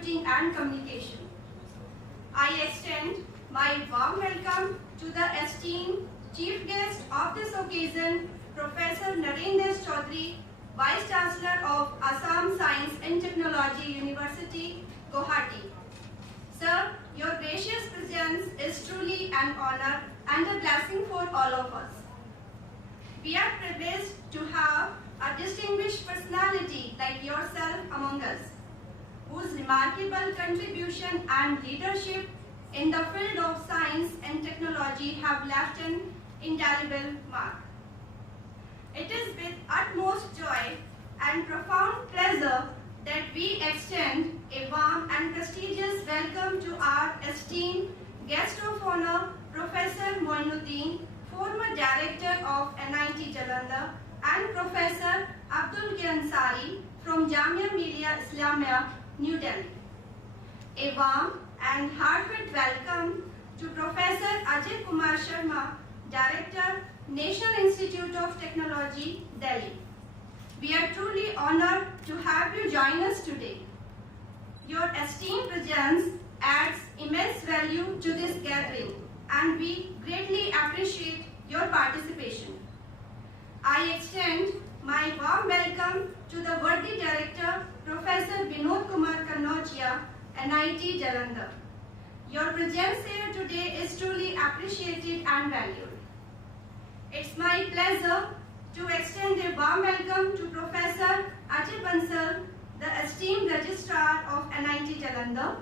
Computing and Communication. I extend my warm welcome to the esteemed Chief Guest of this occasion, Professor Narendra Chaudhary, Vice Chancellor of Assam Science and Technology University, Guwahati. Sir, your gracious presence is truly an honor and a blessing for all of us. We are privileged to have a distinguished personality like yourself among us, whose remarkable contribution and leadership in the field of science and technology have left an indelible mark. It is with utmost joy and profound pleasure that we extend a warm and prestigious welcome to our esteemed guest of honor, Professor Moinuddin, former Director of NIT Jalandhar, and Professor Abdul Ansari from Jamia Millia Islamia, New Delhi. A warm and heartfelt welcome to Professor Ajay Kumar Sharma, Director, National Institute of Technology, Delhi. We are truly honored to have you join us today. Your esteemed presence adds immense value to this gathering, and we greatly appreciate your participation. I extend my warm welcome to the worthy Director, Professor Vinod Kumar Kannojia, NIT Jalandhar. Your presence here today is truly appreciated and valued. It's my pleasure to extend a warm welcome to Professor Ajay Bansal, the esteemed Registrar of NIT Jalandhar.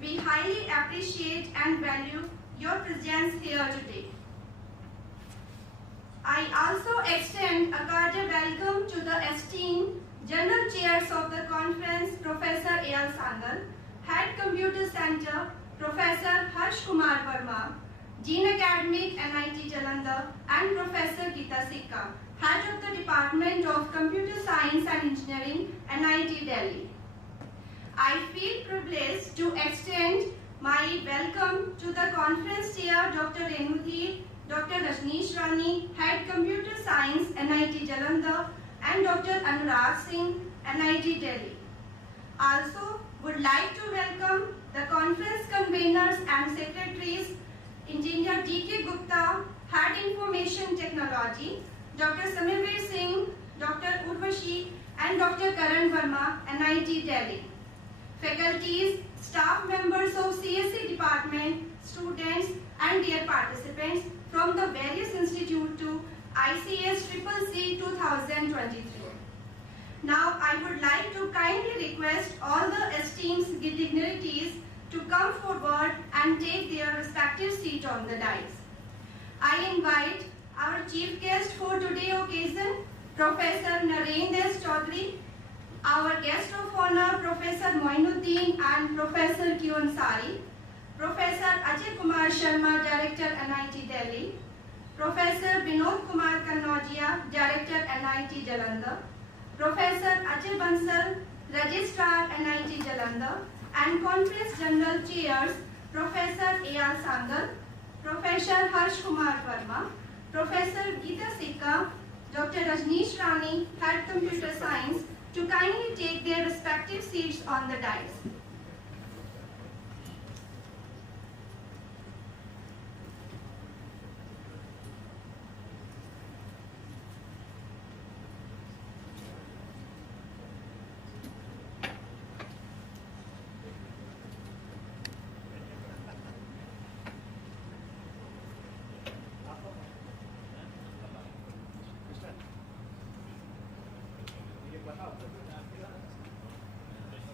We highly appreciate and value your presence here today. I also extend a cordial welcome to the esteemed General Chairs of the conference, Professor A.L. Sangal, Head Computer Center, Professor Harsh Kumar Verma, Dean Academic NIT Jalandhar, and Professor Geeta Sikka, Head of the Department of Computer Science and Engineering, NIT Delhi. I feel privileged to extend my welcome to the conference chair, Dr. Renudhi, Dr. Rajneesh Rani, Head Computer Science, NIT Jalandhar, and Dr. Anurag Singh, NIT Delhi. Also, would like to welcome the conference conveners and secretaries, Engineer D.K. Gupta, Head Information Technology, Dr. Samirveer Singh, Dr. Urvashi, and Dr. Karan Verma, NIT Delhi. Faculties, staff members of CSE department, students, and dear participants from the various institutes to ICS CCC 2023. Now, I would like to kindly request all the esteemed dignitaries to come forward and take their respective seat on the dais. I invite our chief guest for today's occasion, Professor Narendra Chaudhary, our guest of honor, Professor Moinuddin and Professor Q. Ansari, Professor Ajay Kumar Sharma, Director NIT Delhi, Professor Vinod Kumar Kannojia, Director NIT Jalandhar, Professor Ajay Bansal, Registrar NIT Jalandhar, and Conference General Chairs, Professor A.R. Sangal, Professor Harsh Kumar Verma, Professor Geeta Sikka, Dr. Rajneesh Rani, Head Computer Science, to kindly take their respective seats on the dais.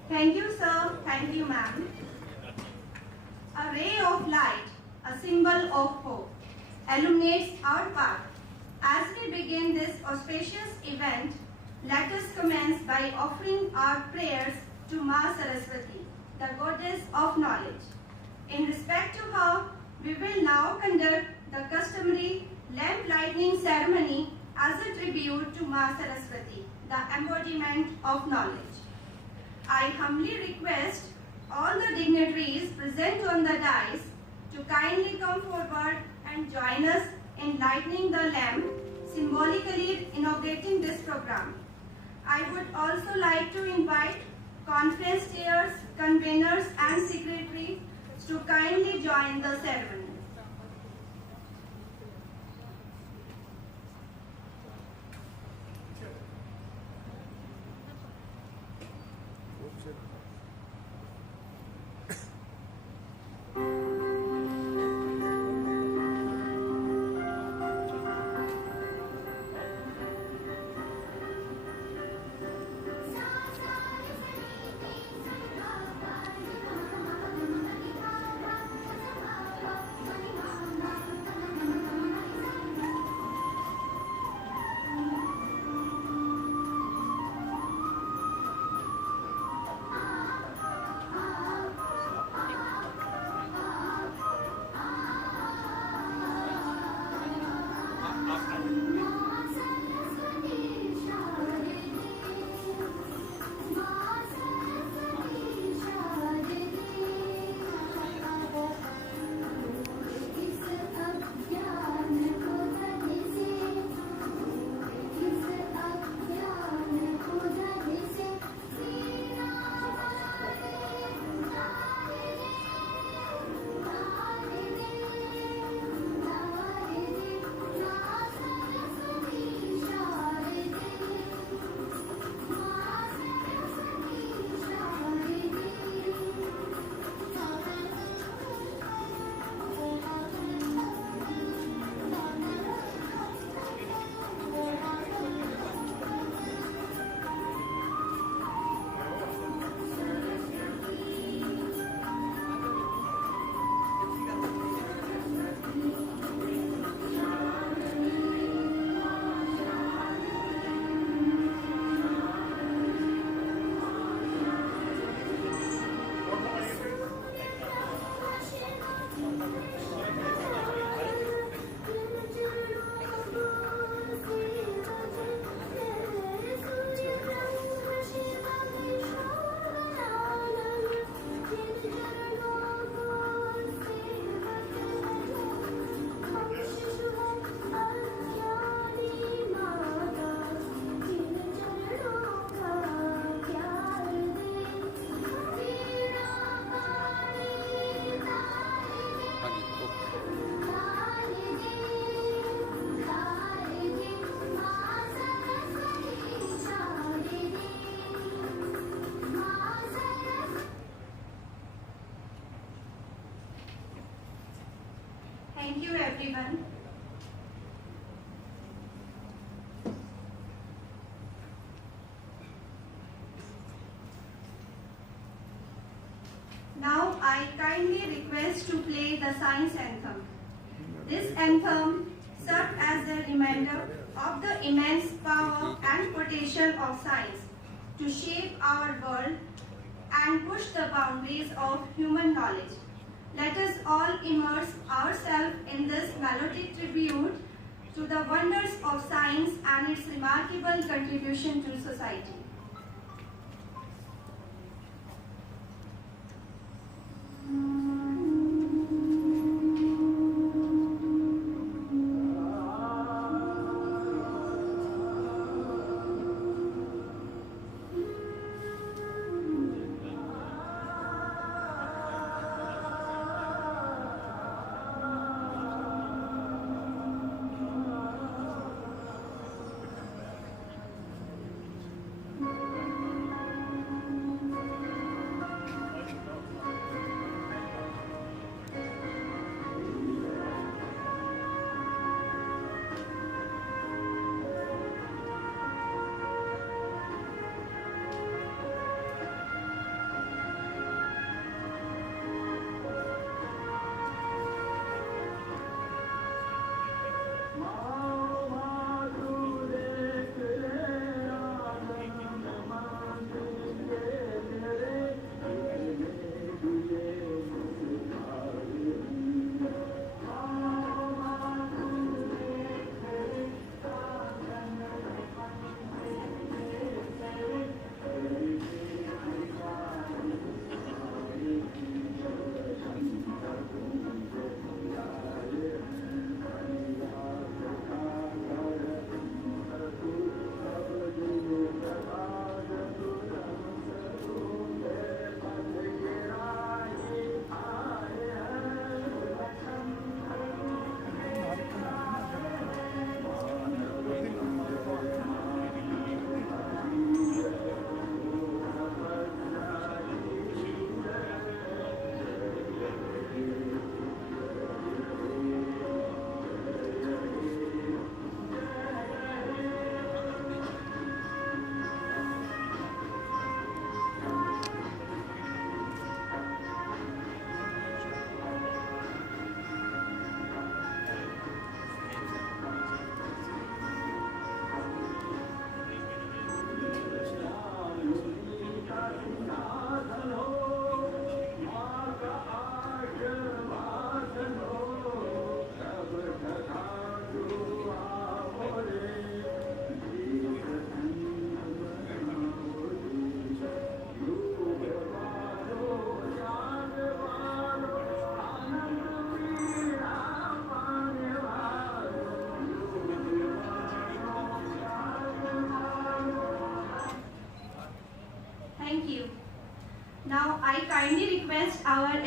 Thank you, sir. Thank you, ma'am. A ray of light, a symbol of hope, illuminates our path. As we begin this auspicious event, let us commence by offering our prayers to Ma Saraswati, the goddess of knowledge. In respect to her, we will now conduct the customary lamp lighting ceremony as a tribute to Ma Saraswati, the embodiment of knowledge. I humbly request all the dignitaries present on the dais to kindly come forward and join us in lighting the lamp, symbolically inaugurating this program. I would also like to invite conference chairs, conveners and secretaries to kindly join the ceremony. Thank you, everyone. Now I kindly request to play the science anthem. This anthem serves as a reminder of the immense power and potential of science to shape our world and push the boundaries of human knowledge. Let us all immerse ourselves in this melodic tribute to the wonders of science and its remarkable contribution to society.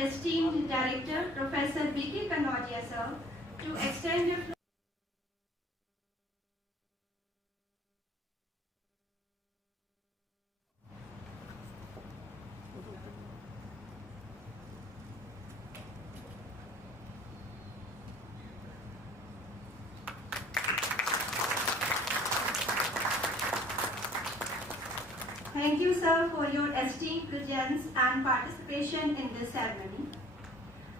esteemed Director, Professor B.K. Kanodia, sir, to extend your Thank you, sir, for your esteemed presence and participation in this ceremony.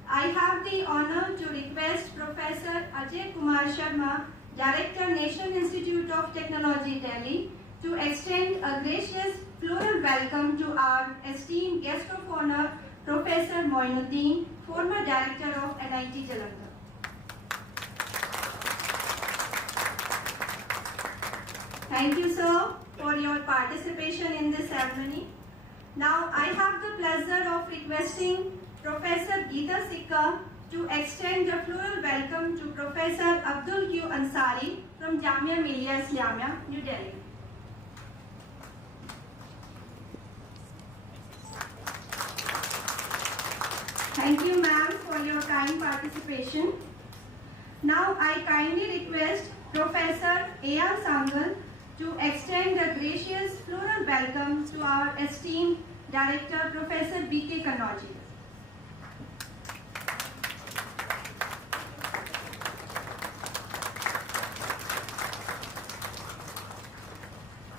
I have the honor to request Professor Ajay Kumar Sharma, Director, National Institute of Technology, Delhi, to extend a gracious floral welcome to our esteemed guest of honor, Professor Moinuddin, former Director of NIT Jalandhar. Thank you, sir, for your participation in this ceremony. Now, I have the pleasure of requesting Professor Geeta Sikka to extend a floral welcome to Professor Abdul Q. Ansari from Jamia Millia Islamia, New Delhi. Thank you, ma'am, for your kind participation. Now, I kindly request Professor A.R. Sangal to extend a gracious floral welcome to our esteemed Director, Professor B.K. Kanodia.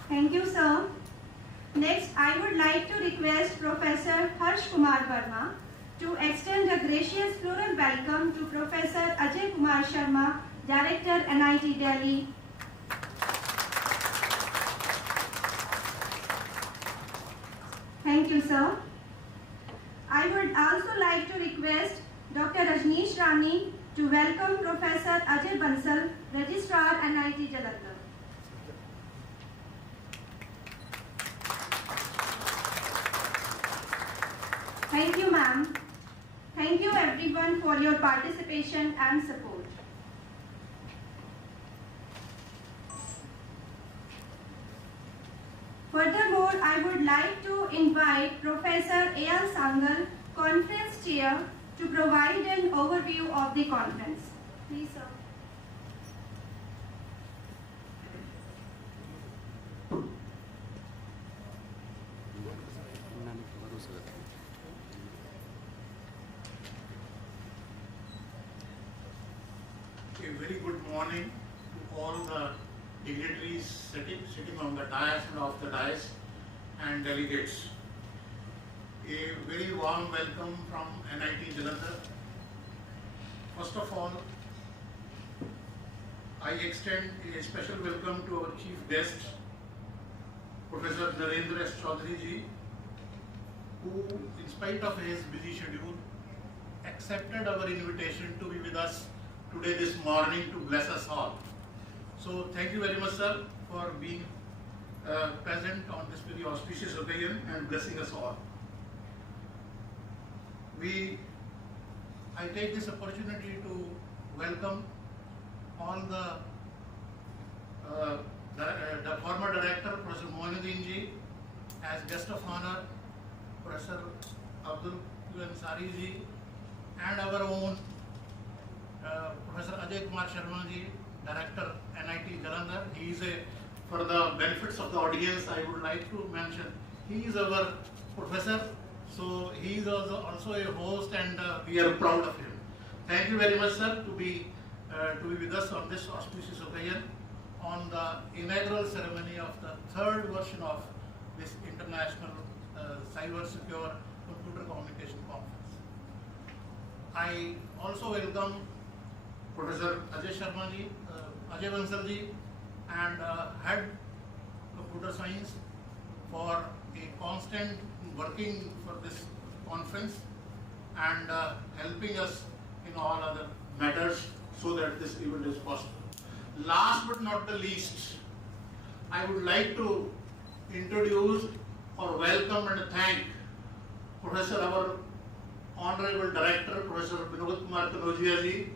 Thank you, sir. Next, I would like to request Professor Harsh Kumar Verma to extend a gracious floral welcome to Professor Ajay Kumar Sharma, Director, NIT Delhi. Thank you, sir. I would also like to request Dr. Rajneesh Rani to welcome Professor Ajay Bansal, Registrar, NIT Jalandhar. Thank you, ma'am. Thank you, everyone, for your participation and support. Furthermore, I would like to invite Professor A.L. Sangal, Conference Chair, to provide an overview of the conference. Please, sir. A very good morning to all the dignitaries sitting on the dais and off the dais and delegates. A very warm welcome from NIT Jalandhar. First of all, I extend a special welcome to our chief guest, Professor Narendra S. Chaudhary ji, who, in spite of his busy schedule, accepted our invitation to be with us today this morning to bless us all. So thank you very much, sir, for being present on this very auspicious occasion and blessing us all. I take this opportunity to welcome all the former director, Professor Moinuddin ji, as guest of honor, Professor Abdul Q. Ansari ji, and our own Professor Ajay Kumar Sharma ji, Director, NIT Jalandhar. He is for the benefits of the audience, I would like to mention, he is our professor, so he is also a host, and we are proud of him. Thank you very much, sir, to be with us on this auspicious occasion on the inaugural ceremony of the third version of this international cyber secure computer communication conference. I also welcome Professor Ajay Sharma ji, Ajay Bansal ji, and Head Computer Science for a constant working for this conference and helping us in all other matters so that this event is possible. Last but not the least, I would like to introduce or welcome and thank Professor, our Honorable Director, Professor Vinod Kumar Kanodia ji.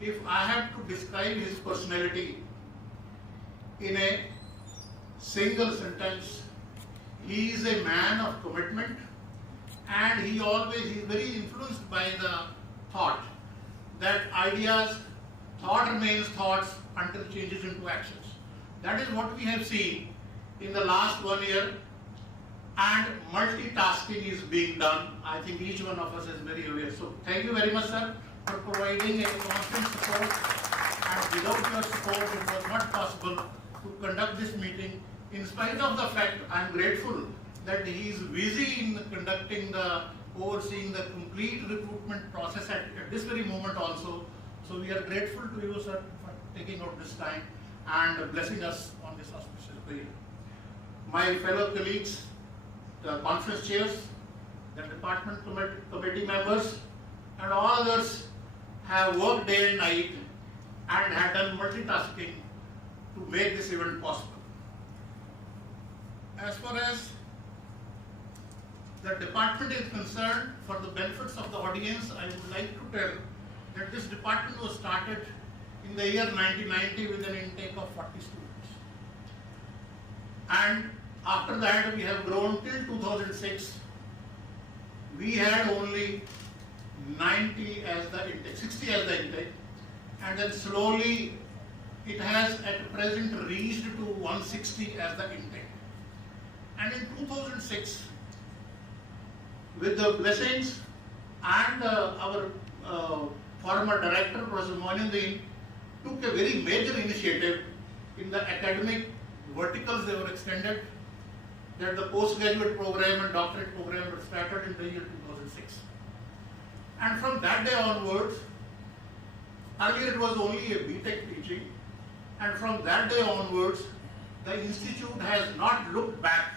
If I had to describe his personality in a single sentence, he is a man of commitment and he is very influenced by the thought that thought remains thoughts until it changes into actions. That is what we have seen in the last 1 year, and multitasking is being done. I think each one of us is very aware. So thank you very much, sir, for providing a constant support, and without your support it was not possible to conduct this meeting. In spite of the fact, I am grateful that he is busy in overseeing the complete recruitment process at this very moment also. So we are grateful to you, sir, for taking out this time and blessing us on this auspicious day. My fellow colleagues, the conference chairs, the department committee members, and all others have worked day and night and have done multitasking to make this event possible. As far as the department is concerned, for the benefits of the audience, I would like to tell that this department was started in the year 1990 with an intake of 40 students. And after that, we have grown till 2006. We had only 90 as the intake, 60 as the intake, and then slowly it has at present reached to 160 as the intake. And in 2006, with the blessings and our former director, Professor Moinuddin, took a very major initiative in the academic verticals. They were extended, that the postgraduate program and doctorate program were started in the year 2006. And from that day onwards, earlier it was only a BTech teaching, and from that day onwards, the institute has not looked back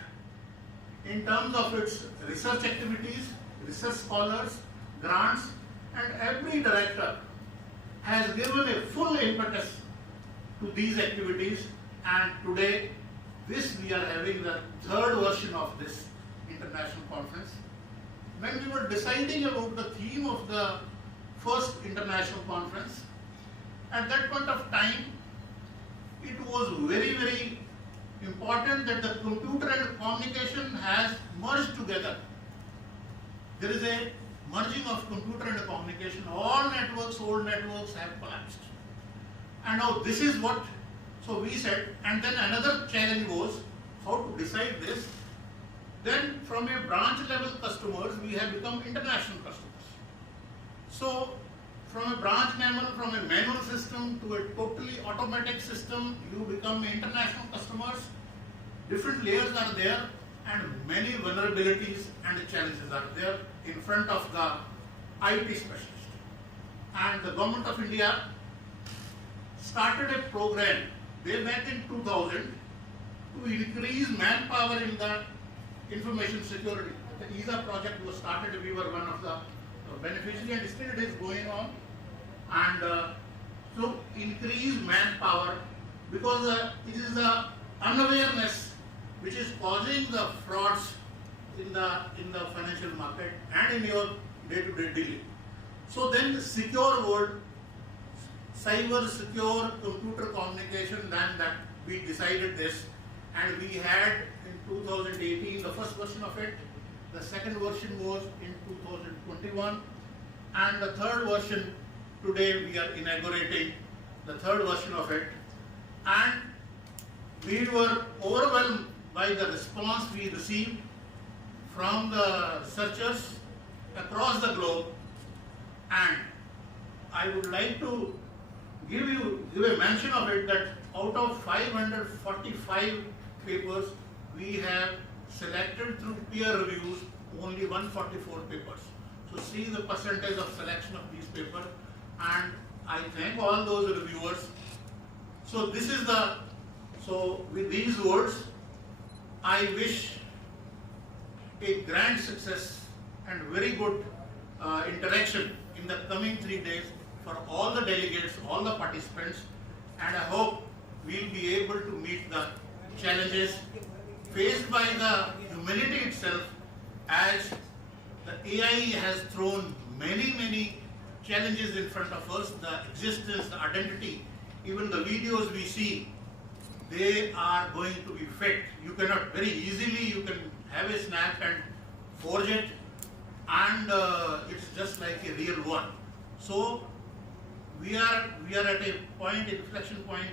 in terms of its research activities, research scholars, grants, and every director has given a full impetus to these activities, and today we are having the third version of this international conference. When we were deciding about the theme of the first international conference, at that point of time, it was very, very important that the computer and communication has merged together. There is a merging of computer and communication. All networks, old networks have collapsed. And now this is what, so we said, and then another challenge was how to decide this. Then from a branch level customers, we have become international customers. So from a branch level, from a manual system to a totally automatic system, you become international customers. Different layers are there, and many vulnerabilities and challenges are there in front of the IT specialist. And the Government of India started a program way back in 2000 to increase manpower in the information security. The ESA project was started, we were one of the beneficiaries, and still it is going on. And so increase manpower, because it is the unawareness which is causing the frauds in the financial market and in your day-to-day dealing. So then secure world, cyber secure computer communication, then that we decided this, and we had in 2018 the first version of it, the second version was in 2021, and the third version today we are inaugurating the third version of it. And we were overwhelmed by the response we received from the researchers across the globe, and I would like to give a mention of it that out of 545 papers, we have selected through peer reviews only 144 papers. So see the percentage of selection of these papers, and I thank all those reviewers. So this is so with these words, I wish a grand success and very good interaction in the coming 3 days for all the delegates, all the participants, and I hope we'll be able to meet the challenges faced by the humanity itself, as the AI has thrown many challenges in front of us, the existence, the identity, even the videos we see, they are going to be faked. You cannot very easily, you can have a snap and forge it, and it's just like a real one. So we are at a point, inflection point,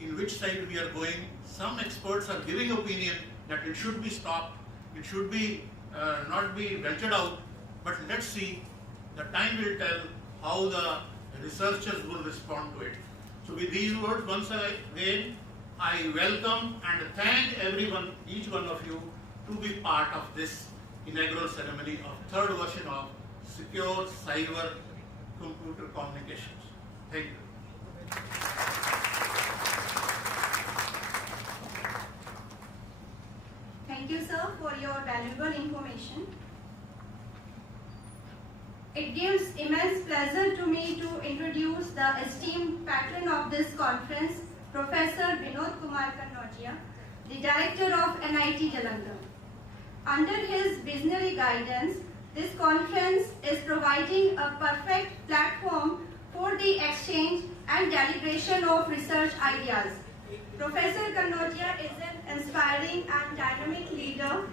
in which side we are going. Some experts are giving opinion that it should be stopped, it should be not be ventured out, but let's see, the time will tell how the researchers will respond to it. So with these words, once again, I welcome and thank everyone, each one of you, to be part of this inaugural ceremony of third version of Secure Cyber Computer Communications. Thank you. Thank you, sir, for your valuable information. It gives immense pleasure to me to introduce the esteemed patron of this conference, Professor Vinod Kumar Kanojia, the Director of NIT Jalandhar. Under his visionary guidance, this conference is providing a perfect platform for the exchange and deliberation of research ideas. Professor Kanojia is an inspiring and dynamic leader,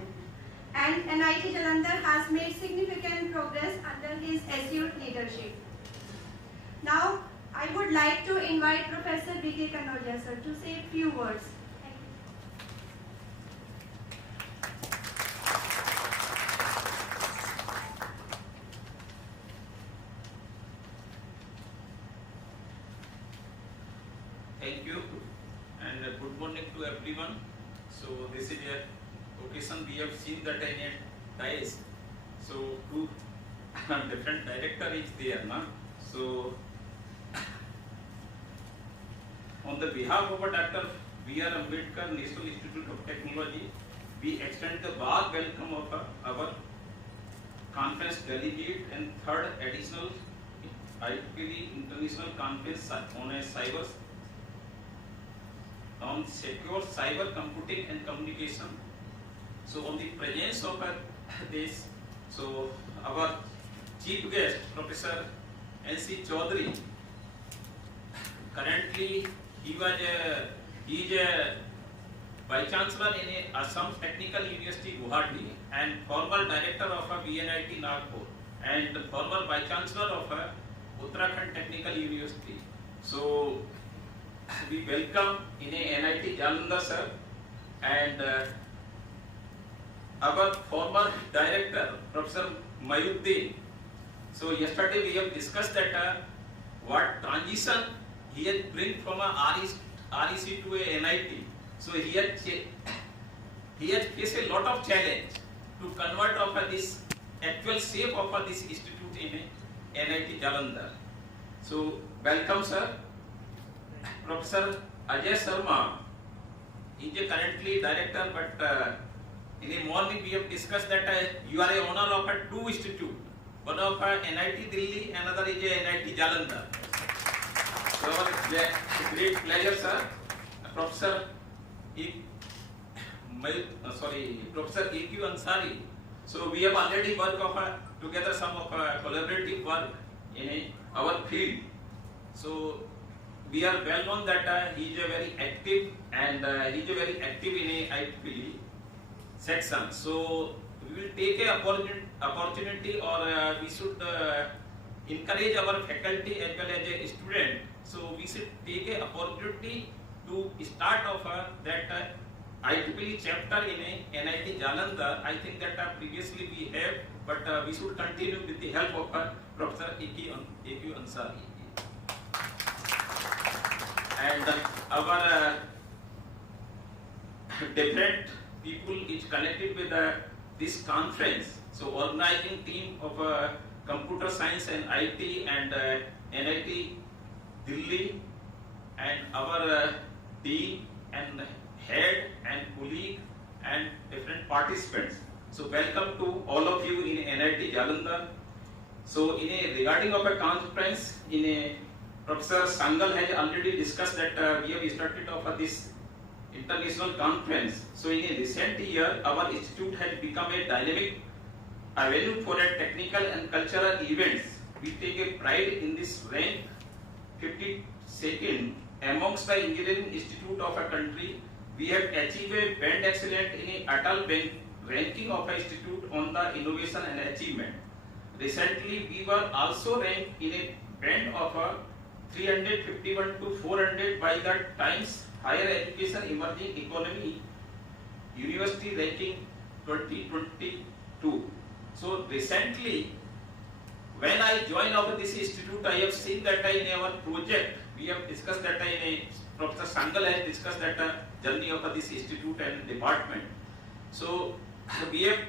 and NIT Jalandhar has made significant progress under his assured leadership. Now, I would like to invite Professor V.K. Kanojia, sir, to say a few words. Thank you and good morning to everyone. So this is a occasion we have seen that in a dais. So two different director is there, na? So on the behalf of Dr. B.R. Ambedkar National Institute of Technology, we extend the warm welcome of our conference delegate and third additional IEEE International Conference on secure cyber computing and communication. So on the presence of this, so our chief guest, Professor N.C. Chaudhary, currently he is a Vice Chancellor in Assam Technical University, Guwahati, and former Director of VNIT Nagpur, and former Vice Chancellor of Uttarakhand Technical University. So we welcome in NIT Jalandhar, sir, and our former Director, Professor Mayuddin. So yesterday we have discussed that what transition he has bring from a REC to a NIT. So he has faced a lot of challenge to convert of this actual shape of this institute in NIT Jalandhar. So welcome, sir. Professor Ajay Sharma is currently director, but in the morning we have discussed that you are a owner of two institutes, one of NIT Delhi, another is NIT Jalandhar. So our great pleasure, sir. Professor Professor A.Q. Ansari. So we have already worked together some of collaborative work in our field. So we are well known that he is a very active and he is a very active in a IEEE section. So we will take a opportunity, or we should encourage our faculty as well as a student. So we should take a opportunity to start off that IEEE chapter in NIT Jalandhar. I think that previously we have, but we should continue with the help of Professor A.Q. Ansari. And our different people is connected with this conference. So organizing team of computer science and IT and NIT Delhi, and our team and head and colleague and different participants. So welcome to all of you in NIT Jalandhar. So regarding of a conference, Professor Sangal has already discussed that we have started off this international conference. So in a recent year, our institute has become a dynamic venue for a technical and cultural events. We take a pride in this rank 52nd amongst the engineering institute of a country. We have achieved a band excellent in a Atal Bank ranking of an institute on the innovation and achievement. Recently, we were also ranked in a band of 351 to 400 by the Times Higher Education Emerging Economy University Ranking 2022. So recently, when I joined over this institute, I have seen that in our project, we have discussed that Professor Sangal has discussed that journey of this institute and department. So we have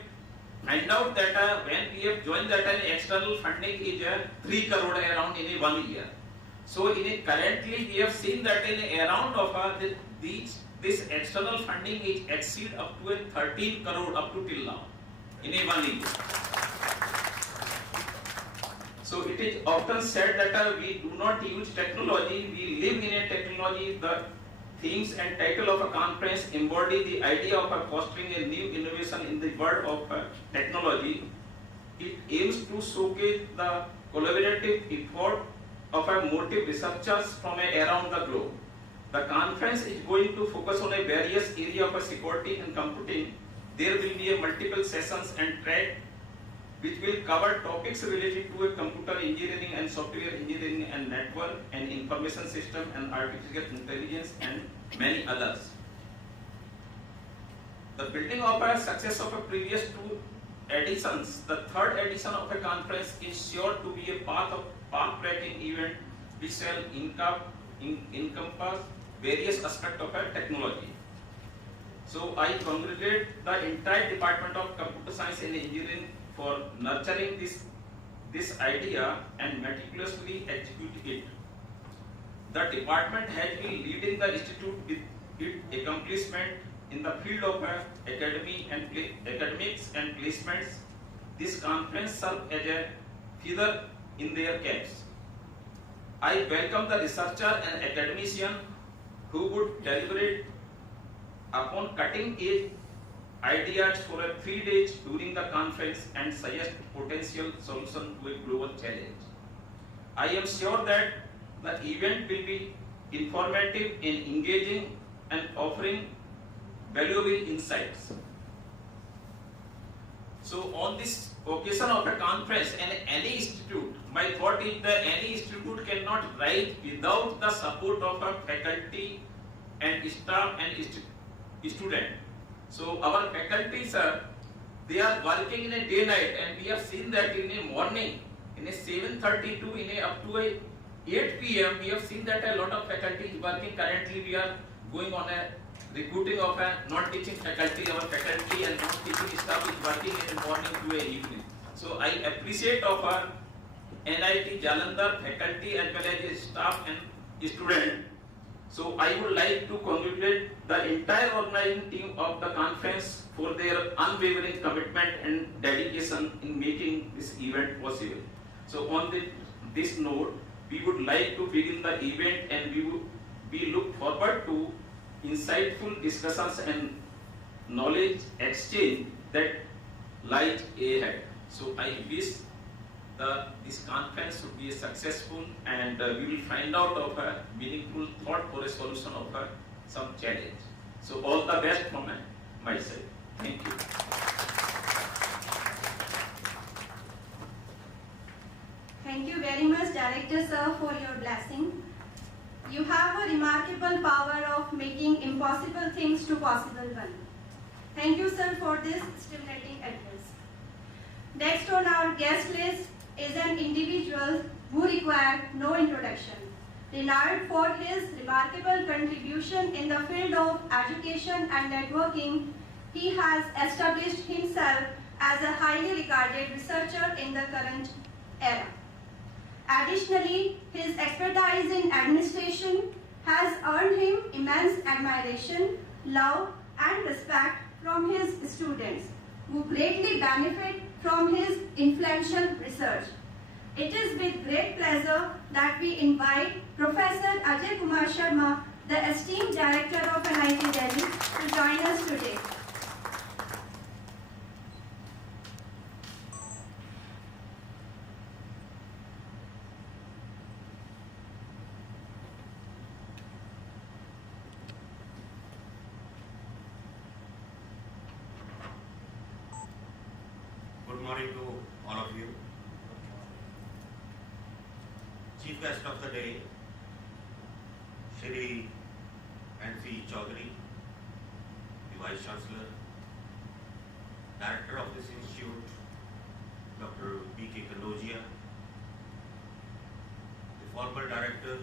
find out that when we have joined that external funding is 3 crore around in 1 year. So currently we have seen that in around of this external funding is exceed up to 13 crore up to till now in 1 year. So it is often said that we do not use technology, we live in a technology. The themes and title of a conference embody the idea of fostering a new innovation in the world of technology. It aims to showcase the collaborative effort of motive researchers from around the globe. The conference is going to focus on a various area of security and computing. There will be multiple sessions and track which will cover topics related to computer engineering and software engineering and network and information system and artificial intelligence and many others. The building of a success of a previous 2 editions, the 3rd edition of a conference is sure to be a path-breaking event which shall encompass various aspects of a technology. So I congratulate the entire Department of Computer Science and Engineering for nurturing this idea and meticulously execute it. The department has been leading the institute with its accomplishment in the field of academics and placements. This conference serves as a feather in their caps. I welcome the researcher and academician who would deliberate upon cutting-edge ideas for 3 days during the conference and suggest potential solution to a global challenge. I am sure that the event will be informative in engaging and offering valuable insights. So on this occasion of a conference and any institute, my thought is that any institute cannot rise without the support of a faculty and staff and student. So our faculties they are working in a day night, and we have seen that in a morning in a 7:30 to up to 8 p.m. we have seen that a lot of faculty is working. Currently we are going on a recruiting of a non-teaching faculty. Our faculty and non-teaching staff is working in the morning to a evening. So I appreciate of our NIT Jalandhar faculty as well as staff and student. So I would like to congratulate the entire organizing team of the conference for their unwavering commitment and dedication in making this event possible. So on this note, we would like to begin the event, and we look forward to insightful discussions and knowledge exchange that lies ahead. So I wish this conference would be successful, and we will find out of a meaningful thought for a solution of some challenge. So all the best from my side. Thank you. Thank you very much, Director Sir, for your blessing. You have a remarkable power of making impossible things to possible one. Thank you, sir, for this stimulating address. Next on our guest list is an individual who required no introduction. Renowned for his remarkable contribution in the field of education and networking, he has established himself as a highly regarded researcher in the current era. Additionally, his expertise in administration has earned him immense admiration, love, and respect from his students, who greatly benefit from his influential research. It is with great pleasure that we invite Professor Ajay Kumar Sharma, the esteemed Director of NIT Delhi, to join us today. morning to all of you. Chief guest of the day, Shri N.C. Chaudhary, the Vice Chancellor, Director of this institute, Dr. B.K. Kanogia, the former Director,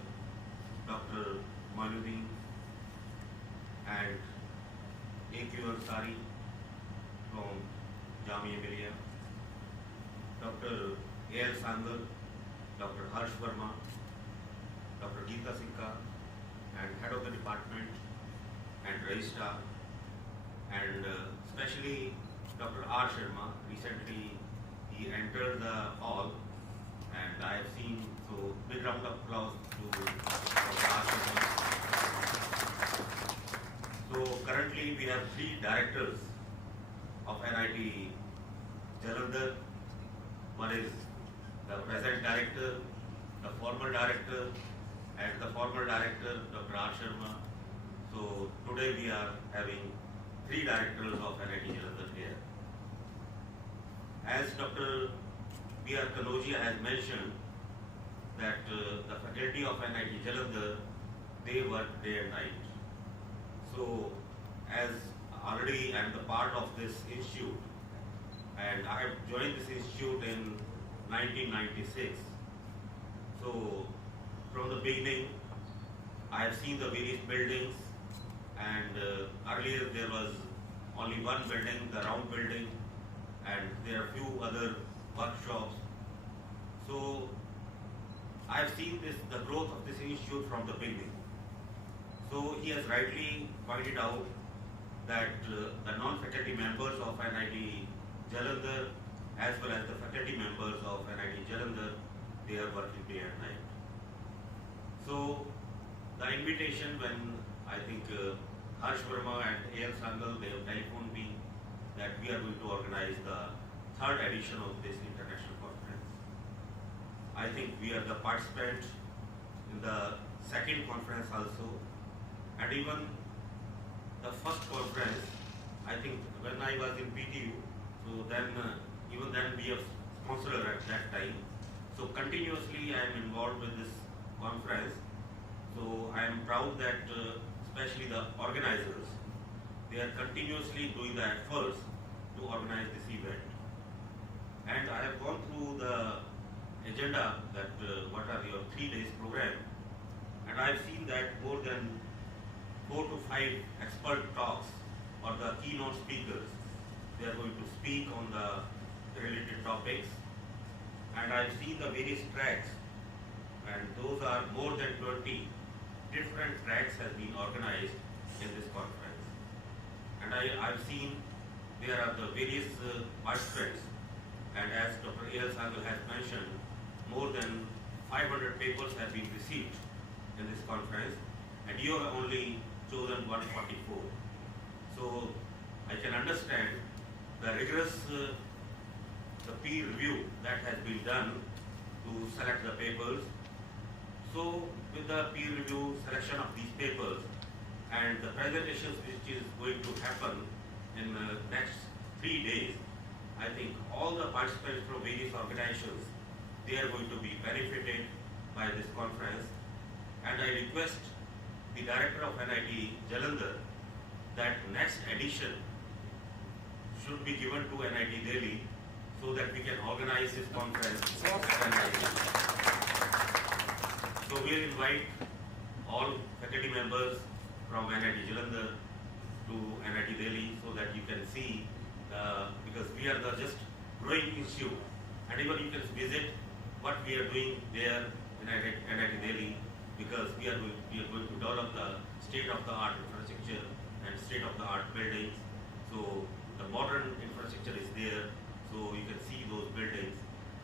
Dr. Manuddin, and A.Q. Ansari from Jamia Millia, Dr. A.L. Sandal, Dr. Harsh Verma, Dr. Geeta Sikka, and Head of the Department and Registrar, and especially Dr. R. Sharma. Recently he entered the hall and I have seen, so big round of applause to Dr. R. Sharma. So currently we have 3 directors of NIT Jalandhar. One is the present director, the former director, and the former director, Dr. R. Sharma. So today we are having 3 directors of NIT Jalandhar here. As Dr. B.R. Kanogia has mentioned that the faculty of NIT Jalandhar, they work day and night. So as already I am the part of this institute, and I have joined this institute in 1996. So from the beginning, I have seen the various buildings, and earlier there was only one building, the round building, and there are few other workshops. So I have seen the growth of this institute from the beginning. So he has rightly pointed out that the non-faculty members of NIT Jalandhar as well as the faculty members of NIT Jalandhar, they are working day and night. So the invitation, when I think Harsh Verma and A.L. Sandal, they have telephoned me that we are going to organize the 3rd edition of this international conference. I think we are the participant in the 2nd conference also, and even the 1st conference, I think when I was in PTU, so then even then we have sponsored at that time. So continuously I am involved with this conference. So I am proud that especially the organizers, they are continuously doing the efforts to organize this event. And I have gone through the agenda that what are your 3 days program, and I have seen that more than 4 to 5 expert talks or the keynote speakers, they are going to speak on the related topics, and I've seen the various tracks, and those are more than 20 different tracks has been organized in this conference. And I've seen there are the various participants, and as Dr. A.L. Sandal has mentioned, more than 500 papers have been received in this conference, and you have only chosen 144. So I can understand the rigorous the peer review that has been done to select the papers. So with the peer review selection of these papers and the presentations which is going to happen in the next 3 days, I think all the participants from various organizations, they are going to be benefited by this conference. And I request the director of NIT Jalandhar that next edition should be given to NIT Delhi so that we can organize this conference at NIT. So we'll invite all faculty members from NIT Jalandhar to NIT Delhi so that you can see, because we are the just growing institute, and even you can visit what we are doing there in NIT Delhi, because we are going to develop the state-of-the-art infrastructure and state-of-the-art buildings. So the modern infrastructure is there, so you can see those buildings.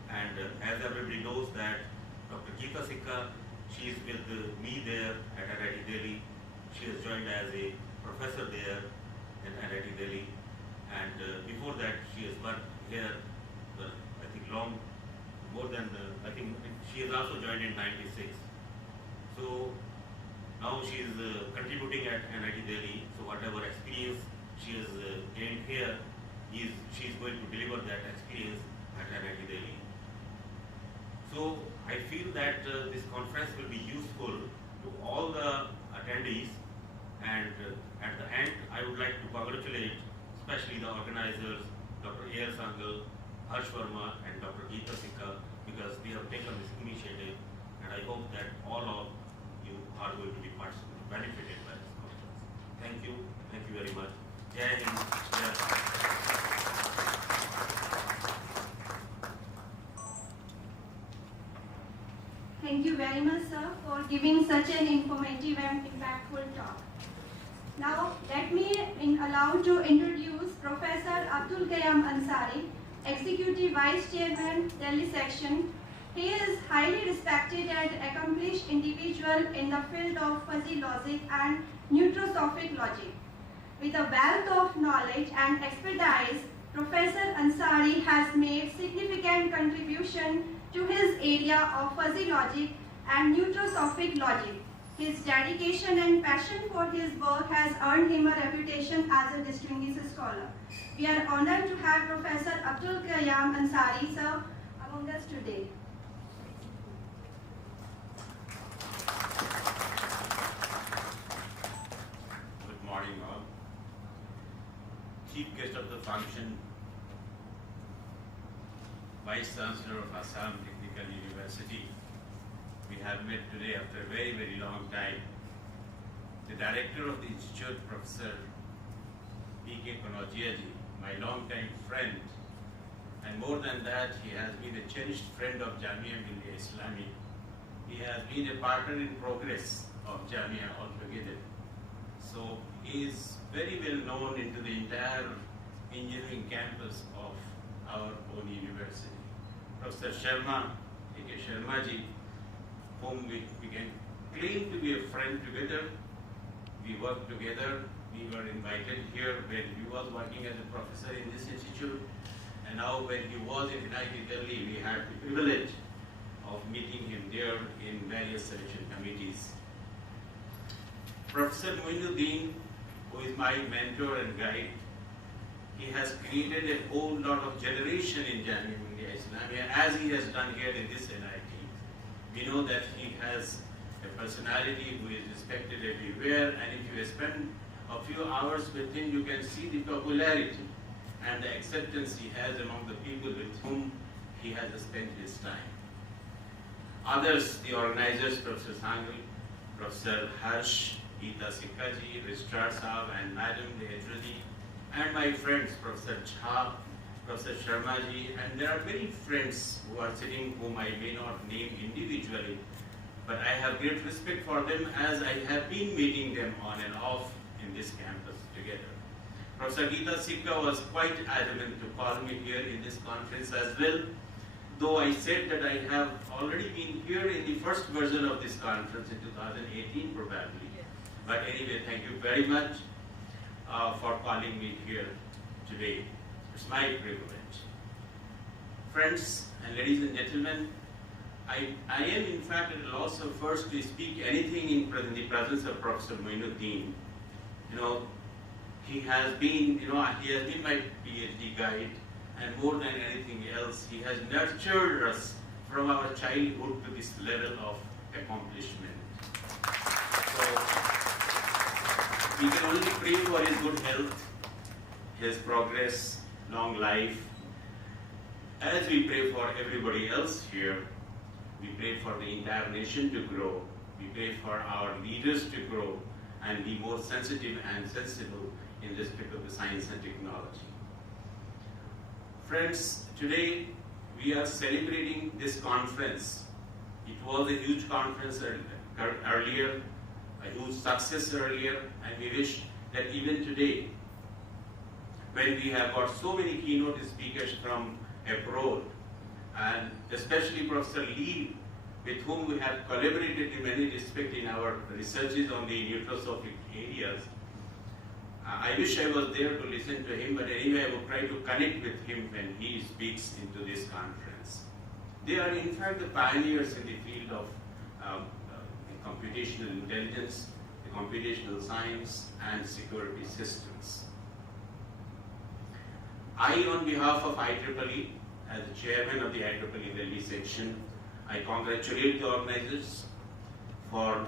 And as everybody knows that Dr. Geeta Sikka, she is with me there at NIT Delhi. She has joined as a professor there in NIT Delhi. And before that, she has worked here, I think more than, I think she has also joined in 96. So now she is contributing at NIT Delhi. So whatever experience she has gained here, she is going to deliver that experience at NIT Delhi. So I feel that this conference will be useful to all the attendees, and at the end I would like to congratulate especially the organizers, Dr. A.L. Sangal, Harsh Verma and Dr. Geeta Sikka, because they have taken this initiative, and I hope that all of you are going to be benefited by this conference. Thank you very much. Jai Hind, Jai Bharat. Thank you very much, sir, for giving such an informative and impactful talk. Now, let me allow to introduce Professor Abdul Qayyum Ansari, Executive Vice Chairman, Delhi Section. He is highly respected and accomplished individual in the field of fuzzy logic and neurosophic logic. With a wealth of knowledge and expertise, Professor Ansari has made significant contribution to his area of fuzzy logic and neurosophic logic. His dedication and passion for his work has earned him a reputation as a distinguished scholar. We are honored to have Professor Abdul Qayyum Ansari, sir, among us today. Good morning all. Chief guest of the function, Vice Chancellor of Assam Technical University. We have met today after a very, very long time. The Director of the Institute, Professor P.K. Collage, my long-time friend, and more than that, he has been a cherished friend of Jamia Millia Islami. He has been a partner in progress of Jamia altogether. So he is very well known into the entire engineering campus of our own university. Professor Sharma, A.K. Sharma ji, whom we can claim to be a friend together. We worked together. We were invited here when he was working as a professor in this institute. And now when he was in NIT Delhi, we had the privilege of meeting him there in various selection committees. Professor Moinuddin, who is my mentor and guide, he has created a whole lot of generation in Jamia Millia Islamia, as he has done here in this NIT. We know that he has a personality who is respected everywhere, and if you spend a few hours with him, you can see the popularity and the acceptance he has among the people with whom he has spent his time. Others, the organizers, Professor Sangal, Professor Harsh, Geeta Sikka ji, Registrar Saab and Madam Dehedraji, and my friends, Professor Jha, Professor Sharma ji, and there are many friends who are sitting whom I may not name individually, but I have great respect for them as I have been meeting them on and off in this campus together. Professor Geeta Sikka was quite adamant to call me here in this conference as well, though I said that I have already been here in the first version of this conference in 2018 probably. But anyway, thank you very much for calling me here today. It's my privilege. Friends and ladies and gentlemen, I am in fact at a loss of words to speak anything in the presence of Professor Moinuddin. He has been my PhD guide, and more than anything else, he has nurtured us from our childhood to this level of accomplishment. So we can only pray for his good health, his progress, long life. As we pray for everybody else here, we pray for the entire nation to grow. We pray for our leaders to grow and be more sensitive and sensible in respect of the science and technology. Friends, today we are celebrating this conference. It was a huge conference earlier, a huge success earlier, and we wish that even today, when we have got so many keynote speakers from abroad, and especially Professor Lee, with whom we have collaborated in many respects in our researches on the neurosophic areas. I wish I was there to listen to him, but anyway I will try to connect with him when he speaks into this conference. They are in fact the pioneers in the field of computational intelligence, the computational science and security systems. I, on behalf of IEEE, as the chairman of the IEEE Delhi section, I congratulate the organizers for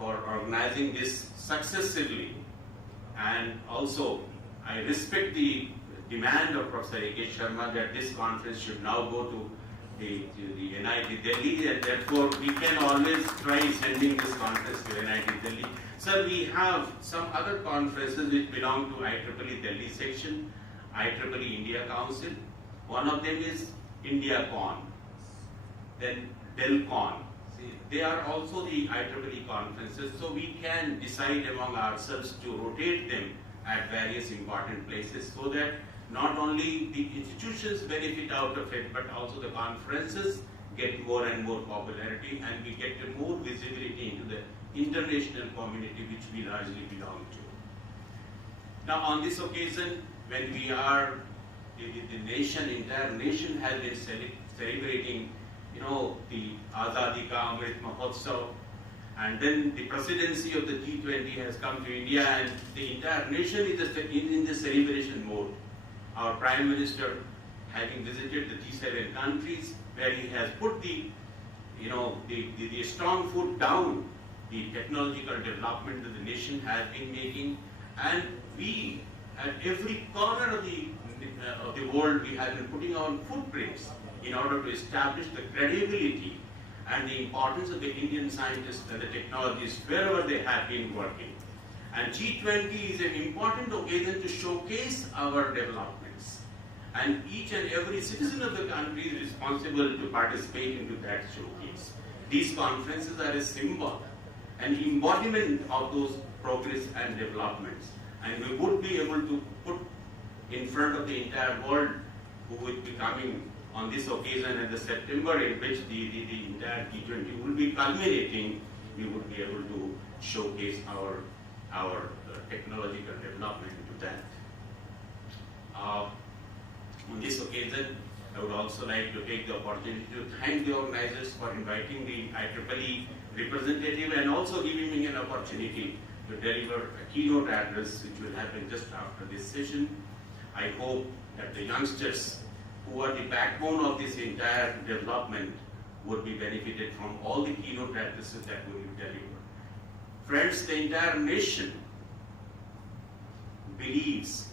organizing this successively, and also I respect the demand of Professor A.K. Sharma that this conference should now go to the NIT Delhi, and therefore we can always try sending this conference to NIT Delhi. Sir, we have some other conferences which belong to IEEE Delhi section, IEEE India Council. One of them is IndiaCon, then DelCon. See, they are also the IEEE conferences, so we can decide among ourselves to rotate them at various important places so that not only the institutions benefit out of it, but also the conferences get more and more popularity, and we get more visibility into the international community which we largely belong to. Now on this occasion, when we are, the nation, entire nation has been celebrating, the Azadi Ka Amrit Mahotsav, and then the presidency of the G20 has come to India, and the entire nation is in the celebration mode. Our Prime Minister, having visited the G7 countries, where he has put the strong foot down, the technological development that the nation has been making, and we, at every corner of the world, we have been putting on footprints in order to establish the credibility and the importance of the Indian scientists and the technologists wherever they have been working. And G20 is an important occasion to showcase our developments. And each and every citizen of the country is responsible to participate into that showcase. These conferences are a symbol, an embodiment of those progress and developments. And we would be able to put in front of the entire world, who would be coming on this occasion in the September, in which the entire G20 will be culminating, we would be able to showcase our technological development into that. On this occasion, I would also like to take the opportunity to thank the organizers for inviting the IEEE representative and also giving me an opportunity to deliver a keynote address which will happen just after this session. I hope that the youngsters who are the backbone of this entire development would be benefited from all the keynote addresses that will be delivered. Friends, the entire nation believes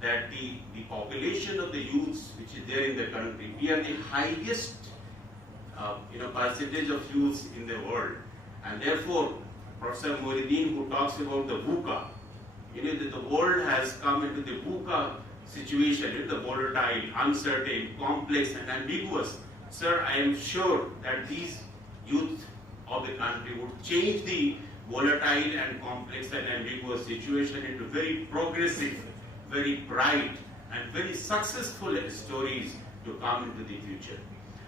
that the population of the youths which is there in the country, we are the highest percentage of youths in the world, and therefore Professor Mohiuddin, who talks about the VUCA, that the world has come into the VUCA situation, the volatile, uncertain, complex and ambiguous. Sir, I am sure that these youth of the country would change the volatile and complex and ambiguous situation into very progressive, very bright and very successful stories to come into the future.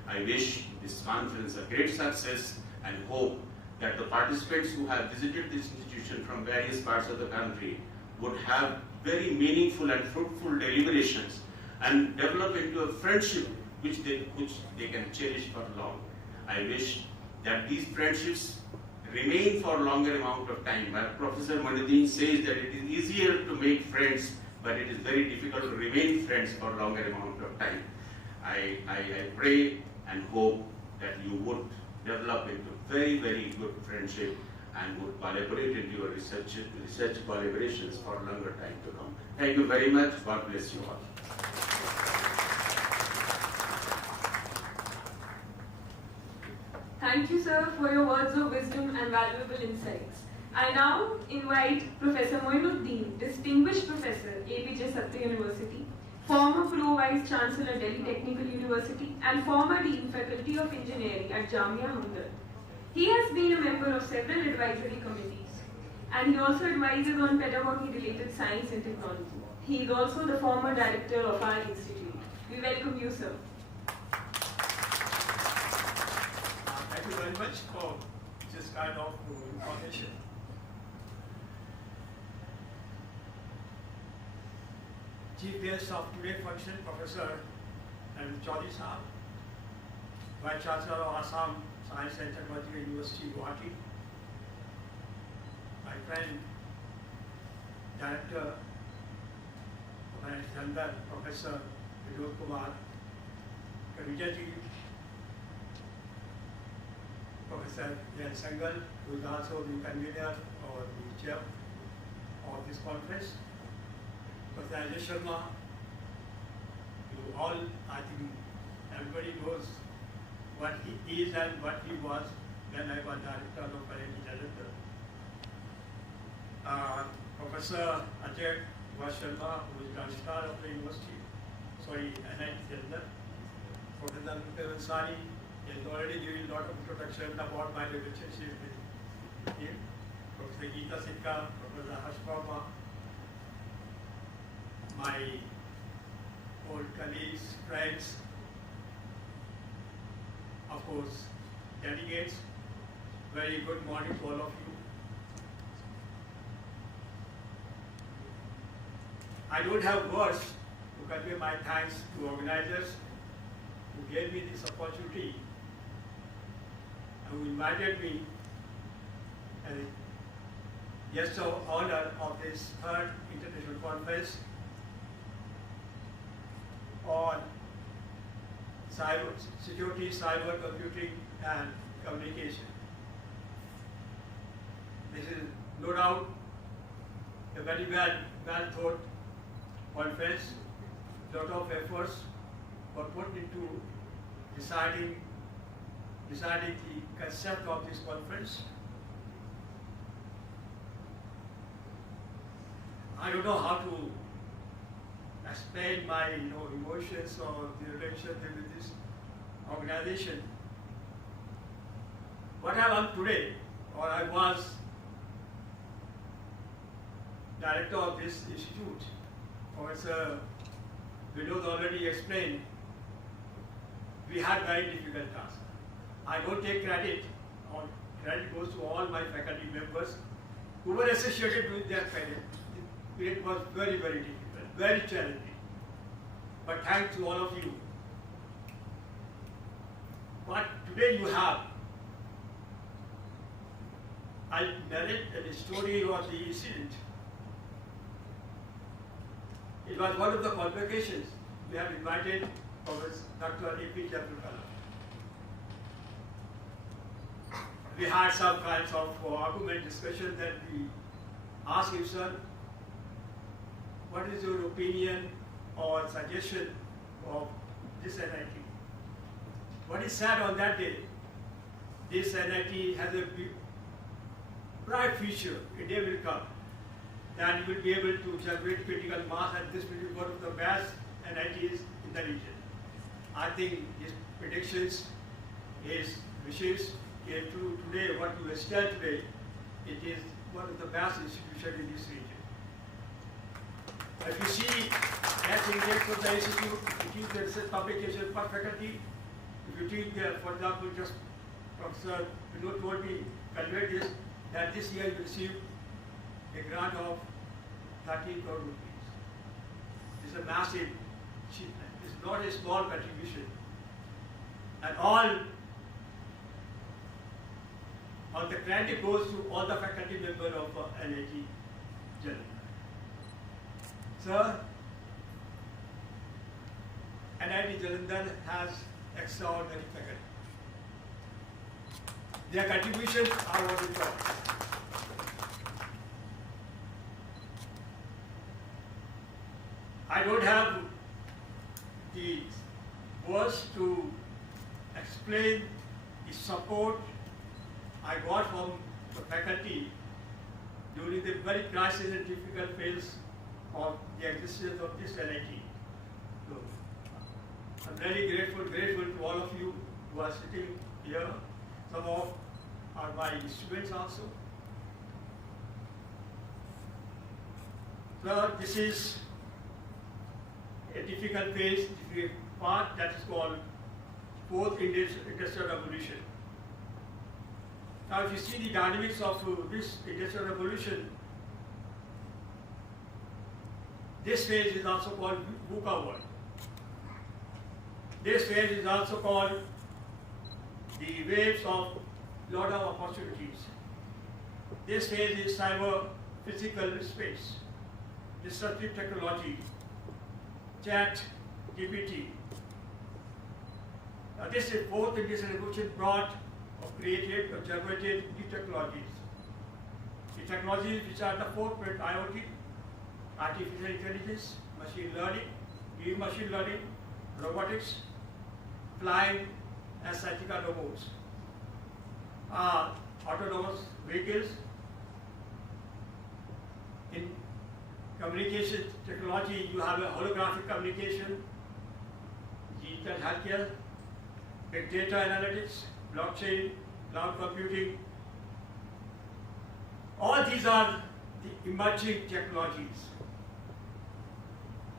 I wish this conference a great success and hope that the participants who have visited this institution from various parts of the country would have very meaningful and fruitful deliberations and develop into a friendship which they can cherish for long. I wish that these friendships remain for a longer amount of time. But Professor Mohiuddin says that it is easier to make friends, but it is very difficult to remain friends for a longer amount of time. I pray and hope that you would develop into very, very good friendship and would collaborate in your research collaborations for a longer time to come. Thank you very much. God bless you all. Thank you, sir, for your words of wisdom and valuable insights. I now invite Professor Mohiuddin, Distinguished Professor, APJ Satya University, former Pro Vice Chancellor, Delhi Technical University, and former Dean Faculty of Engineering at Jamia Hamdard. He has been a member of several advisory committees, and he also advises on pedagogy-related science and technology. He is also the former director of our institute. We welcome you, sir. Thank you very much for this kind of information. Chief guest of today's function, Professor Chaudhary Sahab, Vice Chancellor of Assam Science and Technology University, Guwahati, my friend, Director of Jalandhar, Professor Kumar, Kavitaji, Professor Jalandhar, who is also the convener or the chair of this conference, Professor Ajay Sharma. You all, I think, everybody knows what he is and what he was when I was director of NIT Jalandhar. Professor Ajay Sharma, who is registrar of the university, NIT Jalandhar. Professor Ansari is already giving a lot of introduction about my relationship with him. Professor Geeta Sikka, Professor Harsh, my old colleagues, friends, of course, delegates. Very good morning to all of you. I don't have words to convey my thanks to organizers who gave me this opportunity and who invited me as a guest of honor of this third international conference on cyber security, cyber computing and communication. This is no doubt a very well thought conference. Lot of efforts were put into deciding the concept of this conference. I don't know how to explain my emotions or the relationship with this organization. What I am today, or I was director of this institute, Professor Vinod already explained, we had very difficult task. I don't take credit, or credit goes to all my faculty members who were associated with that period. It was very, very difficult, very challenging. But thanks to all of you. What today you have, I narrate a story of the incident. It was one of the convocations. We have invited Professor Dr. APJ Abdul Kalam. We had some kinds of argument discussion that we asked him, sir, what is your opinion or suggestion of this NIT? What is said on that day? This NIT has a bright future. A day will come that you will be able to generate critical mass, and this will be one of the best NITs in the region. I think his predictions, his wishes came true today. What you stand today, it is one of the best institutions in this region. If you see that index of the institute, it is the research publication per faculty. If you take, for example, just Professor Vinod told me, conveyed this, that this year you received a grant of 13 crore rupees. It's a massive achievement. It's not a small contribution. And all the credit goes to all the faculty members of NIT Jalandhar. Sir, NIT Jalandhar has extraordinary faculty. Their contributions are what we talk. I don't have the words to explain the support I got from the faculty during the very crisis and difficult phase of the existence of this NIT. So, I'm very grateful to all of you who are sitting here. Some of are my students also. So this is a difficult phase, difficult part that is called fourth industrial revolution. Now if you see the dynamics of this industrial revolution, this phase is also called VUCA world. This phase is also called the waves of lot of opportunities. This phase is cyber physical space, disruptive technology, chat, GPT, This is fourth industrial revolution brought or created or generated new technologies. The technologies which are the forefront: IoT, artificial intelligence, machine learning, machine learning, robotics, flying and surgical robots, autonomous vehicles. In communication technology, you have a holographic communication, digital healthcare, big data analytics, blockchain, cloud computing. All these are the emerging technologies.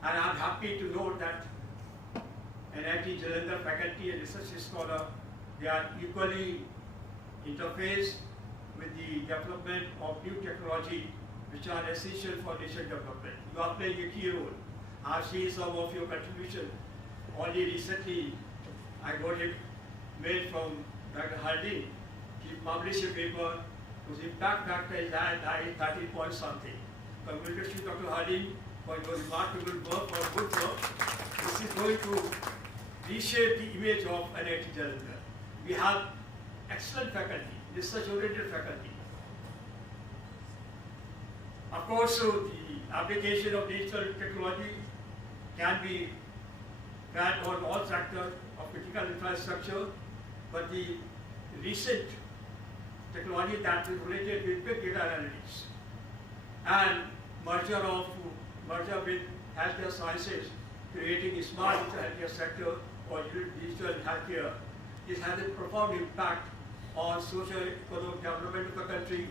And I'm happy to note that NIT Jalandhar faculty and research scholar, they are equally interfaced with the development of new technology which are essential for nation development. You are playing a key role. I've seen some of your contribution. Only recently, I got a mail from Dr. Harding. He published a paper whose impact factor is at 13 point something. Congratulations to Dr. Harding for your remarkable work, for good work. This is going to reshape the image of NIT Jalandhar. We have excellent faculty, research-oriented faculty. Of course, so the application of digital technology can be tried on all sectors of critical infrastructure, but the recent technology that is related with big data analytics and merger with healthcare sciences, creating a smart healthcare sector or digital healthcare, this has a profound impact on socio-economic development of the country,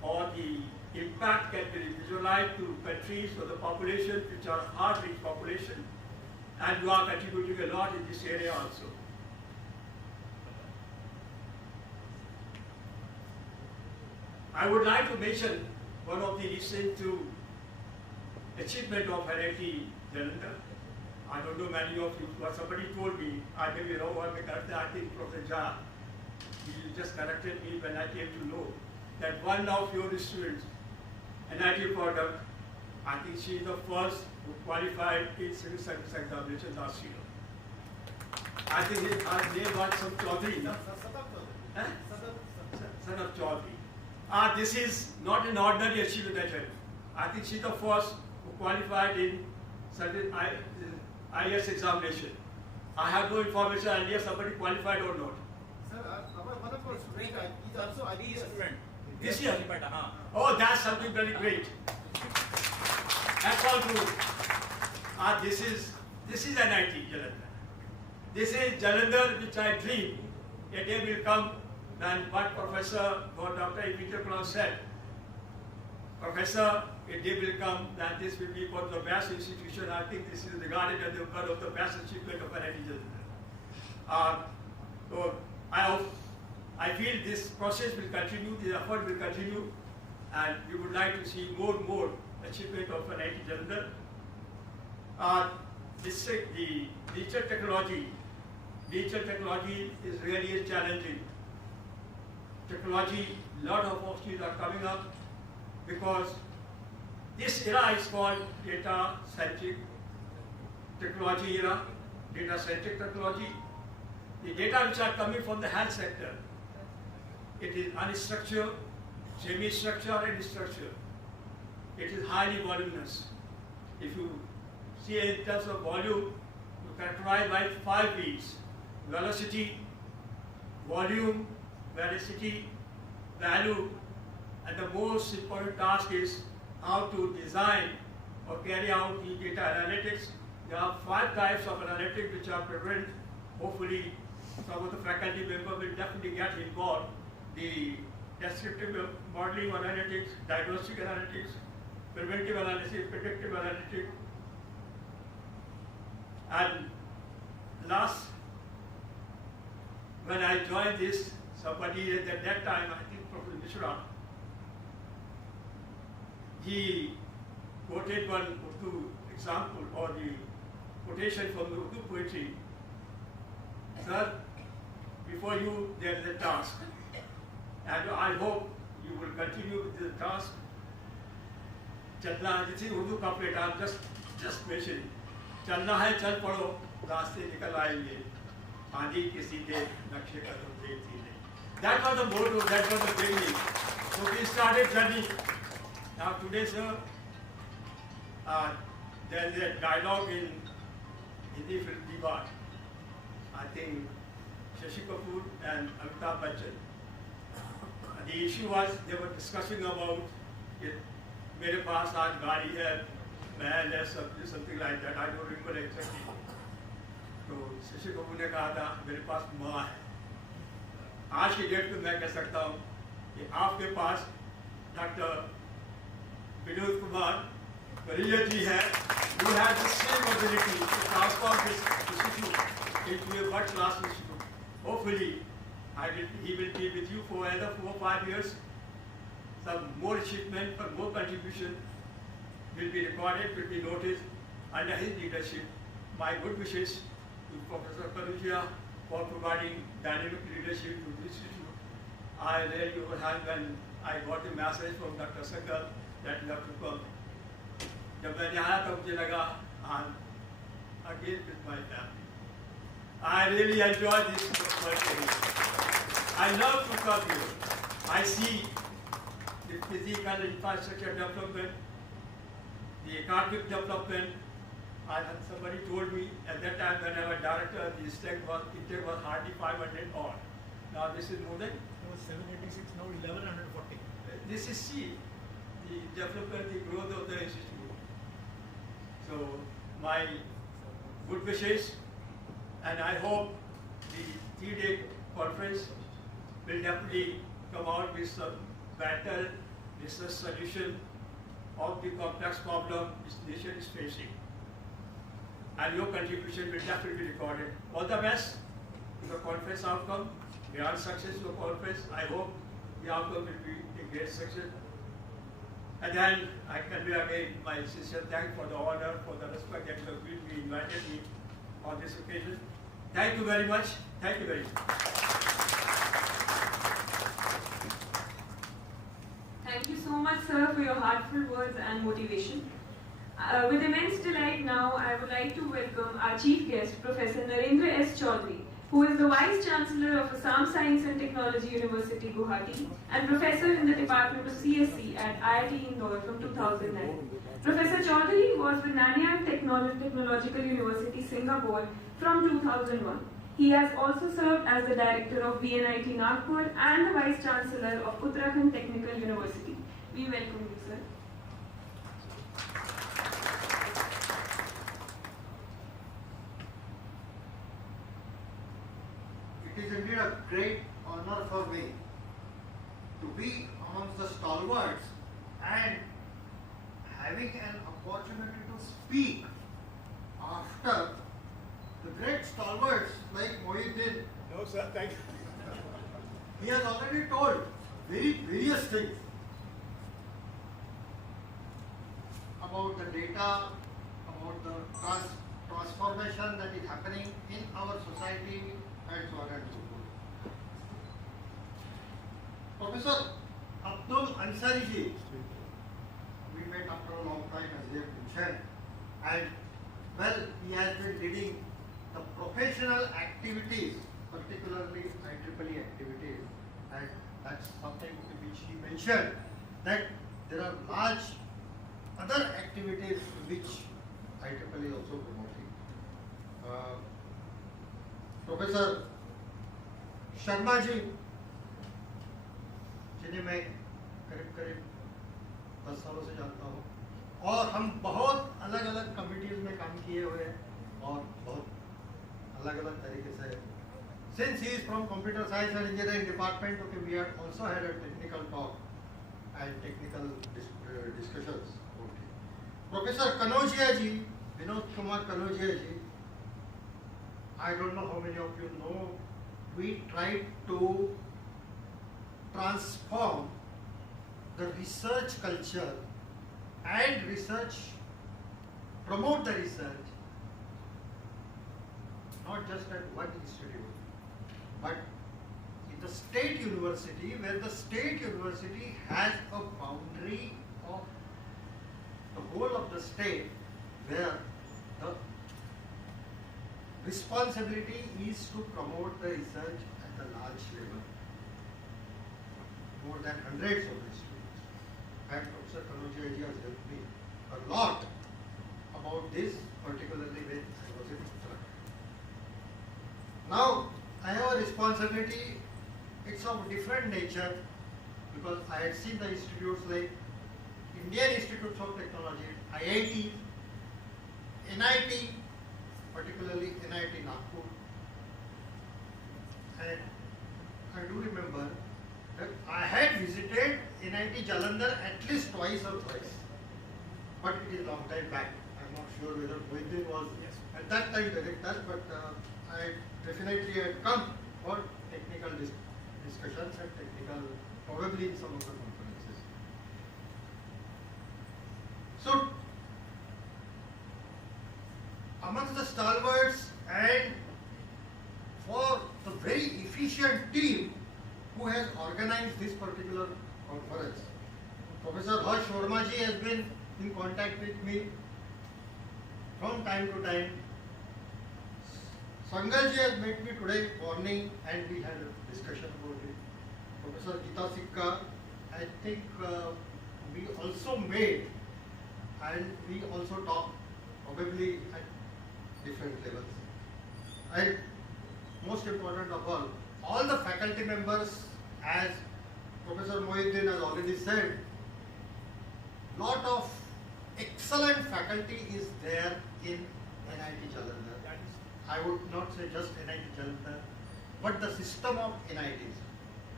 or the impact can be visualized to countries or the population which are hard-hit population, and you are contributing a lot in this area also. I would like to mention one of the recent achievement of NIT Jalandhar. I don't know many of you, but somebody told me, I may be wrong, I think Professor Jha, he just corrected me when I came to know that one of your students, NIT product, I think she is the first who qualified in civil service examination last year. I think her name was some Chaudhary. Son of Chaudhary. This is not an ordinary achievement. I think she is the first who qualified in certain IS examination. I have no information earlier somebody qualified or not. Sir, one of our students is also IB student. This year? Oh, that's something very great. That's all true. This is NIT Jalandhar. This is Jalandhar which I dream. A day will come when what Professor or Dr. A.P.J. Kalam said. Professor, a day will come that this will be one of the best institutions. I think this is regarded as one of the best achievement of NIT Jalandhar. So I feel this process will continue, the effort will continue, and we would like to see more and more achievement of NIT Jalandhar. The digital technology is really challenging. Technology, lot of opportunities are coming up because this era is called data-centric technology era, data-centric technology. The data which are coming from the health sector, it is unstructured, semi-structured and structured. It is highly voluminous. If you see in terms of volume, you characterize by 5 V's: velocity, volume, velocity, value, and the most important task is how to design or carry out the data analytics. There are 5 types of analytics which are prevalent. Hopefully, some of the faculty members will definitely get involved. The descriptive modeling analytics, diagnostic analytics, preventive analysis, predictive analytics. And last, when I joined this, somebody at that time, I think Professor Mishra, he quoted one Urdu example or the quotation from the Urdu poetry. Sir, before you there is a task, and I hope you will continue with the task. चलना, this is Urdu couplet, I'm just mentioning. चलना है चल पड़ो, रास्ते निकल आएंगे. आंधी के सीधे नक्शे कदम देख सीधे. That was the motto, that was the beginning. So we started journey. Now today, sir, there is a dialogue in Hindi film Diva. I think Shashi Kapoor and Amitabh Bachchan. The issue was they were discussing about it. मेरे पास आज गाड़ी है, महल है, something like that. I don't remember exactly. तो शशि कपूर ने कहा था मेरे पास माँ है. आज की डेट में मैं कह सकता हूँ कि आपके पास डॉक्टर विनोद कुमार परिया जी है. You have the same ability to transform this institute into a world-class institute. Hopefully, he will be with you for another 4 or 5 years. Some more achievement or more contribution will be recorded, will be noticed under his leadership. My good wishes to Professor Collage for providing dynamic leadership to this institute. I really overwhelmed when I got the message from Dr. Sakal that you have to come. जब मैंने आया तो मुझे लगा I'm again with my family. I really enjoy this work. I love to come here. I see the physical infrastructure development, the academic development. And somebody told me at that time when I was director, the intake was hardly 500 odd. Now this is more than? It was 786, now 1140. This is the development, the growth of the institute. So my good wishes, and I hope the 3-day conference will definitely come out with some better research solution of the complex problem this nation is facing. And your contribution will definitely be recorded. All the best to the conference outcome. We are success to the conference. I hope the outcome will be a great success. And then I convey again my sincere thanks for the honor, for the respect that you have invited me on this occasion. Thank you very much. Thank you very much. Thank you so much, sir, for your heartful words and motivation. With immense delight now, I would like to welcome our chief guest, Professor Narendra S. Chaudhary, who is the Vice Chancellor of Assam Science and Technology University, Guwahati, and Professor in the Department of CSC at IIT Indore from 2009. Professor Chaudhary was with Nanyang Technological University, Singapore from 2001. He has also served as the Director of VNIT Nagpur and the Vice Chancellor of Uttarakhand Technical University. We welcome you, sir. It is indeed a great honor for me to be amongst the stalwarts and having an opportunity to speak after the great stalwarts like Mohiuddin. No, sir, thank you. He has already told various things about the data, about the transformation that is happening in our society, and so on and so forth. Professor Abdul Ansari ji, we met after a long time, as he had mentioned, and well, he has been leading the professional activities, particularly IEEE activities, and that's something which he mentioned, that there are large other activities which IEEE is also promoting. Professor Sharma ji, जिन्हें मैं करीब 10 सालों से जानता हूँ, और हम बहुत अलग अलग कमिटीज में काम किए हुए हैं और बहुत अलग अलग तरीके से. Since he is from Computer Science and Engineering Department, okay, we had also had a technical talk and technical discussions. Okay. Professor Kanodia ji, Vinod Kumar Kanodia ji, I don't know how many of you know, we tried to transform the research culture and promote the research, not just at one institute, but in the state university, where the state university has a boundary of the whole of the state, where the responsibility is to promote the research at the large level. More than hundreds of institutes. And Professor Collage has helped me a lot about this, particularly when I was in Uttarakhand. Now, I have a responsibility, it's of different nature, because I had seen the institutes like Indian Institutes of Technology, IIT, NIT, particularly NIT Nagpur. And I do remember that I had visited NIT Jalandhar at least twice or thrice. But it is a long time back. I'm not sure whether Mohiuddin was at that time director, but I definitely had come for technical discussions and technical, probably in some of the conferences. So, amongst the stalwarts and for the very efficient team who has organized this particular conference, Professor Harsh Sharmaji has been in contact with me from time to time. Sangalji has met me today morning and we had a discussion about it. Professor Geeta Sikka, I think we also met and we also talked probably at different levels. And most important of all the faculty members, as Professor Mohiuddin has already said, lot of excellent faculty is there in NIT Jalandhar. I would not say just NIT Jalandhar, but the system of NITs.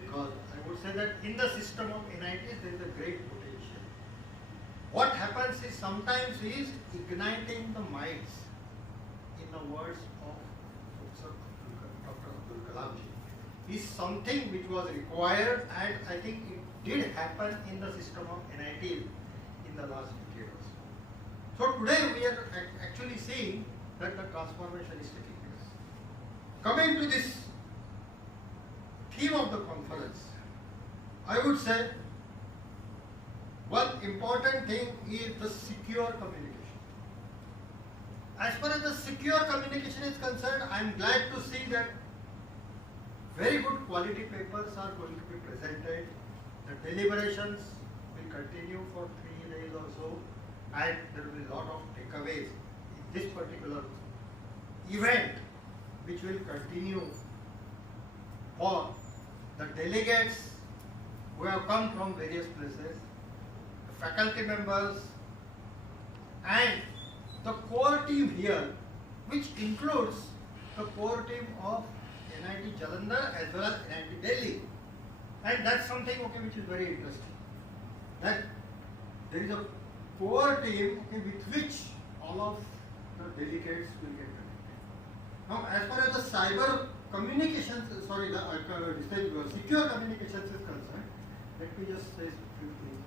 Because I would say that in the system of NITs there is a great potential. What happens is sometimes is igniting the minds, in the words of Professor Dr. Abdul Kalam ji, is something which was required, and I think it did happen in the system of NIT in the last decade or so. So today we are actually seeing that the transformation is taking place. Coming to this theme of the conference, I would say one important thing is the secure communication. As far as the secure communication is concerned, I am glad to see that very good quality papers are going to be presented. The deliberations will continue for 3 days or so, and there will be a lot of takeaways in this particular event, which will continue for the delegates who have come from various places, the faculty members, and the core team here, which includes the core team of NIT Jalandhar as well as NIT Delhi. And that's something which is very interesting. That there is a core team with which all of the delegates will get connected. Now, as far as the cyber communications, the secure communications is concerned, let me just say a few things.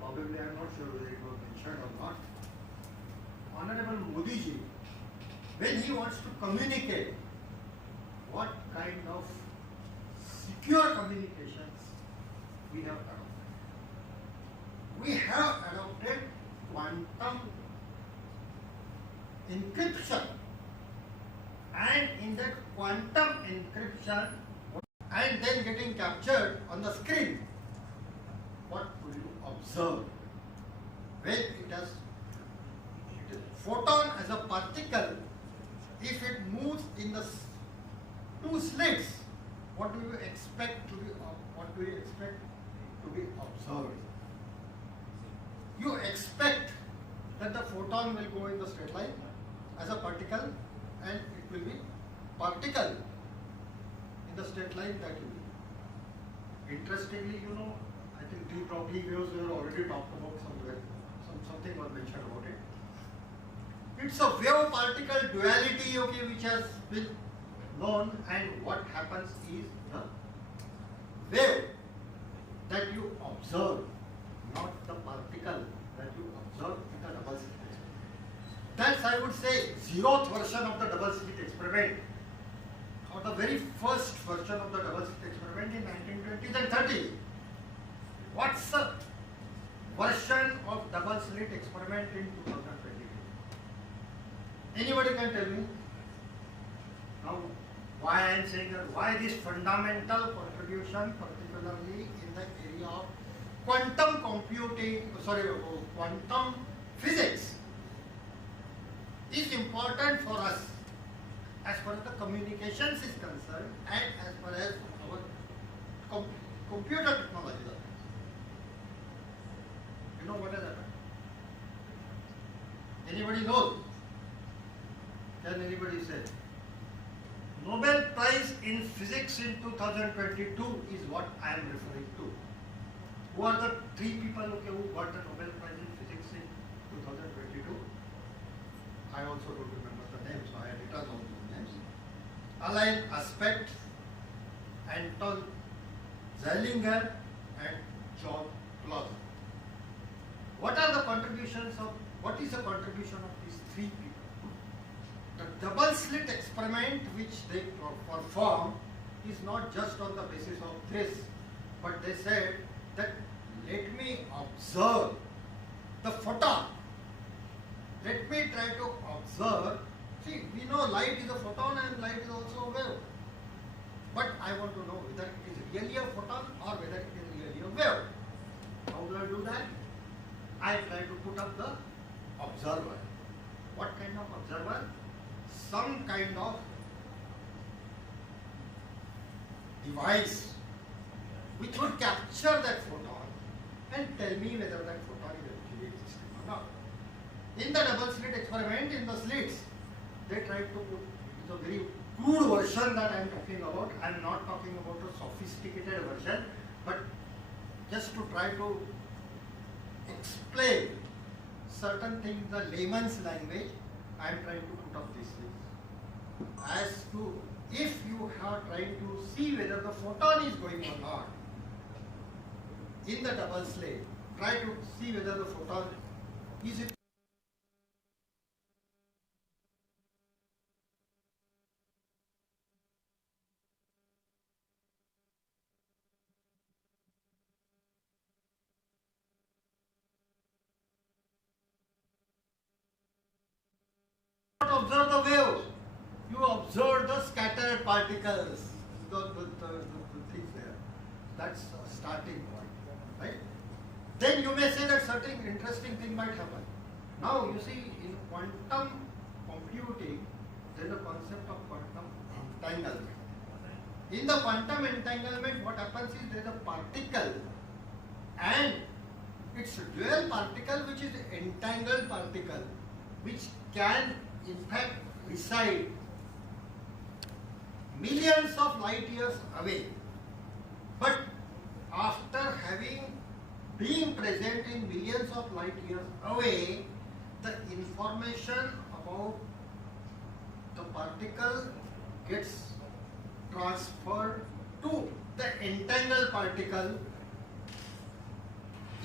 Probably I am not sure whether it was mentioned or not. Honorable Modi ji, when he wants to communicate, what kind of secure communications we have adopted? We have adopted quantum encryption, and in that quantum encryption, and then getting captured on the screen, what will you observe? When it has photon as a particle, if it moves in the two slits, what do you expect to be observed? You expect that the photon will go in the straight line as a particle, and it will be particle in the straight line that will be. Interestingly, I think we probably were already talked about somewhere. Something was mentioned about it. It's a wave particle duality, which has been known, and what happens is the wave that you observe, not the particle that you observe in the double slit experiment. That's, I would say, 0th version of the double slit experiment, or the very first version of the double slit experiment in 1920s and 30s. What's the version of double slit experiment in 2022? Anybody can tell me? Why I am saying that? Why this fundamental contribution, particularly in the area of quantum computing, quantum physics, is important for us as far as the communications is concerned and as far as our computer technology is concerned. You know what has happened? Anybody knows? Can anybody say? Nobel Prize in Physics in 2022 is what I am referring to. Who are the three people who got the Nobel Prize in Physics in 2022? I also don't remember the names, so I had written all those names. Alain Aspect, Anton Zeilinger, and John Clausen. What is the contribution of these three people? The double slit experiment which they performed is not just on the basis of this, but they said that let me observe the photon. Let me try to observe. See, we know light is a photon and light is also a wave. But I want to know whether it is really a photon or whether it is really a wave. How do I do that? I try to put up the observer. What kind of observer? Some kind of device which would capture that photon and tell me whether that photon is actually existing or not. In the double slit experiment, in the slits, they tried to put, it is a very crude version that I am talking about. I am not talking about a sophisticated version, but just to try to explain certain things in the layman's language, I am trying to put up these things. As to if you are trying to see whether the photon is going or not, in the double slit, try to see whether the photon is it. Observe the wave, you observe the scattered particles, the things there. That's a starting point, right? Then you may say that certain interesting thing might happen. Now you see, in quantum computing, there is a concept of quantum entanglement. In the quantum entanglement, what happens is there is a particle and it's a dual particle which is entangled particle, which can in fact reside millions of light years away. But after being present in millions of light years away, the information about the particle gets transferred to the entangled particle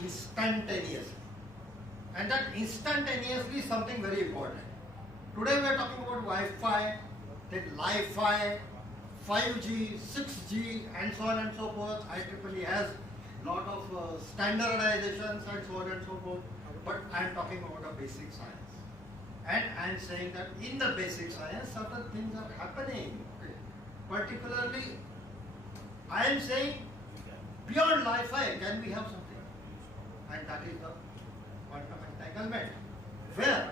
instantaneously. And that instantaneously is something very important. Today we are talking about Wi-Fi, then Li-Fi, 5G, 6G, and so on and so forth. IEEE has lot of standardizations and so on and so forth. But I am talking about a basic science. And I am saying that in the basic science, certain things are happening. Particularly, I am saying beyond Li-Fi, can we have something? And that is the quantum entanglement, where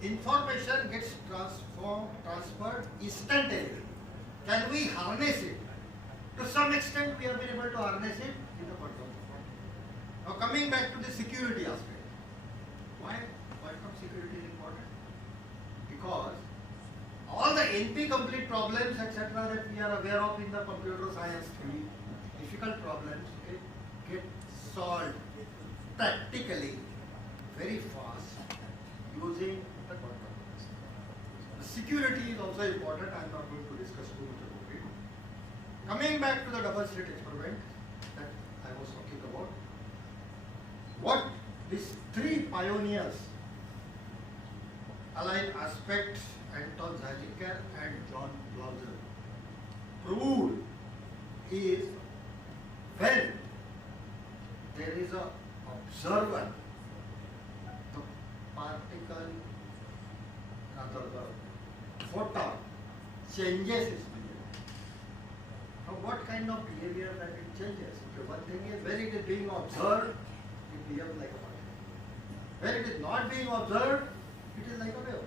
information gets transferred instantaneously. Can we harness it? To some extent, we have been able to harness it in the quantum. Now coming back to the security aspect. Why quantum security is important? Because all the NP-complete problems, etc., that we are aware of in the computer science field, difficult problems, get solved practically very fast using the quantum. The security is also important. I am not going to discuss too much about it. Coming back to the double slit experiment that I was talking about, what these three pioneers, Alain Aspect, Anton Zeilinger, and John Clausen, proved is when there is a observer, the particle, rather the photon changes its behavior. what kind of behavior that it changes. Okay, one thing is when it is being observed, it behaves like a butterfly. When it is not being observed, it is like a wave.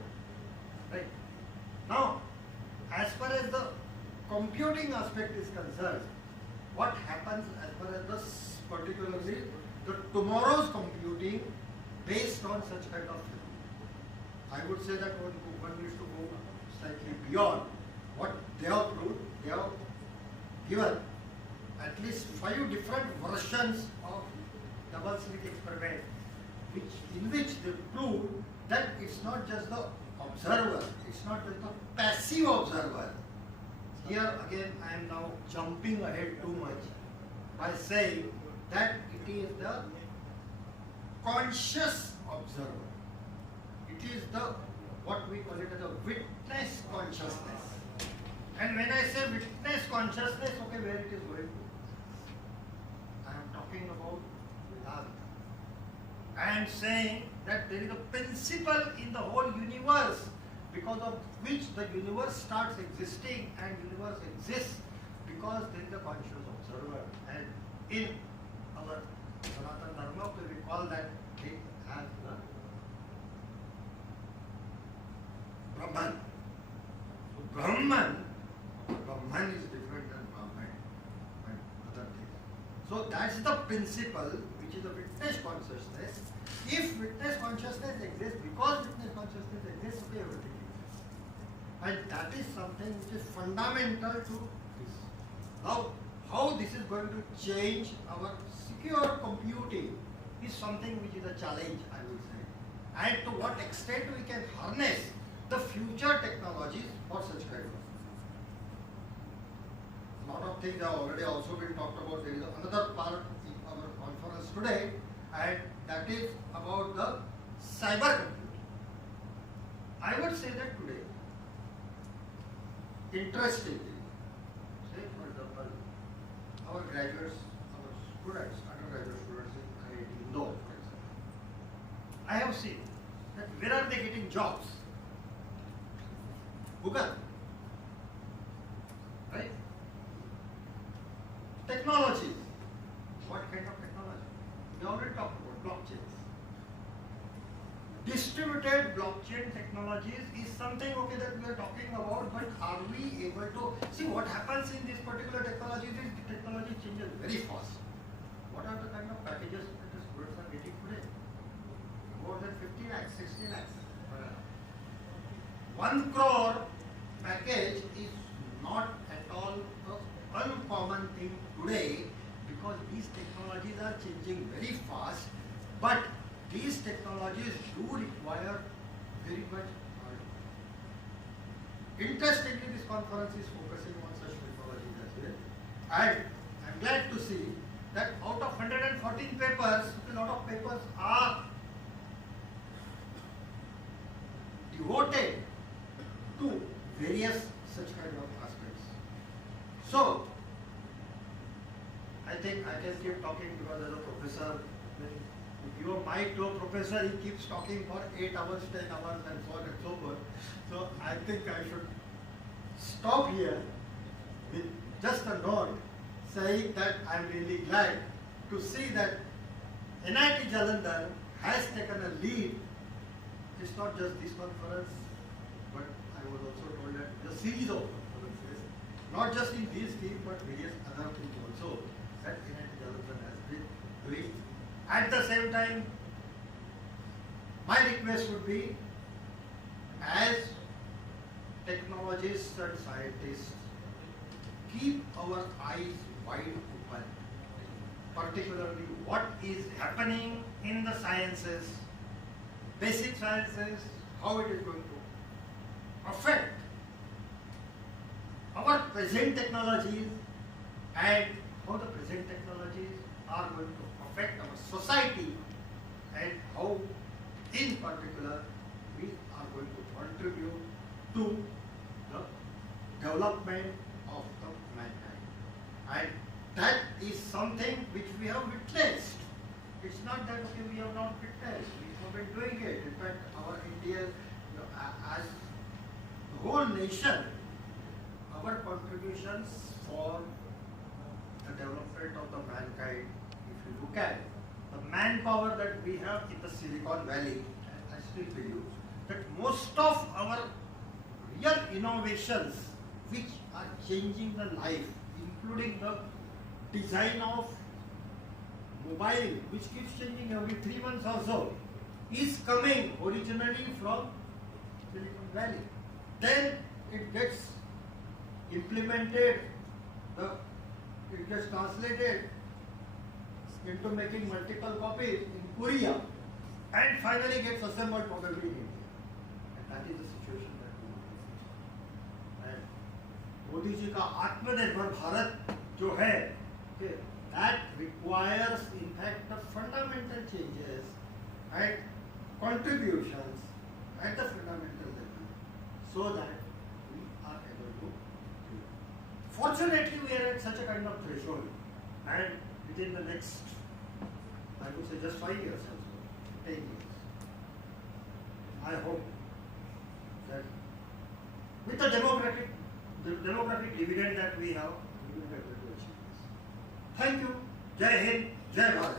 Right? Now, as far as the computing aspect is concerned, what happens as far as this particularly the tomorrow's computing based on such kind of thing. I would say that one needs to go slightly beyond what they have proved. They have given at least 5 different versions of double slit experiment in which they prove that it's not just the observer, it's not just the passive observer. Here again I am now jumping ahead too much by saying that it is the conscious observer. It is the what we call it as a witness consciousness. And when I say witness consciousness, okay, where it is going to? I am talking about Vedanta. I am saying that there is a principle in the whole universe because of which the universe starts existing, and universe exists because there is a conscious observer. And in our Sanatana Dharma, we call that it as the Brahman. So Brahman is different than Brahman and other things. So that's the principle which is a witness consciousness. If witness consciousness exists, because witness consciousness exists, okay, everything exists. And that is something which is fundamental to this. Now, how this is going to change our secure computing is something which is a challenge, I would say. And to what extent we can harness the future technologies for such kind of. A lot of things have already also been talked about. There is another part in our conference today, and that is about the cyber computing. I would say that today, interestingly, say for example, our graduates, our students, undergraduate students in IIT Indore, for example, I have seen that where are they getting jobs? Google, right? Technology. What kind of technology? We already talked about blockchains. Distributed blockchain technologies is something, okay, that we are talking about, but are we able to see what happens in this particular technology? This technology changes very fast. What are the kind of packages that the students are getting today? More than 50 lakhs, 60 lakhs. 1 crore package is not at all an uncommon thing today because these technologies are changing very fast, but these technologies do require very much hard. Interestingly, this conference is focusing on such technologies as well. And I'm glad to see that out of 114 papers, a lot of papers are devoted to various such kind of aspects. So, I think I can keep talking because as a professor, when you give a mic to a professor, he keeps talking for 8 hours, 10 hours and so on and so forth. So, I think I should stop here with just a note saying that I am really glad to see that NIT Jalandhar has taken a lead. It's not just this conference, but I was also told that the series of conferences, not just in this theme, but various other things also that NIT Jalandhar has been doing. At the same time, my request would be, as technologists and scientists, keep our eyes wide open, particularly what is happening in the sciences, basic sciences, how it is going to affect our present technologies and how the present technologies are going to affect our society and how in particular we are going to contribute to the development of the mankind. And that is something which we have witnessed. It's not that okay, we have not witnessed, we have been doing it. In fact, our India, as the whole nation, our contributions for the development of the mankind, if you look at the manpower that we have in the Silicon Valley, I still believe that most of our real innovations which are changing the life, including the design of mobile, which keeps changing every 3 months or so, is coming originally from Silicon Valley. Then it gets implemented, it gets translated into making multiple copies in Korea, and finally gets assembled probably in India. And that is the situation that we are facing. And Modi ji ka Atmanirbhar Bharat jo hai, okay, that requires in fact the fundamental changes and contributions at the fundamental level so that we are able to do it. Fortunately, we are at such a kind of threshold, and within the next, I would say just 5 years or so, 10 years, I hope that with the demographic dividend that we have, we will be able to achieve this. Thank you. Jai Hind, Jai Bharat.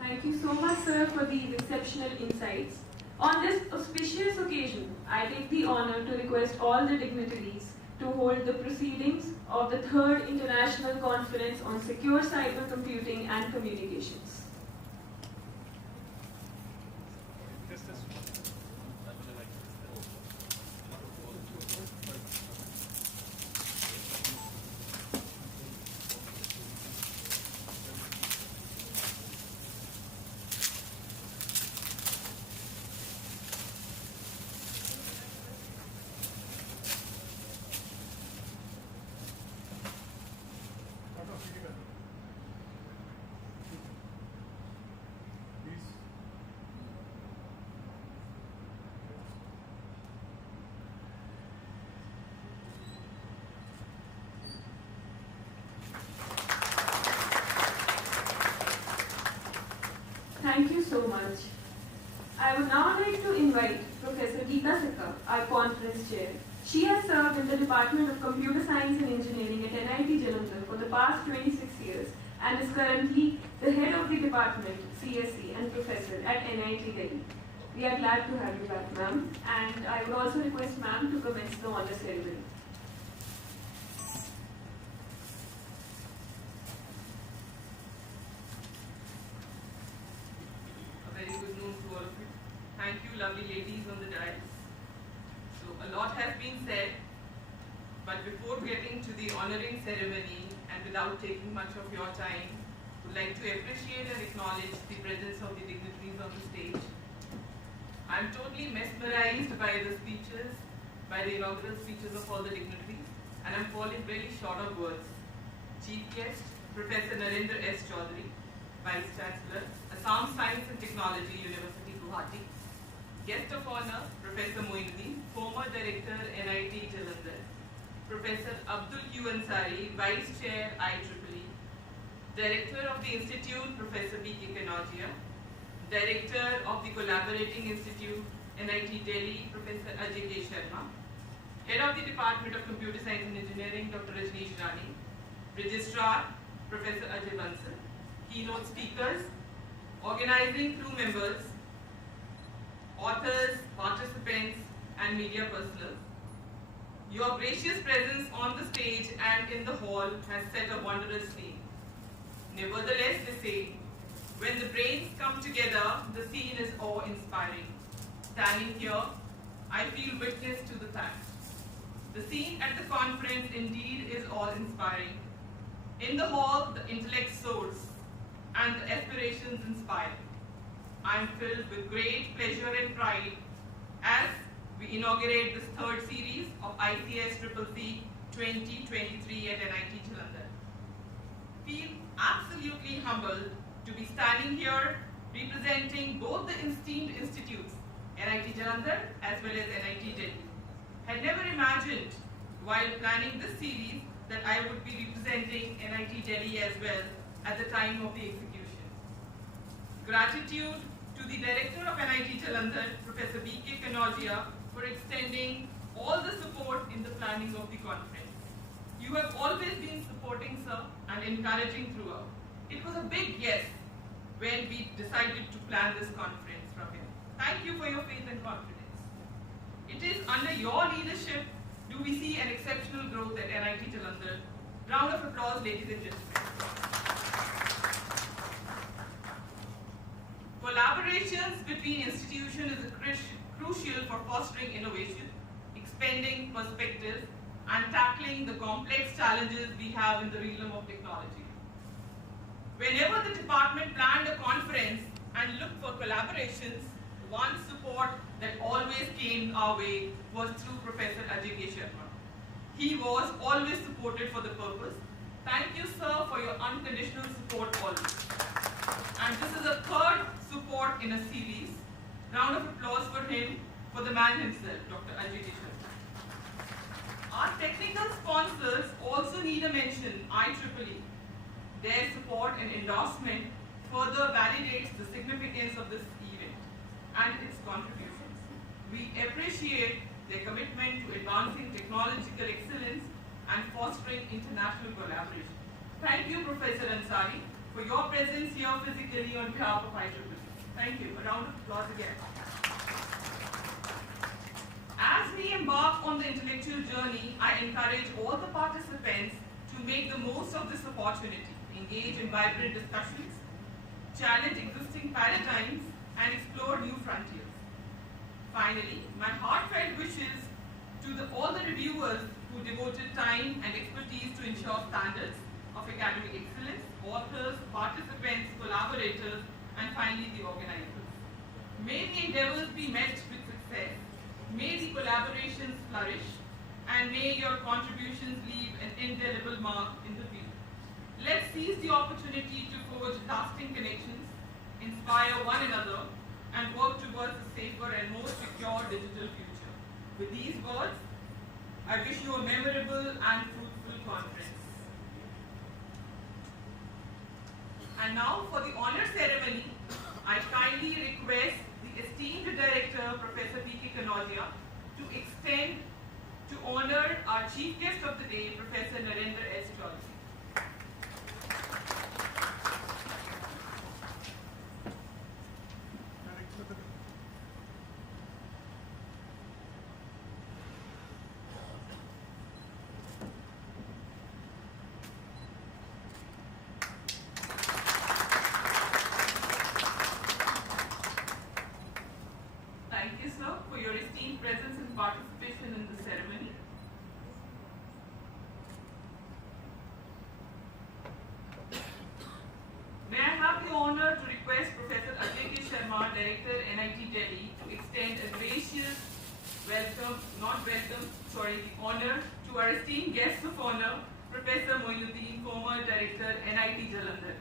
Thank you so much, sir, for these exceptional insights. On this auspicious occasion, I take the honor to request all the dignitaries to hold the proceedings of the 3rd International Conference on Secure Cyber Computing and Communications. Thank you so much. I would now like to invite Professor Geeta Sikka, our conference chair. She has served in the Department of Computer Science and Engineering at NIT Jalandhar for the past 26 years and is currently the head of the department, CSE, and professor at NIT Delhi. We are glad to have you back, ma'am, and I would also request ma'am to commence the honor ceremony. Thank you, lovely ladies on the dais. So a lot has been said, but before getting to the honoring ceremony and without taking much of your time, I would like to appreciate and acknowledge the presence of the dignitaries on the stage. I am totally mesmerized by the speeches, by the inaugural speeches of all the dignitaries, and I am falling really short of words. Chief guest, Professor Narendra S. Chaudhary, Vice Chancellor, Assam Science and Technology University, Guwahati. Guest of honor, Professor Moinuddin, former Director, NIT Jalandhar. Professor Abdul Q. Ansari, Vice Chair, IEEE. Director of the Institute, Professor B.K. Kanodia. Director of the Collaborating Institute, NIT Delhi, Professor Ajay K. Sharma. Head of the Department of Computer Science and Engineering, Dr. Rajneesh Rani. Registrar, Professor Ajay Bansal. Keynote speakers, organizing crew members, authors, participants, and media personnel. Your gracious presence on the stage and in the hall has set a wondrous scene. Nevertheless, they say, when the brains come together, the scene is awe-inspiring. Standing here, I feel witness to the fact. The scene at the conference indeed is awe-inspiring. In the hall, the intellect soars and the aspirations inspire. I am filled with great pleasure and pride as we inaugurate this 3rd series of ICS CCC 2023 at NIT Jalandhar. Feel absolutely humbled to be standing here representing both the esteemed institutes, NIT Jalandhar as well as NIT Delhi. Had never imagined while planning this series that I would be representing NIT Delhi as well at the time of the execution. Gratitude to the Director of NIT Jalandhar, Professor B.K. Kanodia, for extending all the support in the planning of the conference. You have always been supporting, sir, and encouraging throughout. It was a big yes when we decided to plan this conference from here. Thank you for your faith and confidence. It is under your leadership do we see an exceptional growth at NIT Jalandhar. Round of applause, ladies and gentlemen. Collaborations between institutions is crucial for fostering innovation, expanding perspectives, and tackling the complex challenges we have in the realm of technology. Whenever the department planned a conference and looked for collaborations, one support that always came our way was through Professor Ajay K. Sharma. He was always supported for the purpose. Thank you, sir, for your unconditional support always. And this is a third support in a series. Round of applause for him, for the man himself, Dr. Ajay K. Sharma. Our technical sponsors also need a mention, IEEE. Their support and endorsement further validates the significance of this event and its contributions. We appreciate their commitment to advancing technological excellence and fostering international collaboration. Thank you, Professor Ansari, for your presence here physically on behalf of IEEE. Thank you. A round of applause again. As we embark on the intellectual journey, I encourage all the participants to make the most of this opportunity, engage in vibrant discussions, challenge existing paradigms, and explore new frontiers. Finally, my heartfelt wishes to all the reviewers who devoted time and expertise to ensure standards of academic excellence, authors, participants, collaborators, and finally the organizers. May the endeavors be met with success. May the collaborations flourish, and may your contributions leave an indelible mark in the field. Let's seize the opportunity to forge lasting connections, inspire one another, and work towards a safer and more secure digital future. With these words, I wish you a memorable and fruitful conference. And now for the honor ceremony, I kindly request the esteemed Director, Professor B.K. Kanodia, to honor our Chief Guest of the day, Professor Narendra S. Chaudhary. For your esteemed presence and participation in the ceremony. May I have the honor to request Professor Ajay K. Sharma, Director, NIT Delhi, to extend a gracious honor to our esteemed guest of honor, Professor Moinuddin, former Director, NIT Jalandhar.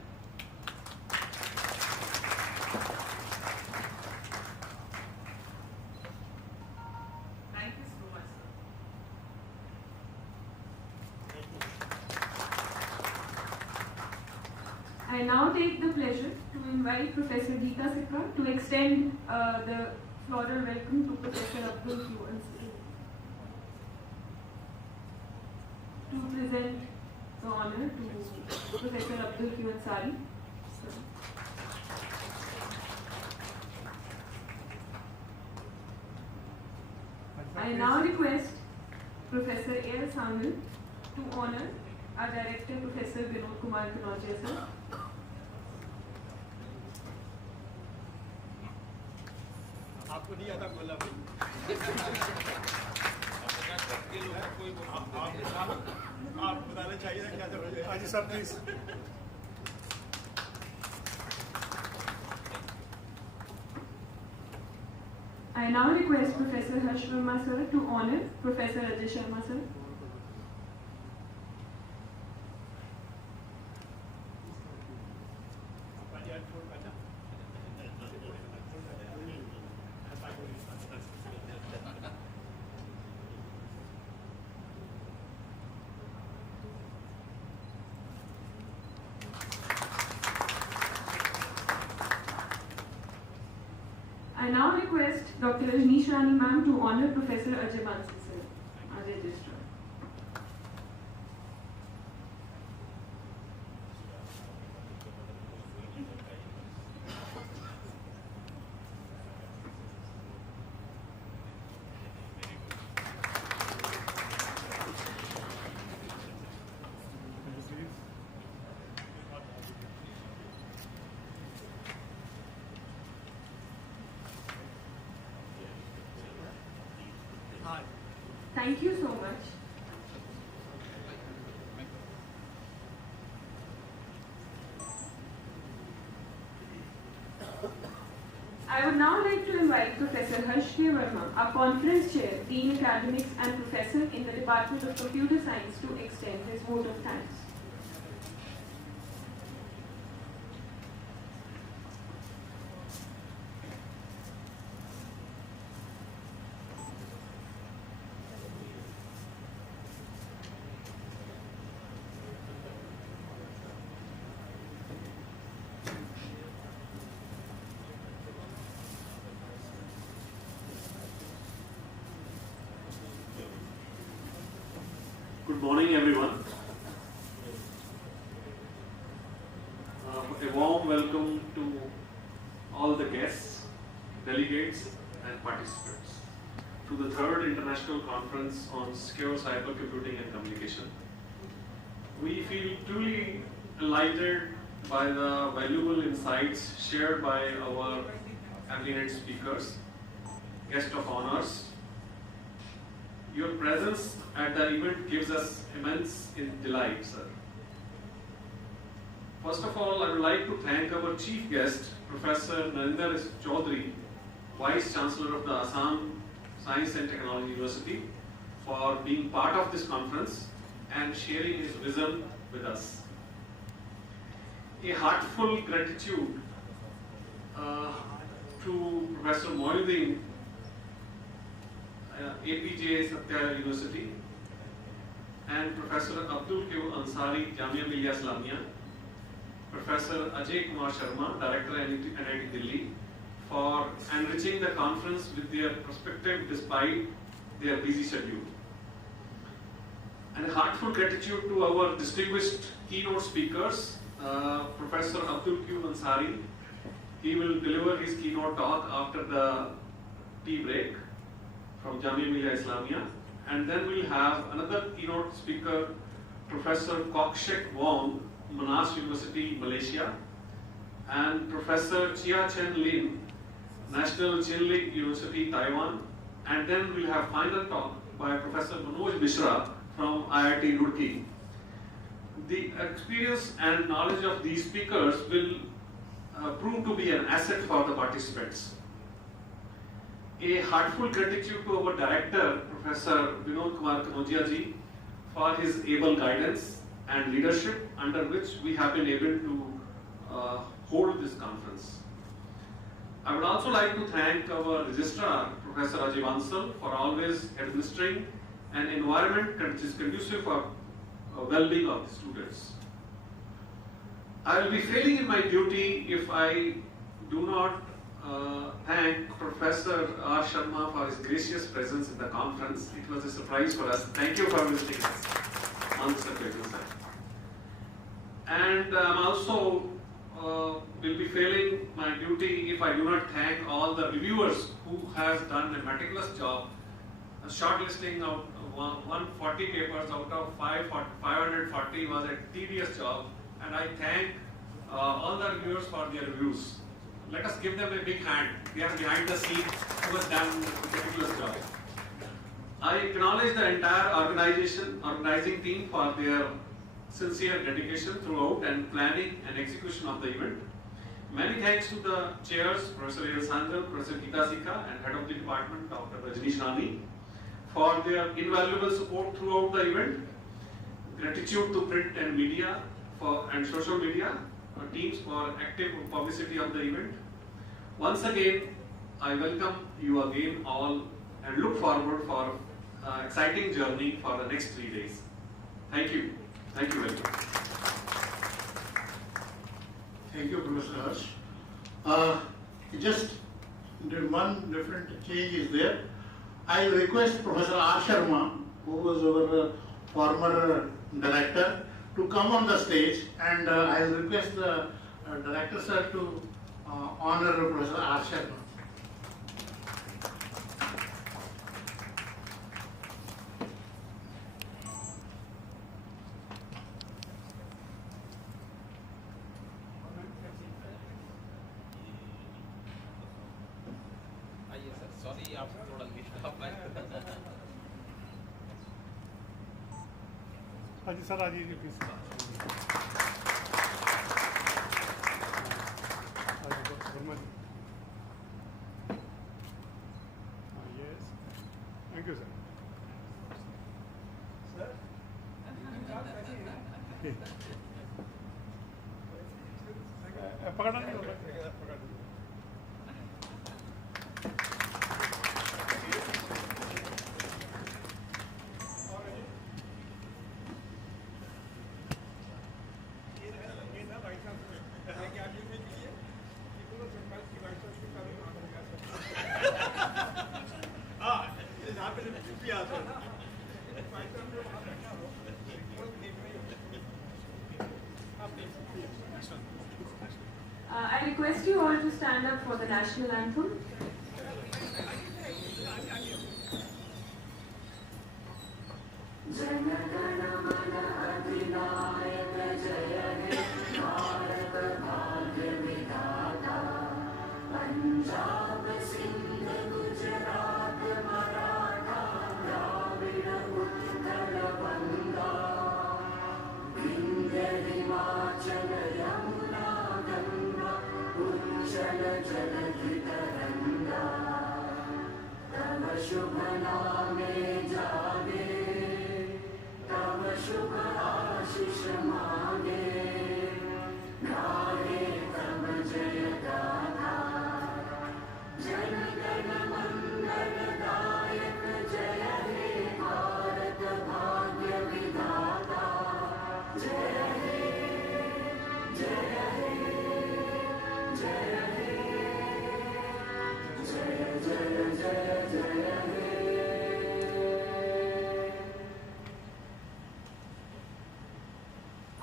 I now take the pleasure to invite Professor Geeta Sikka to extend the floral welcome to Professor Abdul Q. Ansari. To present the honor to Professor Abdul Q. Ansari. I now request Professor A.L. Sangal to honor our Director, Professor Vinod Kumar Kanodia, sir. आपको नहीं आता बोला भाई आप बताना चाहिए क्या जरूरत है sir please I now request Professor Harsh Verma sir to honor Professor Ajay Sharma sir. request Dr. Rajneesh Rani ma'am to honor Professor Ajay Bansal sir, our registrar. Thank you so much. I would now like to invite Professor Harsh K. Verma, our conference chair, Dean Academics and Professor in the Department of Computer Science, to extend his vote of thanks. Good morning, everyone. A warm welcome to all the guests, delegates, and participants to the third International Conference on Secure Cybercomputing and Communication. We feel truly enlightened by the valuable insights shared by our eminent speakers, guest of honors. Your presence at the event gives us immense delight, sir. First of all, I would like to thank our chief guest, Professor Narinder Chaudhary, Vice Chancellor of the Assam Science and Technology University, for being part of this conference and sharing his vision with us. A heartfelt gratitude to Professor Moinuddin, APJ Satya University, and Professor Abdul Q. Ansari, Jamia Millia Islamia, Professor Ajay Kumar Sharma, Director NIT Delhi, for enriching the conference with their perspective despite their busy schedule. And a heartfelt gratitude to our distinguished keynote speakers, Professor Abdul Q. Ansari. He will deliver his keynote talk after the tea break from Jamia Millia Islamia, and then we'll have another keynote speaker, Professor Kokshek Wong, Monash University, Malaysia, and Professor Chia Chen Lin, National Chinle University, Taiwan, and then we'll have final talk by Professor Manoj Mishra from IIT Roorkee. The experience and knowledge of these speakers will prove to be an asset for the participants. A heartfelt gratitude to our director, Professor Vinod Kumar Kanojia ji, for his able guidance and leadership under which we have been able to hold this conference. I would also like to thank our registrar, Professor Ajay Bansal, for always administering an environment that is conducive for well-being of the students. I will be failing in my duty if I do not thank Professor R. Sharma for his gracious presence in the conference. It was a surprise for us. Thank you for visiting us on this occasion, sir. And I'm also will be failing my duty if I do not thank all the reviewers who have done a meticulous job shortlisting out 140 papers out of 540 was a tedious job, and I thank all the reviewers for their reviews. Let us give them a big hand. They are behind the scenes who has done a meticulous job. I acknowledge the entire organizing team for their sincere dedication throughout and planning and execution of the event. Many thanks to the chairs, Professor Eyal Sandal, Professor Geeta Sikka, and Head of the Department, Dr. Rajneesh Rani, for their invaluable support throughout the event. Gratitude to print and media and social media teams for active publicity of the event. Once again, I welcome you again all and look forward for exciting journey for the next 3 days. Thank you. Thank you very much. Thank you, Professor Harsh. Just one different change is there. I request Professor R. Sharma, who was our former director, to come on the stage, and I request the director sir to honor Professor R. Sharma. Sorry आप थोड़ा late आप हाँ जी sir आ जाइए please Verma ji yes thank you sir पकड़ना नहीं होगा पकड़ I request you all to stand up for the national anthem.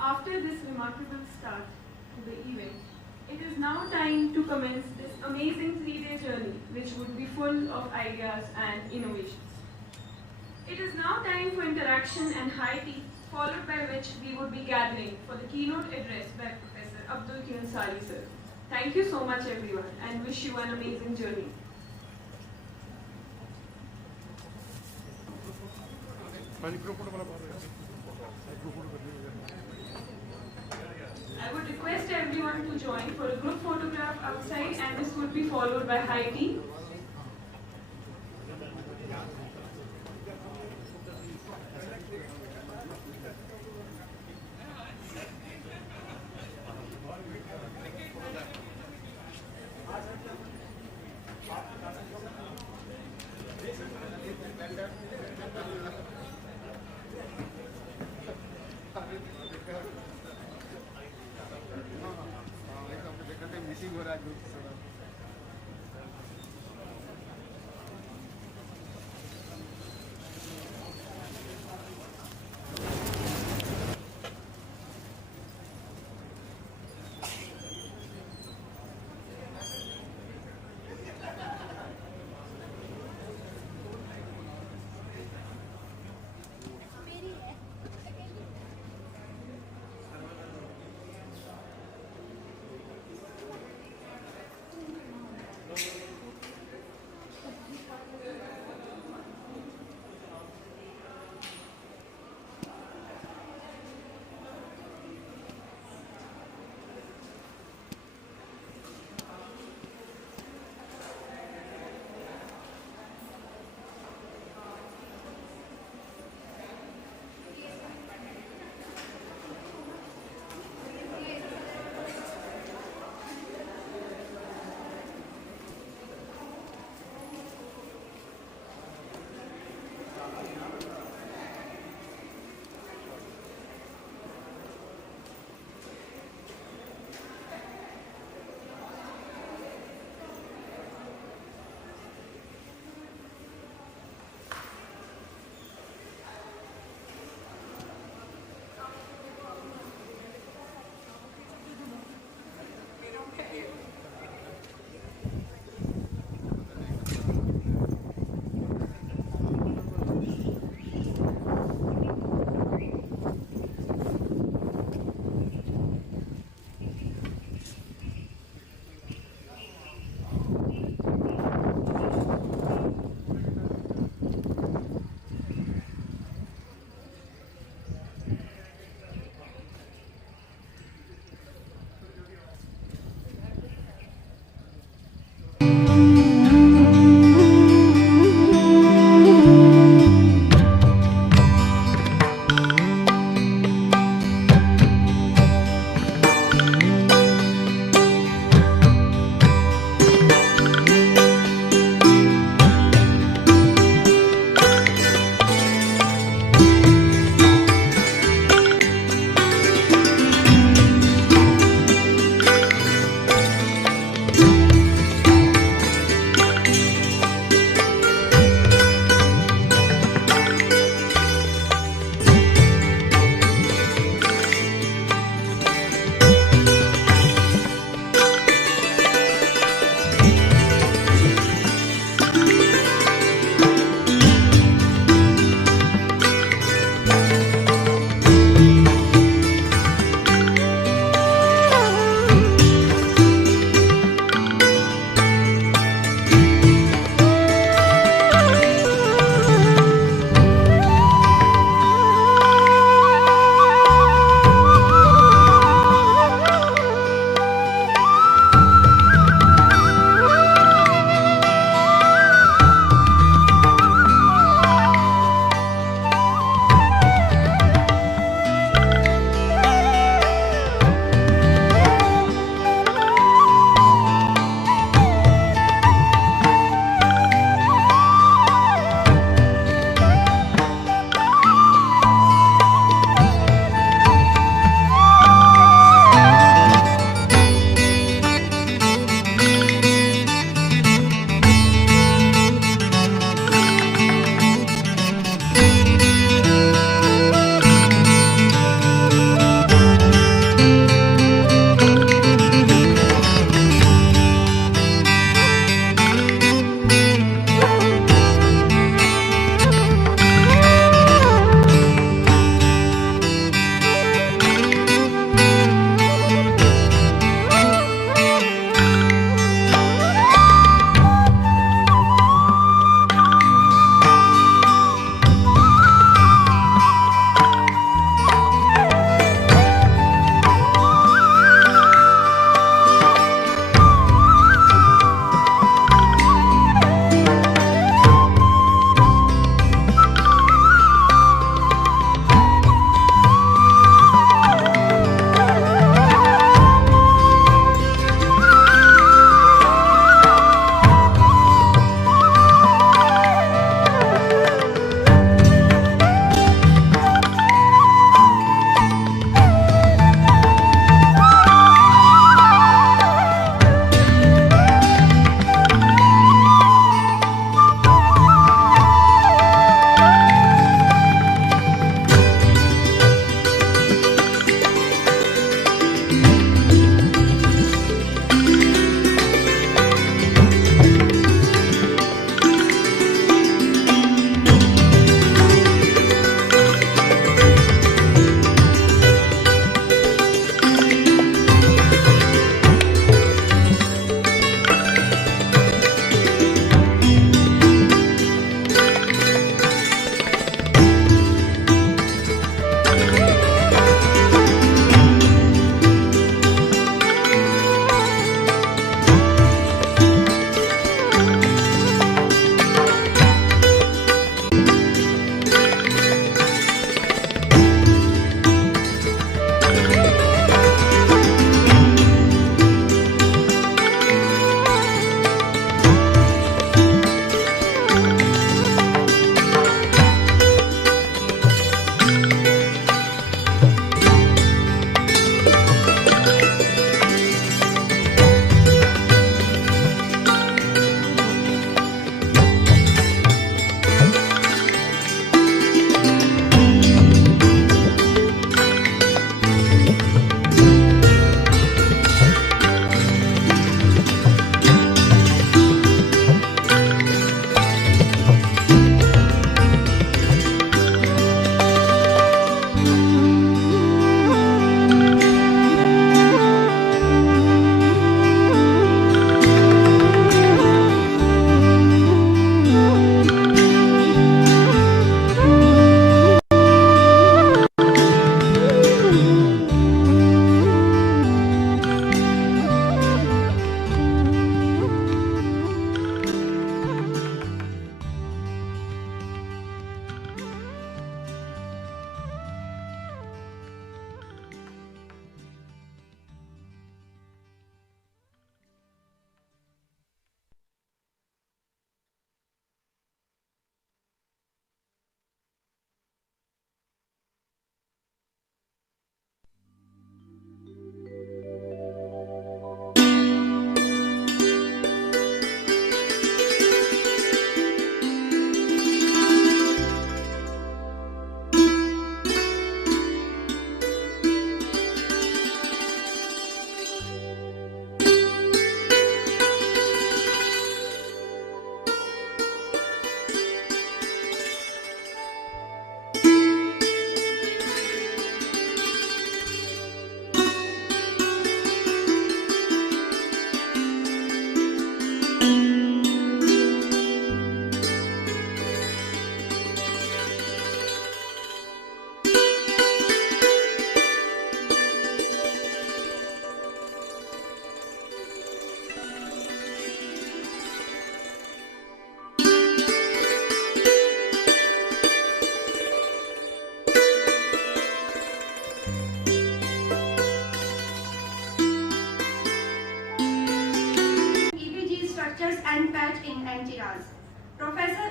After this remarkable start to the event, it is now time to commence this amazing 3-day journey which would be full of ideas and innovations. It is now time for interaction and high tea, followed by which we would be gathering for the keynote address by Professor Abdul Ansari sir. Thank you so much everyone and wish you an amazing journey. I would request everyone to join for a group photograph outside, and this would be followed by high tea.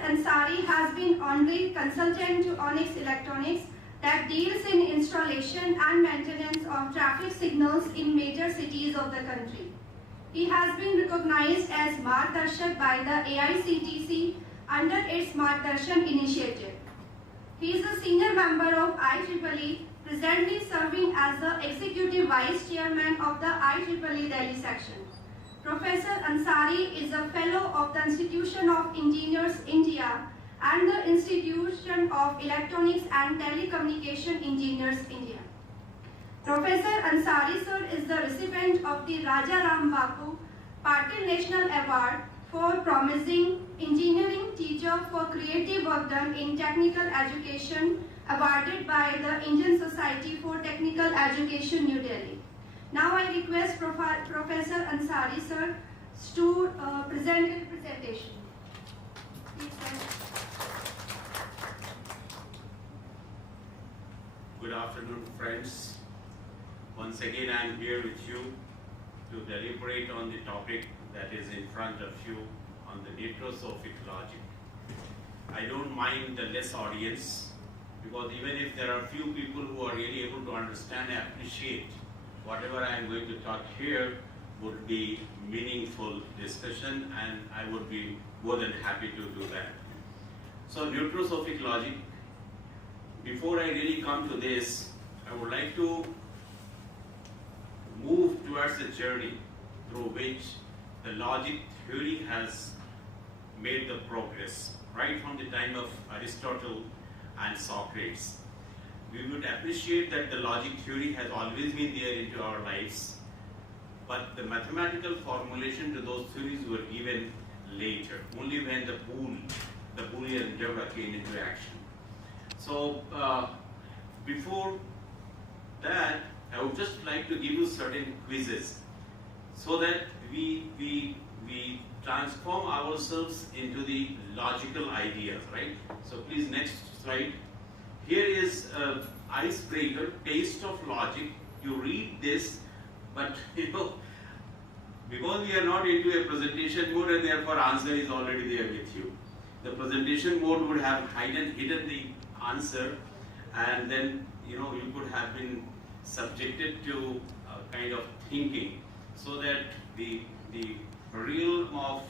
Ansari has been honorary consultant to Onyx Electronics that deals in installation and maintenance of traffic signals in major cities of the country. He has been recognized as Margdarshak by the AICTC under its Margdarshan initiative. He is a senior member of IEEE, presently serving as the Executive Vice Chairman of the IEEE Delhi section. Professor Ansari is a Fellow of the Institution of Engineers India and the Institution of Electronics and Telecommunication Engineers India. Professor Ansari sir is the recipient of the Raja Ram Bapu Patil National Award for Promising Engineering Teacher for Creative Work Done in Technical Education, awarded by the Indian Society for Technical Education, New Delhi. Now I request Professor Ansari sir to present his presentation. Please, sir. Good afternoon, friends. Once again, I am here with you to deliberate on the topic that is in front of you on the neurosophic logic. I don't mind the less audience, because even if there are few people who are really able to understand and appreciate whatever I am going to talk here, would be meaningful discussion, and I would be more than happy to do that. So neurosophic logic, before I really come to this, I would like to move towards a journey through which the logic theory has made the progress, right from the time of Aristotle and Socrates. We would appreciate that the logic theory has always been there into our lives, but the mathematical formulation to those theories were given later, only when the Boolean algebra came into action. So before that, I would just like to give you certain quizzes so that we transform ourselves into the logical ideas, right? So please, next slide. Here is an icebreaker, taste of logic. You read this, but because we are not into a presentation mode, and therefore answer is already there with you. The presentation mode would have hidden the answer, and then you could have been subjected to kind of thinking, so that the realm of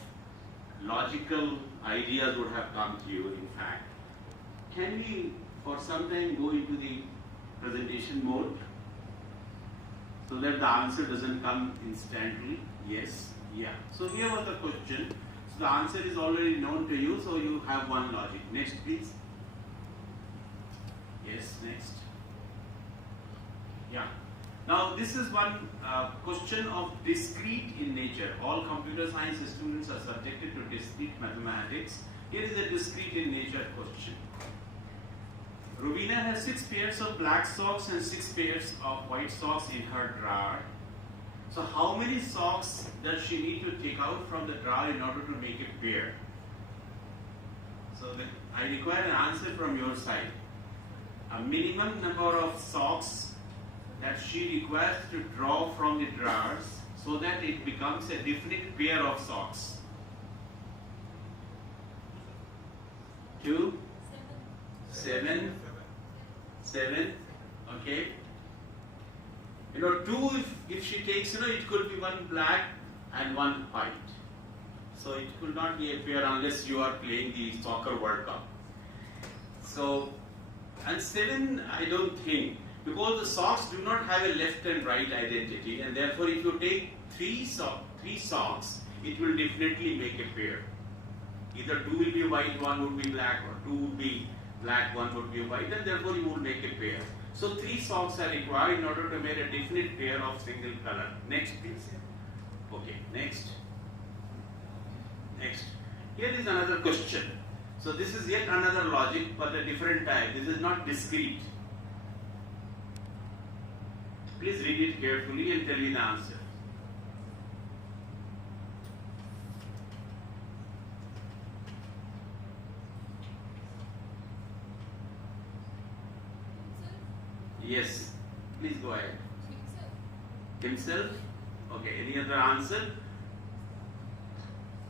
logical ideas would have come to you. In fact, can we for some time go into the presentation mode so that the answer doesn't come instantly? Yes, yeah. So here was the question. So the answer is already known to you, so you have one logic. Next, please. Yes, next. Yeah. Now this is one question of discrete in nature. All computer science students are subjected to discrete mathematics. Here is a discrete in nature question. Rubina has 6 pairs of black socks and 6 pairs of white socks in her drawer. So how many socks does she need to take out from the drawer in order to make a pair? So I require an answer from your side. A minimum number of socks that she requires to draw from the drawers so that it becomes a definite pair of socks. 2, 7, okay. 2, if she takes, it could be one black and one white. So it could not be a pair unless you are playing the soccer World Cup. So, and 7, I don't think, because the socks do not have a left and right identity, and therefore if you take 3 socks, it will definitely make a pair. Either 2 will be white, 1 would be black, or 2 would be black, 1 would be white, and therefore you would make a pair. So 3 socks are required in order to make a definite pair of single color. Next, please. Okay, next. Next. Here is another question. So this is yet another logic, but a different type. This is not discrete. Please read it carefully and tell me the answer. Yes, please go ahead. Himself? Okay, any other answer?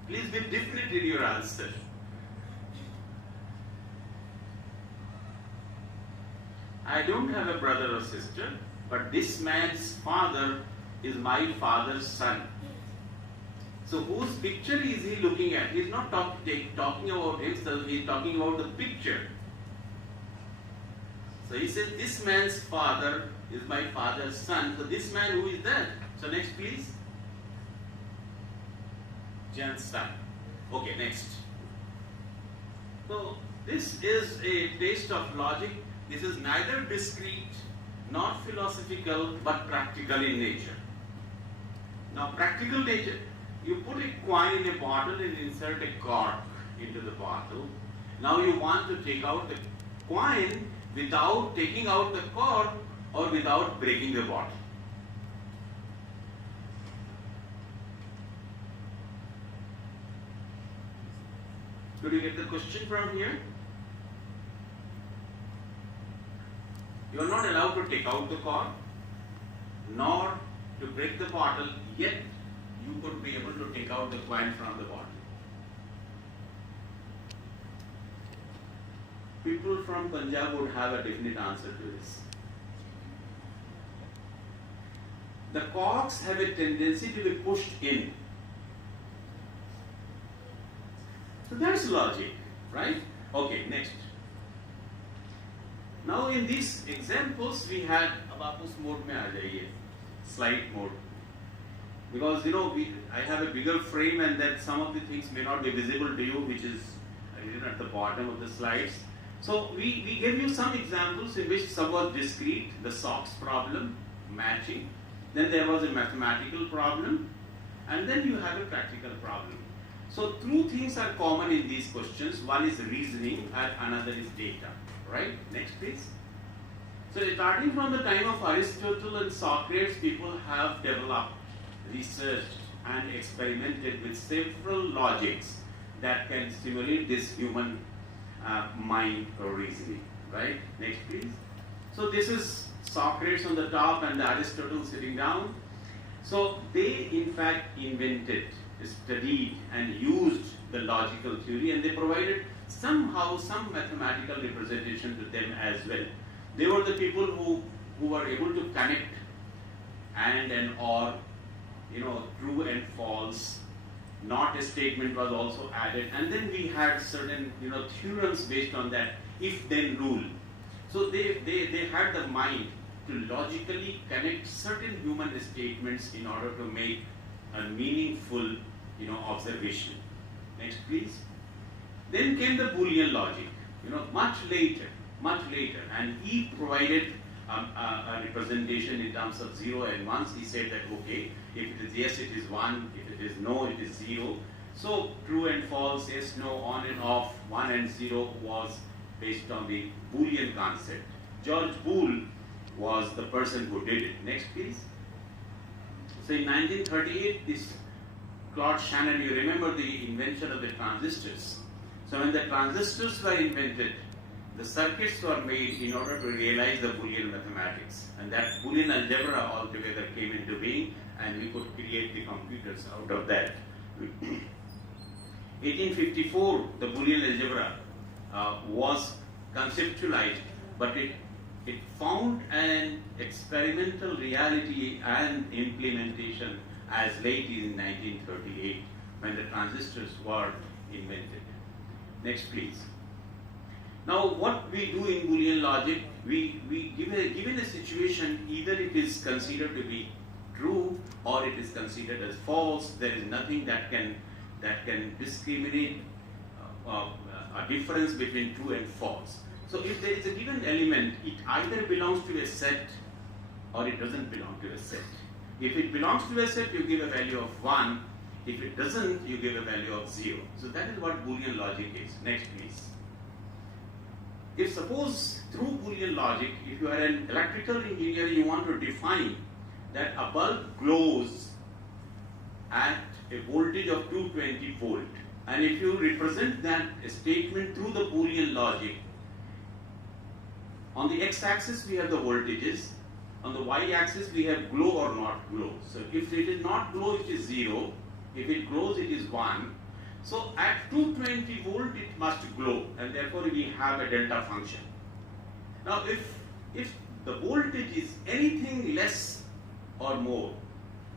Please be definite in your answer. I don't have a brother or sister, but this man's father is my father's son. So whose picture is he looking at? He's not talking about himself, he's talking about the picture. So he says, this man's father is my father's son. So this man, who is that? So next please. Jan's son. Okay, next. So this is a taste of logic. This is neither discrete nor philosophical but practical in nature. Now practical nature, you put a coin in a bottle and insert a cork into the bottle. Now you want to take out the coin without taking out the cork or without breaking the bottle. Could you get the question from here? You are not allowed to take out the cork nor to break the bottle, yet you could be able to take out the coin from the bottle. People from Punjab would have a definite answer to this. The corks have a tendency to be pushed in. So that's logic, right? Okay, next. Now in these examples we had abacus mode mein aa jaiye, slide mode. Because I have a bigger frame and that some of the things may not be visible to you, which is written at the bottom of the slides. So we gave you some examples in which some was discrete, the socks problem, matching. Then there was a mathematical problem, and then you have a practical problem. So two things are common in these questions. One is reasoning and another is data. Right? Next please. So starting from the time of Aristotle and Socrates, people have developed, researched and experimented with several logics that can stimulate this human mind or reasoning. Right? Next please. So this is Socrates on the top and Aristotle sitting down. So they in fact invented, studied and used the logical theory, and they provided somehow some mathematical representation to them as well. They were the people who were able to connect and or, true and false. Not a statement was also added, and then we had certain theorems based on that if-then rule. So they had the mind to logically connect certain human statements in order to make a meaningful observation. Next please. Then came the Boolean logic, much later, and he provided a representation in terms of 0 and 1s. He said that okay, if it is yes, it is 1, if it is no, it is 0. So true and false, yes, no, on and off, 1 and 0 was based on the Boolean concept. George Boole was the person who did it. Next please. So in 1938, this Claude Shannon, you remember the invention of the transistors. So when the transistors were invented, the circuits were made in order to realize the Boolean mathematics. And that Boolean algebra altogether came into being, and we could create the computers out of that. 1854, the Boolean algebra was conceptualized, but it found an experimental reality and implementation as late as in 1938, when the transistors were invented. Next please. Now what we do in Boolean logic, we given a situation, either it is considered to be true or it is considered as false. There is nothing that can discriminate a difference between true and false. So if there is a given element, it either belongs to a set or it doesn't belong to a set. If it belongs to a set, you give a value of 1. If it doesn't, you give a value of 0. So that is what Boolean logic is. Next please. If suppose through Boolean logic, if you are an electrical engineer, you want to define that a bulb glows at a voltage of 220 volt. And if you represent that statement through the Boolean logic, on the x-axis we have the voltages, on the y-axis we have glow or not glow. So if it is not glow, it is 0. If it glows, it is 1. So at 220 volt, it must glow, and therefore we have a delta function. Now if if the voltage is anything less or more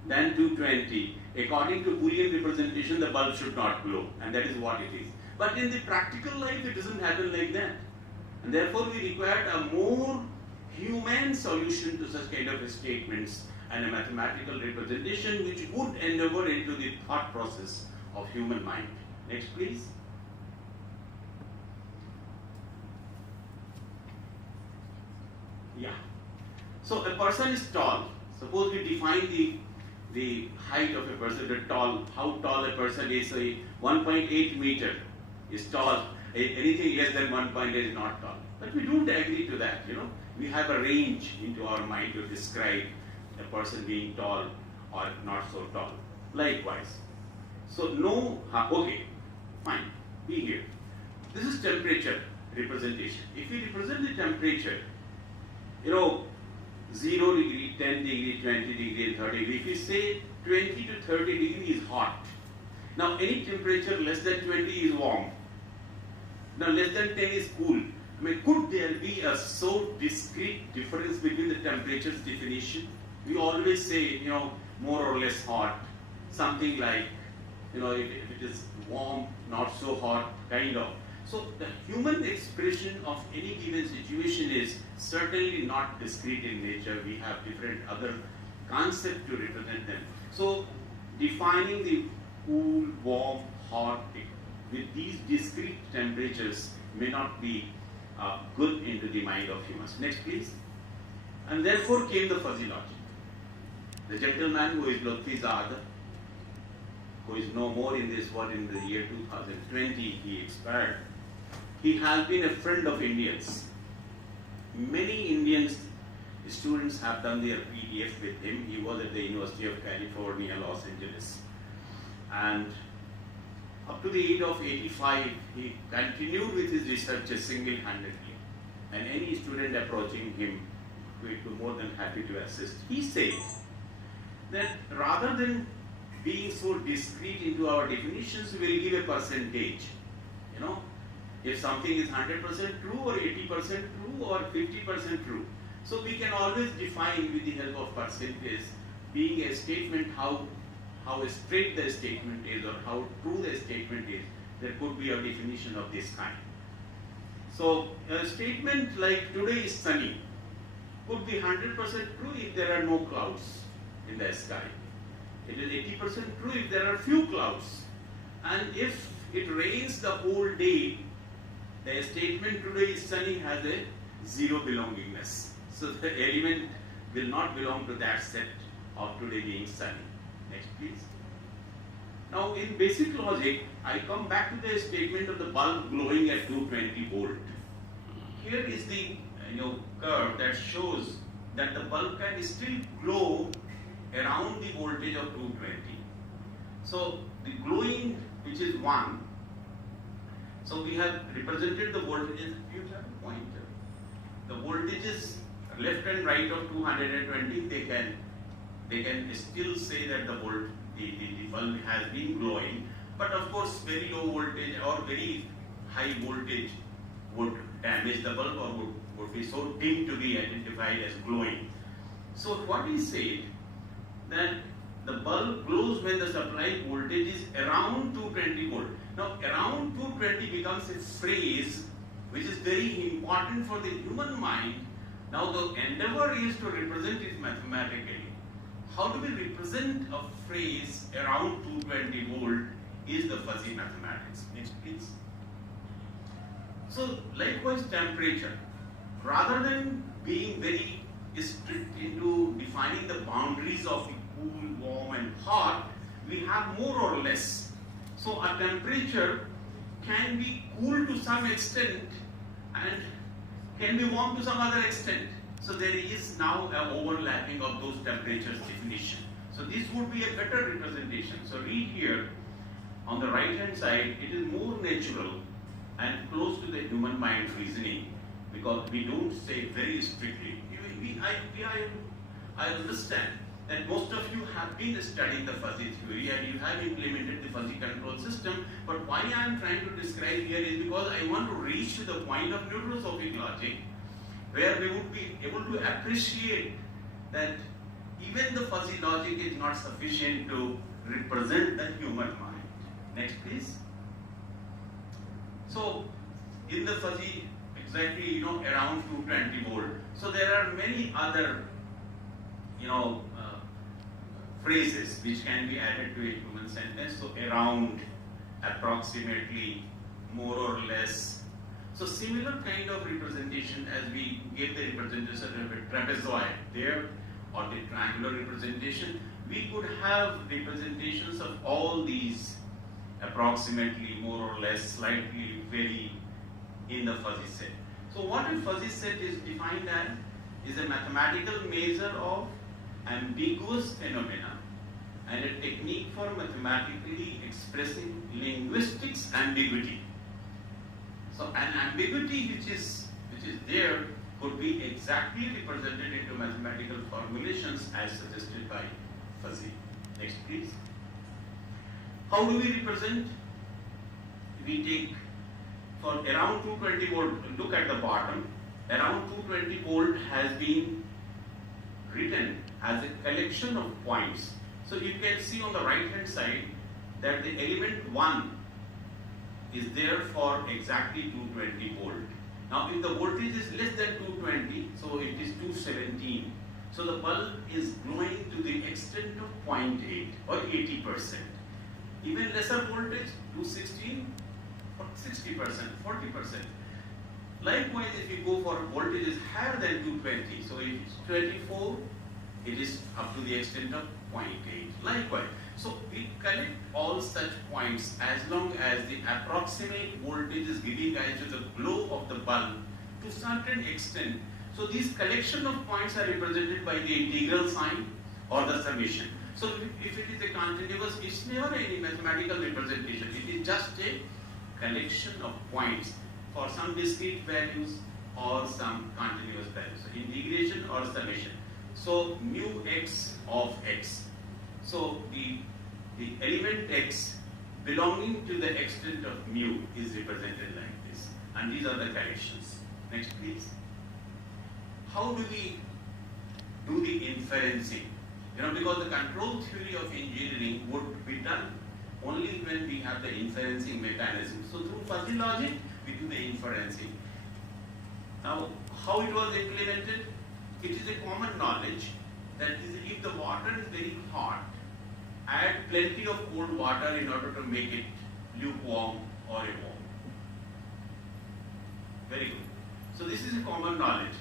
than 220, according to Boolean representation, the bulb should not glow, and that is what it is. But in the practical life, it doesn't happen like that. And therefore, we required a more humane solution to such kind of statements and a mathematical representation which would endeavor into the thought process of human mind. Next, please. Yeah. So a person is tall. Suppose we define the height of a person, how tall a person is. So 1.8 meter is tall. Anything less than 1.8 is not tall. But we don't agree to that, you know. We have a range into our mind to describe a person being tall or not so tall. Likewise. So no, okay, fine, be here. This is temperature representation. If we represent the temperature, you know, 0 degree, 10 degree, 20 degree, and 30 degree. If we say 20 to 30 degree is hot. Now any temperature less than 20 is warm. Now less than 10 is cool. I mean, could there be a so discrete difference between the temperature's definition? We always say, you know, more or less hot. Something like, you know, if it is warm, not so hot, kind of. So the human expression of any given situation is certainly not discrete in nature. We have different other concepts to represent them. So defining the cool, warm, hot with these discrete temperatures may not be good into the mind of humans. Next, please. And therefore came the fuzzy logic. The gentleman who is Lutfi Zada, who is no more in this world in the year 2020, he expired. He has been a friend of Indians. Many Indian students have done their PDF with him. He was at the University of California, Los Angeles. And up to the age of 85, he continued with his research single-handedly. And any student approaching him, we would be more than happy to assist. He said that rather than being so discrete into our definitions, we will give a percentage. You know, if something is 100% true or 80% true or 50% true. So we can always define with the help of percentage, being a statement, how straight the statement is or how true the statement is. There could be a definition of this kind. So a statement like today is sunny could be 100% true if there are no clouds in the sky. It is 80% true if there are few clouds. And if it rains the whole day, the statement today is sunny has a zero belongingness. So the element will not belong to that set of today being sunny. Next, please. Now, in basic logic, I come back to the statement of the bulb glowing at 220 volt. Here is the curve that shows that the bulb can still glow around the voltage of 220. So the glowing, which is 1. So we have represented the voltages. You have a pointer. The voltages left and right of 220. They can still say that the bulb has been glowing, but of course very low voltage or very high voltage would damage the bulb or would be so dim to be identified as glowing. So what he said, that the bulb glows when the supply voltage is around 220 volt. Now around 220 becomes a phrase which is very important for the human mind. Now the endeavor is to represent it mathematically. How do we represent a phrase around 220 volt is the fuzzy mathematics. Next, please. So likewise temperature. Rather than being very strict into defining the boundaries of the cool, warm and hot, we have more or less. So a temperature can be cool to some extent and can be warm to some other extent. So there is now an overlapping of those temperatures definition. So this would be a better representation. So read here on the right hand side, it is more natural and close to the human mind reasoning because we don't say very strictly. I understand that most of you have been studying the fuzzy theory and you have implemented the fuzzy control system, but why I am trying to describe here is because I want to reach to the point of neurosophic logic where we would be able to appreciate that even the fuzzy logic is not sufficient to represent the human mind. Next, please. So, in the fuzzy, exactly, around 220 volt. So there are many other, phrases which can be added to a human sentence. So around, approximately, more or less. So similar kind of representation as we gave the representation of a trapezoid there, or the triangular representation, we could have representations of all these approximately, more or less, slightly, very in the fuzzy set. So what a fuzzy set is defined as is a mathematical measure of ambiguous phenomena and a technique for mathematically expressing linguistics ambiguity. So an ambiguity which is there could be exactly represented into mathematical formulations as suggested by fuzzy. Next, please. How do we represent? We take for around 220 volt, look at the bottom, around 220 volt has been written as a collection of points. So you can see on the right hand side that the element 1 is there for exactly 220 volt. Now if the voltage is less than 220, so it is 217. So the bulb is glowing to the extent of 0.8 or 80%. Even lesser voltage, 216, 60%, 40%. Likewise, if you go for voltages higher than 220, so if it's 24, it is up to the extent of 0.8. Likewise, so we collect all such points as long as the approximate voltage is giving rise to the glow of the bulb to certain extent. So these collection of points are represented by the integral sign or the summation. So if it is a continuous, it's never any mathematical representation. It is just a collection of points for some discrete values or some continuous values. So integration or summation. So mu x of x. So the element x belonging to the extent of mu is represented like this. And these are the collections. Next, please. How do we do the inferencing? Because the control theory of engineering would be done only when we have the inferencing mechanism. So through fuzzy logic, we do the inferencing. Now, how it was implemented? It is a common knowledge that if the water is very hot, add plenty of cold water in order to make it lukewarm or a warm. Very good. So this is a common knowledge.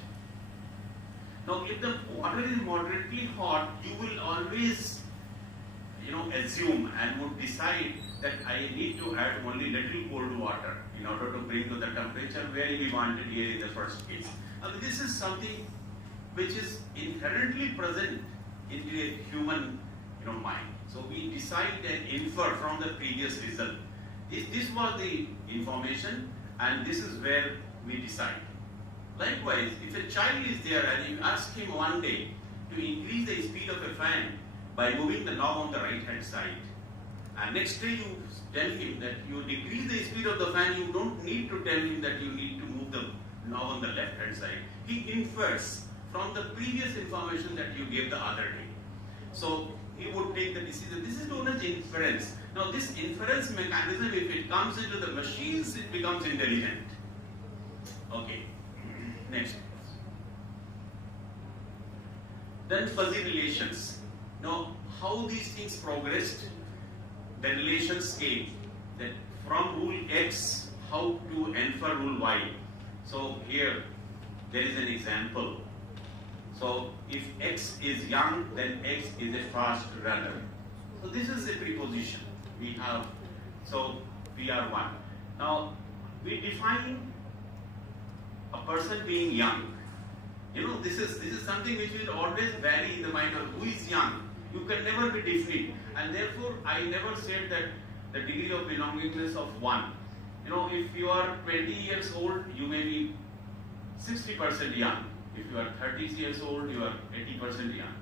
Now, if the water is moderately hot, you will always, assume and would decide that I need to add only little cold water in order to bring to the temperature where we wanted here in the first case. Now, this is something which is inherently present in the human, mind. So we decide and infer from the previous result. This was the information, and this is where we decide. Likewise, if a child is there and you ask him one day to increase the speed of a fan by moving the knob on the right hand side, and next day you tell him that you decrease the speed of the fan, you don't need to tell him that you need to move the knob on the left hand side. He infers from the previous information that you gave the other day. So he would take the decision. This is known as inference. Now this inference mechanism, if it comes into the machines, it becomes intelligent. Okay. Next. Then fuzzy relations. Now, how these things progressed, the relations came that from rule X, how to infer rule Y. So here, there is an example. So if X is young, then X is a fast runner. So this is a preposition we have. So PR1. Now, we define a person being young. This is something which will always vary in the mind of who is young. You can never be definite, and therefore I never said that the degree of belongingness of 1. If you are 20 years old, you may be 60% young. If you are 30 years old, you are 80% young.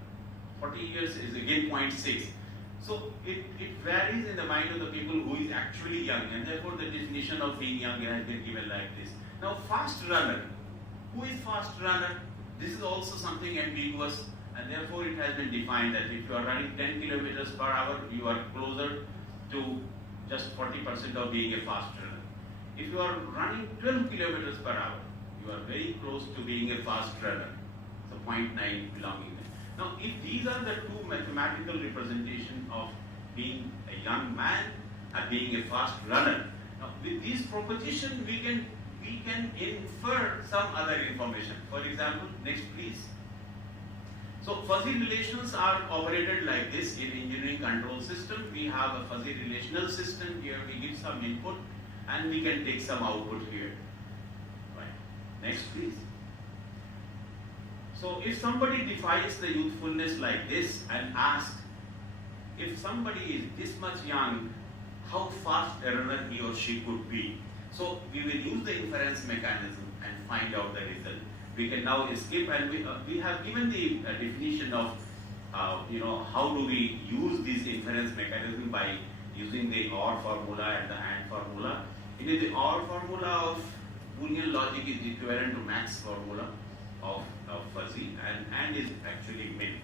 40 years is again 0.6. So it varies in the mind of the people who is actually young, and therefore the definition of being young has been given like this. Now, fast runner. who is fast runner? This is also something ambiguous, and therefore it has been defined that if you are running 10 kilometers per hour, you are closer to just 40% of being a fast runner. If you are running 12 kilometers per hour, you are very close to being a fast runner. So 0.9 belonging there. Now, if these are the two mathematical representations of being a young man and being a fast runner, now with this proposition we can infer some other information. For example, next please. So fuzzy relations are operated like this in engineering control system. We have a fuzzy relational system here. We give some input and we can take some output here. Right. Next please. So if somebody defines the youthfulness like this and asks, if somebody is this much young, how fast a runner he or she could be? So we will use the inference mechanism and find out the result. We can now escape, and we have given the definition of how do we use this inference mechanism by using the OR formula and the AND formula. It is the OR formula of Boolean logic is equivalent to Max formula of fuzzy, and AND is actually min.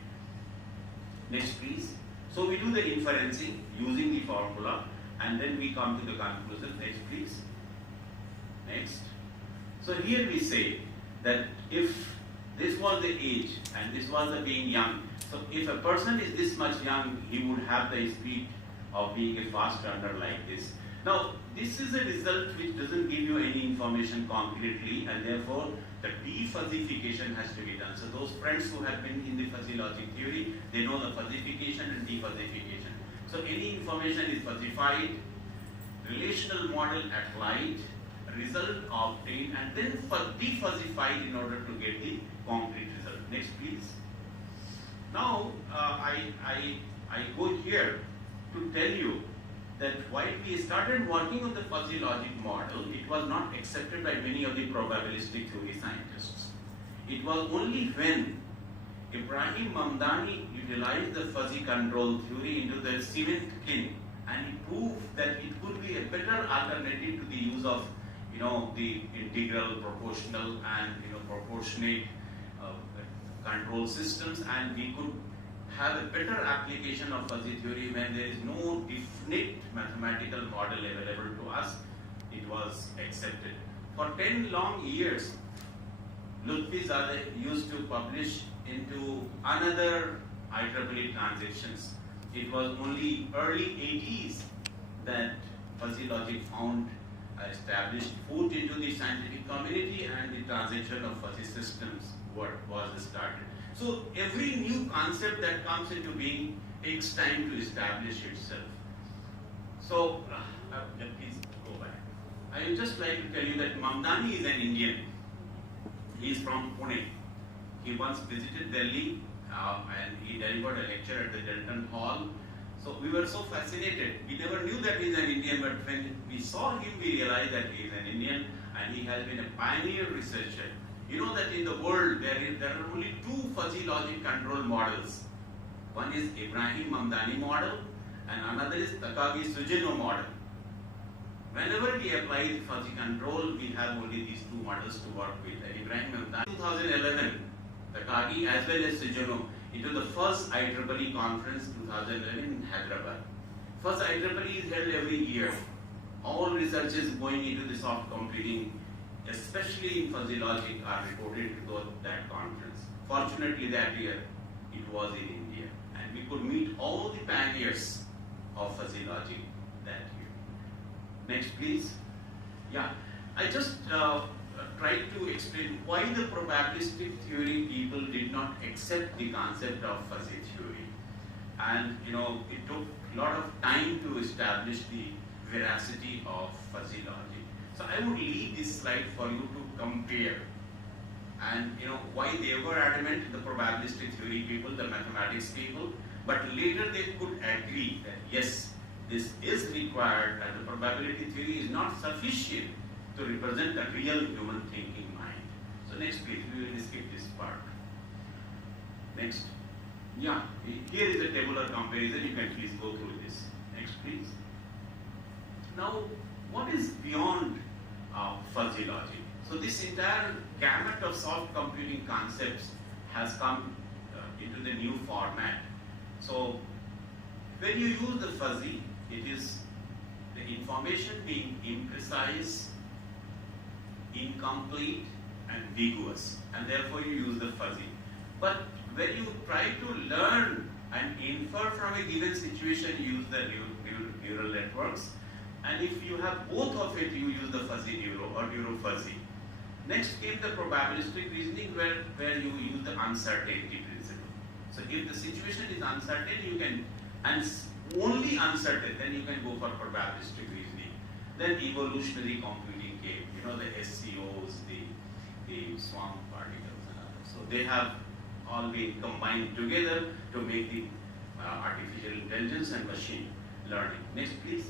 Next please. So we do the inferencing using the formula and then we come to the conclusion. Next please. Next. So here we say that if this was the age and this was the being young, so if a person is this much young, he would have the speed of being a fast runner like this. Now, this is a result which doesn't give you any information concretely, and therefore the defuzzification has to be done. So those friends who have been in the fuzzy logic theory, they know the fuzzification and defuzzification. So any information is fuzzified, relational model applied, result obtained, and then defuzzified in order to get the concrete result. Next please. Now I go here to tell you that while we started working on the fuzzy logic model, it was not accepted by many of the probabilistic theory scientists. It was only when Ibrahim Mamdani utilized the fuzzy control theory into the cement kiln and he proved that it could be a better alternative to the use of the integral, proportional and proportionate control systems, and we could have a better application of fuzzy theory when there is no definite mathematical model available to us. It was accepted. For 10 long years, Lutfi Zadeh used to publish into another IEEE transactions. It was only early 80s that fuzzy logic found established foot into the scientific community and the transaction of fuzzy systems was started. So every new concept that comes into being takes time to establish itself. So please go back. I would just like to tell you that Mamdani is an Indian. He is from Pune. He once visited Delhi and he delivered a lecture at the Jalandhar Hall. So we were so fascinated. We never knew that he is an Indian, but when we saw him, we realized that he is an Indian and he has been a pioneer researcher. You know that in the world there are only two fuzzy logic control models. One is Ibrahim Mamdani model and another is Takagi Sujino model. Whenever we apply the fuzzy control, we have only these two models to work with. And Ibrahim Mamdani 2011, Takagi as well as Sujino, into the first IEEE conference 2011 in Hyderabad. First IEEE is held every year. All researchers going into the soft computing, especially in fuzzy logic, are reported to that conference. Fortunately that year, it was in India. And we could meet all the pioneers of fuzzy logic that year. Next please. Yeah, I just tried to explain why the probabilistic theory people did not accept the concept of fuzzy theory. And it took a lot of time to establish the veracity of fuzzy logic. So I would leave this slide for you to compare. And why they were adamant, the probabilistic theory people, the mathematics people, but later they could agree that yes, this is required and the probability theory is not sufficient to represent a real human thinking mind. So next please, we will skip this part. Next. Yeah, here is a tabular comparison, you can please go through this. Next please. Now, what is beyond fuzzy logic? So this entire gamut of soft computing concepts has come into the new format. So when you use the fuzzy, it is the information being imprecise, incomplete, and ambiguous, and therefore you use the fuzzy. But when you try to learn and infer from a given situation, you use the neural networks. And if you have both of it, you use the fuzzy neuro or neuro-fuzzy. Next came the probabilistic reasoning where you use the uncertainty principle. So if the situation is uncertain, you can, and only uncertain, then you can go for probabilistic reasoning. Then evolutionary computing came, the SCOs, the swarm particles and others. So they have all been combined together to make the artificial intelligence and machine learning. Next please.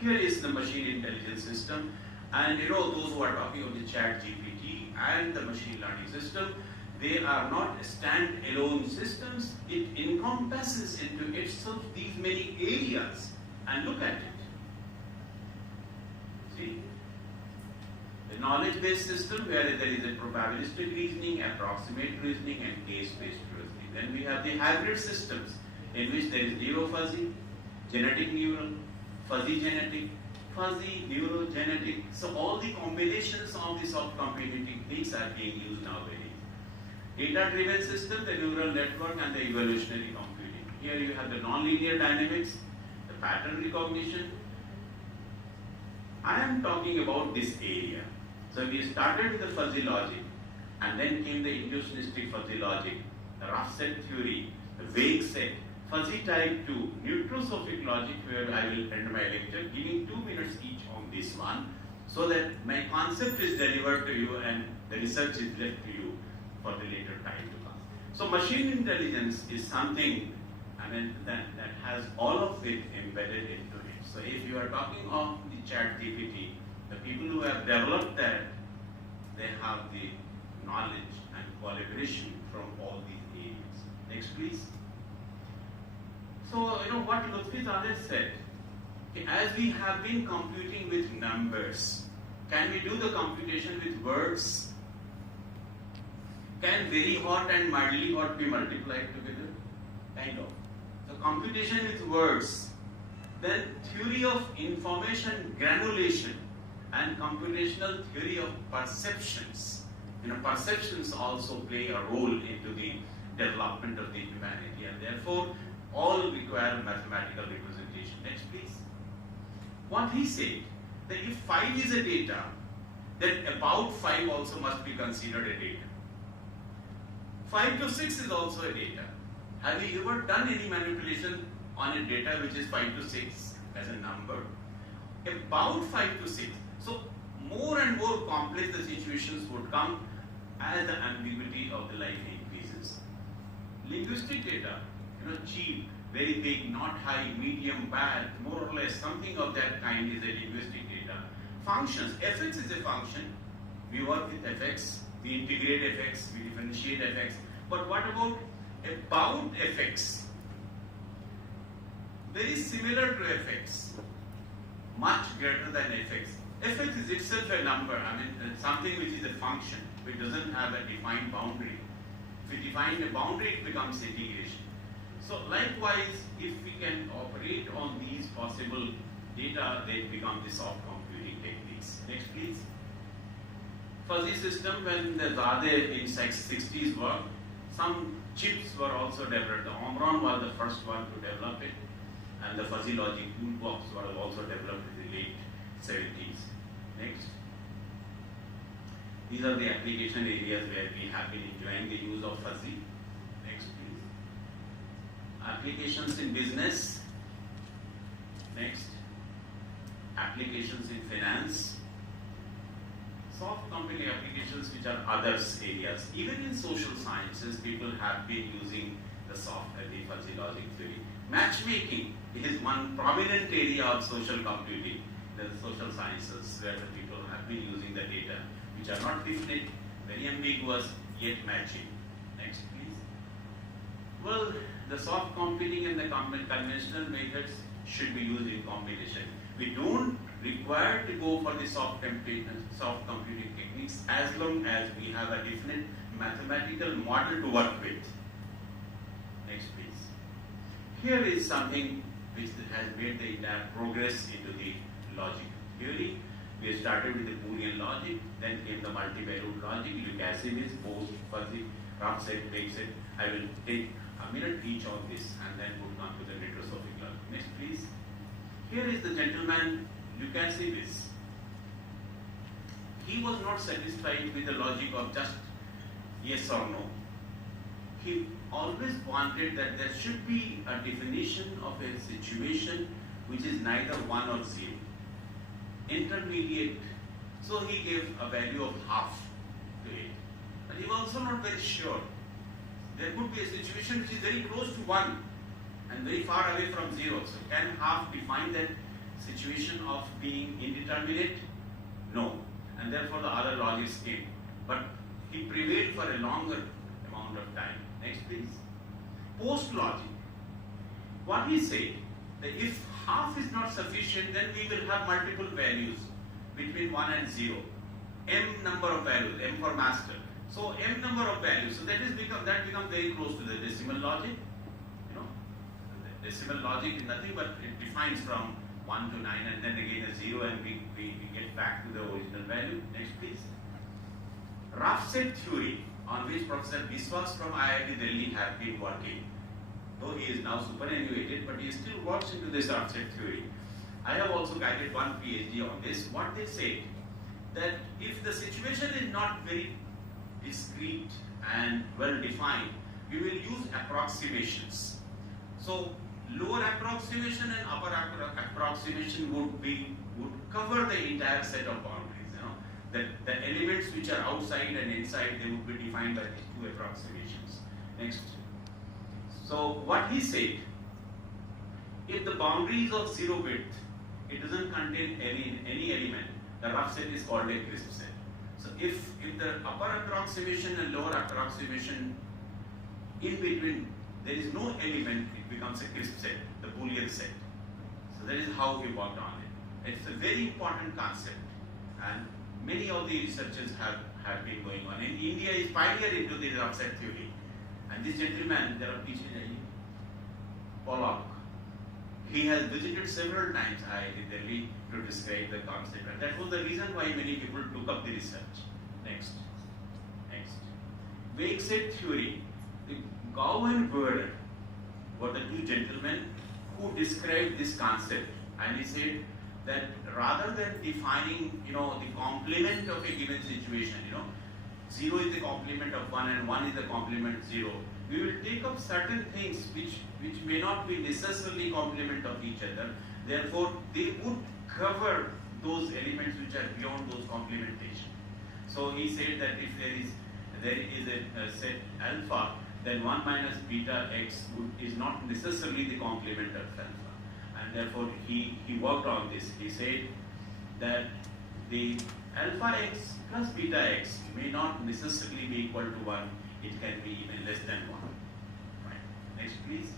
Here is the machine intelligence system, and those who are talking about the ChatGPT and the machine learning system, they are not stand-alone systems. It encompasses into itself these many areas, and look at it. See? The knowledge-based system where there is a probabilistic reasoning, approximate reasoning, and case-based reasoning. Then we have the hybrid systems in which there is neuro-fuzzy, genetic neural, fuzzy genetic, fuzzy neurogenetic. So all the combinations of the soft computing techniques are being used nowadays. Data-driven system, the neural network, and the evolutionary computing. Here you have the nonlinear dynamics, the pattern recognition. I am talking about this area. So we started with the fuzzy logic, and then came the inductionistic fuzzy logic, the rough set theory, the vague set, fuzzy type 2, neurosophic logic, where I will end my lecture, giving 2 minutes each on this one, so that my concept is delivered to you and the research is left to you for the later time to come. So machine intelligence is something, that has all of it embedded into it. So if you are talking of the ChatGPT, the people who have developed that, they have the knowledge and collaboration from all these areas. Next please. So, what Lutfi Zadeh said, as we have been computing with numbers, can we do the computation with words? Can very hot and mildly hot be multiplied together? Kind of. So, computation with words. Then theory of information granulation and computational theory of perceptions. Perceptions also play a role into the development of the humanity, and therefore all require mathematical representation. Next please. What he said, that if 5 is a data, then about 5 also must be considered a data. 5 to 6 is also a data. Have you ever done any manipulation on a data which is 5 to 6 as a number? About 5 to 6. So more and more complex the situations would come as the ambiguity of the life increases. Linguistic data, cheap, very big, not high, medium, bad, more or less, something of that kind is a linguistic data. Functions, fx is a function. We work with fx, we integrate fx, we differentiate fx. But what about fx? Very similar to fx, much greater than fx. Fx is itself a number, something which is a function, which doesn't have a defined boundary. If we define a boundary, it becomes integration. So likewise, if we can operate on these possible data, they become the soft computing techniques. Next please. Fuzzy system, when the Zadeh in 60s worked, some chips were also developed. The Omron was the first one to develop it, and the fuzzy logic toolbox was also developed in the late 70s. Next. These are the application areas where we have been enjoying the use of fuzzy. Next please. Applications in business. Next. Applications in finance. Soft computing applications which are others areas. Even in social sciences, people have been using the fuzzy logic theory. Matchmaking is one prominent area of social computing, the social sciences, where the people have been using the data, which are not definite, very ambiguous, yet matching. Next please. Well, the soft computing and the conventional methods should be used in combination. We don't required to go for the soft computing techniques as long as we have a definite mathematical model to work with. Next please. Here is something which has made the entire progress into the logic theory. We started with the Boolean logic, then came the multivariate logic, Lucasimus, post, fuzzy, rough set, bake set. I will take a minute each on this and then move on to the retrosophic logic. Next please. Here is the gentleman Lucasimus. He was not satisfied with the logic of just yes or no. He always wanted that there should be a definition of a situation which is neither 1 or 0. Intermediate. So he gave a value of half to it. But he was also not very sure. There could be a situation which is very close to 1 and very far away from 0. So can half define that situation of being indeterminate? No. And therefore the other logics came. But he prevailed for a longer amount of time. Next please. Post logic. What he said, that if half is not sufficient, then we will have multiple values between 1 and 0. M number of values, M for master. So M number of values. So that becomes very close to the decimal logic. You know, the decimal logic is nothing but it defines from 1 to 9 and then again a 0 and we get back to the original value. Next please. Rough set theory, on which Professor Biswas from IIT Delhi has been working. Though he is now superannuated, but he still works into this rough set theory. I have also guided one PhD on this. What they said, that if the situation is not very discrete and well defined, we will use approximations. So lower approximation and upper approximation would cover the entire set of boundaries. That the elements which are outside and inside, they would be defined by these two approximations. Next. So what he said, if the boundary is of 0 width, it doesn't contain any element, the rough set is called a crisp set. So if the upper approximation and lower approximation in between, there is no element, it becomes a crisp set, the Boolean set. So that is how we worked on it. It's a very important concept, and many of the researchers have been going on. In India is pioneer into the rough set theory. And this gentleman, there are teachers, Pollock, he has visited several times IIT Delhi to describe the concept. And that was the reason why many people took up the research. Next. Wake set theory. Gao and Werner were the two gentlemen who described this concept. And he said that rather than defining, the complement of a given situation, 0 is the complement of 1 and 1 is the complement of 0, we will take up certain things which may not be necessarily complement of each other. Therefore, they would cover those elements which are beyond those complementation. So he said that if there is a set alpha, then 1 minus beta x is not necessarily the complement of alpha. And therefore, he worked on this. He said that the alpha x plus beta x may not necessarily be equal to 1. It can be even less than 1. Right. Next, please.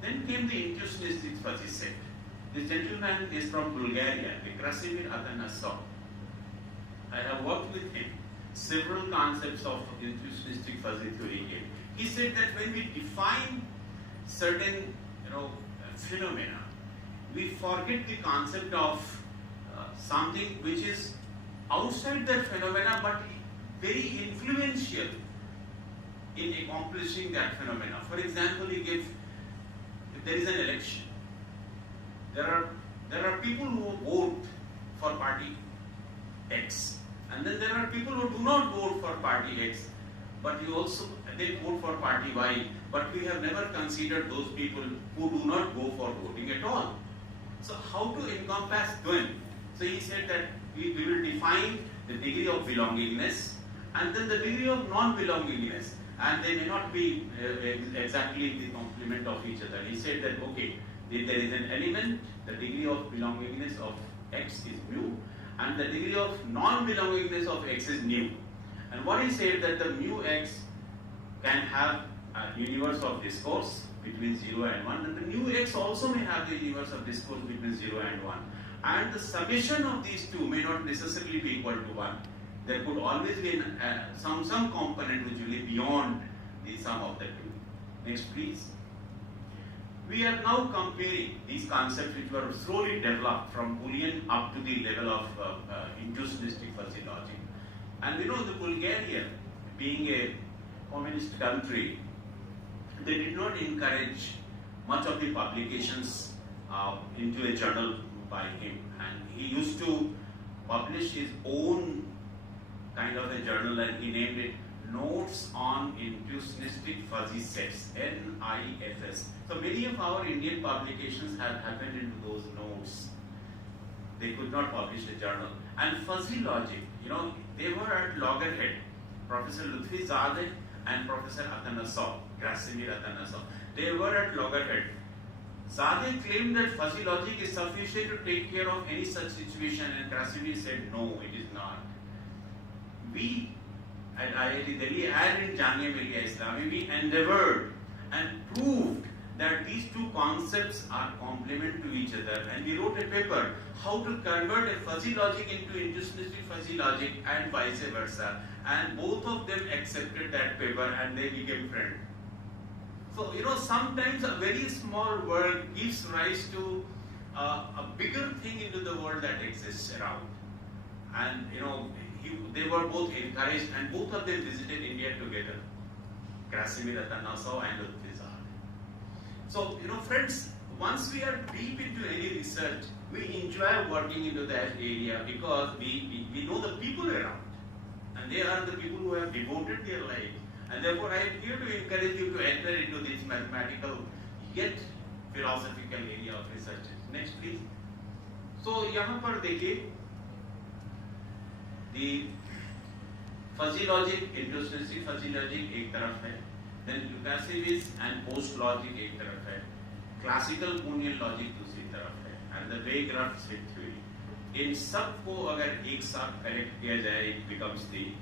Then came the intuitionistic fuzzy set. This gentleman is from Bulgaria, Krasimir Atanasov. I have worked with him. Several concepts of intuitionistic fuzzy theory here. He said that when we define certain, phenomena, we forget the concept of something which is outside that phenomena but very influential in accomplishing that phenomena. For example, if there is an election, there are people who vote for party X, and then there are people who do not vote for party X, but they vote for party Y, but we have never considered those people who do not go for voting at all. So how to encompass them? So he said that we will define the degree of belongingness and then the degree of non-belongingness, and they may not be exactly the complement of each other. He said that, okay, if there is an element, the degree of belongingness of X is mu, and the degree of non-belongingness of X is nu. And what he said that the mu X can have a universe of discourse between 0 and 1, and the mu X also may have the universe of discourse between 0 and 1. And the summation of these two may not necessarily be equal to 1. There could always be some component which will be beyond the sum of the two. Next please. We are now comparing these concepts which were slowly developed from Boolean up to the level of intuitionistic fuzzy logic. And we know the Bulgaria, being a communist country, they did not encourage much of the publications into a journal by him, and he used to publish his own kind of a journal, and he named it Notes on Intuitionistic Fuzzy Sets, NIFS. So many of our Indian publications have happened into those notes. They could not publish a journal. And fuzzy logic, they were at loggerhead. Professor Lutfi Zadeh and Professor Krasimir Atanasov, they were at loggerhead. Zadeh claimed that fuzzy logic is sufficient to take care of any such situation, and Krasimir said, no, it is not. We at IIT Delhi and in Jamia Millia Islami, we endeavored and proved that these two concepts are complement to each other, and we wrote a paper, how to convert a fuzzy logic into intuitionistic fuzzy logic and vice versa, and both of them accepted that paper and they became friends. So, sometimes a very small word gives rise to a bigger thing into the world that exists around. And, they were both encouraged, and both of them visited India together, Krasimir Atanasov and Lutfi Zadeh. So, friends, once we are deep into any research, we enjoy working into that area because we know the people around, and they are the people who have devoted their life. And therefore, I am here to encourage you to enter into this mathematical yet philosophical area of research. Next, please. So, यहाँ पर देखिए, the fuzzy logic, intuitionistic fuzzy logic एक तरफ है, then recursivist and post logic एक तरफ है, classical Boolean logic दूसरी तरफ है, and the Weierstrass set theory. इन सब को अगर एक साथ connect किया जाए, it becomes the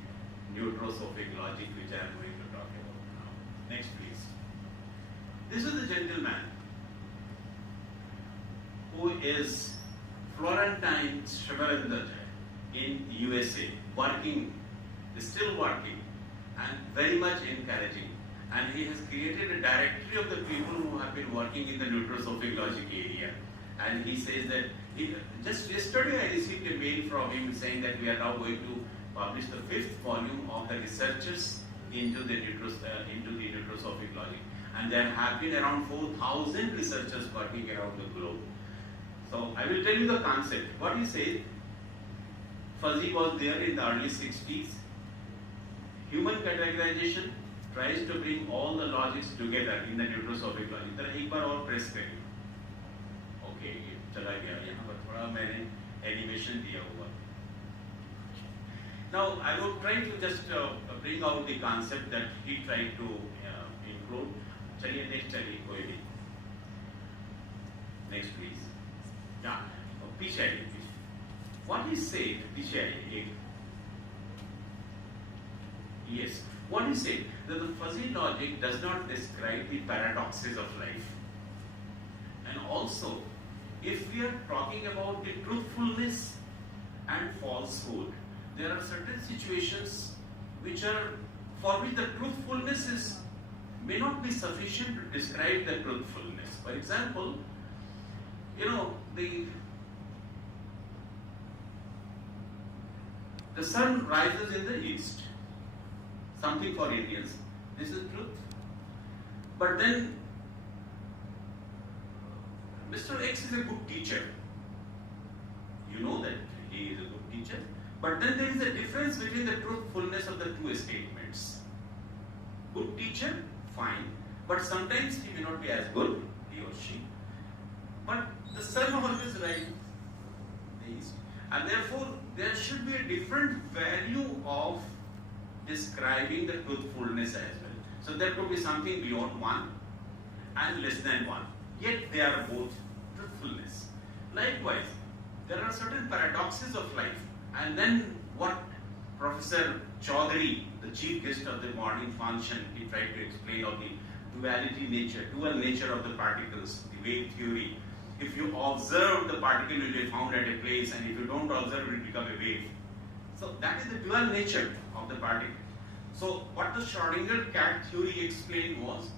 neurosophic logic which I am going to talk about now. Next, please. This is the gentleman who is Florentine Shrivarendraj in USA, still working, and very much encouraging. And he has created a directory of the people who have been working in the neurosophic logic area. And he says that, just yesterday I received a mail from him saying that we are now going to publish the 5th volume of the researchers into the neurosophic logic. And there have been around 4,000 researchers working around the globe. So I will tell you the concept. What he says, fuzzy was there in the early 60s. Human categorization tries to bring all the logics together in the neurosophic logic. तरह एक बार और press करिए. Okay, ये चला गया. यहाँ पर थोड़ा मैंने animation दिया हुआ. Now I will try to just bring out the concept that he tried to include. चलिए next चलिए कोई भी. Next please. Yeah, पीछे आइए. What he said, पीछे आइए. Yes. What he said, that the fuzzy logic does not describe the paradoxes of life. And also, if we are talking about the truthfulness and falsehood, there are certain situations for which the truthfulness may not be sufficient to describe the truthfulness. For example, the sun rises in the east. Something for Indians. This is truth. But then, Mr. X is a good teacher. You know that he is a good teacher. But then there is a difference between the truthfulness of the two statements. Good teacher, fine. But sometimes he may not be as good, he or she. But the sun always rises in the east. And therefore, there should be a different value of describing the truthfulness as well. So there could be something beyond 1 and less than 1. Yet they are both truthfulness. Likewise, there are certain paradoxes of life. And then what Professor Chaudhary, the chief guest of the morning function, he tried to explain of the dual nature of the particles, the wave theory. if you observe, the particle will be found at a place, and if you don't observe, it will become a wave. So that is the dual nature of the particle. So what the Schrödinger-Cat theory explained was,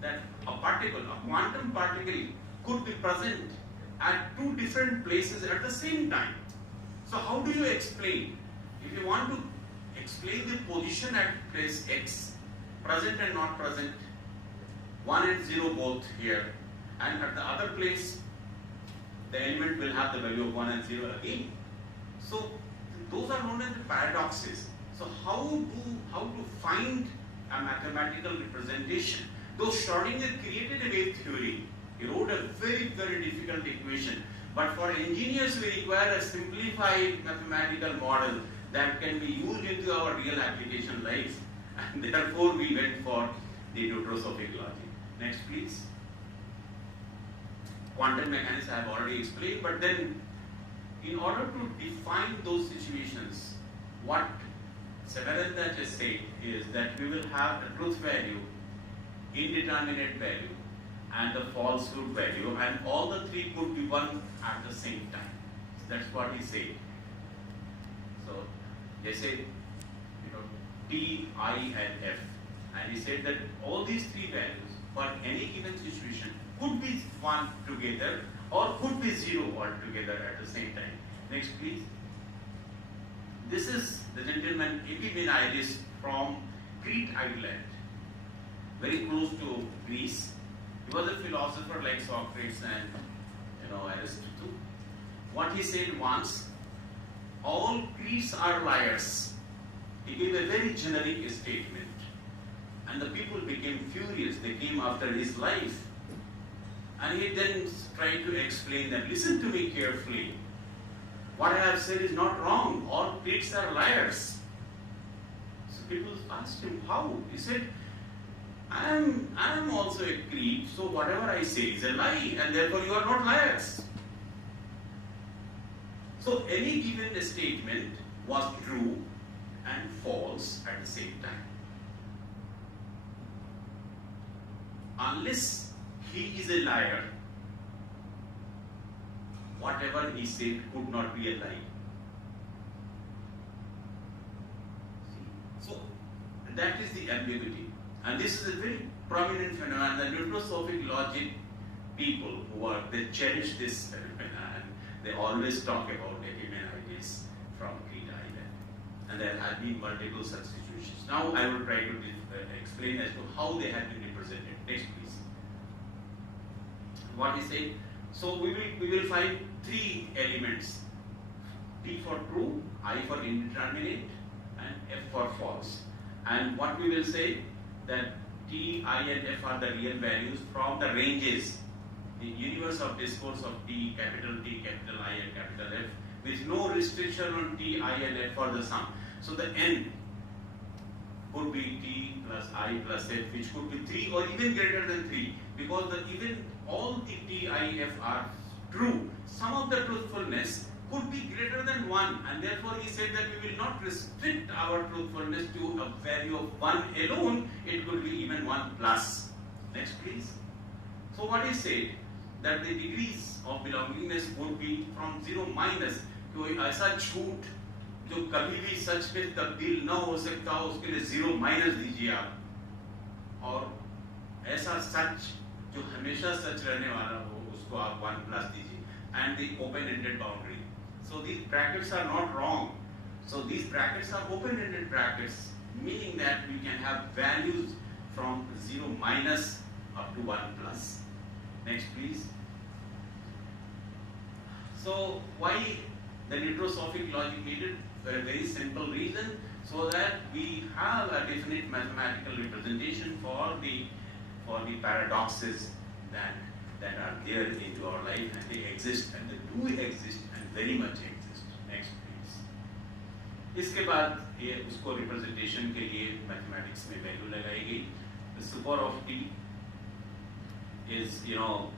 that a particle, a quantum particle, could be present at two different places at the same time. So how do you explain? If you want to explain the position at place X, present and not present, 1 and 0 both here, and at the other place, the element will have the value of 1 and 0 again. So those are known as the paradoxes. So how to find a mathematical representation? Though Schrödinger created a wave theory, he wrote a very, very difficult equation. But for engineers, we require a simplified mathematical model that can be used into our real application life. And therefore, we went for the neurosophic logic. Next, please. Quantum mechanics I have already explained, but then in order to define those situations, what Severanda just said is that we will have the truth value, indeterminate value, and the falsehood value, and all the three could be one at the same time. So that's what he said. So they said, T, I, and F, and he said that all these three values for any given situation could be one together or could be zero altogether at the same time. Next, please. This is the gentleman Epimenides from Crete Island, very close to Greece. He was a philosopher like Socrates and Aristotle. What he said once, all Greeks are liars. He gave a very generic statement, and the people became furious. They came after his life, and he then tried to explain them. Listen to me carefully. What I have said is not wrong. All Greeks are liars. So people asked him how. He said, I am also a Greek, so whatever I say is a lie, and therefore you are not liars. So any given statement was true and false at the same time. Unless he is a liar, whatever he said could not be a lie. So that is the ambiguity. And this is a very prominent phenomenon. The neurosophic logic people they cherish this phenomenon, and they always talk about Epimenides from Crete Island. And there have been multiple such situations. Now I will try to explain as to how they have been represented. Next, please. What is it? So we will find three elements: T for true, I for indeterminate, and F for false. And what we will say that T, I, and F are the real values from the ranges, the universe of discourse of T, capital I, and capital F, with no restriction on T, I, and F for the sum. So the N could be T plus I plus F, which could be 3 or even greater than 3, because even all the T, I, F are true. Some of the truthfulness could be greater than 1, and therefore he said that we will not restrict our truthfulness to a value of 1 alone. It could be even 1 plus. Next, please. So what he said, that the degrees of belongingness would be from 0 minus. कोई ऐसा झूठ जो कभी भी सच में तब्दील न हो सकता हो, उसके लिए 0 माइनस दीजिए आप, और ऐसा सच जो हमेशा सच रहने वाला हो, उसको आप 1 प्लस दीजिए, and the open-ended boundary. So these brackets are not wrong. So these brackets are open-ended brackets, meaning that we can have values from 0 minus up to 1 plus. Next, please. So why the neurosophic logic needed? For a very simple reason, so that we have a definite mathematical representation for the paradoxes that are there into our life, and they exist, and they do exist, and very much exist. Next, please. इसके बाद ये उसको representation के लिए mathematics में value लगाई गई. The super of t is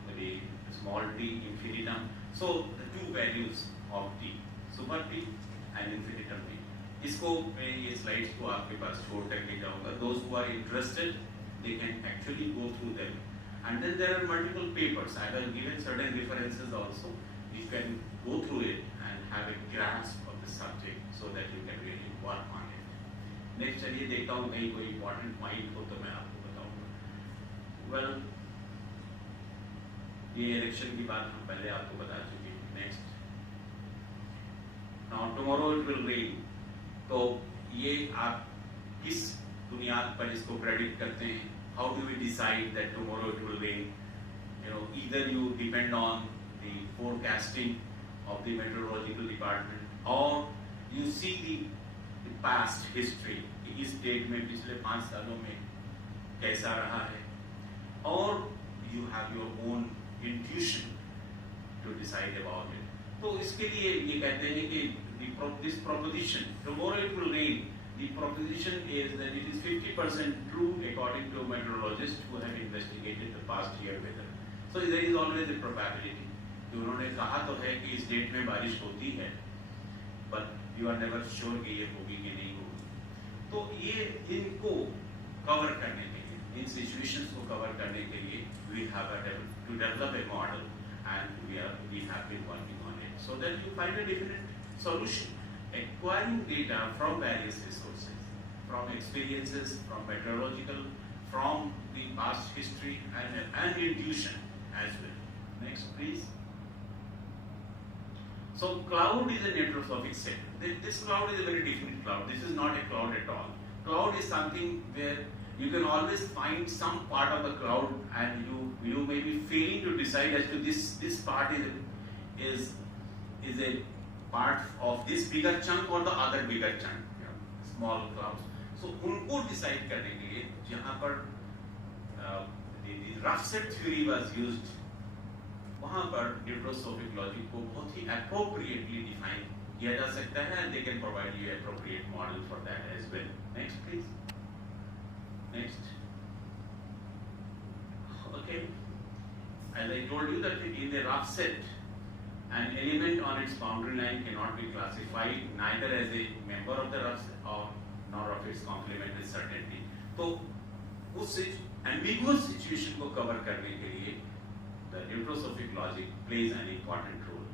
maybe small t infinitum. So the two values of t, super t and infinitum t. इसको मैं ये slides को आपके पास छोड़ करके जाऊँगा. Those who are interested, they can actually go through them. And then there are multiple papers. I have given certain references also. You can go through it and have a grasp of the subject so that you can really work on it. Next, चलिए देखता हूँ कहीं कोई important point हो तो मैं आपको बताऊँगा. Well, ये election की बात हम पहले आपको बता चुके हैं. Next, now tomorrow it will rain. तो ये आप किस बुनियाद पर इसको predict करते हैं? How do we decide that tomorrow it will rain? You know, either you depend on the forecasting of the meteorological department, or you see the past history. इस डेट में पिछले 5 सालों में कैसा रहा है, or you have your own intuition to decide about it. तो इसके लिए ये कहते हैं कि this proposition, tomorrow it will rain. The proposition is that it is 50% true according to meteorologists who have investigated the past year weather. So there is always a probability. उन्होंने कहा तो है कि इस डेट में बारिश होती है, but you are never sure कि ये होगी कि नहीं होगी. तो ये इनको cover करने के लिए, इन situations को cover करने के लिए, we have to develop a model, and we have been working on it so that you find a definite solution. Acquiring data from various resources, from experiences, from meteorological, from the past history, and intuition as well. Next, please. So, cloud is a neurosophic set. This cloud is a very different cloud. This is not a cloud at all. Cloud is something where you can always find some part of the cloud, and you may be failing to decide as to this part is a part of this bigger chunk or the other bigger chunk, small clouds. So उनको decide करने के लिए जहाँ पर the rough set theory was used, वहाँ पर neurosophic logic को बहुत ही appropriately define किया जा सकता है, and they can provide you appropriate model for that as well. Next, please. Next. Okay. As I told you that in the rough set, an element on its boundary line cannot be classified neither as a member of the rough set or nor of its complementary certainty. तो उस ambiguous situation को cover करने के लिए the neurosophic logic plays an important role.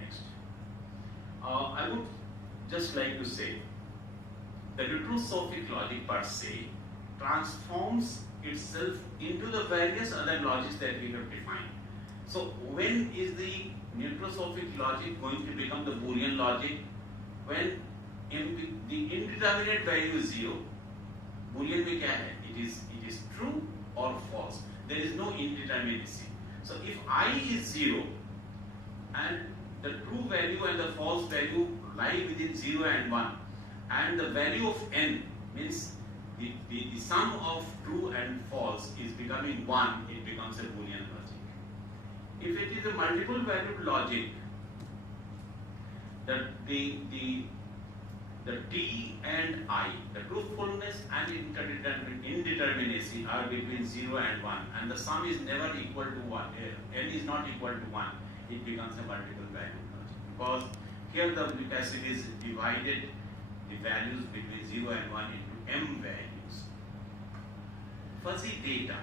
Next, I would just like to say the neurosophic logic per se transforms itself into the various other logics that we have defined. So when is the neurosophic logic going to become the Boolean logic? When the indeterminate value is 0. Boolean में क्या है? It is true or false. There is no indeterminacy. So if I is 0 and the true value and the false value lie within 0 and 1, and the value of n means the sum of true and false is becoming 1, it becomes a Boolean logic. If it is a multiple valued logic, the T and I, the truthfulness and indeterminacy are between 0 and 1, and the sum is never equal to 1, n is not equal to 1, it becomes a multiple valued logic. Because here the acid is divided the values between 0 and 1 into m values. Fuzzy data.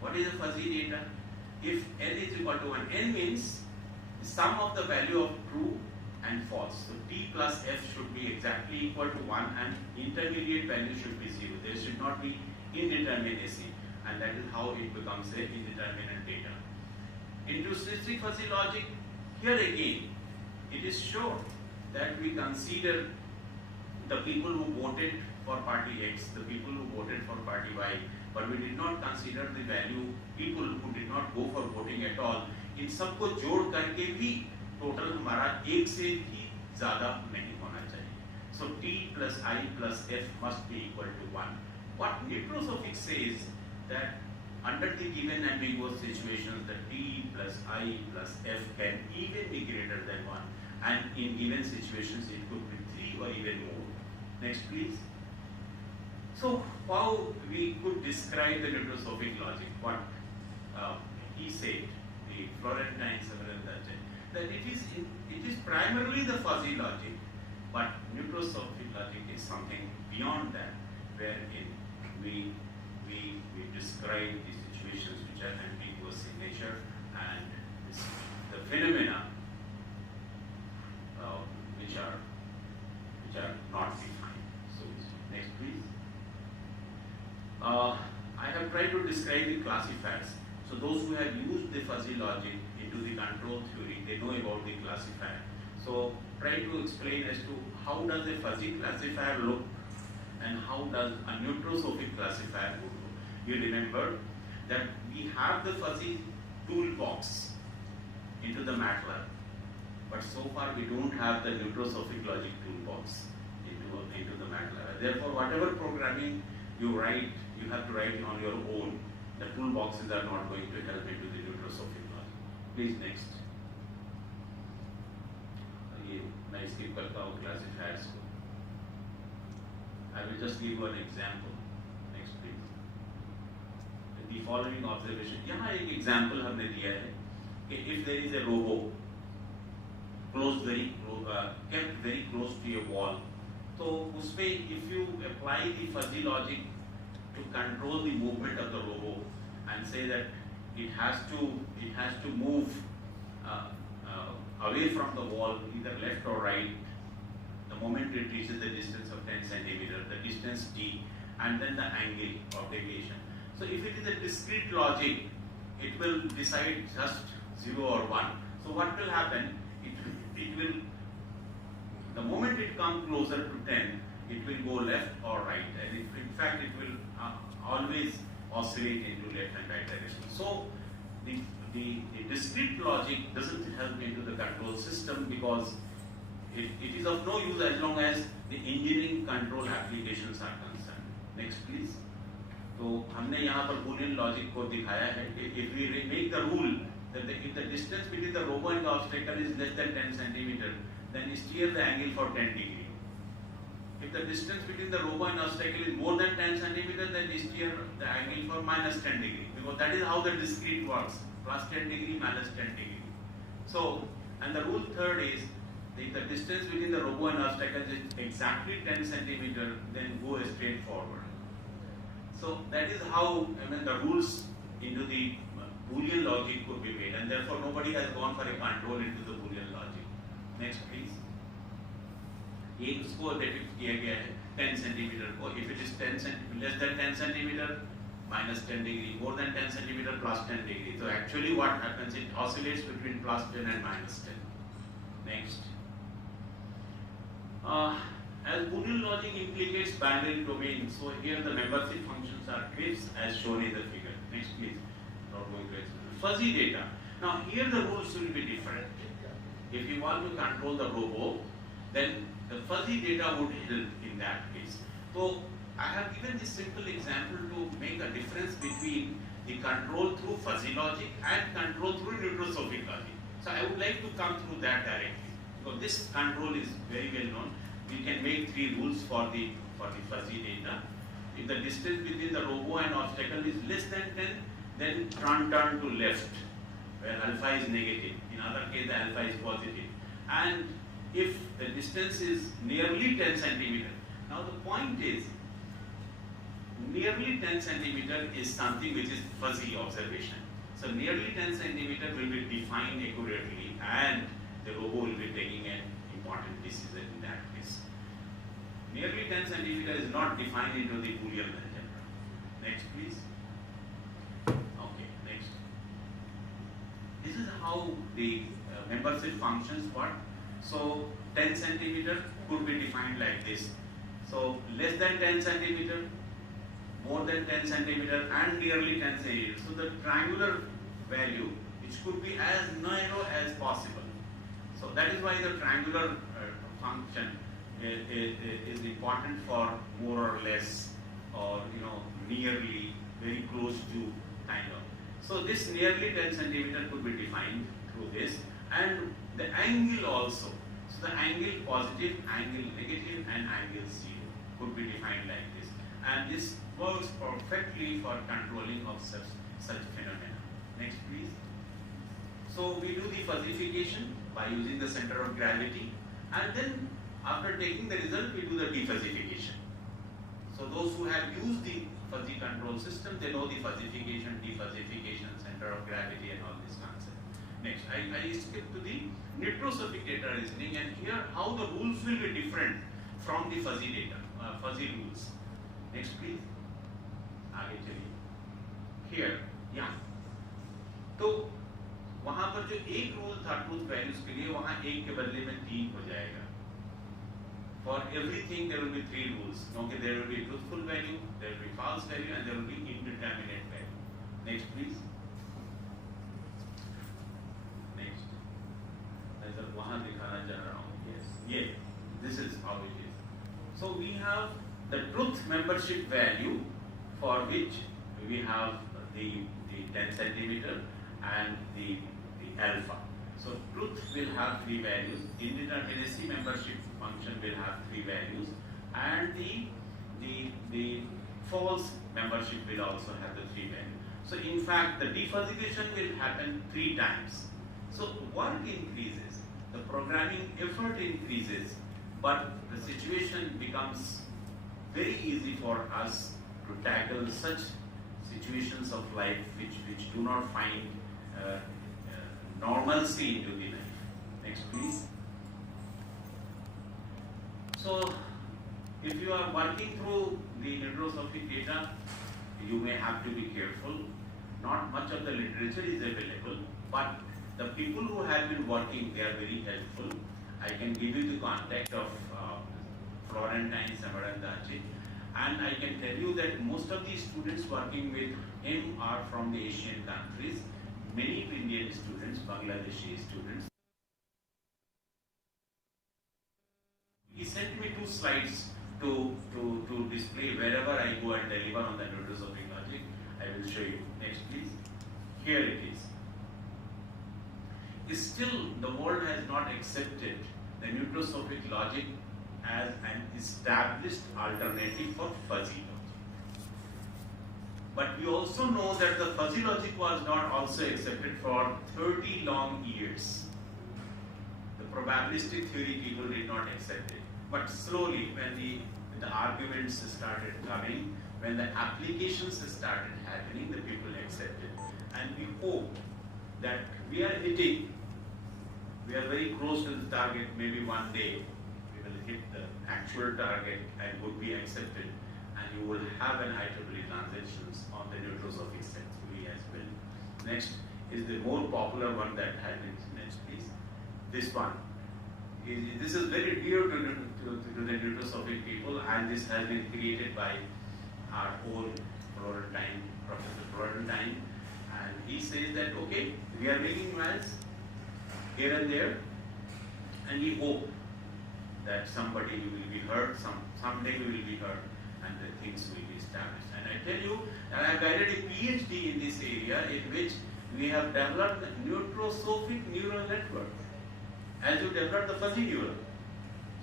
What is a fuzzy data? If n is equal to 1, n means the sum of the value of true and false. So t plus f should be exactly equal to 1, and intermediate value should be 0. There should not be indeterminacy, and that is how it becomes a indeterminate data. In statistic fuzzy logic, here again, it is sure that we consider the people who voted for party X, the people who voted for party Y, but we did not consider the value people who did not go for voting at all. इन सबको जोड़ करके भी total हमारा एक से भी ज़्यादा नहीं होना चाहिए. So t plus I plus f must be equal to 1. What neurosophic says that under the given ambiguous situations, the t plus I plus f can even be greater than 1, and in given situations it could be 3 or even more. Next, please. So how we could describe the neurosophic logic? What he said, the Florentine that it is primarily the fuzzy logic, but neurosophic logic is something beyond that, wherein we describe the situation conditions which are ambiguous in nature, and the phenomena which are not defined. So next please. I have tried to describe the classifiers. So those who have used the fuzzy logic into the control theory, they know about the classifier. So try to explain as to how does a fuzzy classifier look and how does a neutrosophic classifier look. You remember that we have the fuzzy toolbox into the MATLAB, but so far we don't have the neutrosophic logic toolbox into the MATLAB. Therefore, whatever programming you write, you have to write on your own. The toolboxes are not going to help into the neutrosophic logic. Please next. मैं skip करता हूँ classifiers को. I will just give you an example. Next please. The following observation. यहाँ एक example हमने दिया है कि if there is a robo kept very close to a wall, तो उसमें if you apply the fuzzy logic to control the movement of the robo and say that it has to move away from the wall, either left or right, the moment it reaches the distance of 10 centimeters, the distance t, and then the angle of deviation. So if it is a discrete logic, it will decide just 0 or 1. So what will happen? It will, the moment it comes closer to 10, it will go left or right, and in fact it will always oscillate into left and right direction. So the discrete logic doesn't help into the control system because it is of no use as long as the engineering control applications are concerned. Next please. तो हमने यहाँ पर Boolean logic को दिखाया है कि if we make the rule that if the distance between the robo and the obstacle is less than 10 centimeters, then steer the angle for 10 degrees. If the distance between the robo and obstacle is more than 10 centimeters, then steer the angle for minus 10 degrees, because that is how the discrete works, plus 10 degree, minus 10 degree. So, and the rule third is, if the distance between the robo and obstacle is exactly 10 centimeters, then go straight forward. So that is how the rules into the Boolean logic could be made, and therefore nobody has gone for a control into the Boolean logic. Next please. ये उसको depict किया गया है 10 centimeter को. If it is 10 centimeter, less than 10 centimeter, minus 10 degree, more than 10 centimeter, plus 10 degree. So actually what happens, it oscillates between plus 10 and minus 10. Next. As Boolean logic implicates binary domain, so here the membership functions are grids as shown in the figure. Next please. Not going to explain. Fuzzy data. Now here the rules will be different. If you want to control the robo, then the fuzzy data would help in that case. So I have given this simple example to make a difference between the control through fuzzy logic and control through neutrosophic logic. So I would like to come through that directly. So this control is very well known. We can make 3 rules for the fuzzy data. If the distance between the robo and obstacle is less than 10, then turn to left, where alpha is negative. In other case, the alpha is positive. And if the distance is nearly 10 centimeter, now the point is, nearly 10 centimeter is something which is fuzzy observation. So nearly 10 centimeter will be defined accurately, and the robo will be taking an important decision in that case. Nearly 10 centimeter is not defined into the Boolean algebra. Next please. Okay, next. This is how the membership functions work. So 10 centimeter could be defined like this. So less than 10 centimeter, more than 10 centimeter, and nearly 10 centimeter. So the triangular value, which could be as narrow as possible. So that is why the triangular function is important for more or less, or nearly, very close to, kind of. So this nearly 10 centimeter could be defined through this, and the angle also. So the angle positive, angle negative, and angle 0 could be defined like this. And this works perfectly for controlling of such phenomena. Next please. So we do the fuzzification by using the center of gravity, and then after taking the result we do the defuzzification. So those who have used the fuzzy control system, they know the fuzzification, defuzzification, center of gravity and all this concept. Next, I skip to the nitrosophic data reasoning, and here how the rules will be different from the fuzzy data, fuzzy rules. Next please. आगे चलिए. Here, yeah. तो वहां पर जो एक rule था truth values के लिए, वहां एक के बदले में 3 हो जाएगा. For everything there will be 3 rules. Okay, there will be truthful value, there will be false value, and there will be indeterminate value. Next please. Next. ऐसा वहां दिखाना चाह रहा हूँ. Yes. Yeah. This is how it is. So we have the truth membership value, for which we have the 10 centimeter and the alpha. So truth will have 3 values, indeterminacy membership function will have 3 values, and the false membership will also have the 3 values. So in fact the defuzzification will happen 3 times. So work increases, the programming effort increases, but the situation becomes very easy for us to tackle such situations of life which do not find normalcy into the life. Next please. So if you are working through the nitrosophic data, you may have to be careful. Not much of the literature is available, but the people who have been working, they are very helpful. I can give you the contact of Florentine Samarandaji, and I can tell you that most of the students working with him are from the Asian countries. Many Indian students, Bangladeshi students. He sent me 2 slides to display wherever I go and deliver on the nitrosophic logic. I will show you. Next please. Here it is. Still, the world has not accepted the nitrosophic logic as an established alternative for fuzzy logic. But we also know that the fuzzy logic was not also accepted for 30 long years. The probabilistic theory people did not accept it. But slowly, when the arguments started coming, when the applications started happening, the people accepted. And we hope that we are very close to the target. Maybe one day we will hit the actual target and would be accepted, and you will have an IEEE transactions on the nitrosophic set theory as well. Next is the more popular one that happens. Next please. This one. This is very dear to the nitrosophic people, and this has been created by our own Florentine, Professor Florentine, and he says that okay, we are making noise here and there, and we hope that somebody will be heard, someday we will be heard, and the things will be established. And I tell you that I have guided a PhD in this area, in which we have developed a nitrosophic neural network, as you develop the fuzzy neural.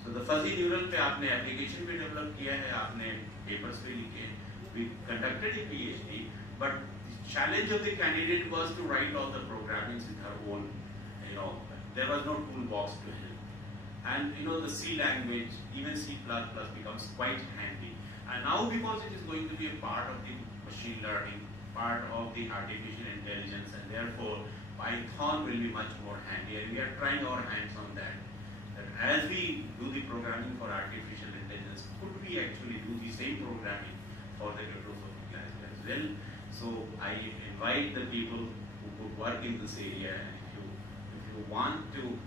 So the fuzzy neural पे आपने application भी develop किया है, आपने papers भी लिखे हैं. We conducted a PhD, but the challenge of the candidate was to write all the programmings with her own. There was no toolbox to help. And the C language, even C++ becomes quite handy. And now, because it is going to be a part of the machine learning, part of the artificial intelligence, and therefore Python will be much more handy, and we are trying our hands on that. That as we do the programming for artificial intelligence, could we actually do the same programming for the nitrosophic language as well? So I invite the people who could work in this area, and if you want to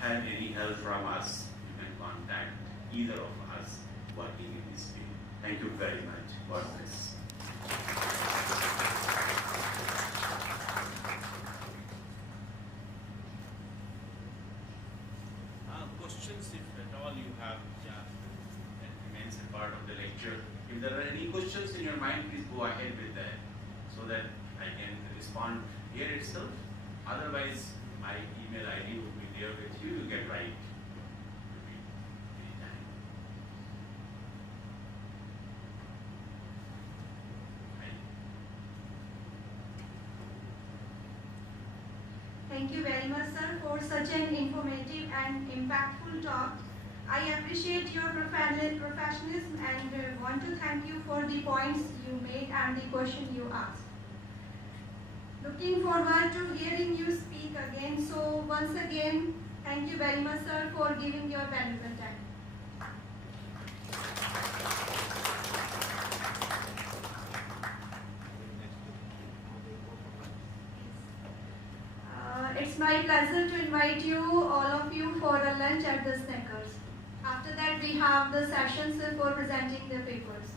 have any help from us, you can contact either of us working in this field. Thank you very much. God bless. Questions, if at all you have, that remains a part of the lecture. If there are any questions in your mind, please go ahead with that, so that I can respond here itself. Otherwise, my email ID will be there with you. You can write to me anytime. Thank you very much, sir, for such an informative and impactful talk. I appreciate your professionalism and want to thank you for the points you made and the question you asked. Looking forward to hearing you speak again. So once again, thank you very much, sir, for giving your valuable time. It's my pleasure to invite you, all of you, for a lunch at the Snackers. After that, we have the sessions for presenting the papers.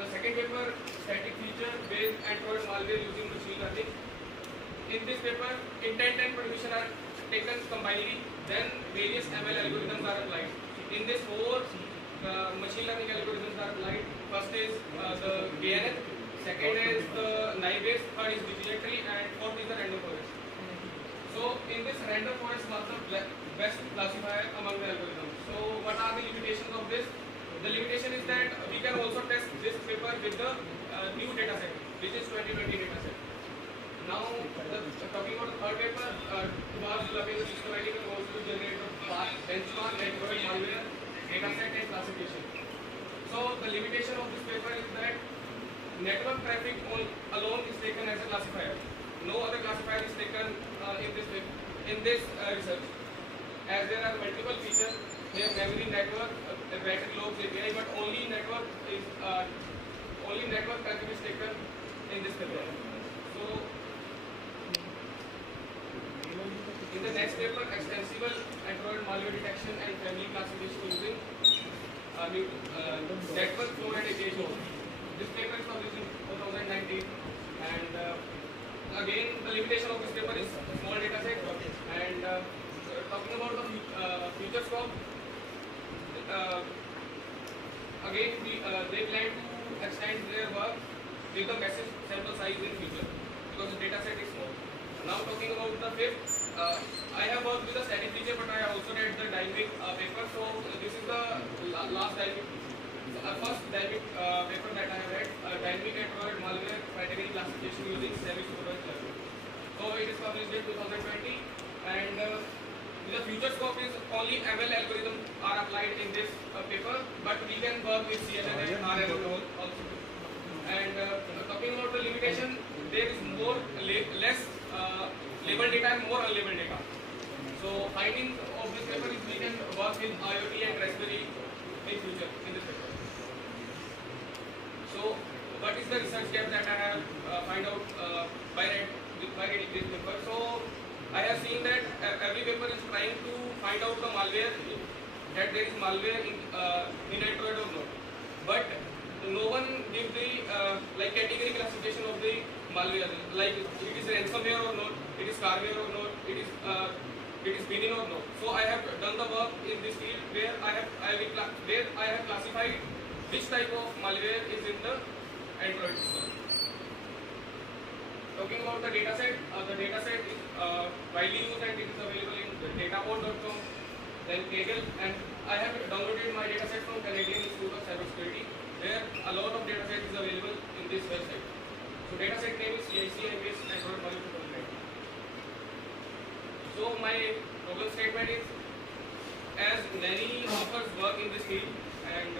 The second paper, static feature based Android malware using machine learning. In this paper, intent and permission are taken combinedly, then various ML algorithms are applied. In this, four machine learning algorithms are applied. First is the KNN, second is the naive-based, third is digital tree, and fourth is the random forest. So in this random forest was the best classifier among the algorithms. So what are the limitations of this? The limitation is that we can also test this paper with the new data set, which is 2020 data set. Now, talking about the third paper, was developing a systematic approach to generate a benchmark network malware data set and classification. So the limitation of this paper is that network traffic alone is taken as a classifier. No other classifier is taken in this research. As there are multiple features, here memory network, battery lobes API, but only network traffic is taken in this paper. So in the next paper, extensible Android malware detection and family classification using network flow and API flow. This paper is published in 2019, and again the limitation of this paper is small data set. And talking about the future scope, again they plan to extend their work with a massive sample size in future because the data set is small. Now talking about the fifth, I have worked with the static feature, but I also read the dynamic paper. So this is the last dynamic, first dynamic paper that I have read, dynamic Android malware category classification using semi-supervised learning. So it is published in 2020, and the future scope is only ML algorithms are applied in this paper, but we can work with CNN and RL also. And talking about the limitation, there is less labeled data and more unlabeled data. So finding of this paper is we can work with IoT and Raspberry in future in this paper. So what is the research gap that I have find out by reading this paper? So I have seen that every paper is trying to find out the malware, that there is malware in Android or not. But no one gives the category classification of the malware, like it is ransomware or not, it is carware or not, it is binning or not. So I have done the work in this field where I have classified which type of malware is in the Android system. Talking about the data set is widely used and it is available in dataport.com. then Kaggle, and I have downloaded my dataset from Canadian Institute of Cybersecurity, where a lot of dataset is available in this website. So dataset name is CIC-based Android Mobile 2019. So my problem statement is, as many of us work in this field, and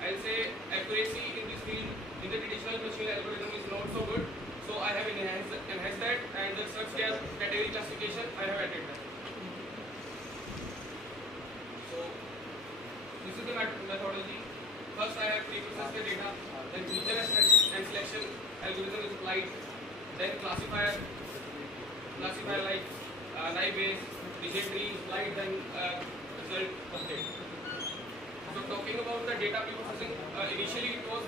I'll say accuracy in this field in the traditional machine algorithm is not so good. So I have enhanced that, and the search category classification I have added that. So this is the methodology. First I have pre-processed the data, then feature and selection algorithm is applied, then classifier like knife base, digit tree, slide, then result update. So talking about the data pre-processing, initially it was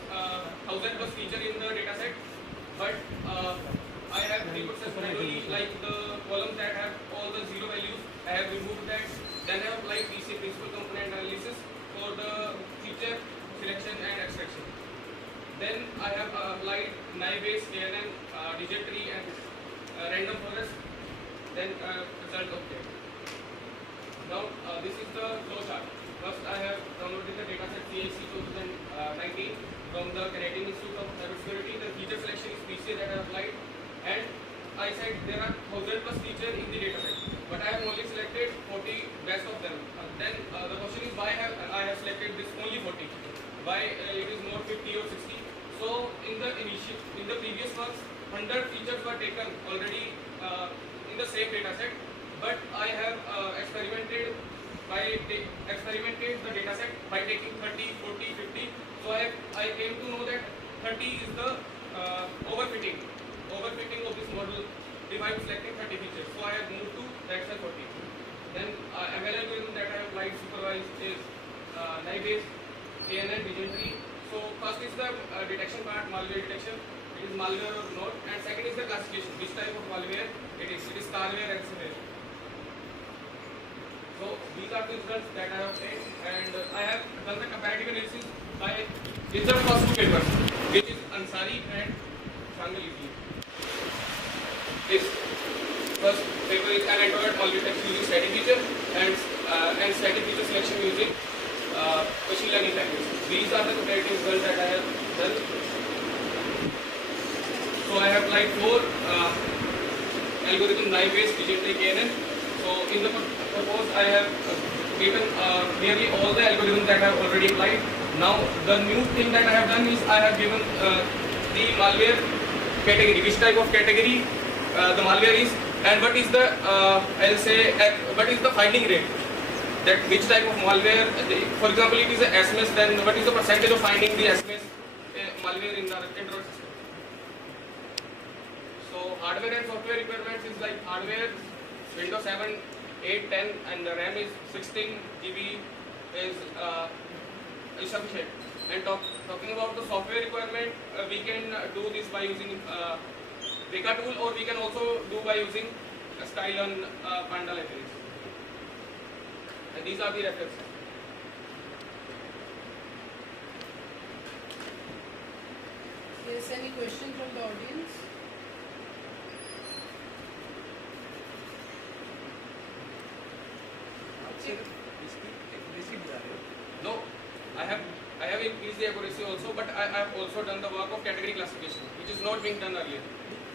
1000 plus feature in the data set, but I have pre-processed manually, like the columns that have all the zero values, I have removed that, then I have applied PC principal component analysis for the feature selection and extraction. Then I have applied knife base, KNN, digit tree and random forest, then result update. Now this is the flow chart. First I have downloaded the dataset CIC 2019 from the Canadian Institute of Cybersecurity. The feature selection is PC that I have applied, and I said there are 1000 plus features in the dataset, but I have only selected 40 best of them. Then the question is, why I have selected this only 40? Why it is not 50 or 60? So in the previous ones, 100 features were taken already in the same dataset, but I have experimented the dataset by taking 30, 40, 50. So I came to know that 30 is the overfitting of this model if I am selecting 30 features. So I have moved to that's 40. Then ML algorithm that I have applied supervised is knife base, KNN, digit tree. So first is the detection part, malware detection. It is malware or not, and second is the classification, which type of malware it is. It is starware, ransomware. So these are the results that I have obtained, and I have done the comparative analysis by result of two papers, which is Ansari and Shangal. This first paper is an Android malware detection using static feature and static feature selection using machine learning techniques. These are the comparative results that I have done. So I have applied 4 algorithm knife based digit tree KNN. So in the proposed I have given nearly all the algorithms that I have already applied. Now the new thing that I have done is I have given the malware category, which type of category the malware is, and what is the I'll say what is the finding rate, that which type of malware. For example, it is a SMS, then what is the percentage of finding the SMS malware in the Android system. So hardware and software requirements is like hardware Windows 7, 8, 10, and the RAM is 16 GB is sufficient. And talking about the software requirement, we can do this by using Vega tool, or we can also do by using Skylon Panda libraries. And these are the references. Yes, any question from the audience? No, I have increased the accuracy also, but I have also done the work of category classification, which is not being done earlier.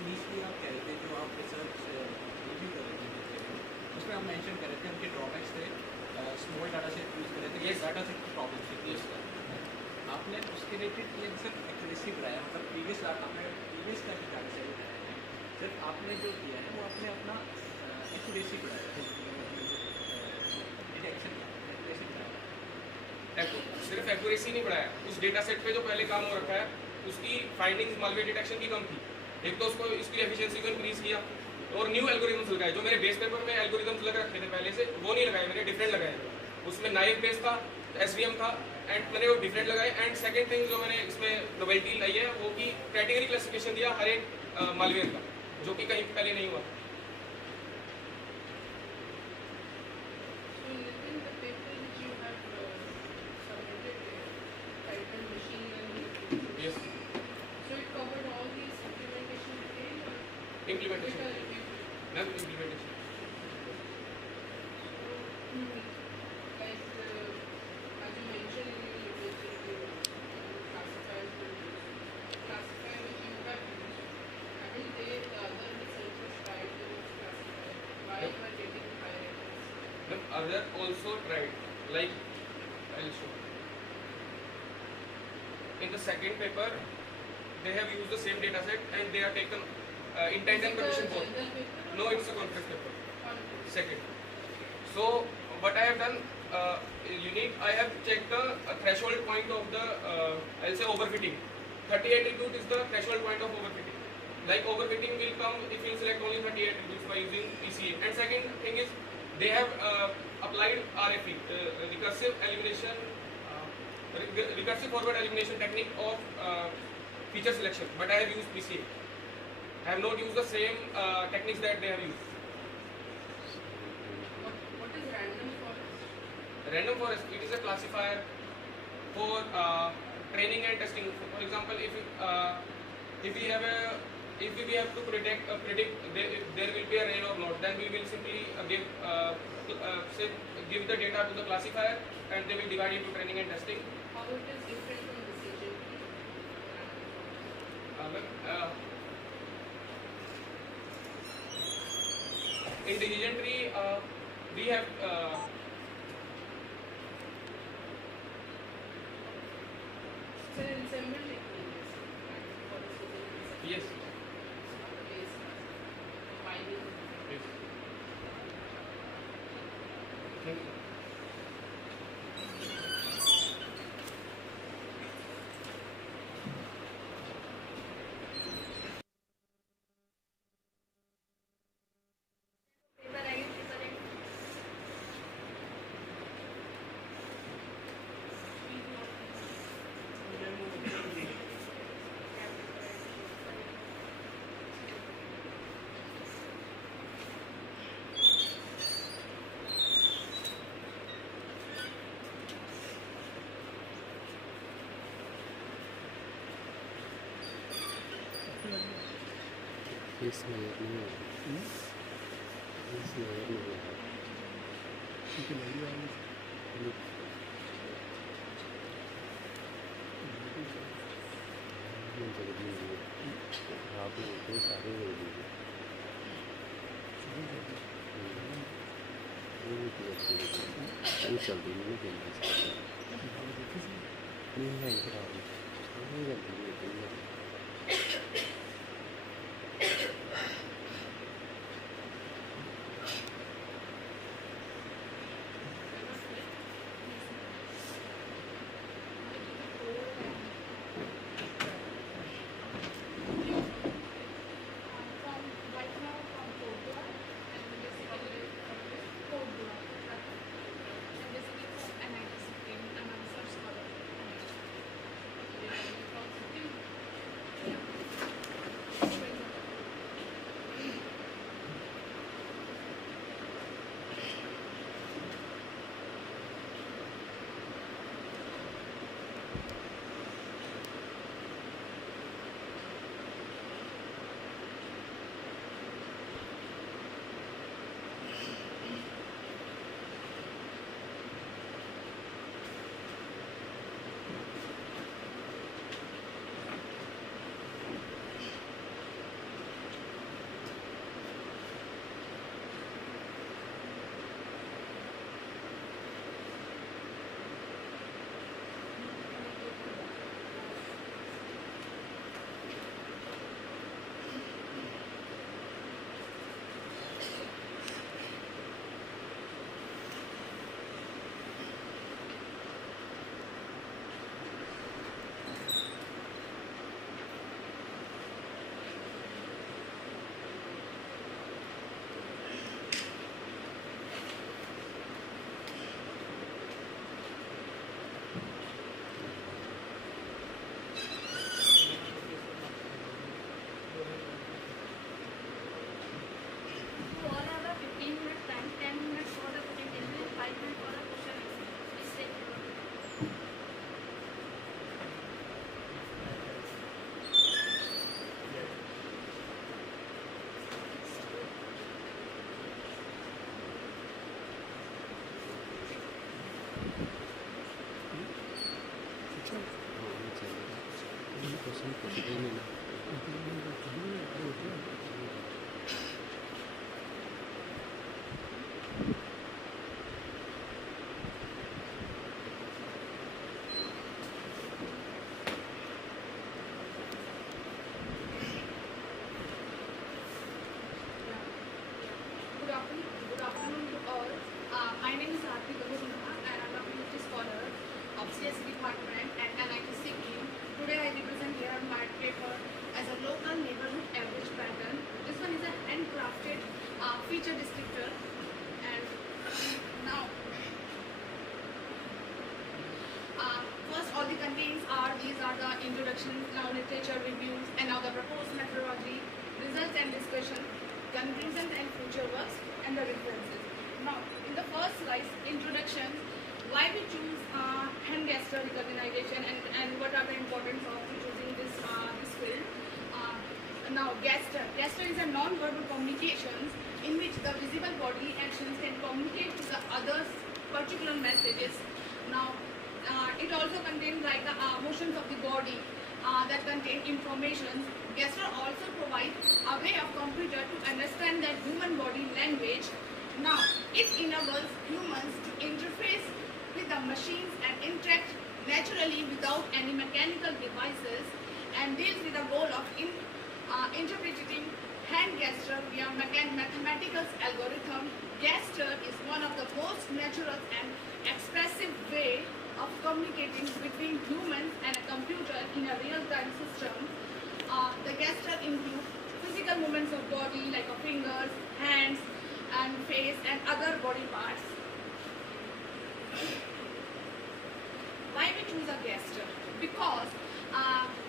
Initially आप कह रहे थे जो आप research review कर रहे थे उसमें आप मेंशन कर रहे थे उनके ड्रॉबैक्स थे, स्मॉल डाटा सेट यूज कर रहे थे, ये डाटा सेट की प्रॉब्लम थी। आपने उसके रिलेटेड ये सिर्फ एक्यूरेसी बढ़ाया, मतलब प्रीवियस का जो डाटा सेट है सिर्फ आपने जो किया है वो आपने अपना एक्यूरेसी बढ़ाया, डिटेक्शन एक्यूरेसी बढ़ाया। सिर्फ एक्यूरेसी नहीं बढ़ाया, उस डेटा सेट पे जो पहले काम हो रखा है उसकी फाइंडिंग्स मालवेयर डिटेक्शन की कम थी। एक तो उसको इसकी एफिशिएंसी को इंक्रीज किया और न्यू एल्गोरिथम्स लगाए। जो मेरे बेस पेपर में एल्गोरिथम्स लग रखे थे पहले से, वो नहीं लगाए मैंने, डिफरेंट लगाए। उसमें नाइफ बेस था, एसवीएम था, एंड मैंने वो डिफरेंट लगाए। एंड सेकंड थिंग जो मैंने इसमें नोवेल्टी लाई है वो कि कैटेगरी क्लासिफिकेशन दिया हर एक मालवेयर का, जो कि कहीं पहले नहीं हुआ। Implementation. other also tried. Like I'll show. In the second paper, they have used the same data set and they have taken intent and condition both. No, it's a conference paper. Second. So what I have done, I have checked the threshold point of the, I'll say overfitting. 30 attribute is the threshold point of overfitting. Like overfitting will come if you select only 30 attributes by using PCA. And second thing is, they have applied RFE, recursive elimination, recursive forward elimination technique of feature selection. But I have used PCA. I have not used the same techniques that they have used. What is random forest? Random forest, it is a classifier for training and testing. For example, if we have to predict there will be a rain or not, then we will simply give the data to the classifier and they will divide into training and testing. How it is different from decision? In decision tree, we have It's an ensemble technique. yes. Thank you. इस layer नहीं है, इस layer नहीं है, ठीक है लगी वाली जल्दी दीजिए आप लोग सारे कर दीजिए वो जल्दी नहीं देना नहीं है इधर नहीं जल्दी Good afternoon to all. My name is Arti Gurusundha and I'm a PhD scholar of CS department at NIT Sikkim. Today I represent here my paper as a local neighborhood average pattern. This one is a handcrafted feature descriptor. And now, first all the contents are, these are the introduction, now literature reviews, and now the proposed methodology, results and discussion, conclusions and future works, and the references. Now, in the first slide, introduction, why we choose hand gesture recognition and what are the importance of choosing this field. Now, gesture is a non-verbal communications in which the visible bodily actions can communicate to the others particular messages. Now, it also contains like the motions of the body that contain information. Gesture also provides a way of computer to understand the human body language. Now, it enables humans to interface with the machines and interact naturally without any mechanical devices, and deals with the goal of interpreting hand gesture via mathematical algorithm. Gesture is one of the most natural and expressive way of communicating between humans and a computer in a real-time system. The gesture include physical movements of body like fingers, hands, and face, and other body parts. Why we choose a gesture? Because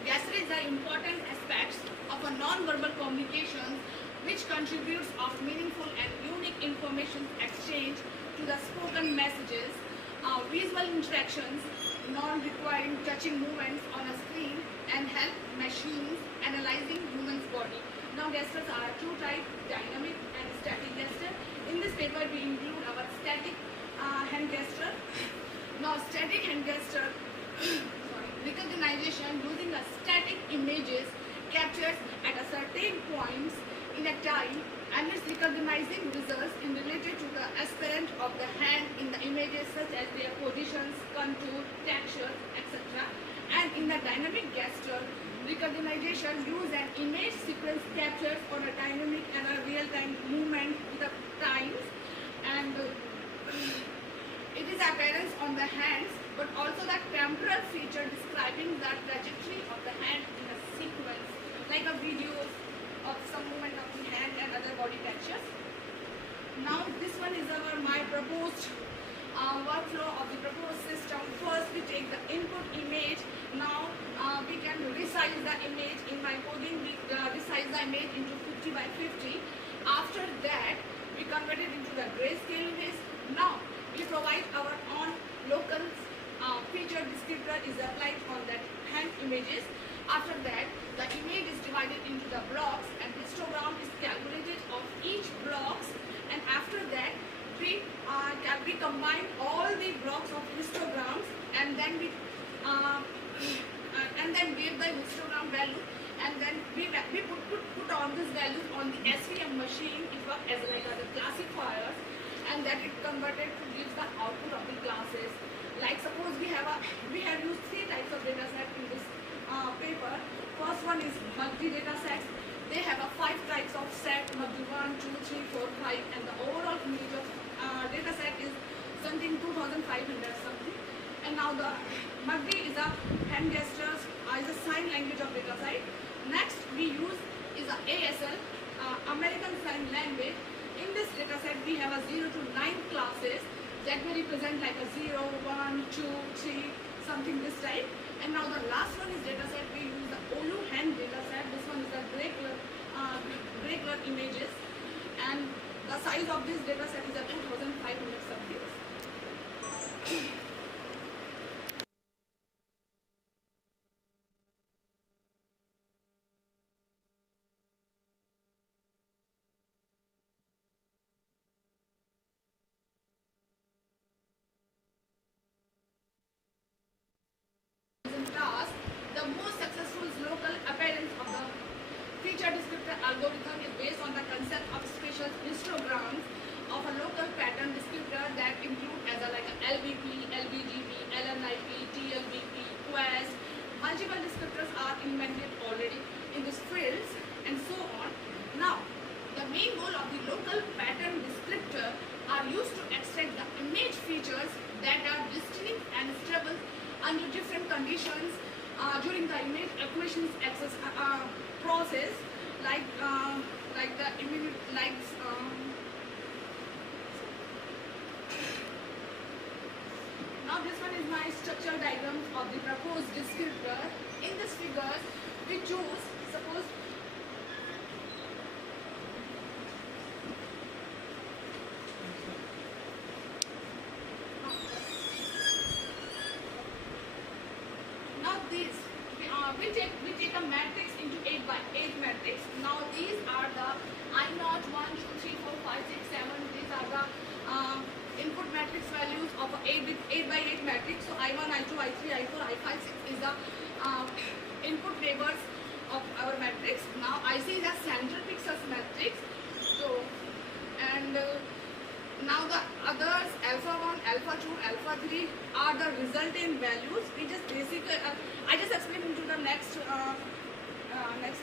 gesture is an important aspect of a non-verbal communication which contributes of meaningful and unique information exchange to the spoken messages. Visual interactions, non-requiring touching movements on a screen, and help machines analyzing human's body. Now, gestures are two types, dynamic and static gesture. In this paper, we include our static hand gesture. Now, static hand gesture recognition using a static images captured at a certain points in a time, and is recognizing results in related to the aspect of the hand in the images such as their positions, contour, texture, etc. And in the dynamic gesture, recognition use an image sequence captured on a dynamic and a real-time movement with the times, and it is appearance on the hands, but also the temporal feature describing the trajectory of the hand in a sequence, like a video of some movement of the hand and other body textures. Now, this one is my proposed workflow of the proposed system. First, we take the input image. Now, we can resize the image. In my coding, we resize the image into 50 by 50. After that, we convert it into the grayscale image. Now, we provide our own local feature descriptor is applied on that hand images. After that, the image is divided into the blocks and histogram is calculated of each blocks, and after that we combine all the blocks of histograms, and then we give the histogram value, and then we put on this value on the SVM machine. It works as like the classifiers, and that it converted to give the output of the classes. Like suppose we have used three types of data set in this paper. First one is MUGD data sets. They have 5 types of set, MUGD 1, 2, 3, 4, 5, and the overall image of data set is something 2,500 something. And now the MUGD is a hand gestures, is a sign language of data set. Next we use is a ASL, American Sign Language. In this data set we have a 0 to 9 classes that will represent like a 0, 1, 2, 3, something this type. And now the last one is data set. We use the Olu hand data set. This one is the gray color images, and the size of this data set is a 2,500 something. The most successful local appearance of the feature descriptor algorithm is based on the concept of spatial histograms of a local pattern descriptor that include as like LBP, LBGP, LNIP, TLBP, Quest. Multiple descriptors are invented already in these fields, and so on. Now, the main goal of the local pattern descriptor are used to extract the image features that are distinct and stable under different conditions during the image acquisition process, like the image, now this one is my structure diagram of the proposed descriptor. In this figure, we choose, suppose now these we take a matrix into 8 by 8 matrix. Now these are the I0, 1, 2, 3, 4, 5, 6, 7. These are the input matrix values of a 8 by 8 matrix. So I1, I2, I3, I4, I5, 6 is the input neighbors of our matrix. Now IC is a central pixels matrix. So and now the others, alpha 1, alpha 2, alpha 3 are the resultant values. We just basically I just explain into the next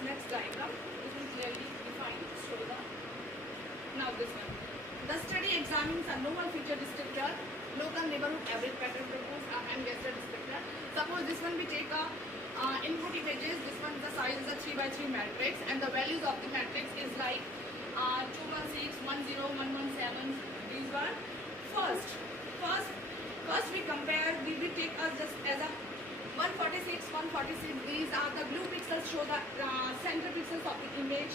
next diagram. This is clearly defined. So now this one. The study examines a normal feature descriptor, local neighborhood average pattern proposed and gesture descriptor. Suppose this one we take a input images. This one the size is a 3 by 3 matrix, and the values of the matrix is like 216, 10, 117. These one. First we compare. We will take us just as a 146, 146. These are the blue pixels show the center pixels of the image,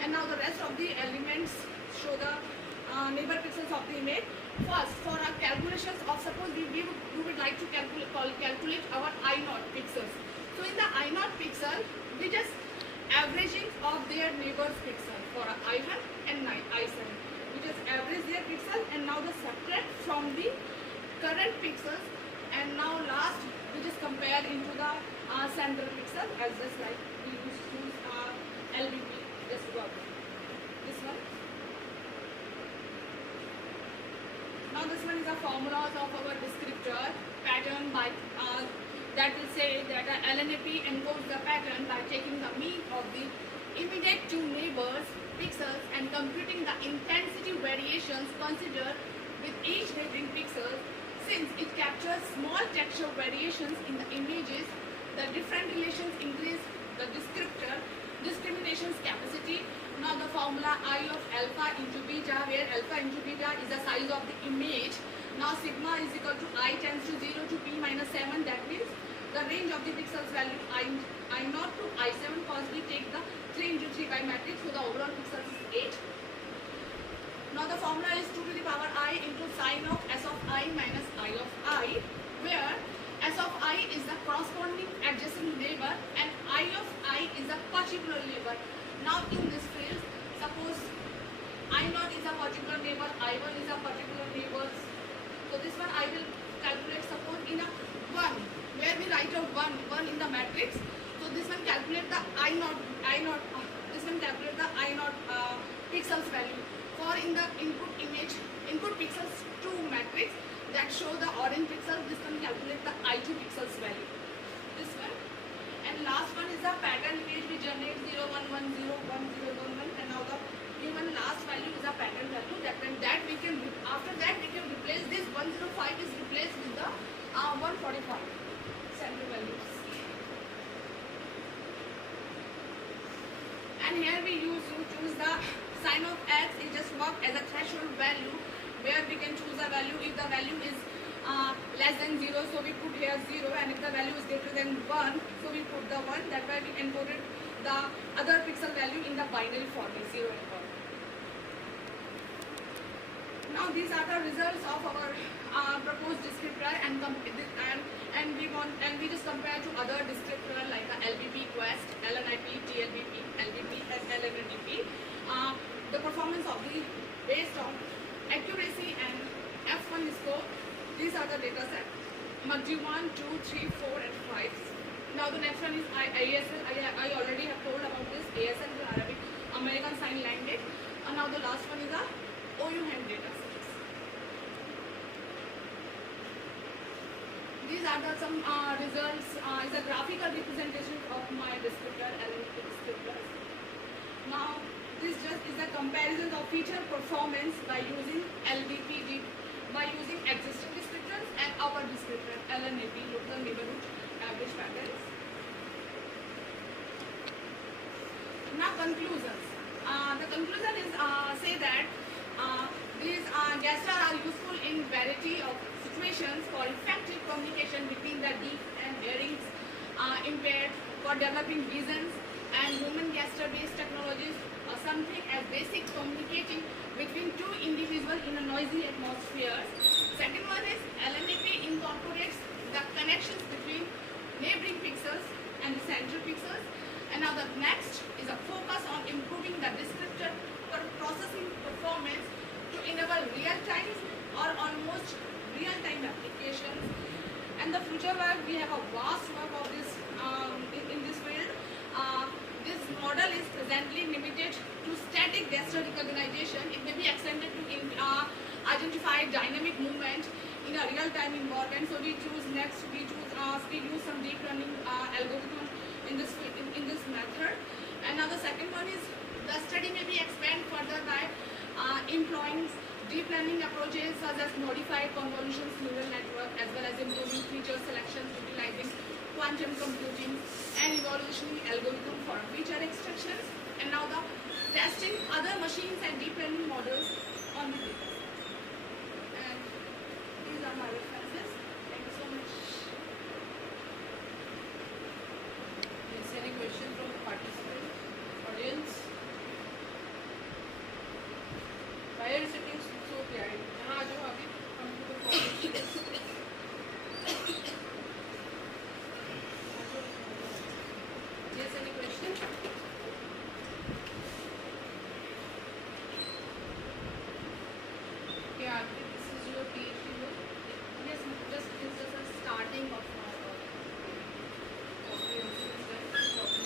and now the rest of the elements show the neighbor pixels of the image. First, for our calculations of, suppose we would like to calculate our I0 pixels. So in the I0 pixel, we just averaging of their neighbors pixel for I1 and I7. We just average their pixel and now the subtract from the current pixels, and now last we just compare into the central pixel as just like we use LBP. Just work. This one. Now this one is the formulas of our descriptor pattern by that will say that LNAP encodes the pattern by taking the mean of the immediate two neighbors pixels and computing the intensity variations considered with each neighboring pixel. Since it captures small texture variations in the images, the different relations increase the descriptor discrimination's capacity. Now the formula I of alpha into beta, where alpha into beta is the size of the image. Now sigma is equal to I tends to 0 to p minus 7. That means the range of the pixels value I0 to I7, because we take the 3 into 3 by matrix, so the overall pixels is 8. Now the formula is 2 to the power I into sine of S of I minus I of I, where S of I is the corresponding adjacent neighbor and I of I is the particular neighbor. Now in this field, suppose I0 is a particular neighbor, I1 is a particular neighbor. So this one I will calculate, suppose in a 1, where we write a 1 in the matrix. So this one calculate the this one calculate the I0 pixels value. For in the input pixels 2 matrix that show the orange pixels, this one calculate the I2 pixels value. This one. And last one is the pattern image we generate 0, 1, 1, 0, 1, 0, 1, 1, and now the human last value is a pattern value. That we can, after that we can replace this 105 is replaced with the 145 central values. And here we choose the sign of x. It just work as a threshold value, where we can choose a value. If the value is less than 0, so we put here 0, and if the value is greater than 1, so we put the 1. That way we encoded the other pixel value in the binary format, 0 and 1. Now these are the results of our proposed descriptor, and we just compare to other descriptor like LBP, Quest, LNIP, TLBP, LBP, and LNDP. The performance of the based on accuracy and F1 score. These are the data set. MACD 1, 2, 3, 4, and 5. Now the next one is ASL. I already have told about this. ASL is Arabic American Sign Language. And now the last one is a OU-HAND data sets. These are some results. Is a graphical representation of my descriptor and descriptors. Now this just is a comparison of feature performance by using LVP, by using existing descriptors and our descriptor LNAP, local neighborhood average patterns. Now conclusions. The conclusion is say that these gestures are useful in variety of situations for effective communication between the deaf and hearing impaired, for developing visions, and human gesture-based technologies are something as basic communicating between two individuals in a noisy atmosphere. Second one is LNAP incorporates the connections between neighboring pixels and the central pixels. And now the next is a focus on improving the descriptor processing performance to enable real-time or almost real-time applications. And the future work, we have a vast work of this in this field. This model is presently limited to static gesture recognition. It may be extended to identify dynamic movement in a real-time environment. So we choose use some deep learning algorithm in this method. And now the second one is the study may be expanded further by employing deep learning approaches such as modified convolutions neural network, as well as improving feature selections utilizing quantum computing and evolutionary algorithm for feature extractions. And now the testing other machines and deep learning models on the data. And these are my references. Thank you so much. Is any question from the participant, audience? Why are you sitting so behind? यहाँ आ जाओ आगे. Come to the college. Yes, any question? Okay, Arpit, this is your PhD work? Yes, this is just a starting of my work.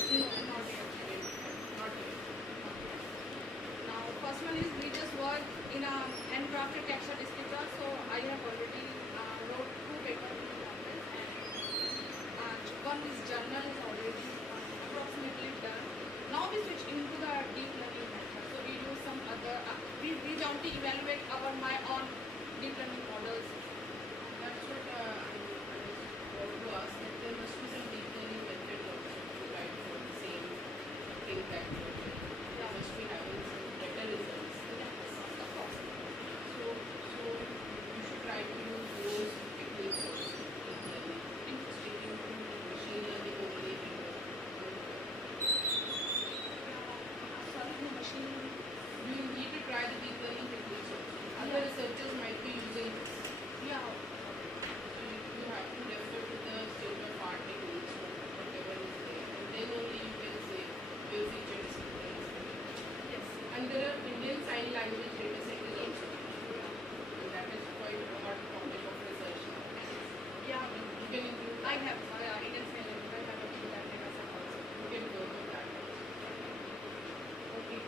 No, not yet. Not yet. Now, first one is we just work in a handcrafted texture descriptor. So I have already wrote 2 papers in this, and one is journal is already approximately done. Now we switch into the deep learning method. So we do some other, we jointly evaluate my own deep learning models. That's what I want to ask, that there must be some deep learning method also to write for the same thing that must be having some better results. Of course. So you should try to use those techniques also, deep learning. Sticking to machine learning only. Sorry, no machine learning. You need to try the deep learning techniques also. Other researchers might be using this. Yeah. So you have to refer to the state of art techniques or whatever is there, and then only you can say your feature descriptors. Yes. And there are Indian Sign Language data set is also there. And that is quite a hot topic of research now. Yeah. You can include I have Indian Sign Language. I have a that data set also. you can work on that. Okay.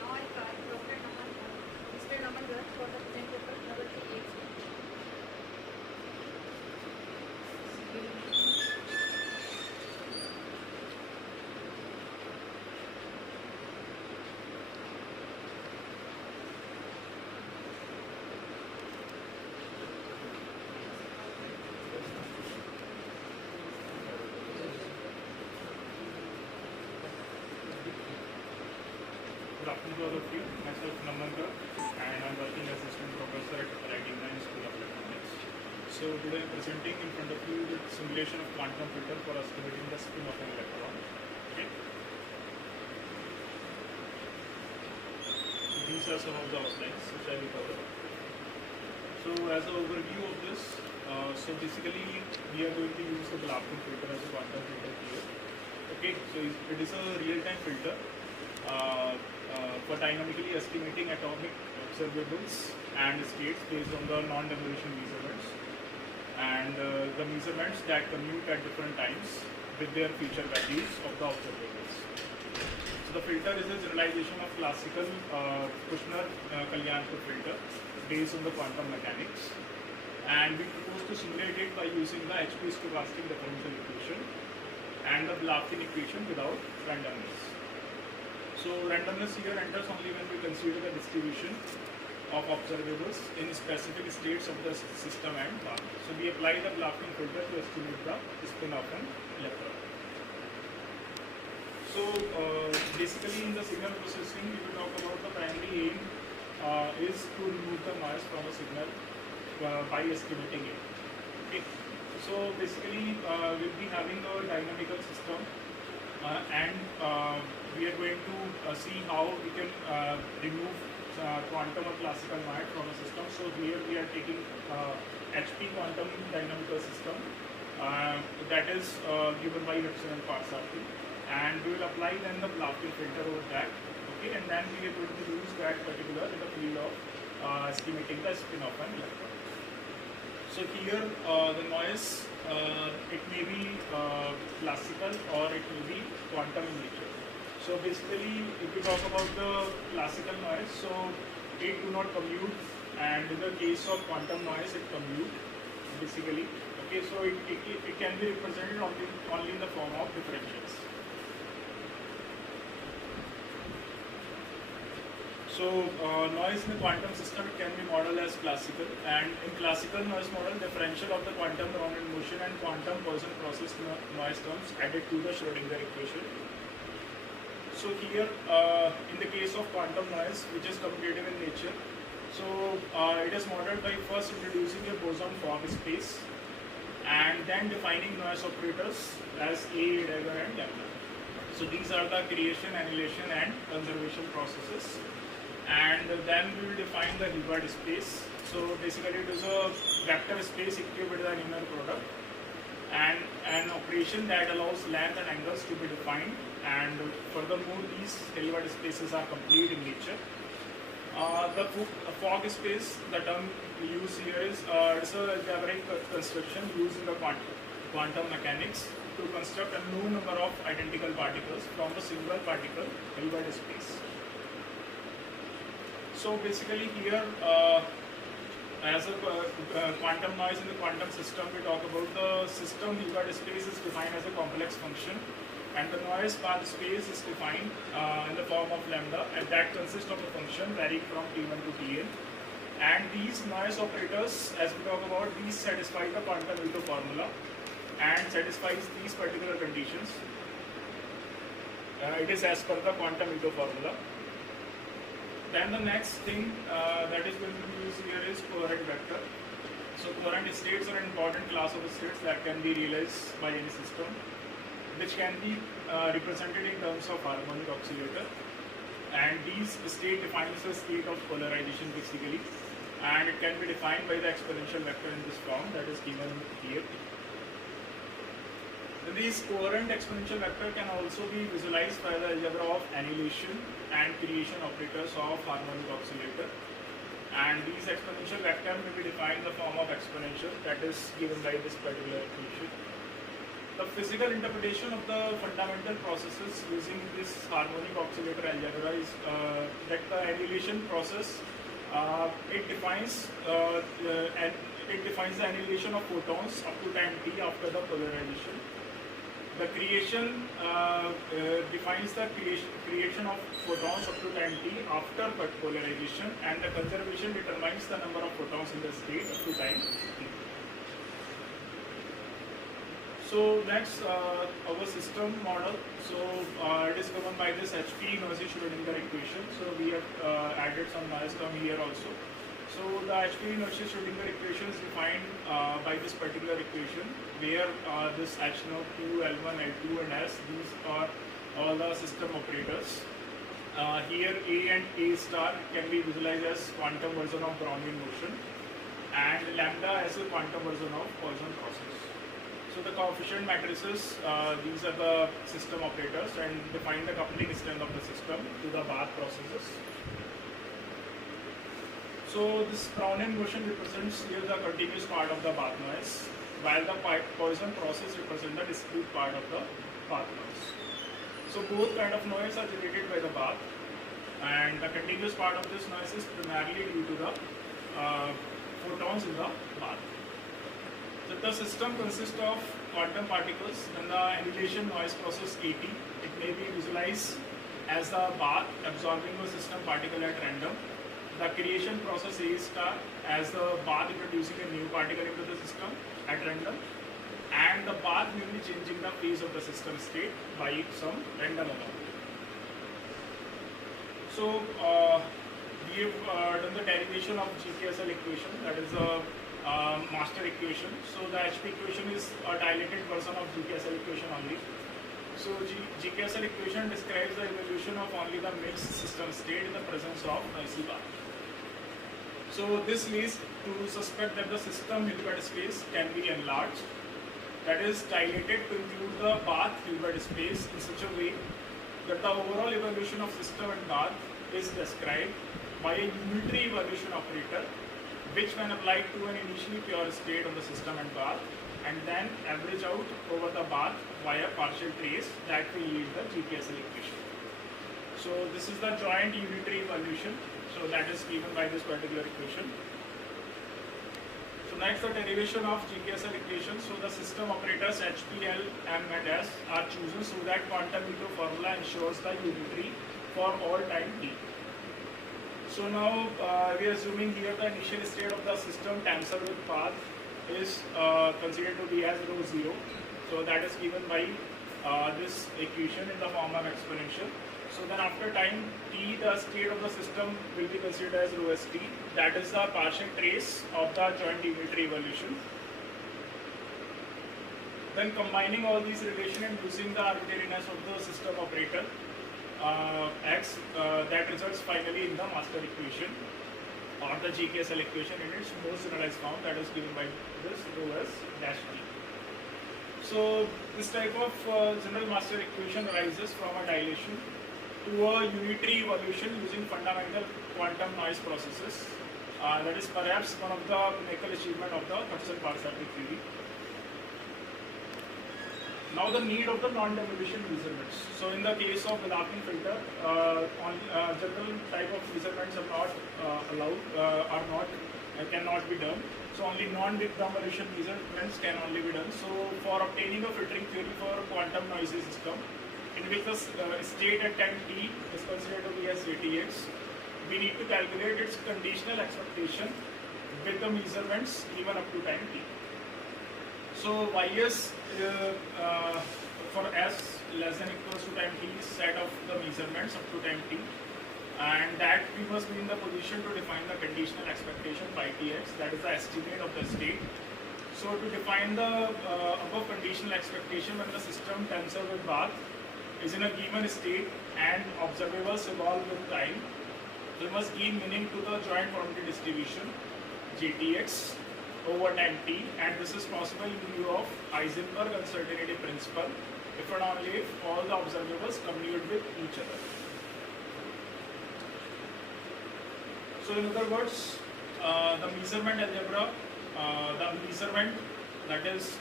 Now I try Dr. Naman. Mr. Naman works for the same paper, level 3 Good afternoon to all of you. Myself Namanga, and I'm working as assistant professor at Collage School of Electronics. So today I'm presenting in front of you the simulation of quantum filter for estimating the spin of an electron. Okay. These are some of the outlines which I will cover. So as an overview of this, So basically, we are going to use the Blafton filter as a quantum filter here. Okay, so it is a real-time filter for dynamically estimating atomic observables and states based on the non-deviation measurements and the measurements that commute at different times with their feature values of the observables. So the filter is a generalization of classical Kushner-Kalyanpur filter based on the quantum mechanics, and we propose to simulate it by using the HP stochastic differential equation and the Blafton equation without randomness. So randomness here enters only when we consider the distribution of observables in specific states of the system and path. So we apply the Blafton filter to estimate the spin of an electron. So basically in the signal processing, we will talk about the primary aim is to remove the noise from a signal by estimating it. Okay. So basically we'll be having a dynamical system and we are going to see how we can remove quantum or classical noise from a system. So here we are taking HP quantum dynamical system that is given by Epsilon Parsati, and we will apply then the Blafton filter over that. Okay, and then we are going to use that particular in the field of estimating the spin of an electron. So here the noise, it may be classical or it may be quantum in nature. So basically, if we talk about the classical noise, so it do not commute, and in the case of quantum noise, it commute basically. Okay, so it can be represented only in the form of differentials. So noise in the quantum system can be modeled as classical, and in classical noise model, differential of the quantum round in motion and quantum Poisson process noise terms added to the Schrödinger equation. So here, in the case of quantum noise, which is commutative in nature, so it is modeled by first introducing a boson fog space and then defining noise operators as A, dagger and lambda. So these are the creation, annihilation and conservation processes. And then we will define the Hilbert space. So basically it is a vector space equipped with an inner product and an operation that allows length and angles to be defined, and furthermore these Hilbert spaces are complete in nature. The fog space, the term we use here is it's a algebraic construction used in the quantum mechanics to construct a known number of identical particles from a single particle Hilbert space. So basically here, as a quantum noise in the quantum system, we talk about the system Hilbert space is defined as a complex function, and the noise path space is defined in the form of lambda, and that consists of a function varying from T1 to Tn. And these noise operators, as we talk about, these satisfy the quantum Ito formula and satisfies these particular conditions. It is as per the quantum Ito formula. Then the next thing that is going to be used here is coherent vector. So coherent states are an important class of states that can be realized by any system, which can be represented in terms of harmonic oscillator. And these state defines the state of polarization basically, and it can be defined by the exponential vector in this form that is given here. These coherent exponential vector can also be visualized by the algebra of annihilation and creation operators of harmonic oscillator. And these exponential vector may be defined in the form of exponential that is given by this particular equation. The physical interpretation of the fundamental processes using this harmonic oscillator algebra is that the annihilation process it defines the annihilation of photons up to time t after the polarization. The creation defines the creation of photons up to time t after polarization, and the conservation determines the number of photons in the state up to time t. So next, our system model. So it is given by this HP noisy Schrödinger equation. So we have added some noise term here also. So the HP noisy Schrödinger equation is defined by this particular equation, where this H naught, Q, L1, L2 and S, these are all the system operators. Here A and A star can be visualized as quantum version of Brownian motion, and lambda as a quantum version of Poisson process. So the coefficient matrices, these are the system operators and define the coupling strength of the system to the bath processes. So this Brownian motion represents here the continuous part of the bath noise, while the Poisson process represents the discrete part of the bath noise. So both kind of noise are generated by the bath, and the continuous part of this noise is primarily due to the photons in the bath. So the system consists of quantum particles and the annihilation noise process AT. It may be visualized as the bath absorbing a system particle at random. The creation process A star as the bath introducing a new particle into the system at random. And the bath will be changing the phase of the system state by some random amount. So we have done the derivation of GKSL equation, that is the master equation. So the HP equation is a dilated version of GKSL equation only. So GKSL equation describes the evolution of only the mixed system state in the presence of noisy bath. So this leads to suspect that the system Hilbert space can be enlarged, that is dilated to include the bath Hilbert space in such a way that the overall evolution of system and bath is described by a unitary evolution operator, which when applied to an initially pure state of the system and bath, and then average out over the bath via partial trace, that will yield the GKSL equation. So this is the joint unitary evolution, so that is given by this particular equation. So next, the derivation of GKSL equation. So the system operators H, P, L, M and S are chosen so that quantum Ito formula ensures the unitary for all time t. So now we are assuming here the initial state of the system tensor with path is considered to be as rho 0. So that is given by this equation in the form of exponential. So then after time t, the state of the system will be considered as rho st. That is the partial trace of the joint unitary evolution. Then combining all these relations and using the arbitrariness of the system operator x, that results finally in the master equation or the GKSL equation in its most generalized form, that is given by this rho s dash t. So this type of general master equation arises from a dilation to a unitary evolution using fundamental quantum noise processes. That is perhaps one of the pinnacle achievement of the Hudson parasitic theory. Now the need of the non-demolition measurements. So in the case of Belapin filter, general type of measurements are not allowed, cannot be done. So only non-demolition measurements can only be done. So for obtaining a filtering theory for quantum noisy system, in which the state at time t is considered to be as JTX, we need to calculate its conditional expectation with the measurements given up to time t. So Ys for s less than equals to time t is set of the measurements up to time t, and that we must be in the position to define the conditional expectation by tx, that is the estimate of the state. So to define the above conditional expectation when the system tensor with bath is in a given state and observables evolve with time, we must give meaning to the joint quantity distribution JTX over time t, and this is possible in view of Heisenberg uncertainty principle if and only if all the observables commute with each other. So in other words, the measurement algebra, the measurement that is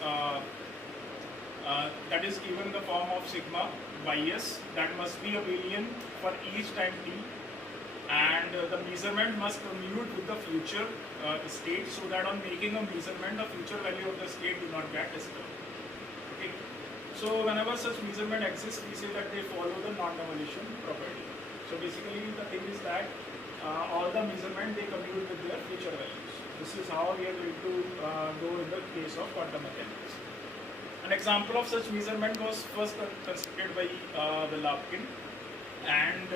given in the form of sigma Ys, that must be abelian for each time t, and the measurement must commute with the future state, so that on making a measurement, the future value of the state do not get disturbed. Okay. So whenever such measurement exists, we say that they follow the non-demolition property. So basically the thing is that all the measurement, they commute with their future values. This is how we are going to go in the case of quantum mechanics. An example of such measurement was first constructed by Belapin, and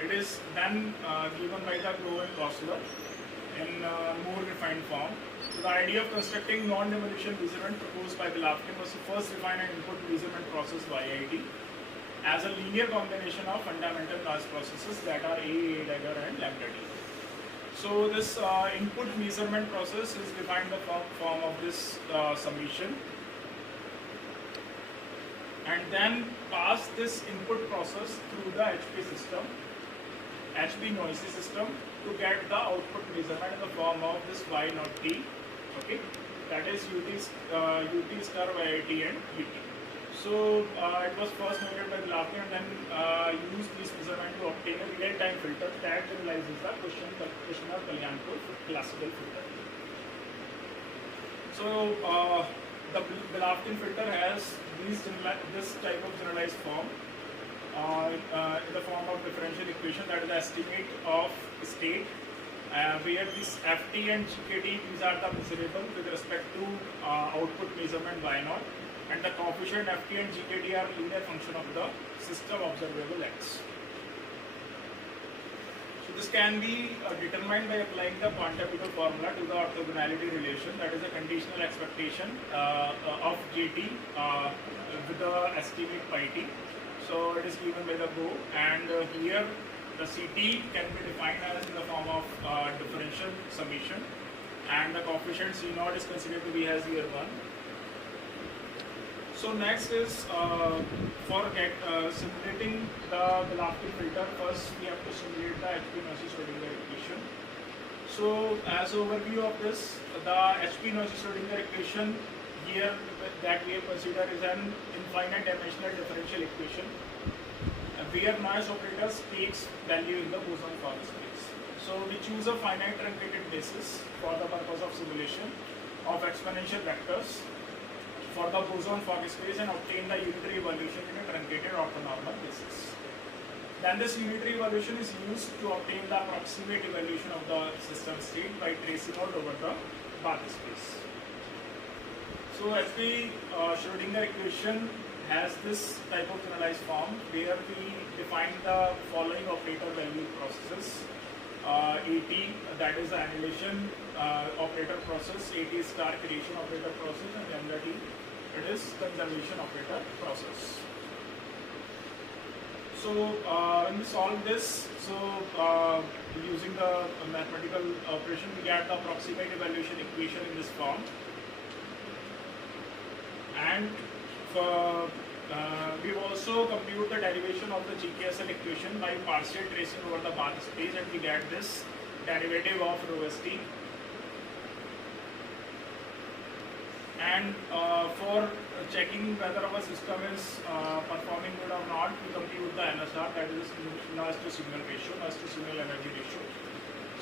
it is then given by the Grove and Gosler in more refined form. So the idea of constructing non-demolition measurement proposed by Belapin was to first define an input measurement process YIT as a linear combination of fundamental noise processes that are A, dagger and lambda D. So this input measurement process is defined in the form of this summation, and then pass this input process through the HP system, HP noisy system, to get the output measurement in the form of this Y naught T, okay, that is UT star YIT and UT. So it was first measured by Jalandhar and then used this measurement to obtain a real-time filter that generalizes the Kushner-Kalyanpur classical filter. So the Jalandhar filter has this type of generalized form in the form of differential equation, that is the estimate of state, where this Ft and GKT, these are the measurable with respect to output measurement Y naught, and the coefficient Ft and GKT are linear function of the system observable X. So this can be determined by applying the quantitative formula to the orthogonality relation, that is a conditional expectation of JT with the estimate pi t. So it is given by the GO, and here the CT can be defined as in the form of differential summation, and the coefficient C0 is considered to be as here 1. So next is for simulating the Jalandhar filter, first we have to simulate the HP noisy Schrodinger equation. So as overview of this, the HP noisy Schrodinger equation here that we have considered is an infinite dimensional differential equation, where noise operators takes value in the boson Fogg space. So we choose a finite truncated basis for the purpose of simulation of exponential vectors for the boson Fogg space and obtain the unitary evolution in a truncated orthonormal basis. Then this unitary evolution is used to obtain the approximate evolution of the system state by tracing out over the path space. So HP Schrodinger equation has this type of generalized form, where we define the following operator value processes. AT, that is the annihilation operator process, AT star creation operator process, and lambda T, it is conservation operator process. So when we solve this, so using the mathematical operation, we get the approximate evaluation equation in this form. And we've also compute the derivation of the GKSL equation by partial tracing over the path space, and we get this derivative of rho st. And for checking whether our system is performing good or not, we compute the NSR, that is noise to signal ratio, noise to signal energy ratio.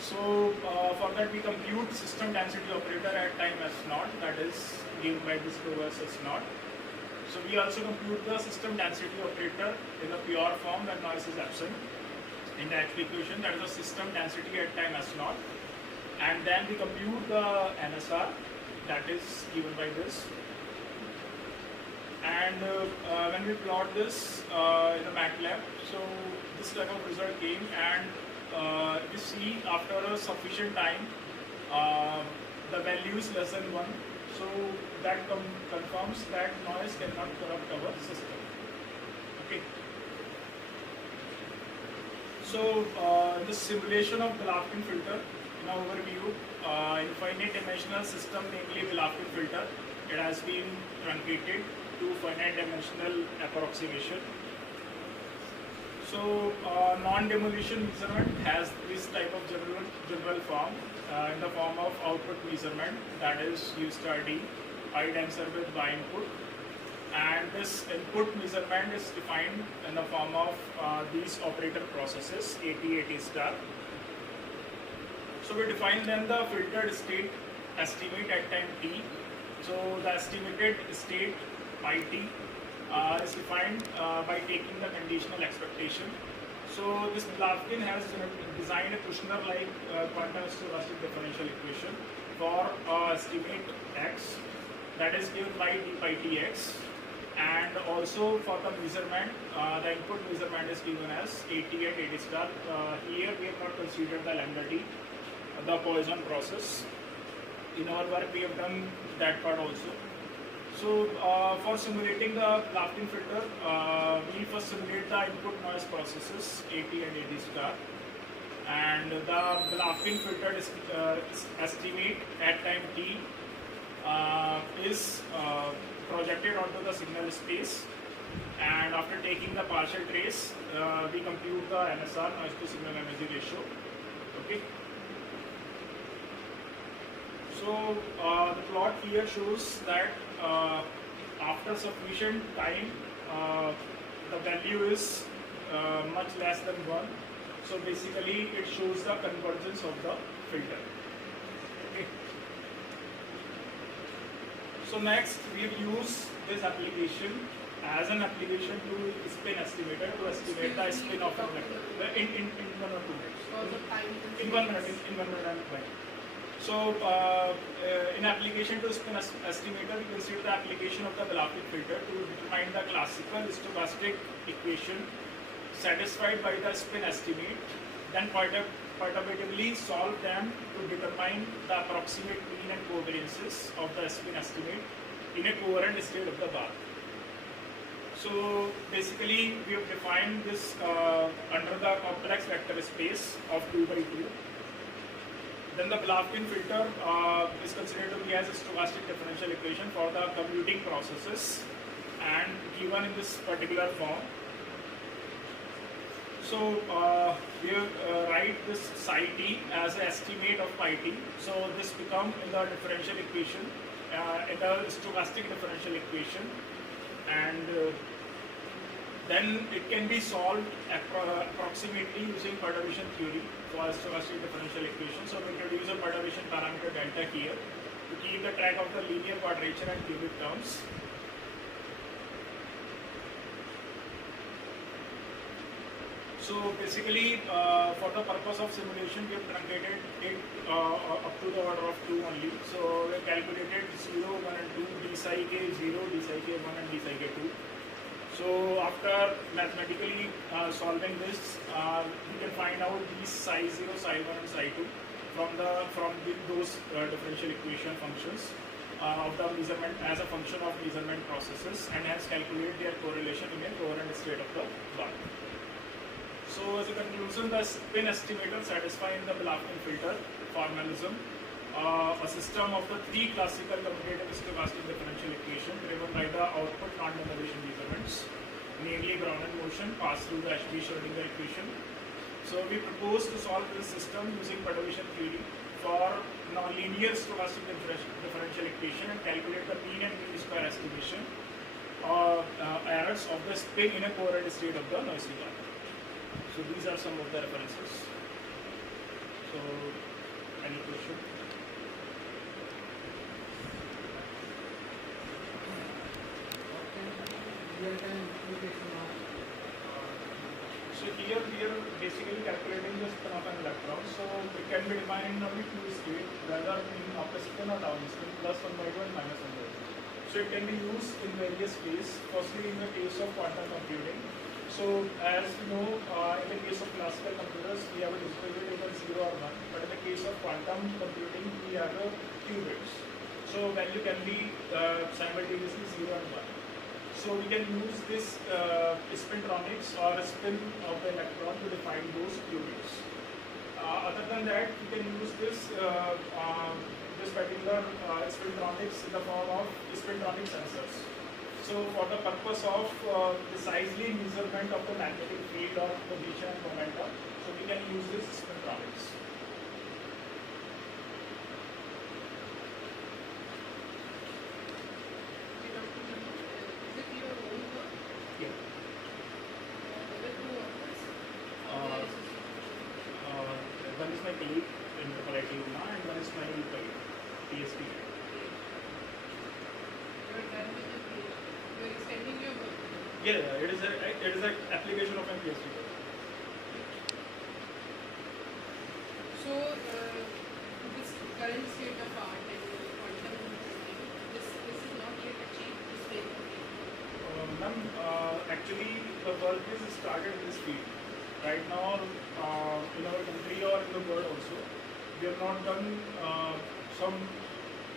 So for that we compute system density operator at time S0, that is given by this rho S0. So we also compute the system density operator in the pure form when noise is absent in the HP equation, that is the system density at time S0. And then we compute the NSR, that is given by this. And when we plot this in the MATLAB, so this type of result came, and we see after a sufficient time the value is less than 1. So that confirms that noise cannot corrupt our system. Okay. So the simulation of Jalandhar filter, in our overview, infinite dimensional system, namely Jalandhar filter, it has been truncated to finite dimensional approximation. So non-demolition measurement has this type of general form in the form of output measurement, that is U star D, I denser with Y input, and this input measurement is defined in the form of these operator processes AT star. So we define then the filtered state estimate at time t. So the estimated state pi t is defined by taking the conditional expectation. So this Jalandhar has designed a Kushner-like quantum stochastic differential equation for estimate x, that is given by d pi tx, and also for the measurement, the input measurement is given as AT at AT star. Here we have not considered the lambda t, the Poisson process. In our work we have done that part also. So for simulating the Jalandhar filter, we first simulate the input noise processes AT and AT star, and the Belafkin filter estimate at time t is projected onto the signal space, and after taking the partial trace, we compute the NSR, noise to signal energy ratio. Okay. So the plot here shows that after sufficient time, the value is much less than 1. So basically it shows the convergence of the filter. Okay. So next we use this application as an application to spin estimator to estimate the spin of a vector in 1 or 2 minutes. In 1 minute, in 1 minute and 20. So in application to spin estimator, we consider the application of the Belafkin filter to determine the classical stochastic equation satisfied by the spin estimate, then perturbatively solve them to determine the approximate mean and covariances of the spin estimate in a coherent state of the bar. So basically we have defined this under the complex vector space of 2 by 2. Then the Belafkin filter is considered to be as a stochastic differential equation for the commuting processes and given in this particular form. So we write this psi t as an estimate of pi t. So this becomes in the differential equation, in the stochastic differential equation, and then it can be solved approximately using perturbation theory for a stochastic differential equation. So we introduce a perturbation parameter delta here to keep the track of the linear quadrature and cubic terms. So basically, for the purpose of simulation, we have truncated it up to the order of 2 only. So we have calculated 0, 1 and 2, d psi k 0, d psi k 1 and d psi k 2. So after mathematically solving this, we can find out these psi 0, psi 1 and psi 2 from those differential equation functions of the measurement as a function of measurement processes, and hence calculate their correlation in a coherent state of the bar. So as a conclusion, the spin estimator satisfying the Belafkin filter formalism, a system of the 3 classical commutative stochastic differential equation driven by the output non-normalization measurements, namely Brownian motion passed through the Schrödinger equation. So we propose to solve this system using perturbation theory for nonlinear stochastic differential equation and calculate the mean and mean square estimation errors of the spin in a coherent state of the noisy bar. So these are some of the references. So any question? So here we are basically calculating the spin of an electron. So it can be defined in only 2 states, whether in upper spin or down spin, plus 1 by 2 and minus 1 by 2. So it can be used in various ways. Firstly, in the case of quantum computing. So as you know, in the case of classical computers, we have a distributed either 0 or 1. But in the case of quantum computing, we have a qubits. So value can be simultaneously 0 and 1. So we can use this spintronics or spin of the electron to define those qubits. Other than that, we can use this particular spintronics in the form of spintronic sensors. So for the purpose of precisely measurement of the magnetic field or position and momentum, so we can use this spintronics. One is my colleague in the Collage and one is my PhD. Yeah, it is an application of my PhD. So this current state of art and quantum computing, this is not yet achieved. This way. Ma'am, actually the work is started in this field. Right now, in our country or in the world also, we have not done some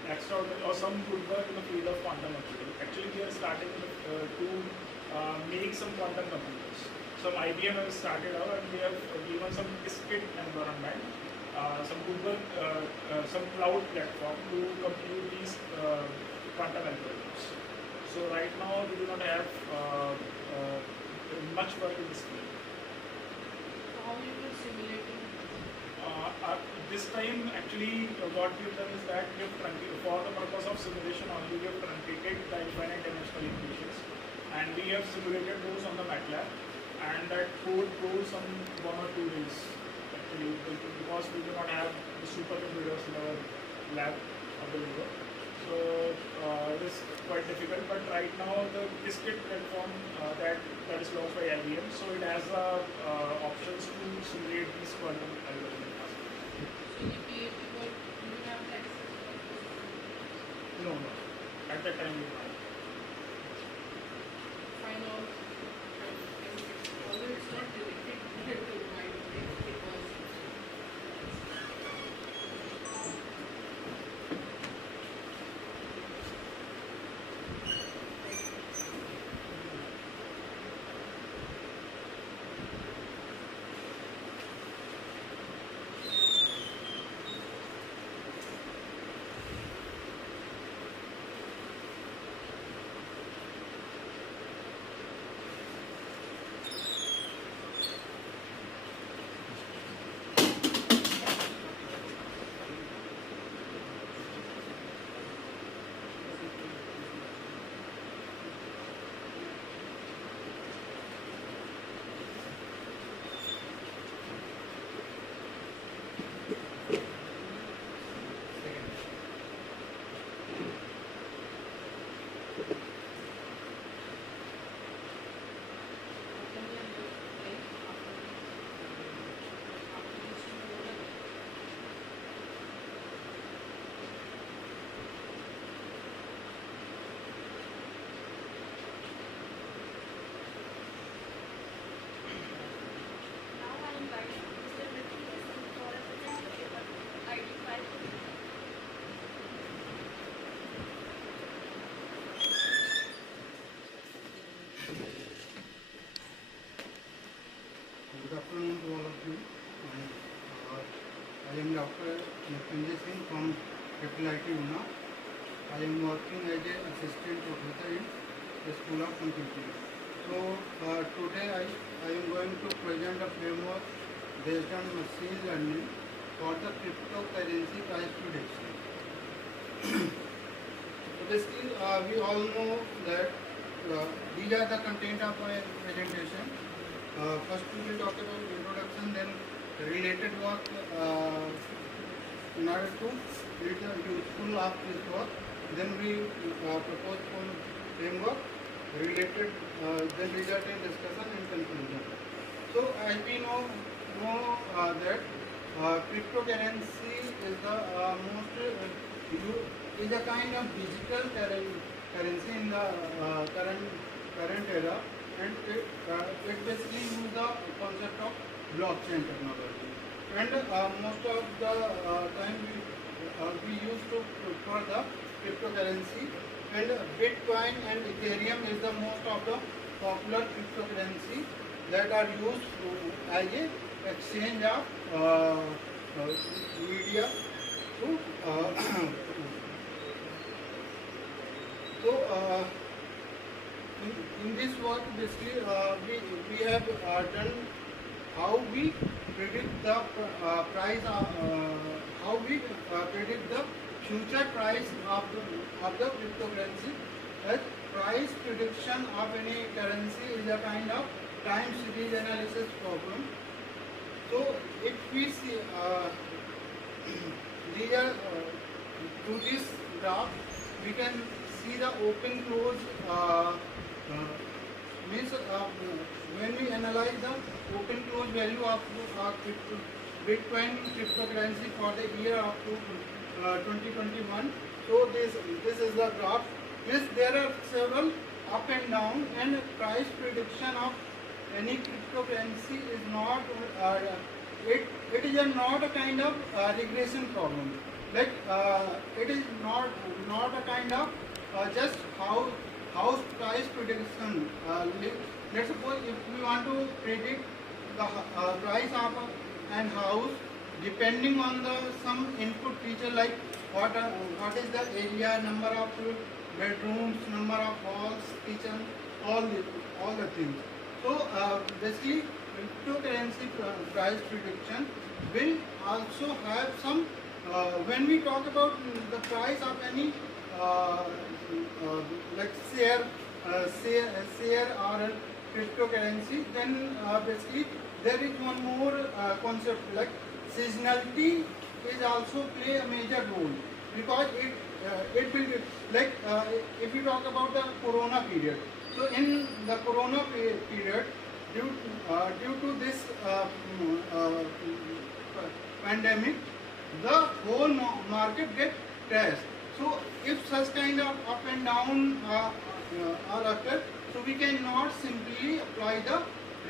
extraordinary or some good work in the field of quantum computing. Actually, we are starting to make some quantum computers. So some IBM has started out and they have given some diskette environment, some Google, some cloud platform to compute these quantum algorithms. So right now we do not have much work in this field. How you will simulating? This time actually what we have done is that we have for the purpose of simulation only we have truncated the infinite dimensional equations and we have simulated those on the MATLAB and that code goes on 1 or 2 days actually because we do not have the supercomputers in our lab available. So it is quite difficult, but right now the diskette platform that is launched by IBM, so it has options to simulate these quantum algorithms. No, at that time we don't. Final, although it's not related to my work, it was. Good afternoon to all of you. I am Dr. Nikunj Singh from IIT Una. I am working as an assistant professor in the School of Computing. So today I am going to present a framework based on machine learning for the cryptocurrency price prediction. So basically we all know that these are the content of my presentation. First we will talk about introduction, then related work in order to read the useful of this work. Then we propose some framework related, then result in discussion and conclusion. So as we know that cryptocurrency is the is a kind of digital currency in the current era. And it basically uses the concept of blockchain technology. And most of the time we used to for the cryptocurrency. And Bitcoin and Ethereum is the most of the popular cryptocurrency that are used as a exchange of media to in this work, basically, we have done how we predict the price, how we predict the future price of the cryptocurrency. As price prediction of any currency is a kind of time series analysis problem. So if we see through this graph, we can see the open close. Means when we analyze the open close value of Bitcoin cryptocurrency for the year up to 2021, so this is the graph. Means there are several up and down, and price prediction of any cryptocurrency is not it is not a kind of regression problem. Like it is not a kind of just how house price prediction. Let's suppose if we want to predict the price of an house depending on the some input feature like what is the area, number of bedrooms, number of halls, kitchen, all the things. So basically cryptocurrency price prediction will also have some when we talk about the price of any like share or a cryptocurrency, then basically there is one more concept like seasonality is also play a major role, because it will be like if we talk about the corona period. So in the corona period, due to this pandemic, the whole market get crashed. So if such kind of up and down are occur, so we cannot simply apply the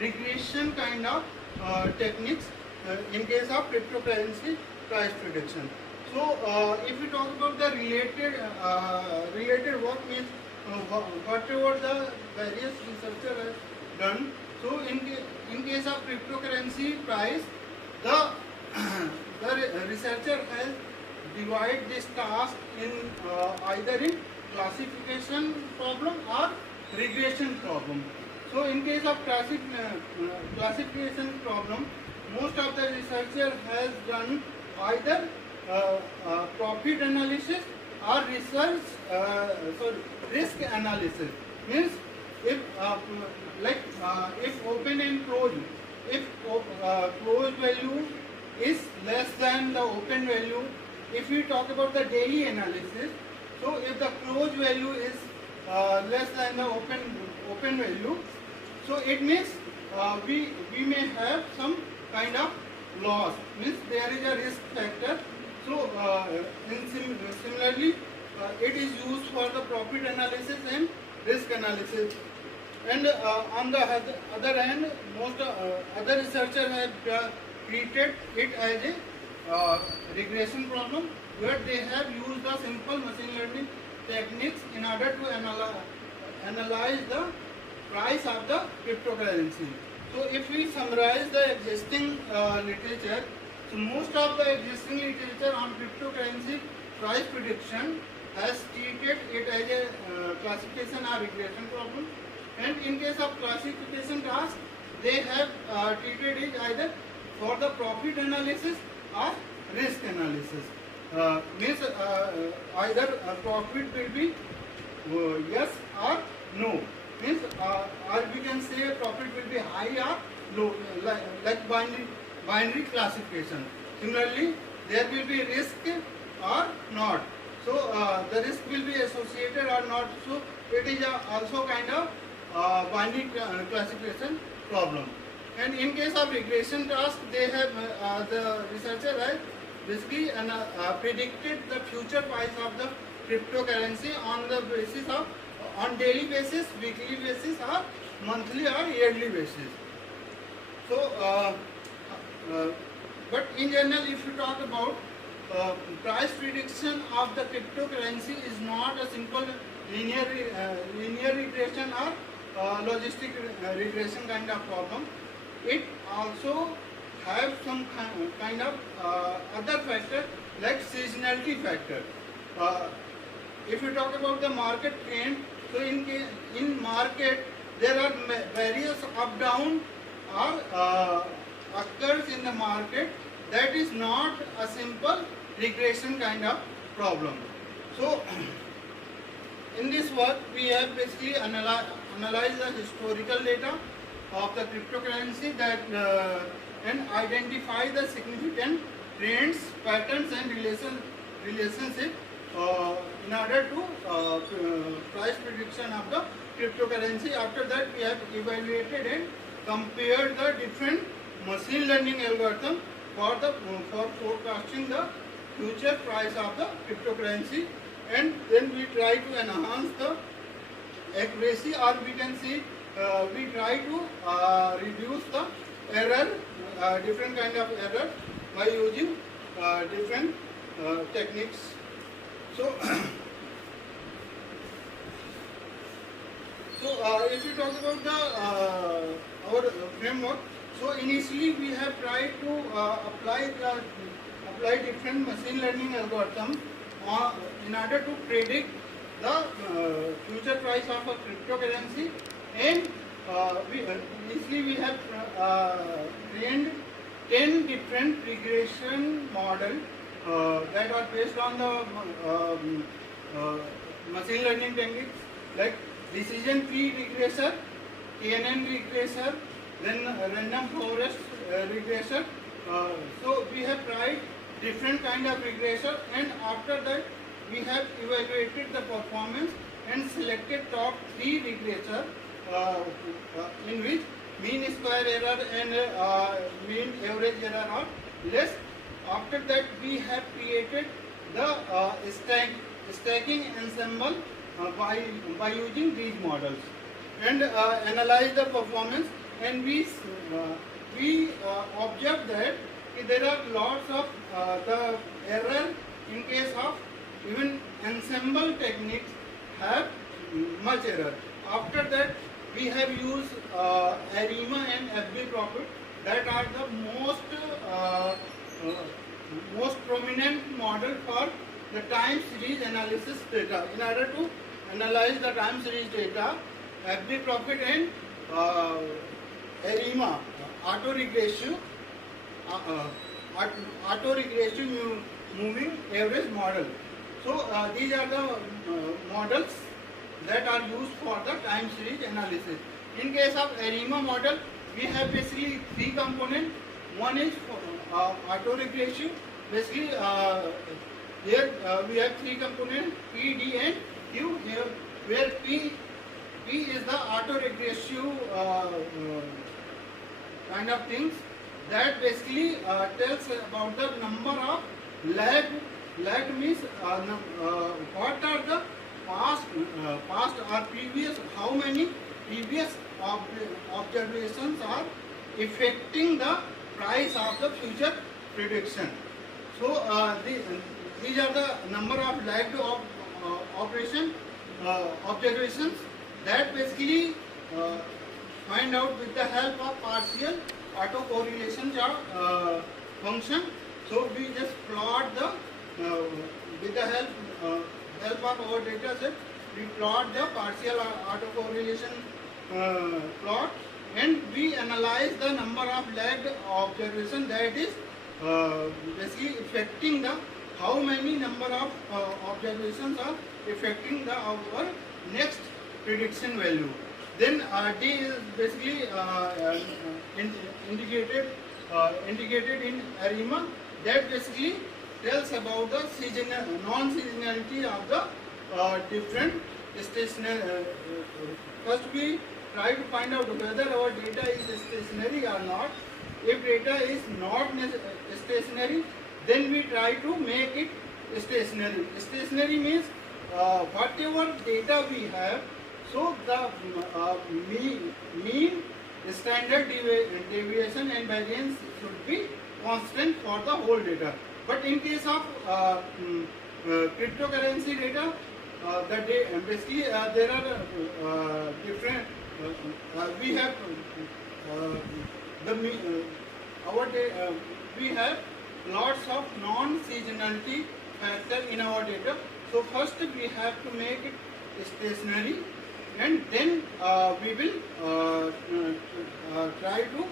regression kind of techniques in case of cryptocurrency price prediction. So if we talk about the related work, means whatever the various researcher has done. So in case of cryptocurrency price, the researcher has divided this task in either in classification problem or regression problem. So in case of classification problem, most of the researcher has done either profit analysis or risk analysis. Means if if open and close, if close value is less than the open value, if we talk about the daily analysis, so if the close value is less than the open value, so it means we may have some kind of loss, means there is a risk factor. So similarly it is used for the profit analysis and risk analysis. And on the other hand, most other researchers have treated it as a regression problem, where they have used the simple machine learning techniques in order to analyze the price of the cryptocurrency. So if we summarize the existing literature, so most of the existing literature on cryptocurrency price prediction has treated it as a classification or regression problem. And in case of classification task, they have treated it either for the profit analysis or risk analysis. Means either profit will be yes or no. Means or we can say profit will be high or low, like binary classification. Similarly, there will be risk or not. So the risk will be associated or not. So it is also kind of binary classification problem. And in case of regression task, they have the researcher has basically predicted the future price of the cryptocurrency on the basis of on daily basis, weekly basis, or monthly or yearly basis. So, but in general, if you talk about price prediction of the cryptocurrency is not a simple linear regression or logistic regression kind of problem. It also have some kind of other factor like seasonality factor. If you talk about the market trend, so in market there are various up down or occurs in the market. That is not a simple regression kind of problem. So in this work we have basically analyzed the historical data of the cryptocurrency that and identify the significant trends, patterns and relationship in order to price prediction of the cryptocurrency. After that we have evaluated and compared the different machine learning algorithm for forecasting the future price of the cryptocurrency, and then we try to enhance the accuracy, or we can see we try to reduce the error, different kind of error by using different techniques. So So if you talk about the our framework, so initially we have tried to apply different machine learning algorithms in order to predict the future price of a cryptocurrency, and initially we have trained 10 different regression models that are based on the machine learning techniques like decision tree regressor, KNN regressor, then random forest regressor. So we have tried different kind of regressor, and after that we have evaluated the performance and selected top 3 regressor in which mean square error and mean average error are less. After that we have created the stacking ensemble by using these models and analyze the performance, and we observe that there are lots of the error in case of even ensemble techniques have much error. After that we have used ARIMA and FB profit, that are the most prominent model for the time series analysis data. In order to analyze the time series data, FB profit and ARIMA, auto-regressive moving average model. So these are the models that are used for the time series analysis. In case of ARIMA model, we have basically 3 components. One is auto-regressive. Basically, here we have 3 components, P, D and Q. Here, where P is the auto-regressive kind of things that basically tells about the number of lag. Lag means what are the past or previous, how many previous observations are affecting the price of the future prediction. So these are the number of lagged observations that basically find out with the help of partial autocorrelation function. So we just plot the with the help of our data set, we plot the partial autocorrelation plot, and we analyze the number of lagged observation that is basically affecting the how many number of observations are affecting the our next prediction value. Then D is basically indicated in ARIMA, that basically tells about the non-seasonality of the different stationary. First we try to find out whether our data is stationary or not. If data is not stationary, then we try to make it stationary. Stationary means whatever data we have, so the mean standard deviation and variance should be constant for the whole data. But in case of cryptocurrency data, basically there are different. We have we have lots of non-seasonality factor in our data. So first we have to make it stationary, and then we will try to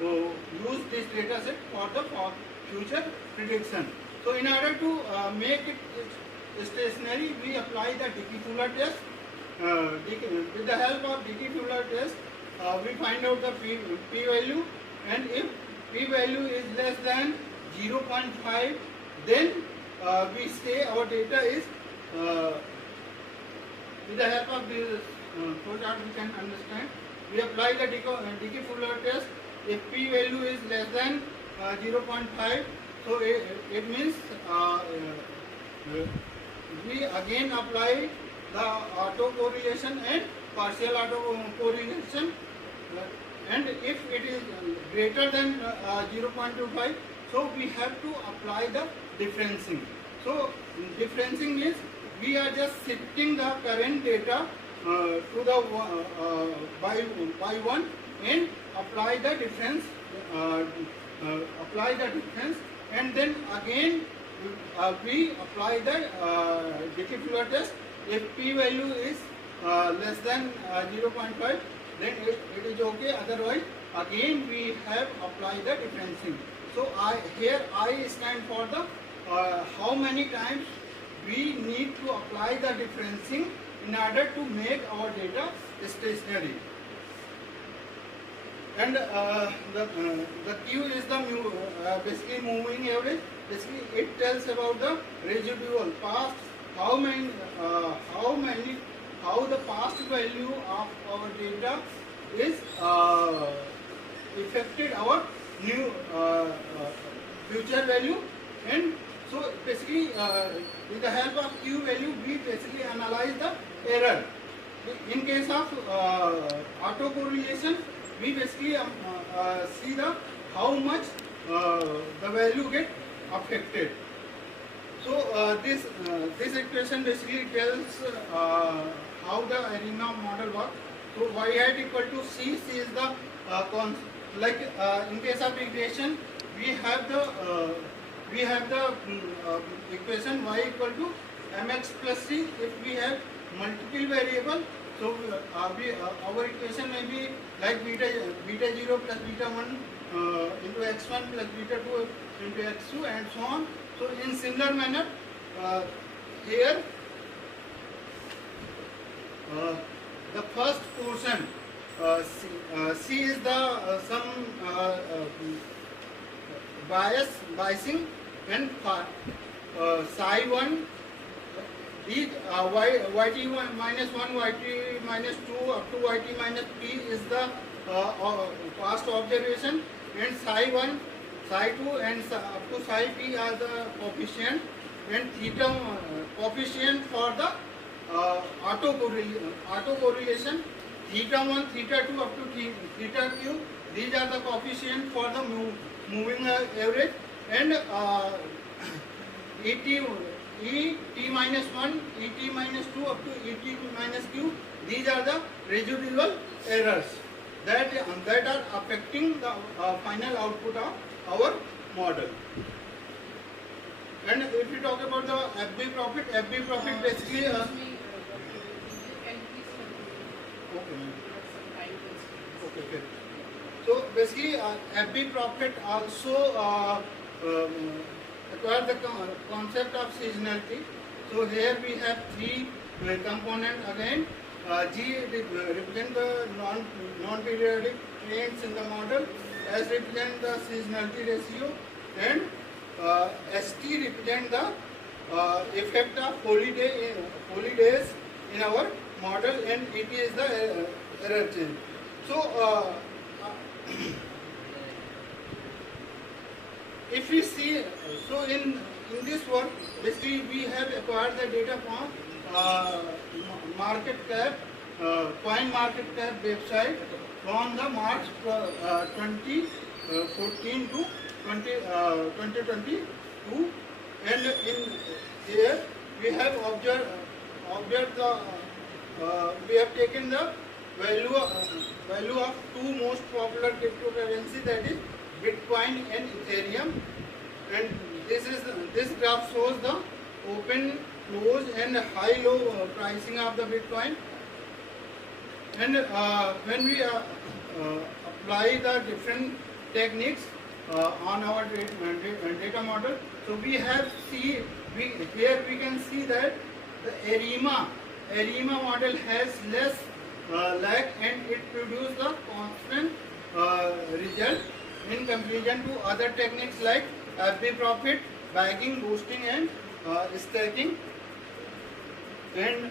use this data set for the future prediction. So in order to make it stationary, we apply the Dickey-Fuller test. With the help of Dickey-Fuller test, we find out the p value, and if p value is less than 0.5, then we say our data is, with the help of this flowchart we can understand. We apply the Dickey-Fuller test. If p value is less than 0.5, so it means we again apply the autocorrelation and partial autocorrelation, and if it is greater than 0.25, so we have to apply the differencing. So differencing means we are just shifting the current data to the by one and apply the difference. And then again we apply the decay test. If p value is less than 0.5, then it is okay. Otherwise, again we have applied the differencing. So here I stand for the how many times we need to apply the differencing in order to make our data stationary. And the Q is the basically moving average. Basically, it tells about the residual past, how the past value of our data is affected our new future value. And so basically with the help of Q value we basically analyze the error. In case of autocorrelation, we basically see the how much the value get affected. So this equation basically tells how the ARIMA model works. So y hat equal to c. C is the in case of regression we have the equation y equal to mx plus c. If we have multiple variable, so our equation may be like beta 0 plus beta 1 into x1 plus beta 2 into x2 and so on. So in similar manner here the first portion C is the some biasing, and psi 1 is yt minus 1, yt minus 2 up to yt minus p is the past observation, and psi 1, psi 2 and up to psi p are the coefficient, and theta coefficient for the autocorrelation, theta 1, theta 2 up to theta q, these are the coefficient for the moving average, and et minus 1, et minus 2 up to et minus q, these are the residual errors that are affecting the final output of our model. And if we talk about the FB profit basically okay. So basically FB profit also acquire the concept of seasonality. So here we have three components again. G represent the non-periodic trends in the model, S represent the seasonality ratio, and ST represent the effect of holidays in our model, and ET is the error change. So if we see, so in this work basically we have acquired the data from market cap, coin market cap website from the March 2014 to 2022, and in here we have observed the we have taken the value of two most popular cryptocurrency, that is Bitcoin and Ethereum, and this graph shows the open, close and high-low pricing of the Bitcoin. And when we apply the different techniques on our data model, so we have here we can see that the ARIMA model has less lag, and it produces the constant result in comparison to other techniques like FB profit, bagging, boosting and stacking. And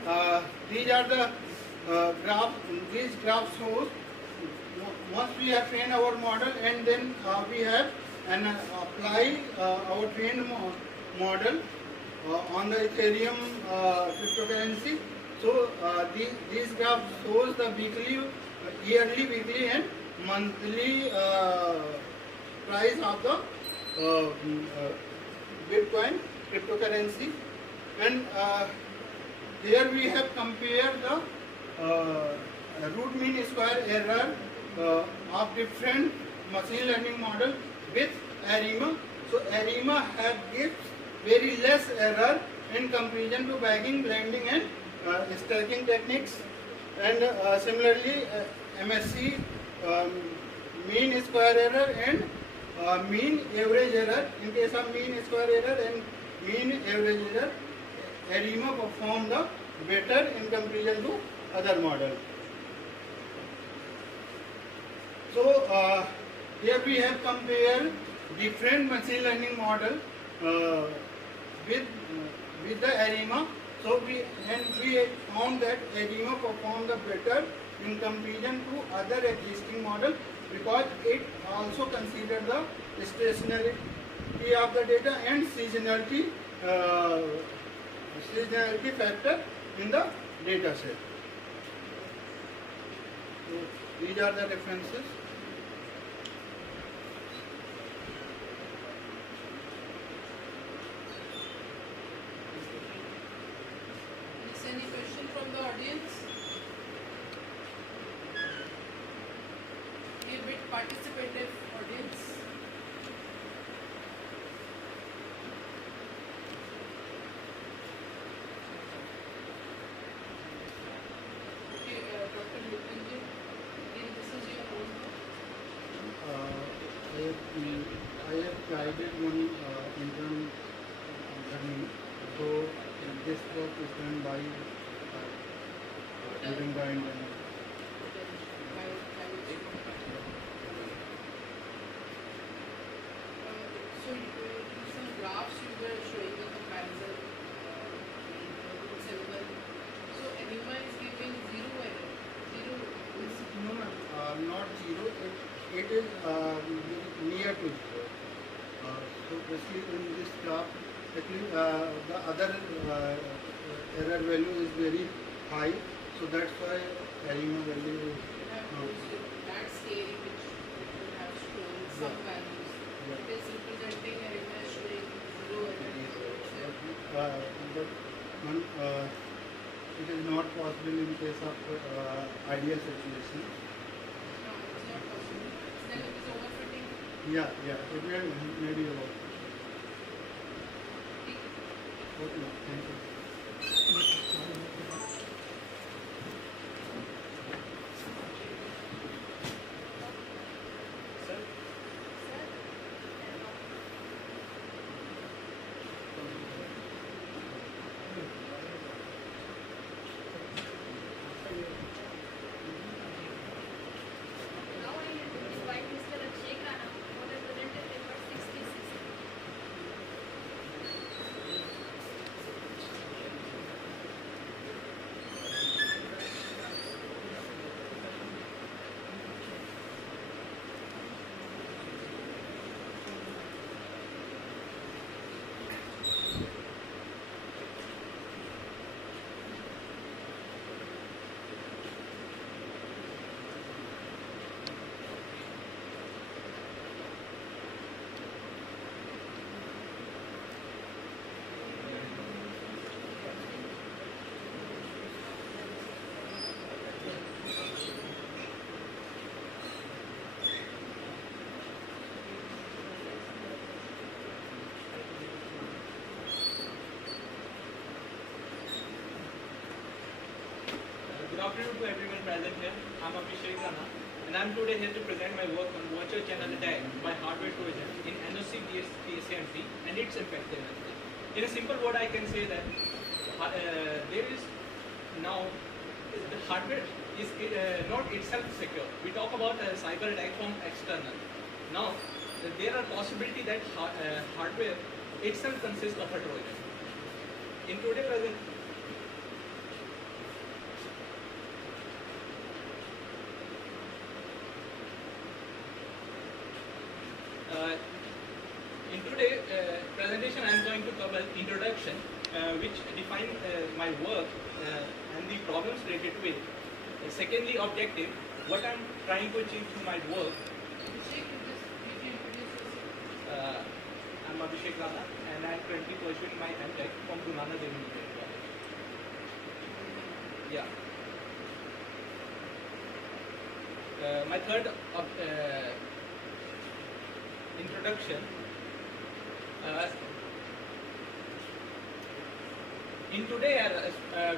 these are the these graphs shows once we have trained our model, and then we have apply our trained model on the Ethereum cryptocurrency. So these graphs shows the yearly, weekly and monthly price of the Bitcoin cryptocurrency, and here we have compared the root mean square error of different machine learning model with ARIMA. So ARIMA gives very less error in comparison to bagging, blending and stacking techniques. And similarly MSC mean square error and mean average error. In case of mean square error and mean average error, ARIMA perform the better in comparison to other model. So here we have compared different machine learning model with the ARIMA. So we found that ARIMA perform the better in comparison to other existing model because it also consider the stationarity of the data and seasonality factor in the data set. So these are the references. Is any question from the audience? Be a bit participative audience. Okay, Dr. Lukanji, again this is your own. I have guided one intern learning. So this work is done by during the intern. So some graphs you were showing the comparison in similar. So ARIMA is giving zero error. Zero is No, not zero. It is near to zero. So basically in this graph, actually the other error value is very high. So that's why ARIMA value is that scale which you have shown some values. It is representing ARIMA as showing zero error. but one, it is not possible in case of ideal situation. No, it's not possible. Then it is overfitting. Yeah, it will maybe about. Okay, thank you. Now I invite Mr. Akshay Rana for the presented paper 66. Good afternoon to everyone present here. I'm Abhishek Rana and I'm today here to present my work on virtual channel attack by hardware Trojan in NOC PSAMP and its effectiveness. In a simple word, I can say that there is now the hardware is not itself secure. We talk about a cyber attack from external. Now there are possibility that hardware itself consists of a Trojan. In today present. In today's presentation, I am going to cover introduction, which define my work and the problems related to it. Secondly, objective, what I am trying to achieve through my work. I am Abhishek Rana and I am currently pursuing my MTech from Guru Nanak Dev College. Yeah. My third introduction. In today era,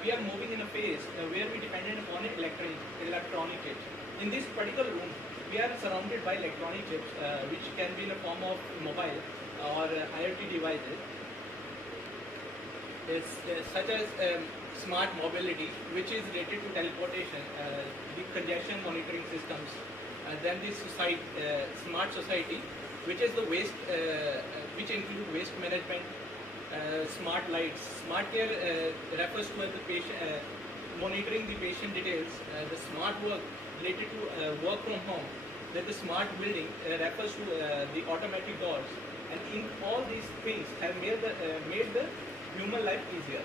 we are moving in a phase where we dependent upon electronic chips. In this particular room, we are surrounded by electronic chips, which can be in the form of mobile or IoT devices, such as smart mobility, which is related to teleportation, the congestion monitoring systems, then the smart society, which is the waste, which include waste management, smart lights. Smart care refers to the patient, monitoring the patient details. The smart work related to work from home. That the smart building refers to the automatic doors. And in all these things have made the human life easier.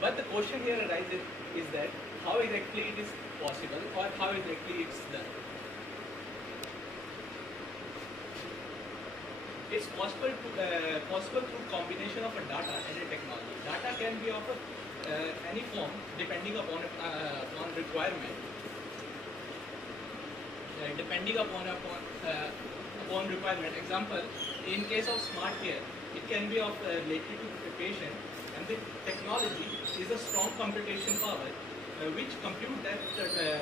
But the question here arises is that how exactly it is possible, or how exactly it's done. It's possible through combination of a data and a technology. Data can be of any form depending upon requirement. Depending upon requirement. Example, in case of smart care, it can be of related to the patient, and the technology is a strong computation power which compute that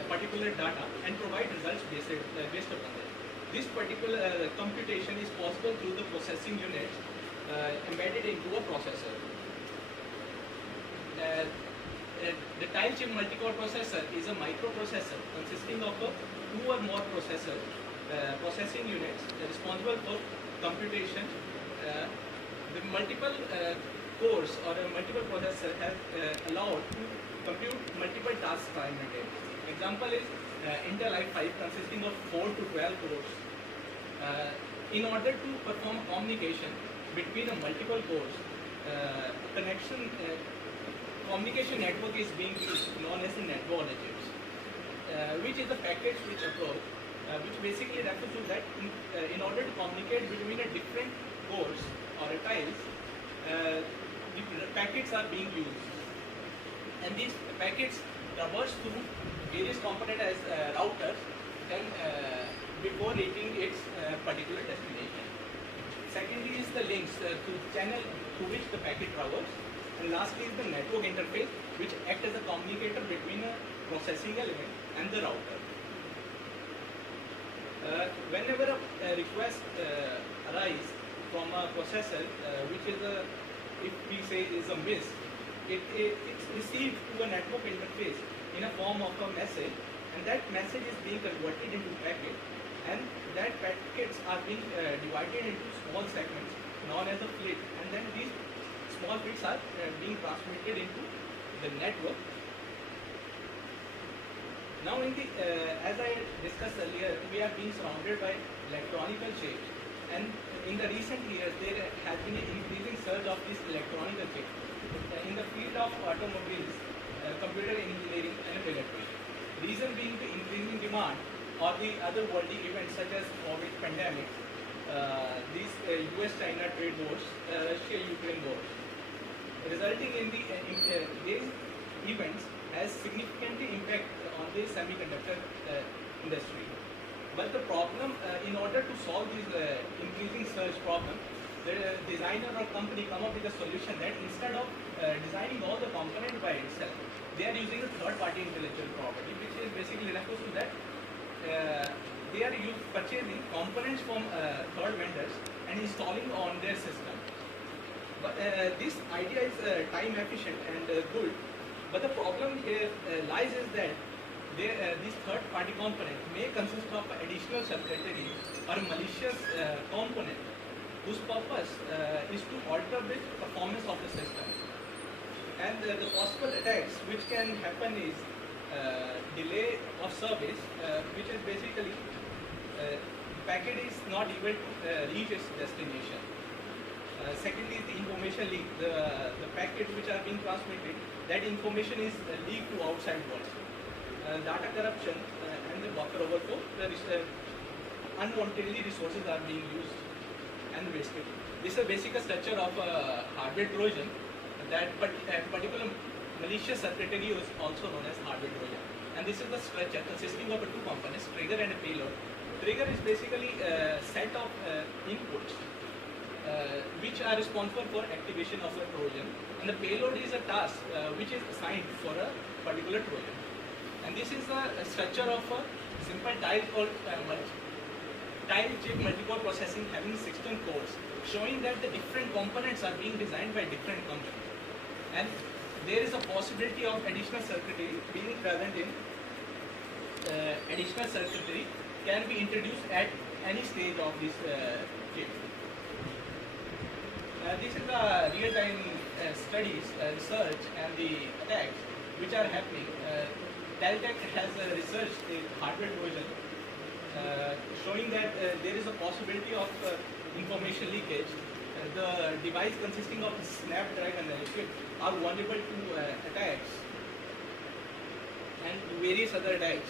particular data and provide results based upon that. This particular computation is possible through the processing units embedded into a processor. The tile chip multi-core processor is a microprocessor consisting of two or more processing units responsible for computation. The multiple cores or a multiple processor have allowed to compute multiple tasks simultaneously. Example is Intel i5 consisting of 4 to 12 cores. In order to perform communication between a multiple cores, communication network is being used, known as the network on a chips, which is the packet switch approach, which basically refers to that in order to communicate between a different cores or a tiles, the packets are being used, and these packets traverse through various components as routers and before reaching its particular destination. Secondly is the links to the channel through which the packet travels, and lastly is the network interface, which acts as a communicator between a processing element and the router. Whenever a request arises from a processor, which is if we say is a miss, it's received through a network interface in a form of a message, and that message is being converted into packet, and that packets are being divided into small segments known as a flit, and then these small bits are being transmitted into the network. Now, as I discussed earlier, we are being surrounded by electronic chips, and in the recent years there has been an increasing surge of these electronic chips in the field of automobiles, computer engineering, and military. Reason being the increasing demand or the other worldly events such as COVID pandemic, these US-China trade wars, Russia-Ukraine wars, resulting in these events has significantly impact on the semiconductor industry. But the problem, in order to solve this increasing surge problem, the designer or company come up with a solution that instead of designing all the components by itself, they are using a third-party intellectual property, which is basically refers to that they are purchasing components from third vendors and installing on their system. But this idea is time efficient and good. But the problem here lies is that these third-party components may consist of additional circuitry or malicious component whose purpose is to alter the performance of the system. And the possible attacks which can happen is delay of service, which is basically the packet is not able to reach its destination. Secondly, the information leak. The packets which are being transmitted, that information is leaked to outside world. Data corruption and the buffer overflow, unwantedly resources are being used and wasted. This is a basic structure of hardware Trojan. That particular malicious circuitry is also known as hardware Trojan. and this is the structure consisting of two components, trigger and a payload. Trigger is basically a set of inputs which are responsible for activation of a Trojan, and the payload is a task which is assigned for a particular Trojan. And this is the structure of a simple tile chip multi-core processing having 16 cores, showing that the different components are being designed by different companies. And there is a possibility of additional circuitry being present in additional circuitry can be introduced at any stage of this chip. This is the real-time studies, research and the attacks which are happening. Deltec has researched a hardware Trojan showing that there is a possibility of information leakage. The device consisting of Snapdragon chip are vulnerable to attacks and various other attacks.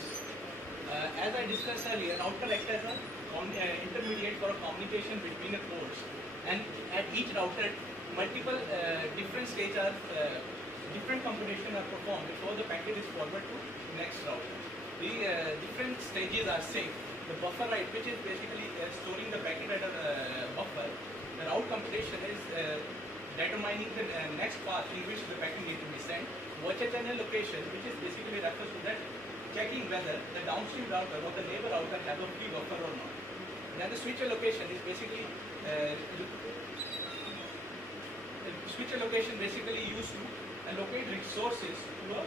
As I discussed earlier, router acts as an intermediate for communication between the cores, and at each router, multiple different stages are different combinations are performed before the packet is forwarded to next router. The different stages are synced. The buffer write, which is basically storing the packet at a buffer. The route computation is determining the next path in which the packet needs to be sent. Virtual channel location, which is basically refers to that checking whether the downstream router or the neighbor router have a free buffer or not. Then the switcher location is basically used to allocate resources to a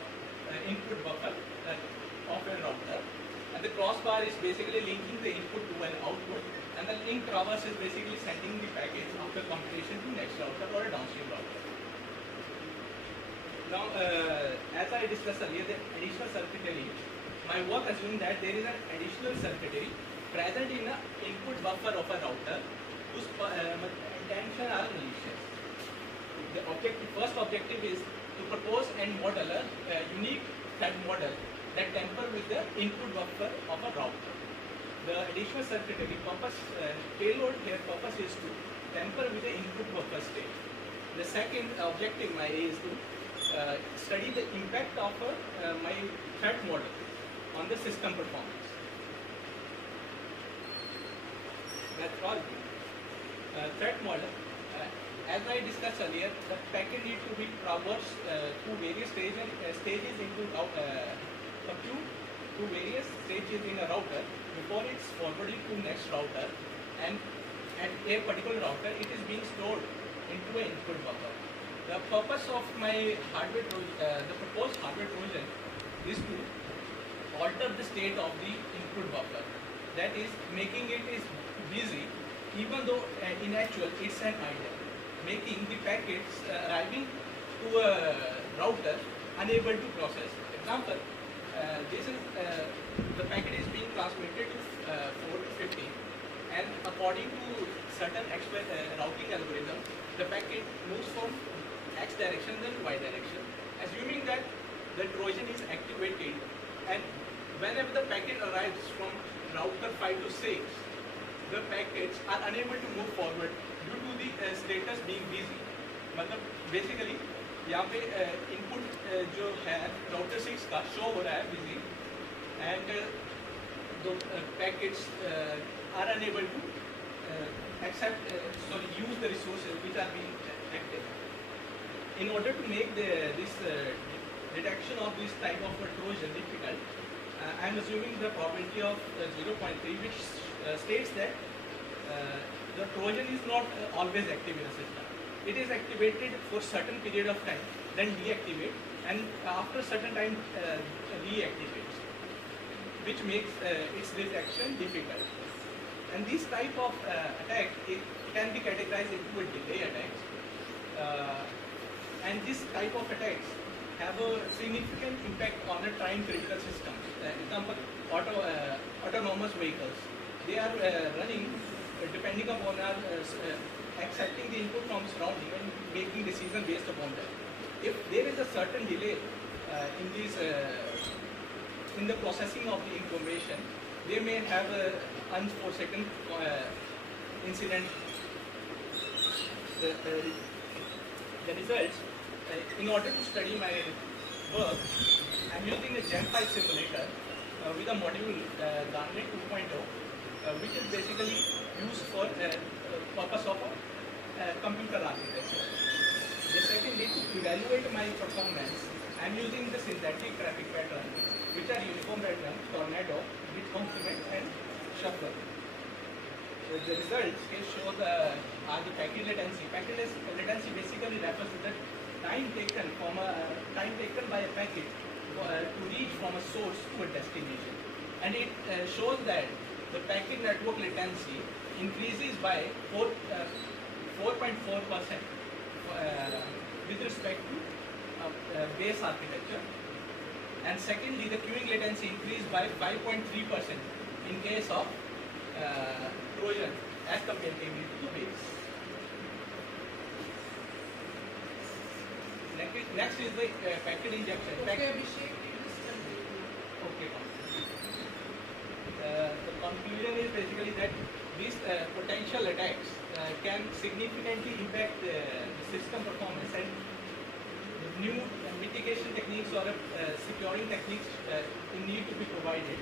input buffer of a router, and the crossbar is basically linking the input to an output, and the link traverse is basically sending the package after computation to next router or a downstream router. Now, as I discussed earlier, the additional circuitry, my work assumes that there is an additional circuitry present in the input buffer of a router whose intention are malicious. The first objective is to propose and model a unique threat model that tamper with the input buffer of a router. The additional circuitry purpose, payload here purpose is to tamper with the input buffer state. The second objective is to study the impact of my threat model on the system performance. Methodology. Threat model. As I discussed earlier, the packet needs to be traversed through various stages into compute to various stages in a router before it's forwarded to next router, and at a particular router it is being stored into an input buffer. The purpose of my hardware the proposed hardware Trojan is to alter the state of the input buffer, that is making it is busy even though in actual it's an idle, making the packets arriving to a router unable to process. Example, this is the packet is being transmitted to 450, and according to certain routing algorithm, the packet moves from X direction then Y direction, assuming that the Trojan is activated, and whenever the packet arrives from router 5 to 6, the packets are unable to move forward due to the status being busy. मतलब basically यहाँ पे input जो है router 6 का show हो रहा है busy, and the packets are unable to use the resources which are being active. In order to make this detection of this type of a Trojan difficult, I am assuming the probability of 0.3, which states that the Trojan is not always active in a system. It is activated for certain period of time, then deactivate, and after certain time reactivates, which makes its detection difficult. And this type of attack can be categorized into a delay attacks. And this type of attacks have a significant impact on a time critical systems. Example, autonomous vehicles. They are running depending upon our accepting the input from surrounding and making decision based upon that. If there is a certain delay in the processing of the information, they may have a unforeseen incident. The results, in order to study my work, I'm using a Gen 5 simulator with a module Garnet 2.0, which is basically used for purpose of computer architecture. The secondly, to evaluate my performance, I'm using the synthetic traffic pattern, which are uniform pattern, tornado, bit complement, and shuffle. So the results here show are the packet latency. Packet latency basically refers to the time taken by a packet to reach from a source to a destination, and it shows that the packet network latency increases by 4.4% with respect to base architecture, and secondly the queuing latency increased by 5.3% in case of Trojan as comparatively to the base. Next is the packet injection. Okay, Abhishek, you just continue. Okay. The conclusion is basically that these potential attacks can significantly impact the system performance, and new mitigation techniques or securing techniques need to be provided,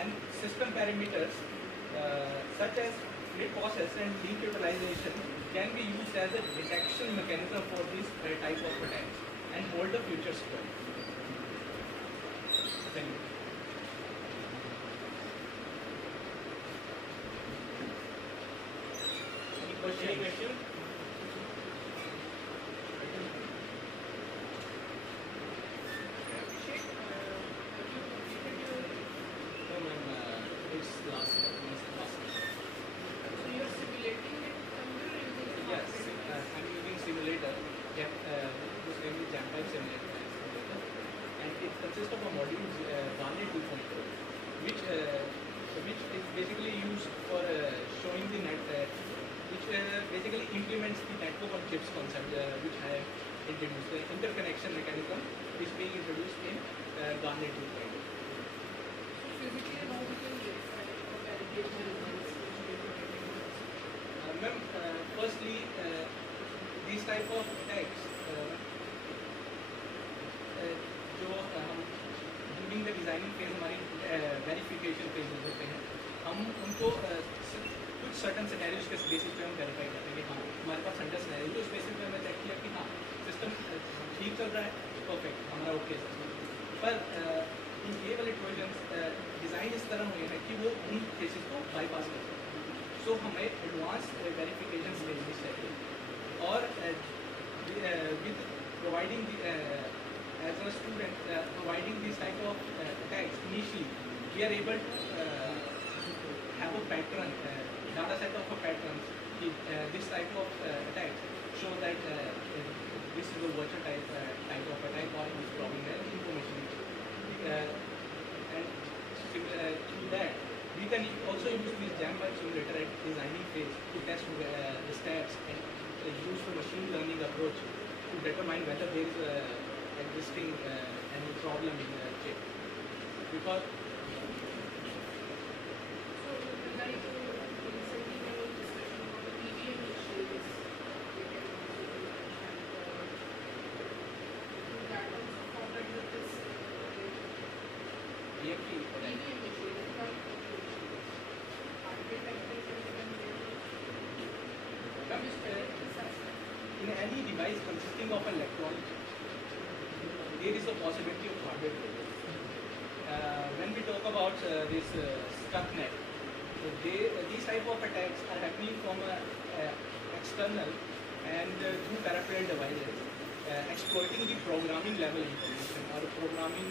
and system parameters such as mid process and link utilization can be used as a detection mechanism for these type of attacks and hold the future score. Thank you. Any question? Consists of a module Garnet 2.0, which is basically used for showing the net, which basically implements the network on chips concept, which I have introduced. The interconnection mechanism is being introduced in Garnet 2.0. So physically, how we can verify or validate the results which we are getting? Ma'am, firstly, these type of attacks, जो हम during the designing phase हमारी verification phase होते हैं, हम उनको कुछ certain scenarios के basis पे हम वेरीफाई करते हैं कि हाँ हमारे पास सेंटर सिनेरियो, तो उस बेसिस पे हमने चेक किया कि हाँ सिस्टम ठीक चल रहा है, परफेक्ट, हमारा ओके सिस्टम। पर ये वाले ट्रोजन्स डिज़ाइन इस तरह हुए हैं कि वो उन केसेस को बाईपास करते हैं। सो हमें एडवांस वेरिफिकेशन स्टेजेस चाहिए, और with providing as a student providing these type of attacks initially, we are able to have a pattern, data set of a patterns. This type of attacks show that this is a virtual type of attack, or is probably an information. And through that, we can also use this Jalandhar simulator at designing phase to test the stats and use the machine learning approach to determine whether there is existing any problem in the chip. Because like recently there was discussion about the EVM issues. That also covered with this EVM issues. In any device consisting of an electronic, there is a possibility of hardware failure. When we talk about this stuck net, so these type of attacks are happening from external and through peripheral devices, exploiting the programming level information, or programming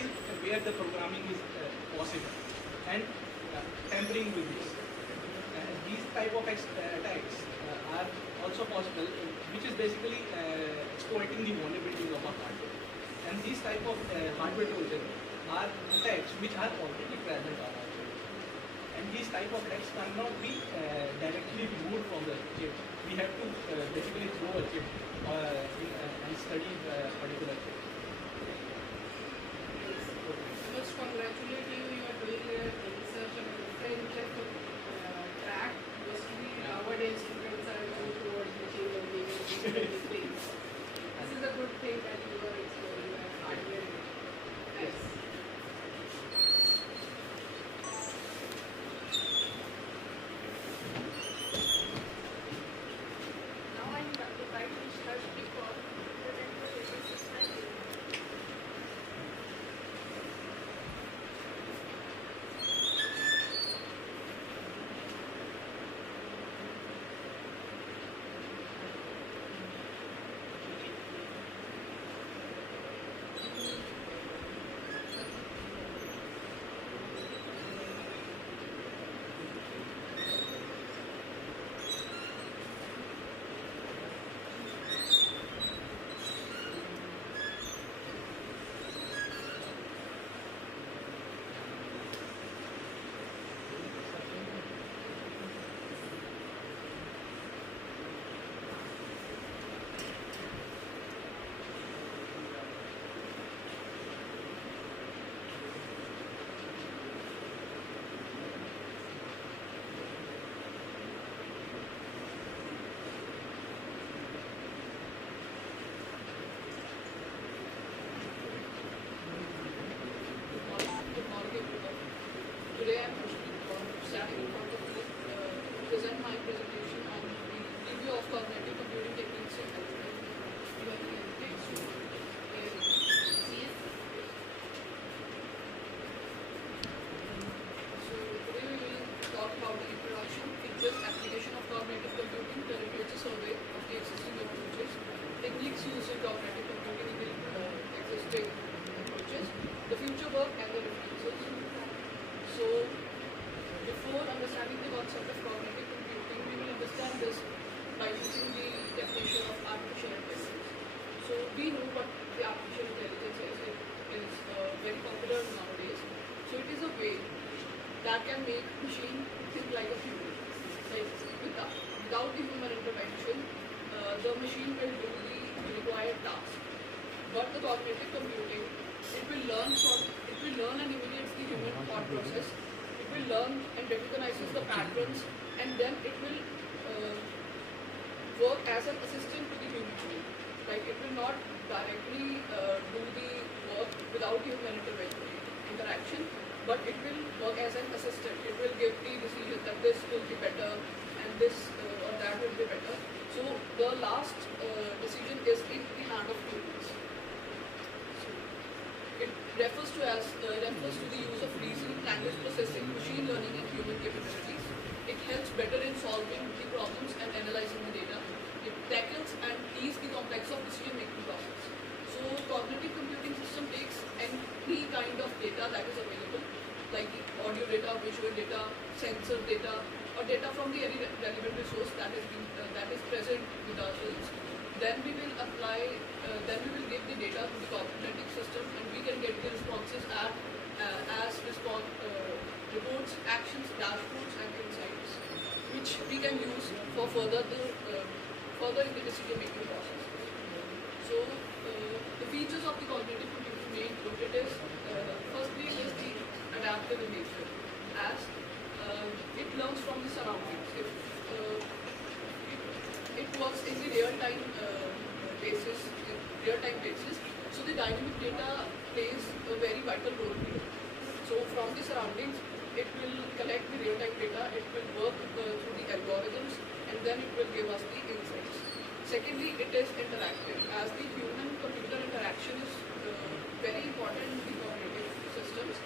is where the programming is possible, and tampering with this. These type of attacks are also possible, which is basically exploiting the vulnerabilities of our hardware. And these type of hardware trojans are attacks which are already present on our chip. And these type of attacks cannot be directly removed from the chip. We have to basically throw a chip and study a particular chip. I must congratulate you. You are doing research on a different track. Mostly nowadays students are going towards machine learning and these things. This is a good thing that you are exploring hardware. talk about the introduction, features, application of cognitive computing, the literature survey of the existing approaches, techniques used in cognitive computing in the existing approaches, the future work and the references. So, before understanding the concept of cognitive computing, we will understand this by using the definition of artificial intelligence. So, we know what the artificial intelligence is. It is very popular nowadays. So, it is a way that can make machine think like a human. Like without the human intervention, the machine will do the required task. But the cognitive computing, it will learn and imitates the human thought process. It will learn and recognizes the patterns, and then it will work as an assistant to the human being. Like it will not directly do the work without human interaction, but it will work as an assistant. It will give the decision that this will be better and this or that will be better. So the last decision is in the hand of humans. So it refers to the use of reasoning, language processing, machine learning, and human capabilities. It helps better in solving the problems and analyzing the data. It tackles and ease the complex of decision-making process. So cognitive computing system takes any kind of data that is available, like audio data, visual data, sensor data, or data from the any relevant resource that is present with ourselves. Then we will give the data to the cognitive system, and we can get the responses as reports, actions, dashboards, and insights, which we can use for further in the decision-making process. So the features of the cognitive computing may include firstly it is the adaptive in nature, as it learns from the surroundings. It works in the real-time basis, so the dynamic data plays a very vital role here. So from the surroundings, it will collect the real-time data, it will work through the algorithms, and then it will give us the insights. Secondly, it is interactive, as the human-computer interaction is very important in the cognitive systems,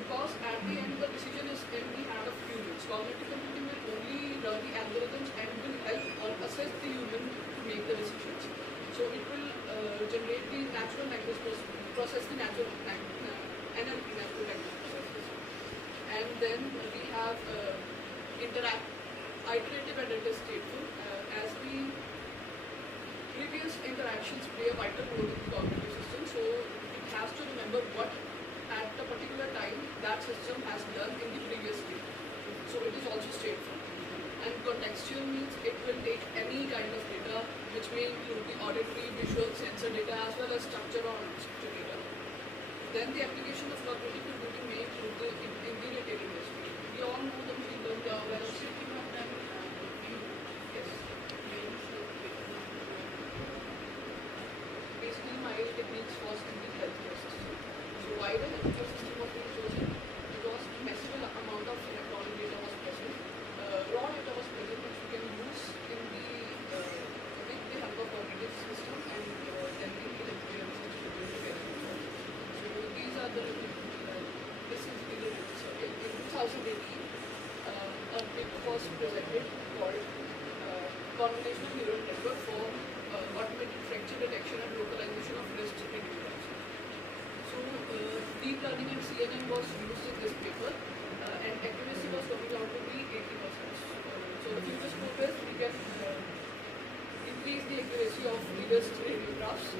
because at the end the decision is in the hand of humans. Cognitive computing will only learn the algorithms and will help or assist the human to make the decisions. So it will generate the natural language process, the natural language processes. And then we have iterative and it is stateful, as the previous interactions play a vital role in the cognitive system. So it has to remember what at a particular time that system has done in the previous state. So it is also stateful. And contextual means it will take any kind of data, which may include the auditory, visual, sensor data, as well as structure or unstructured data. Then the application of cognitive computing may include in the retail industry. We all know the machine learning Yes. Basically, my techniques was in the healthcare system. So why the healthcare system was being chosen? Because massive amount of electronic data was present. Raw data was present, which we can use in with the help of cognitive system, and then the electrical system together. So these are this is the literature survey. In 2018, a paper was presented called Convolutional Neural Network for Automated Fracture Detection and Localization of Wrist Injuries. So deep learning and CNN was used in this paper, and accuracy was coming out to be 80%. So the future scope is we can increase the accuracy of the wrist radiographs,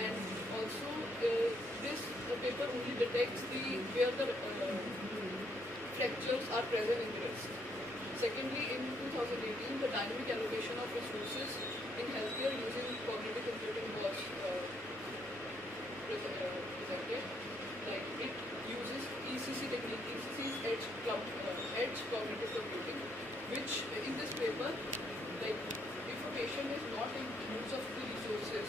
and also this paper only detects where the fractures are present in the wrist. Secondly, in 2018, the dynamic allocation of resources in healthcare using cognitive computing was presented. Like it uses ECC technique. ECC is edge cognitive computing, which in this paper, like if a patient is not in use of the resources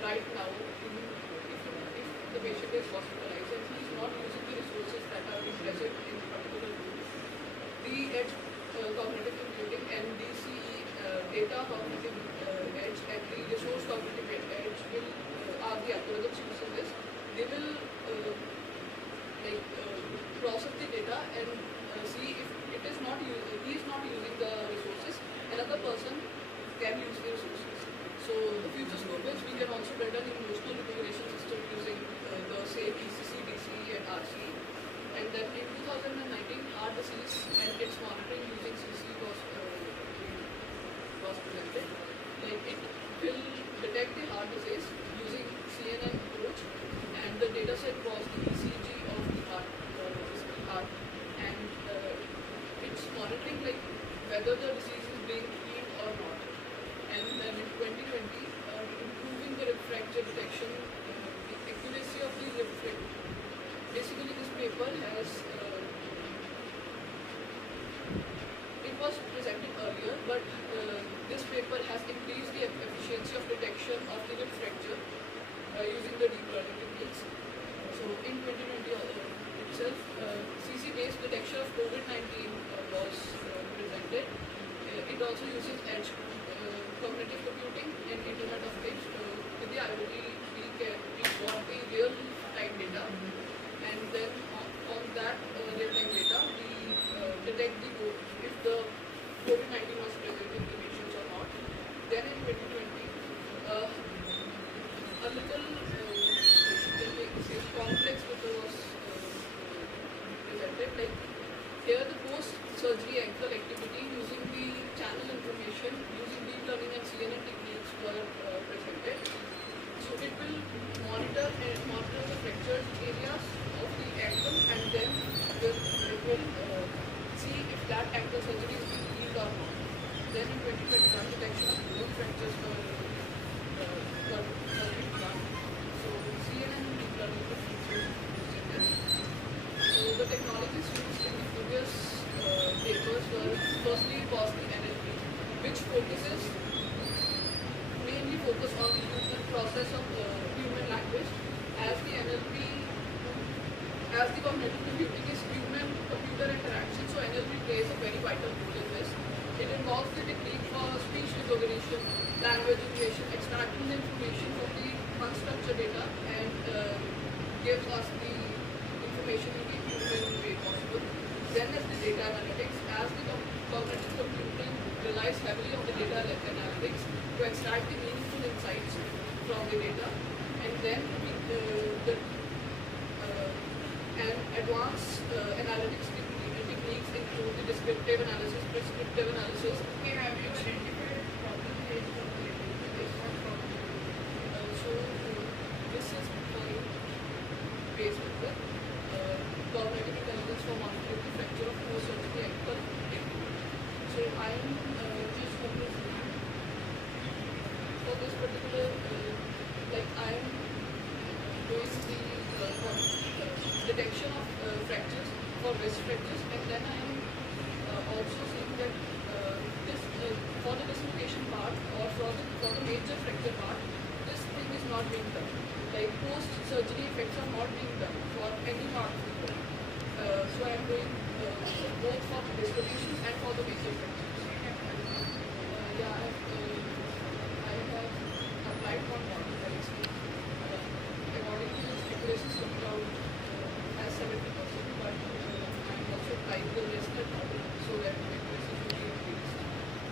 right now, if the patient is hospitalized and he is not using the resources that are present in a particular room, the edge cognitive computing and DCE data cognitive edge and the resource cognitive edge will are the algorithms used in this. They will process the data and see if it is not can also build an emotional recognition system using the same ECC, DC and RC. And then in 2019, heart disease and its monitoring using CC was presented. Like it will detect the heart disease using CNN approach, and the data set was the ECG of the heart, and it's monitoring like whether the disease is being healed or not. And then in 2020, improving the rib fracture detection, the accuracy of the rib fracture. Basically, this paper has, it was presented earlier, but this paper has increased the efficiency of detection of the rib fracture using the deep learning techniques. So in 2020 itself, CC-based detection of COVID-19 was presented. It also uses edge cognitive computing and Internet of Things. With the IoT, we got the real-time data, and then on that real-time data, we detect if the COVID-19 was present in the patients or not. Then in 2020, a little complex paper was presented. Like here, the post-surgery ankle activity using the channel information, using deep learning and CNN techniques were presented. So it will monitor the fractured areas of the ankle, and then it will see if that ankle surgery is being healed or not. Then in 2021, detection of bone fractures were being done. So CNN and deep learning techniques were used in this. So the technologies used in the previous papers were firstly was the NLP, which mainly focus on the human process of human language, as the NLP, as the cognitive computing is human-computer interaction, so NLP plays a very vital role in this. It involves the technique for speech recognition, language generation, extracting the information from the unstructured data, and gives us the information in the human way possible. Then is the data analytics, as the cognitive computing relies heavily on the data analytics to extract the meaningful insights from the data, and then and advanced analytics techniques include the descriptive analysis, prescriptive analysis. Okay, have you identified problem so this is my base method. Cognitive intelligence for monitoring the fracture of post-surgery ankle. So I am just focusing for this particular, like I am doing the detection of fractures for wrist fractures, and then I am also seeing that this for the dislocation part or for the major fracture part, this thing is not being done. Like post-surgery effects are not being done for any part of the body. So I am doing both for the dislocations and for the major fractures. Yeah, I have applied for model currency. According to this, accuracy is coming out as 70%, but I am also trying the nested model so that the accuracy should be increased.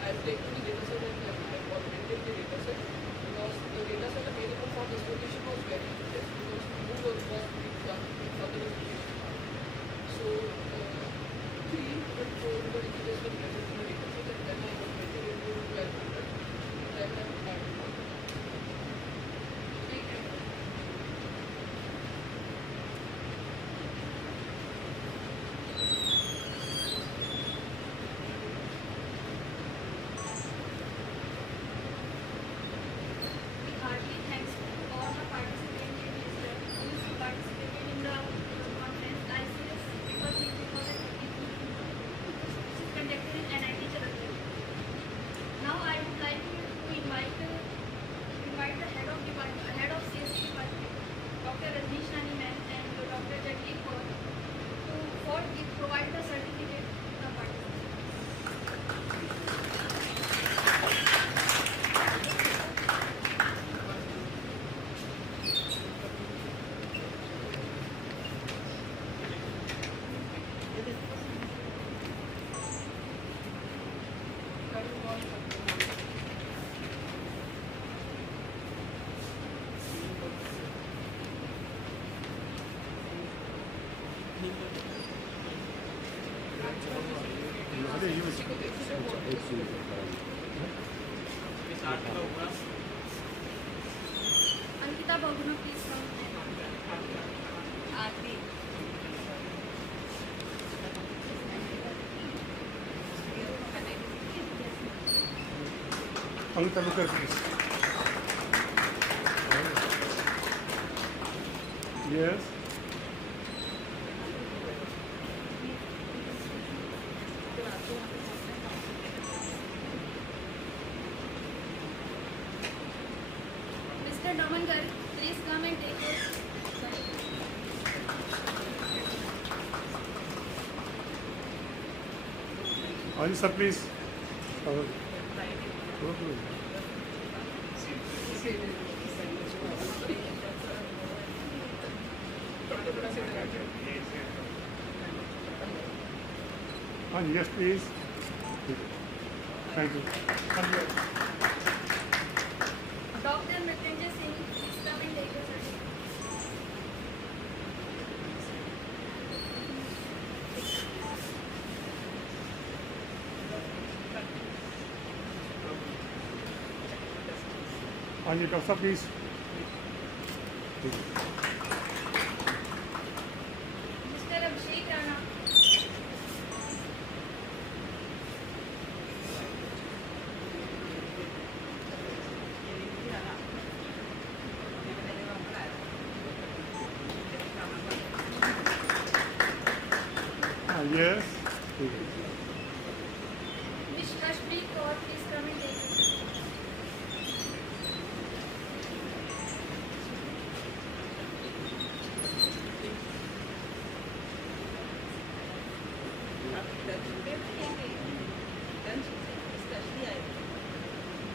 I have taken the data set and I have augmented the data set, because the data set available for dislocation was very limited, because no work was being done for the dislocation part. So 3.4 Ankita बगुनो please Aarti Anita, look at this. Yes. Mr. Damangar, please come and take your Aji sir, please. Yes, please. Thank you. Dr. Mrityunjay Singh, please come and take your certificate. Dr. sir, please. Mr. Abhishek Rana. Yes. Miss Kashmir Kaur, please come and take your certificate.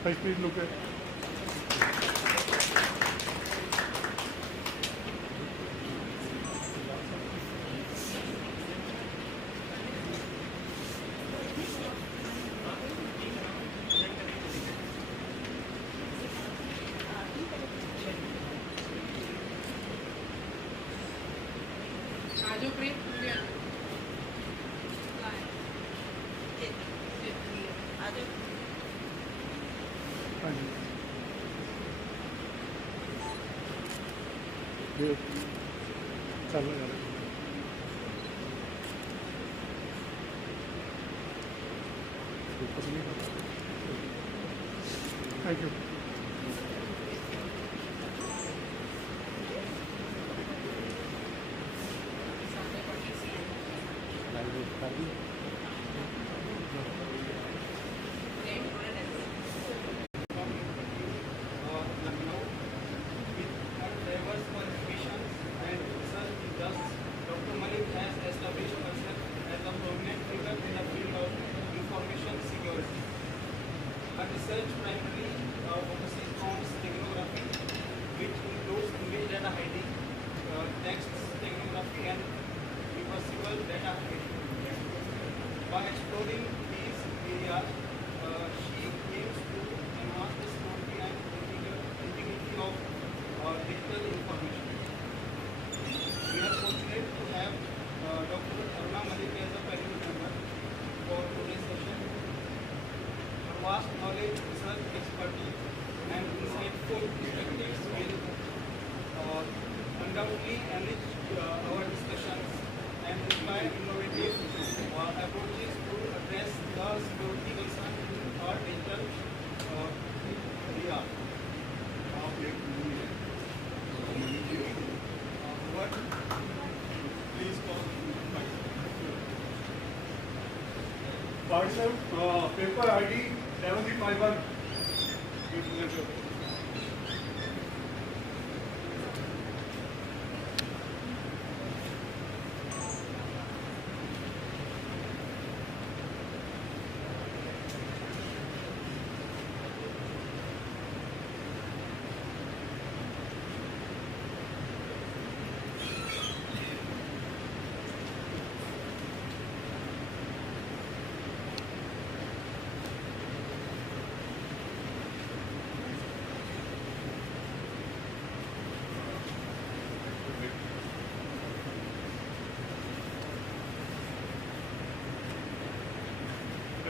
Guys, please look at. आजो प्रेम Thank you. Dr. Malik has established herself as a prominent figure in the field of information security. Her research primarily focuses on steganography, which includes image data hiding, text steganography, and reversible data hiding. By exploring these areas, she aims to enhance the security and integrity of digital information. We are fortunate to have Dr. Aruna Malik as a panel member for today's session. Her vast knowledge, research expertise, and insightful perspectives will undoubtedly enrich our discussions and inspire innovative approaches to address the security concerns in our digital area. Please call. Participant, paper ID 7351.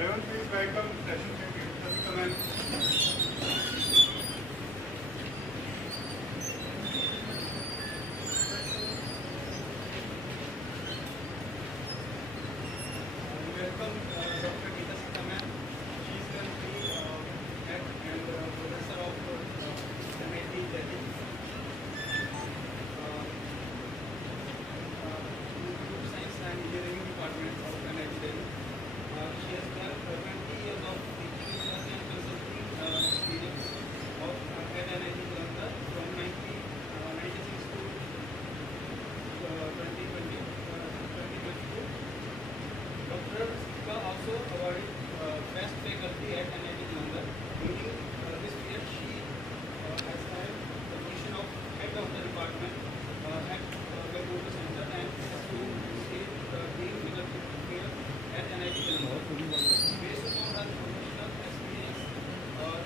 Everyone please welcome session secretary, Mr. Kamal. Welcome Dr. Geeta Sitaman. She is currently head and professor of MIT Delhi. Computer Science and Engineering Department of MIT Delhi. She has done 20 years of teaching research and consulting experience at NIT Jalandhar from 1996 to 2022. Dr. Sika also awarded Best Faculty at NIT Jalandhar. During this period, she has held the position of Head of the Department at Computer Center and assumed state Dean Leadership Affairs at NIT Jalandhar. Based upon her professional experience,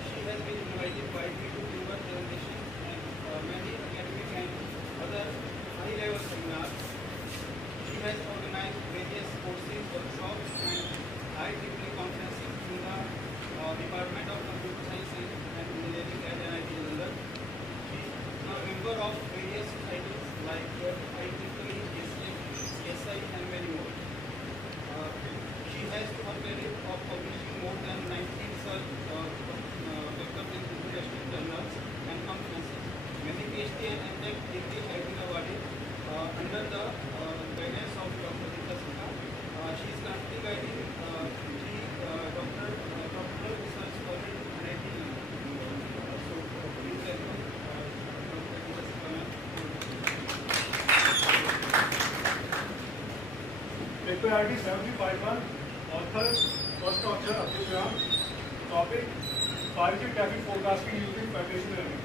she has been invited widely to deliver presentations and many academic and other high-level seminars. She has organized various courses, workshops, and IEEE conferences in the Department of Computer Science and Engineering at NIT Jalandhar. She is a member of various societies like IEEE, ASI, and many more. She has a credit of publishing more than 19 research papers in international journals and conferences. Many PhD and MTech degrees have been awarded under the guidance of Dr. Geeta Sika. She is currently guiding the doctoral research college in NIT. So please welcome Dr. Geeta Sika ma'am. Paper ID 7051, author, first author Abdul Ram, topic 5G traffic forecasting using Federation learning.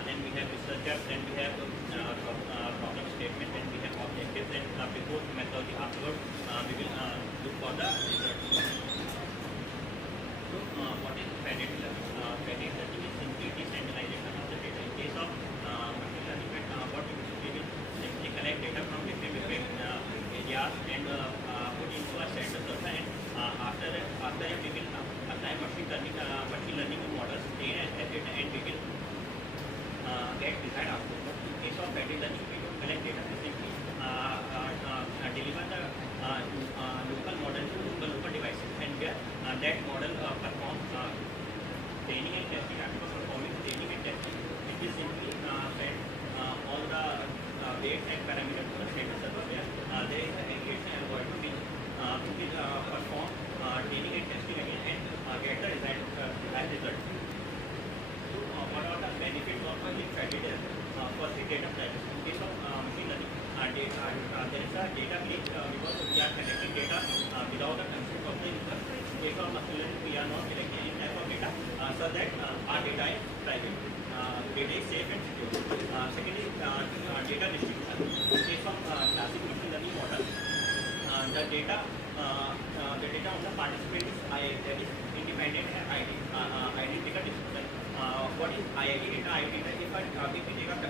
Then we have researchers, then we have problem statement, then we have objectives, then before methodology afterwards we will look for the results. So what is federated learning? Federated learning is simply decentralization of the data. In case of machine learning, what we will simply collect data from different areas and put into a central server, and after that we will apply machine learning models, train and test data, and we will get desired output. But in case of federated learning, we don't collect data, we simply deliver the local model to local devices, and where that model performs training and testing. After performing training and testing, it will simply send all the weights and parameters to the central server, where there is an aggregation algorithm which will perform training and testing again and get the desired result. So what are the benefits of federated? Firstly, data privacy. In case of machine learning, there is a data leak because we are collecting data without the consent of the user. In case of machine learning, we are not collecting any type of data, so that our data is private. Data is safe and secure. Secondly, data distribution. In case of classic machine learning model, the data on the participant is that is independent and identical distribution. What is IID data? IID data, if we take a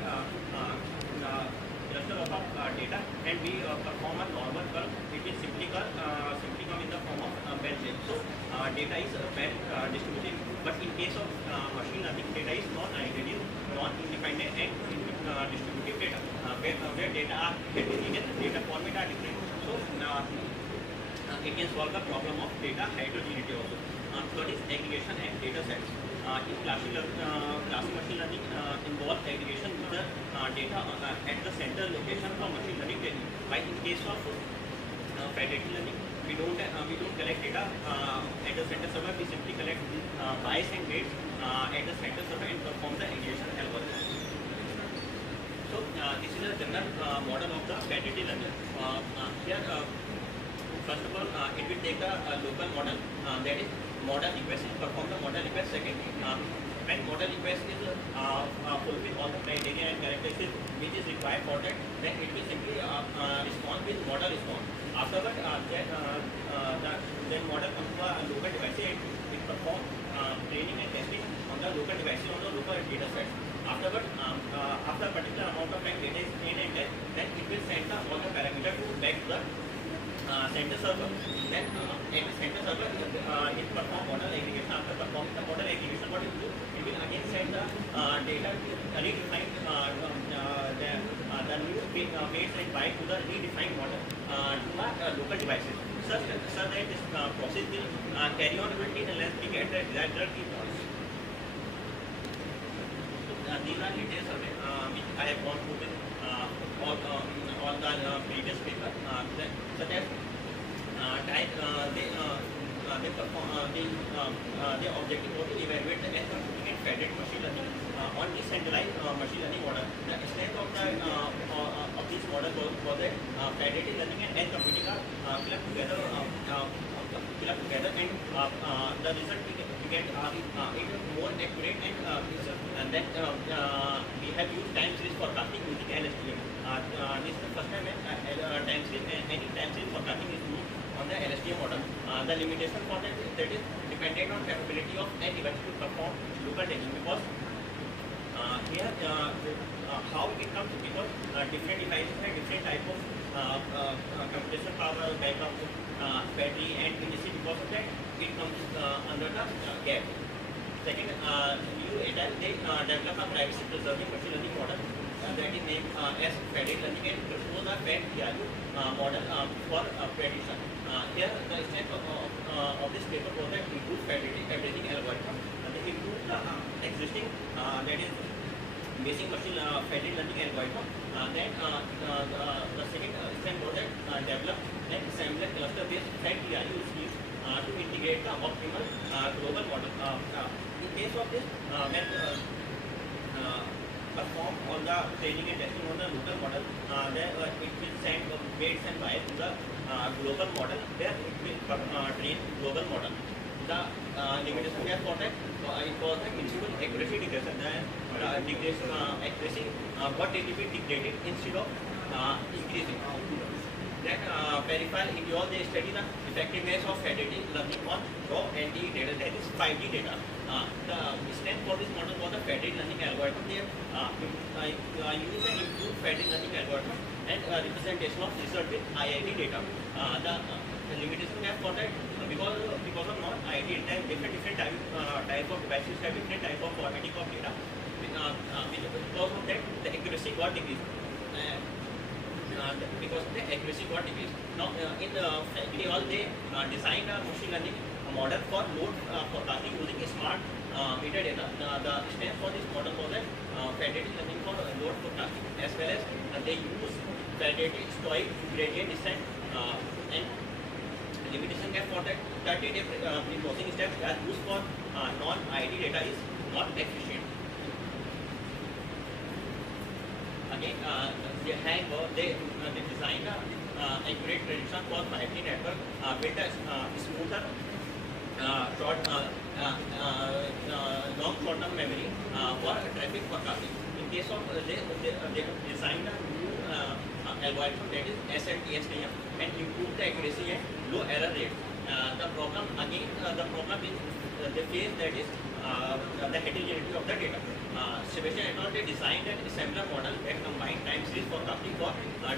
cluster of data and we perform a normal curve, it will simply come in the form of bell shape. So data is well distributed, but in case of machine learning, data is non-identical, non-independent and distributive data, where data are heterogeneous, data format are different. So it can solve the problem of data heterogeneity also. Third is aggregation and data sets. in classic machine learning involve aggregation with the data at the center location for machine learning training. While in case of predictive learning, we don't collect data at the center server. We simply collect bias and weights at the center server and perform the aggregation algorithm. So this is a general model of the predictive learning. Here, first of all, it will take the local model, that is model request, and perform the model request. Second, when model request is fulfill all the criteria and characteristics which is required for that, then it will simply respond with model response. Afterward, then model comes to a local device and it performs training and testing on the local device on the local data set. Afterward, after a particular amount of time data is trained and tested, then it will send all the parameters back to the center server. Then at the center server, it perform model aggregation. After performing the model aggregation, what it will do? It will again send the data redefined the new weights and bias to the redefined model to the local devices. Such that this process will carry on until unless we get the desired result. These are details which I have gone through with on the previous paper, such as the objective was to evaluate the computing and federated machine learning on decentralized machine learning model. The strength of this model was that federated learning and computing are clubbed together, and the result we get is more accurate and then we have used time series forecasting using LSTM. This is the first time any time series forecasting is used on the LSTM model. The limitation for that is dependent on capability of an device to perform local training, because here how it comes, because different devices have different type of computation power, backup, battery and indices. Because of that, it comes under the gap. Second, they develop a privacy preserving machine learning model that is named as federated learning and propose a FedTRU model for prediction. Here, the strength of this paper was that improve federating algorithm. They improve the existing that is basic machine federated learning algorithm. Then the second strength was that develop an assembler cluster-based FedTRU schemes to integrate the optimal global model. In case of this, when perform all the training and testing on the local model, then it will send weights and bias to the global model, where it will train global model. The limitation here for that, it was the principal accuracy degradation. The degradation accuracy what it will be degraded instead of increasing. Then verify if you all they study the effectiveness of federated learning on raw NDE data, that is 5D data. The strength for this model was the federated learning algorithm. They use and improve federated learning algorithm and representation of result with IIT data. The limitation gap for that, because of non-IIT data, different type of devices have different type of formatting of data. Because of that, the accuracy got decreased. Because the accuracy got decreased. Now, in the factory, all they designed a machine learning model for load forecasting using smart metadata. The strength for this model was that federated learning for load forecasting, as well as they use federated stoic gradient descent and limitation gap for that 30-day pre-processing steps as used for non-ID data is not efficient. Again, they designed accurate prediction for 5G network with a smoother long-short-term memory for traffic forecasting. In case of they designed a new algorithm, that is SLTSTM, and improve the accuracy and low error rate. The problem is they face, that is the heterogeneity of the data. Sebastian et al. They designed an assembler model that combined time series forecasting for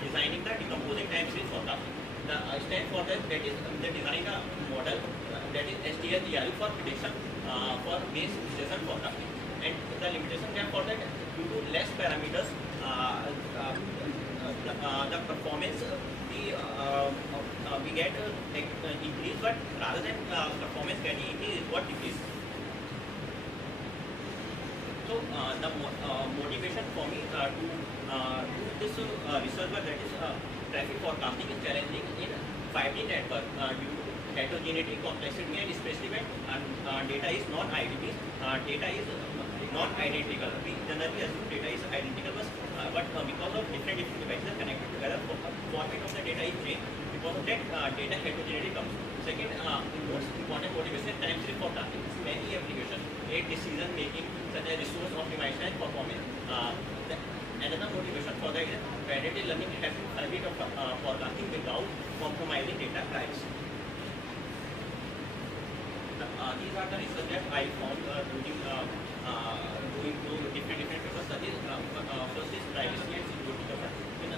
designing the decomposing time series forecasting. The stand for that is they designed a model that is STS-DRU for prediction for base station forecasting. And the limitation gap for that, due to less parameters, the performance we get increase, but rather than performance getting increase, is what decrease. So the motivation for me to do this research work, that is traffic forecasting, is challenging in 5G network due to heterogeneity, complexity, and especially when data is non-IDP. Data is non-identical. We generally assume data is identical, but because of different devices connected together, format of the data is changed. Because of that, data heterogeneity comes. Second, most important motivation, time series forecasting. Many applications aid decision making, such as resource optimization and performance. Another motivation for that is predictive learning having a bit of forecasting without compromising data privacy. These are the research that I found doing through different papers. Such as first is privacy and security cover. In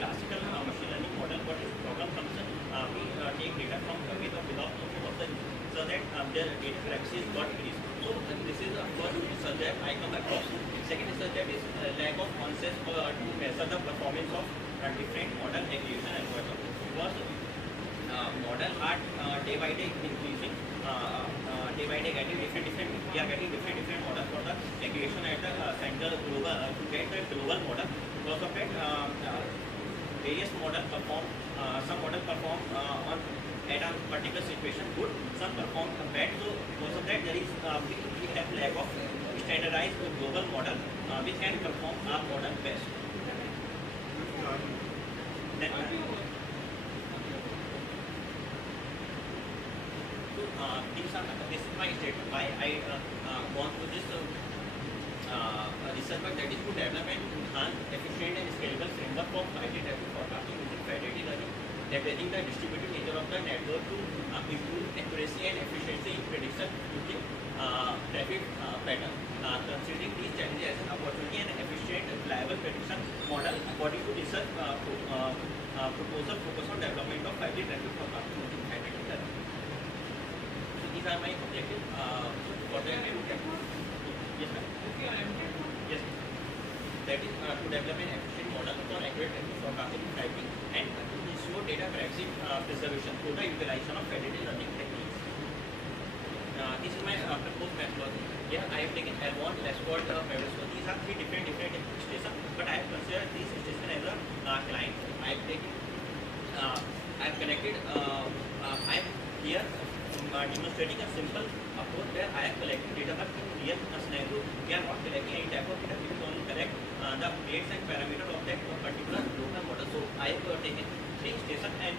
classical machine learning model, what is problem comes in, we take data from without knowing what the so that their data privacy is not increased. So this is the first research that I come across. Second research that is lack of concepts to measure the performance of different model aggregation algorithms. Because model are day by day increasing, day by day getting different. We are getting different models for the aggregation at the center global to get the global model. Because of that, various models perform. Some models perform on at a particular situation good, some perform bad. So because of that, there is we have lack of standardized global model which can perform our model best. Then, this is my statement why I gone through this research work, that is to develop an enhanced, efficient and scalable framework for 5G traffic forecasting using predictive learning, leveraging the distributed nature of the network to improve accuracy and efficiency in prediction using traffic pattern. Considering these challenges as an opportunity and efficient, reliable prediction model, according to research proposal focus on development of 5G traffic forecasting using predictive learning. So these are my objectives for the yes, ma'am. Yes. That is to develop an efficient model for accurate traffic forecasting in 5G and to ensure data privacy preservation through the utilization of predictive learning techniques. This is my proposed methodology. Here I have taken Airborne, Lescott, Pedestal. These are three different stations, but I have considered these stations as a client. I have taken, I have connected. I am here demonstrating a simple approach where I have collected data, but in real scenario, we are not collecting any type of data. We will only collect the weights and parameters of that particular local model. So I have taken three stations and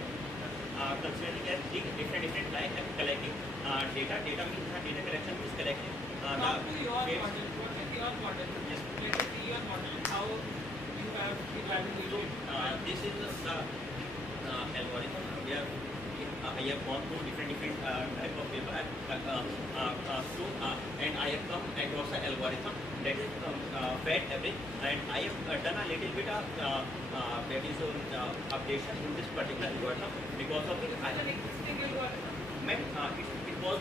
considering as three different types and collecting data. Data means data collection means collecting Now to your weights. model, what is your model? Yes. Let us see your model. How you have evaluated. This is the algorithm. I have gone through different type of paper and I have come across the algorithm that is fed average, and I have done a little bit of that is updation in this particular algorithm because of it. It's an existing algorithm. It was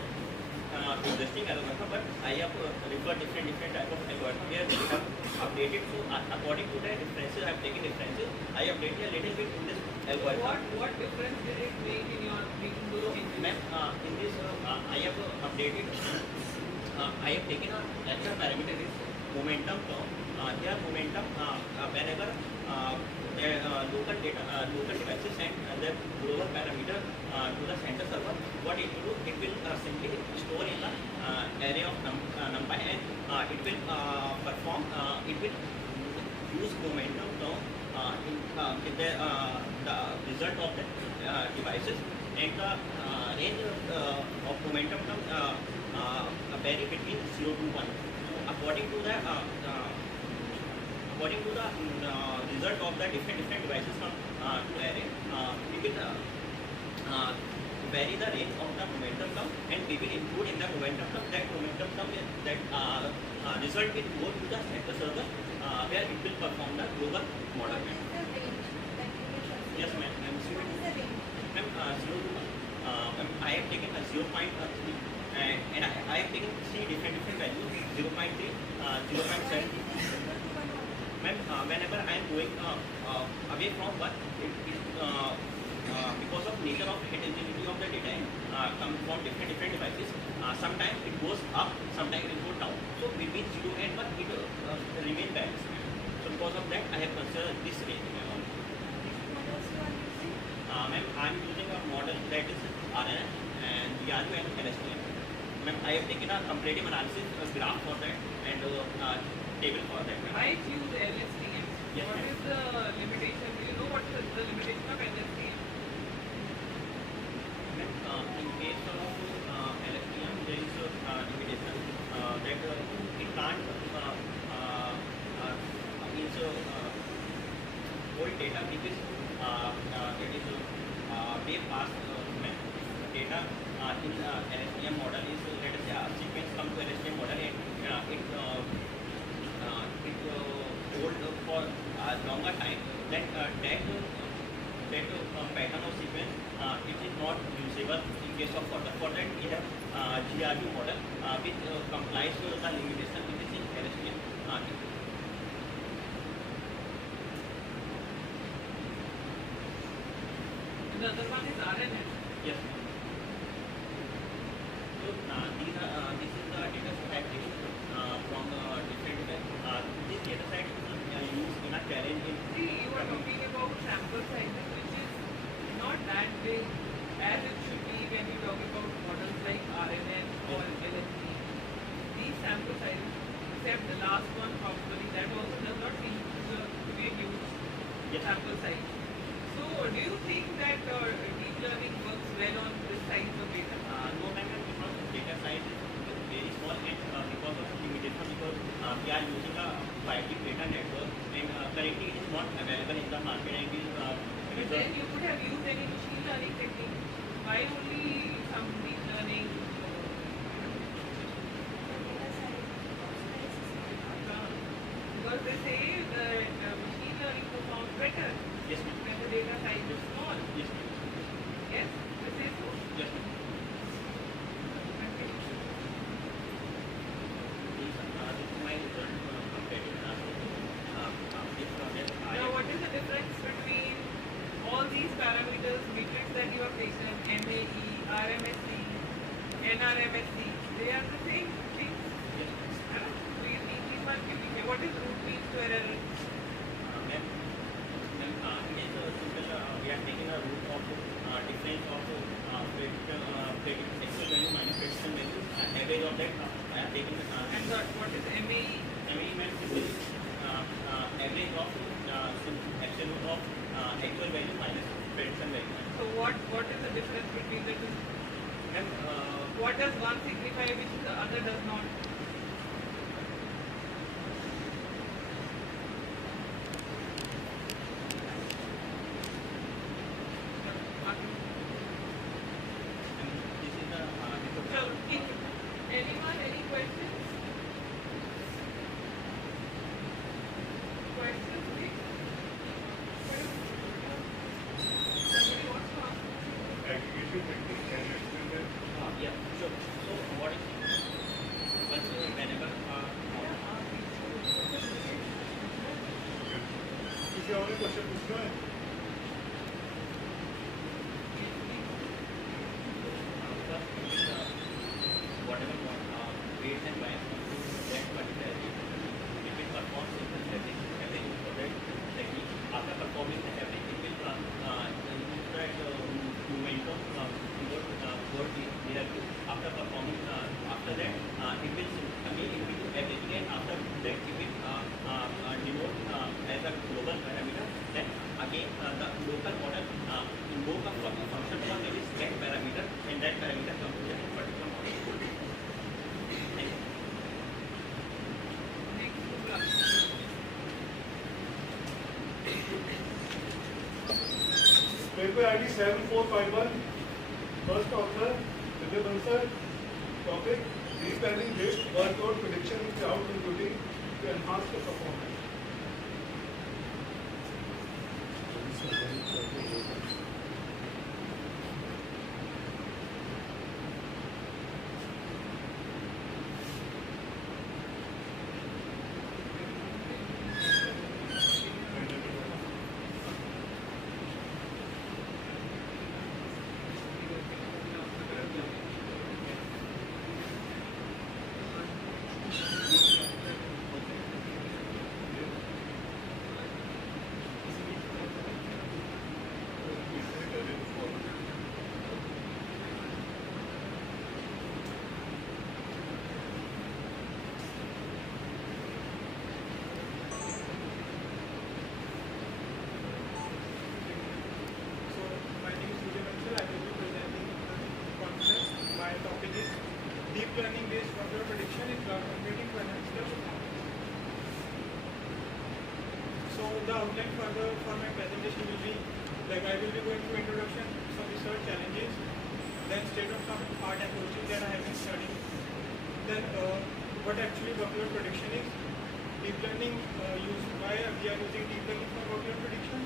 existing algorithm, but I have referred different type of algorithm here we have updated. So according to the differences, I have taken differences. I updated a little bit in this algorithm. What difference did it make in your making those changes? Ma'am, in this I have updated. I have taken a actual parameter is momentum term. Here momentum whenever local devices send the global parameter to the center server, what it will do, it will simply store in the array of numpy, and it will perform, it will use momentum term in the result of the devices, and the range of momentum term vary between 0 to 1. So according to the result of the different devices from to array, we will vary the range of the momentum term, and we will include in the momentum term that momentum term that result will go to the center server where it will perform the global model. Yes, ma'am. Ma'am, 0 to 1. I have taken a 0.3 and I have taken three different values: 0.3, 0.7. Ma'am, whenever I am going away from one, because of nature of heterogeneity of the data come from different devices. Sometimes it goes up, sometimes it goes down. So between 0 and 1 it remain balanced. So because of that I have considered this range. Ma'am, I am using a model that is RNN and VRU and LSTM. Ma'am, I have taken a comparative analysis graph for that and table for that. I use LSTM. Yes, what is the limitation? Do you know what is the limitation of LSTM? In case of LSTM, there is a limitation that it can't hold data because that is way past data in LSTM model is let us say a sequence come to LSTM model and it hold for a longer time. That pattern of sequence it is not usable in case of for that we have GRU model which complies to the limitation which is in LSTM. The other one is RNN. Yes. So this is the data set taken from different this data set is used in a challenge in. See, you are talking about sample sizes which is not that big as it should be when you talk about models like RNN or LST. These sample sizes, except the last one probably, that also does not seem to be a huge sample size. So, do you think that deep learning works well on this size of data? No, ma'am, because data size is very small and because of limitation, because we are using a 5G data network and currently it is not available in the market and it is. But then you could have used any machine learning technique. Why only some deep learning? Because they say that machine learning performs better. Yes, ma'am. When the data size is small. Yes, ma'am. Yes, they say so. Yes, ma'am. Now, what is the difference between all these parameters, metrics that you have taken, MAE, RMSE, NRMSE, they are the same things? Yes. What is root mean square error? We are taking a root of difference of prediction value minus prediction value, average of that. I am taking and what is MAE? MAE means average of absolute of actual value minus prediction value. So what is the difference between the two? What does one signify which the other does not? Anyone, any questions? Questions, please? Somebody wants to ask? Aggregation technique, can you explain that? Yeah, sure. So what is once whenever किसी और ने question पूछना है? whatever weights and bias that particular it will perform everything for that technique. After performing the average, it will use that momentum toward the after performing after that it will again it will do averaging and after that it will denote as a global parameter. Then again the local model invoke a function for that is that parameter and that parameter comes to that particular model. Paper ID 7451, first author, Vijay Bansal, topic, deep learning-based workload prediction in cloud computing to enhance the performance. art approaches that I have been studying. Then what actually workload prediction is, deep learning why we are using deep learning for workload prediction,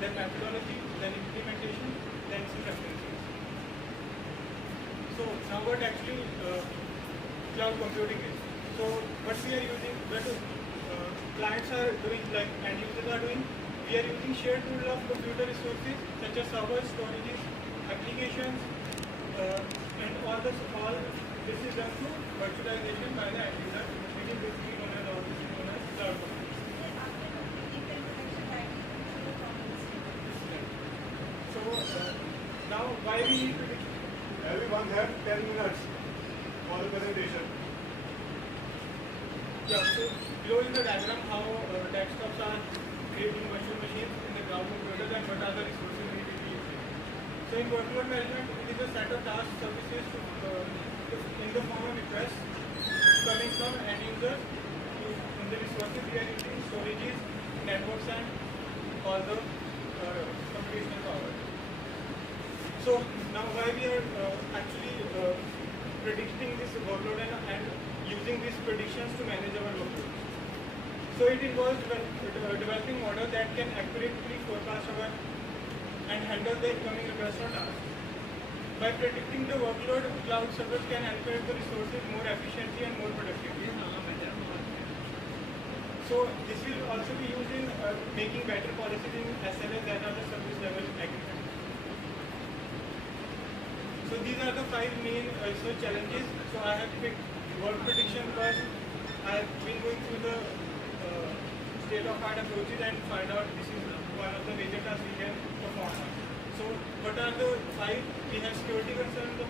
then methodology, then implementation, then some references. So now what actually cloud computing is. So what we are using, what clients are doing, like end users are doing, we are using shared pool of computer resources such as servers, storages, applications, and all this is done through virtualization by the end user, which is basically known as cloud computing. So now why we need to Everyone have 10 minutes for the presentation. Yeah, so below is the diagram how desktops are creating virtual machines in the cloud computers and what are the resources we will be using. So in workload management, it is a set of task services in the form of requests coming from end users. In the resources we are using storages, networks, and all the computational power. So now why we are actually predicting this workload and using these predictions to manage our workload. So it involves developing models that can accurately forecast our and handle the incoming requests or tasks. By predicting the workload, cloud servers can allocate the resources more efficiently and more productively. So this will also be used in making better policies in SLAs, that are the service level agreements. So these are the 5 main research challenges. So I have picked work prediction because I have been going through the state-of-art approaches and find out this is one of the major tasks we can perform on. So what are the 5? We have security concerns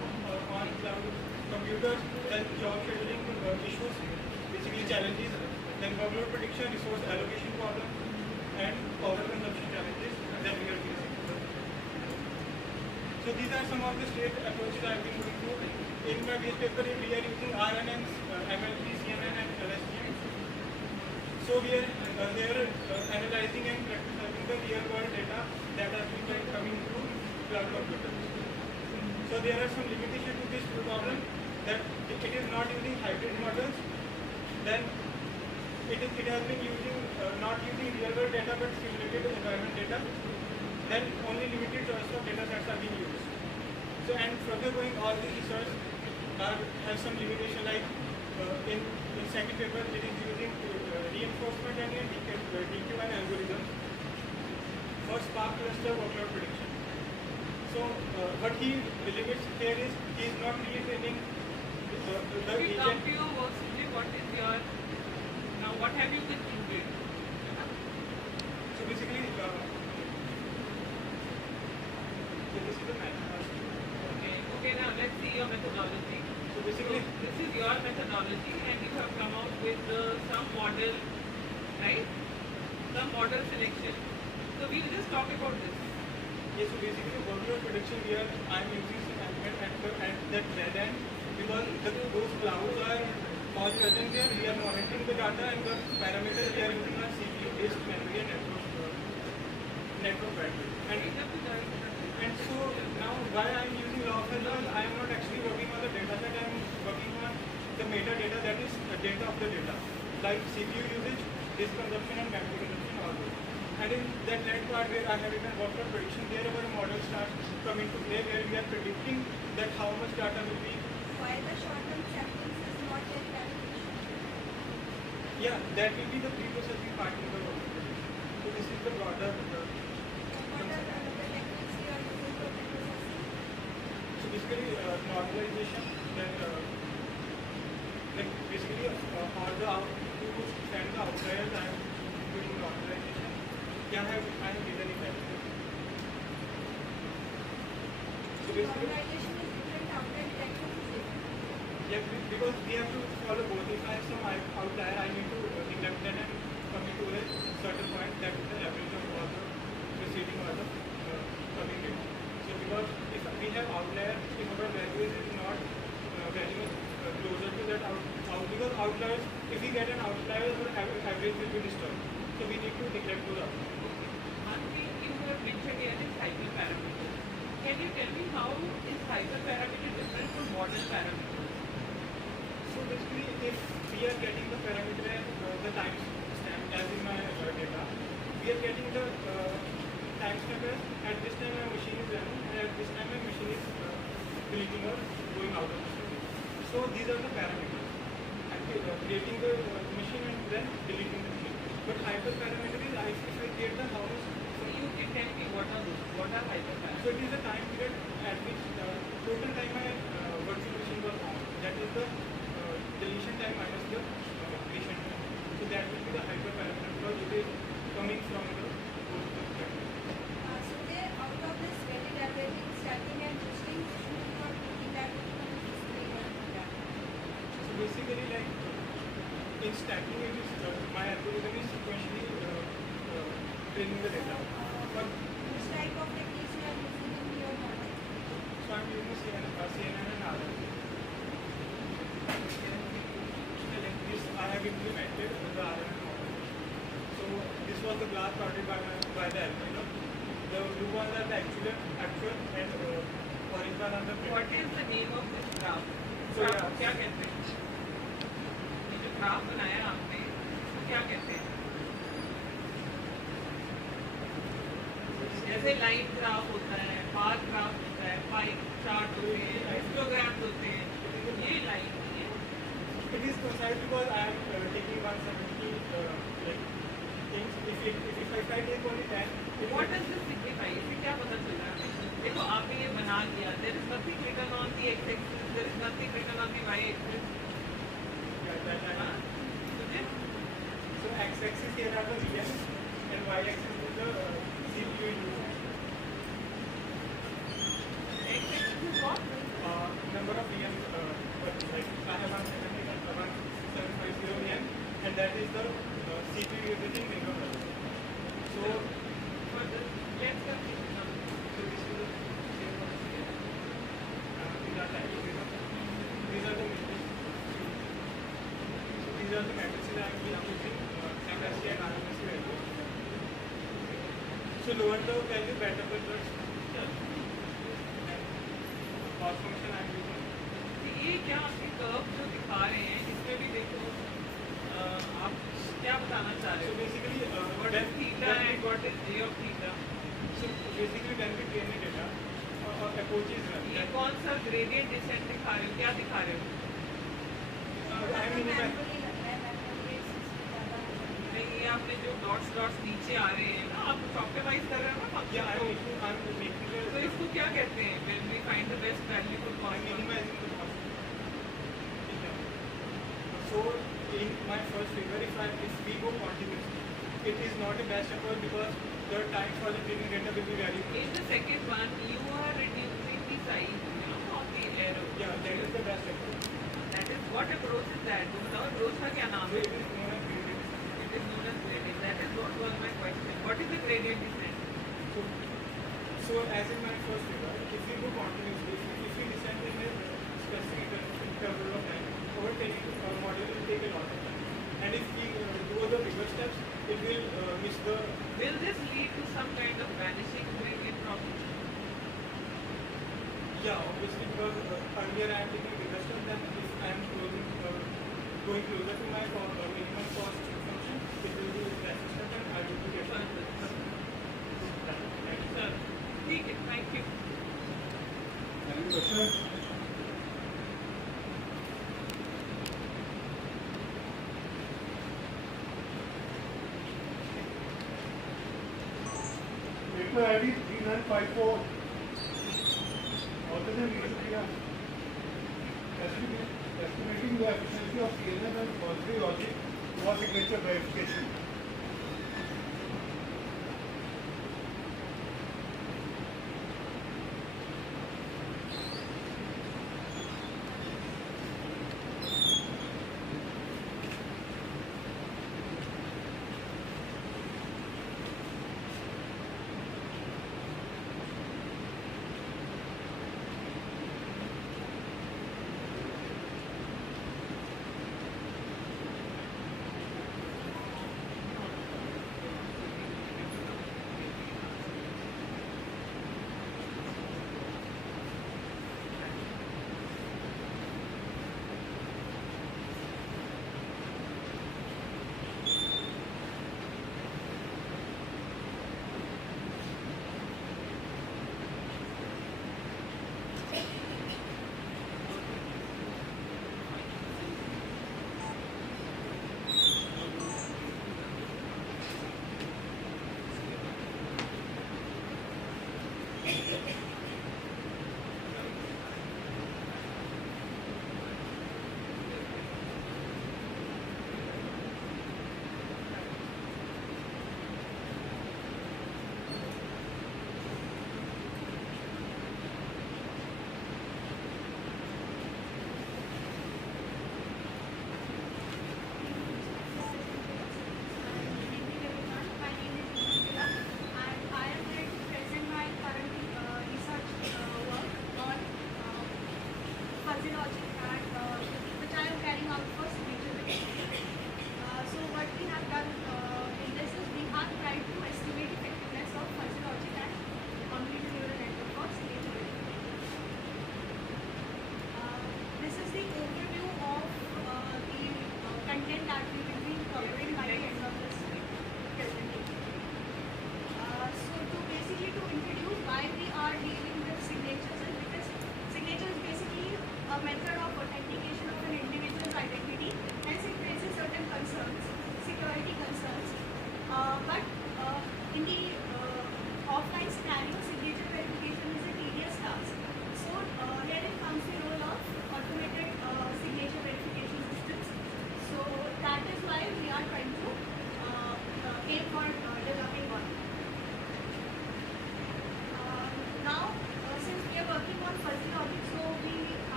on cloud computers, then job scheduling issues, basically challenges, then workload prediction, resource allocation problem, and power consumption challenges that we are facing. So these are some of the state approaches I have been going through. In my base paper, we are using RNNs, MLP, CNN, and LSTM. So we are analyzing and practicing the real world data that has been coming through cloud computers. So there are some limitations to this problem, that it is not using hybrid models. Then it has been using not using real world data but simulated environment data. Then only limited choice of data sets are being used. So and further going, all the research have some limitation, like in second paper it is using reinforcement and DQ1 algorithms for Spark cluster workload prediction. So what he limits here is he is not retraining the agent. Come to your work, what is your, now what have you concluded? So basically, this is the methodology. Okay, now let's see your methodology. So basically, this is your methodology, and you have come out with some model, right? Some model selection. So we will just talk about this. Yes, so basically workload prediction here I am using at that dead end because those clouds are all present there. We are monitoring the data and the parameters we are using are CPU-based memory and network bandwidth. And so now why I am using log files, I am not actually working on the data set, I am working on the metadata, that is the data of the data, like CPU usage, disk consumption and memory consumption, all those. And in that net part where I have written workload prediction, there our model starts coming to play where we are predicting that how much data will be. Why the short-term samples is not yet calculation? Yeah, that will be the pre-processing part in the workload prediction. So this is the broader So basically normalization, then like basically all the to stand the outliers I am doing normalization. Yeah, I have given it everything. So basically Normalization is different, outlier detection is different. Yeah, because we have to follow both. If I have some outlier, I need to neglect that and come into a certain point that is the average of all the preceding or the coming in. So because if we have outlier, if our values is not very much closer to that because outliers, if we get an outlier, our average will be disturbed. So we need to neglect those outliers. One thing you have mentioned here is hyperparameter. Can you tell me how is hyperparameter different from what is parameter? So basically, if we are getting the parameter, the timestamp as in my data, we are getting the timestamp as at this time my machine is running and at this time my machine is deleting or going out of the machine. So these are the parameters. Creating the machine and then deleting the machine. But hyperparameter is if I create the how much. So you can tell me what are those? What are hyperparameters? So it is the time period at which total time my virtual machine was on. That is the deletion time minus the creation time. So that will be the hyperparameter because it is coming from the code of the So there, out of this weighted averaging, stacking and boosting, should we not looking at So basically, like in stacking, it is my algorithm is sequentially training the data. But which type of techniques you are using in your model? So I'm using CNN and RL. Like this, I have implemented the RL model. So this was the glass plotted by the algorithm. The blue ones are the actual and orange ones are the print. What is the name of this graph? So yeah, क्या कहते हैं? ये जो graph बनाया आपने, तो क्या कहते हैं? जैसे लाइन ग्राफ होता है, बार ग्राफ होता है, पाई चार्ट होते हैं, हिस्टोग्राम्स होते हैं, ये लाइन है. It is concise because I am taking 170 like things. If I take only 10, What does this signify? इससे क्या पता चल रहा है? देखो आपने ये बना दिया. There is nothing written on the x-axis. There is nothing written on the y-axis. So x-axis here are the VMs and y-axis is the CPU use. X-axis is what? Number of VMs. Like I have 1750 VM, and that is the CPU usage in Windows. So let's continue. So this is the same process here. These are the these are the matrices. So these are the matrices I am using MSC and RMSC value. So lower the value, better the results. And cost function I am using. ये क्या आपके curve जो दिखा रहे हैं इसमें भी देखो आप क्या बताना चाह रहे हो? So basically, what is theta and what is j of theta? So basically, when we train the data, approach is run. ये कौन सा gradient descent दिखा रहे हो? क्या दिखा रहे हो? नहीं ये आपने जो डॉट्स नीचे आ रहे हैं ना आप ऑप्टिमाइज कर रहे हो ना Yeah, तो इसको क्या कहते हैं? When we find the best value for cost. So in my first figure, if we go continuously, it is not a best approach because the time for the training data will be very good. In the second one, you are reducing the size of the arrow. Yeah, that is the best approach. That is what approach is that? तो बताओ approach का क्या नाम है? It is known as gradient. It is known as gradient. That is what was my question. What is the gradient descent? So as in my first figure, if we go continuously, if we descend in a specific interval of time, overtaking model will take a lot of time. And if we do the bigger steps, it will miss the. Will this lead to some kind of vanishing gradient problem? Yeah, obviously because earlier I am taking bigger steps, then if I am going closer to my minimum cost function, it will be less step and I will be getting. ठीक है, thank you. Any questions? Paper ID 3954. Autism Wikipedia. Estimating the efficiency of CNN and quality logic for signature verification.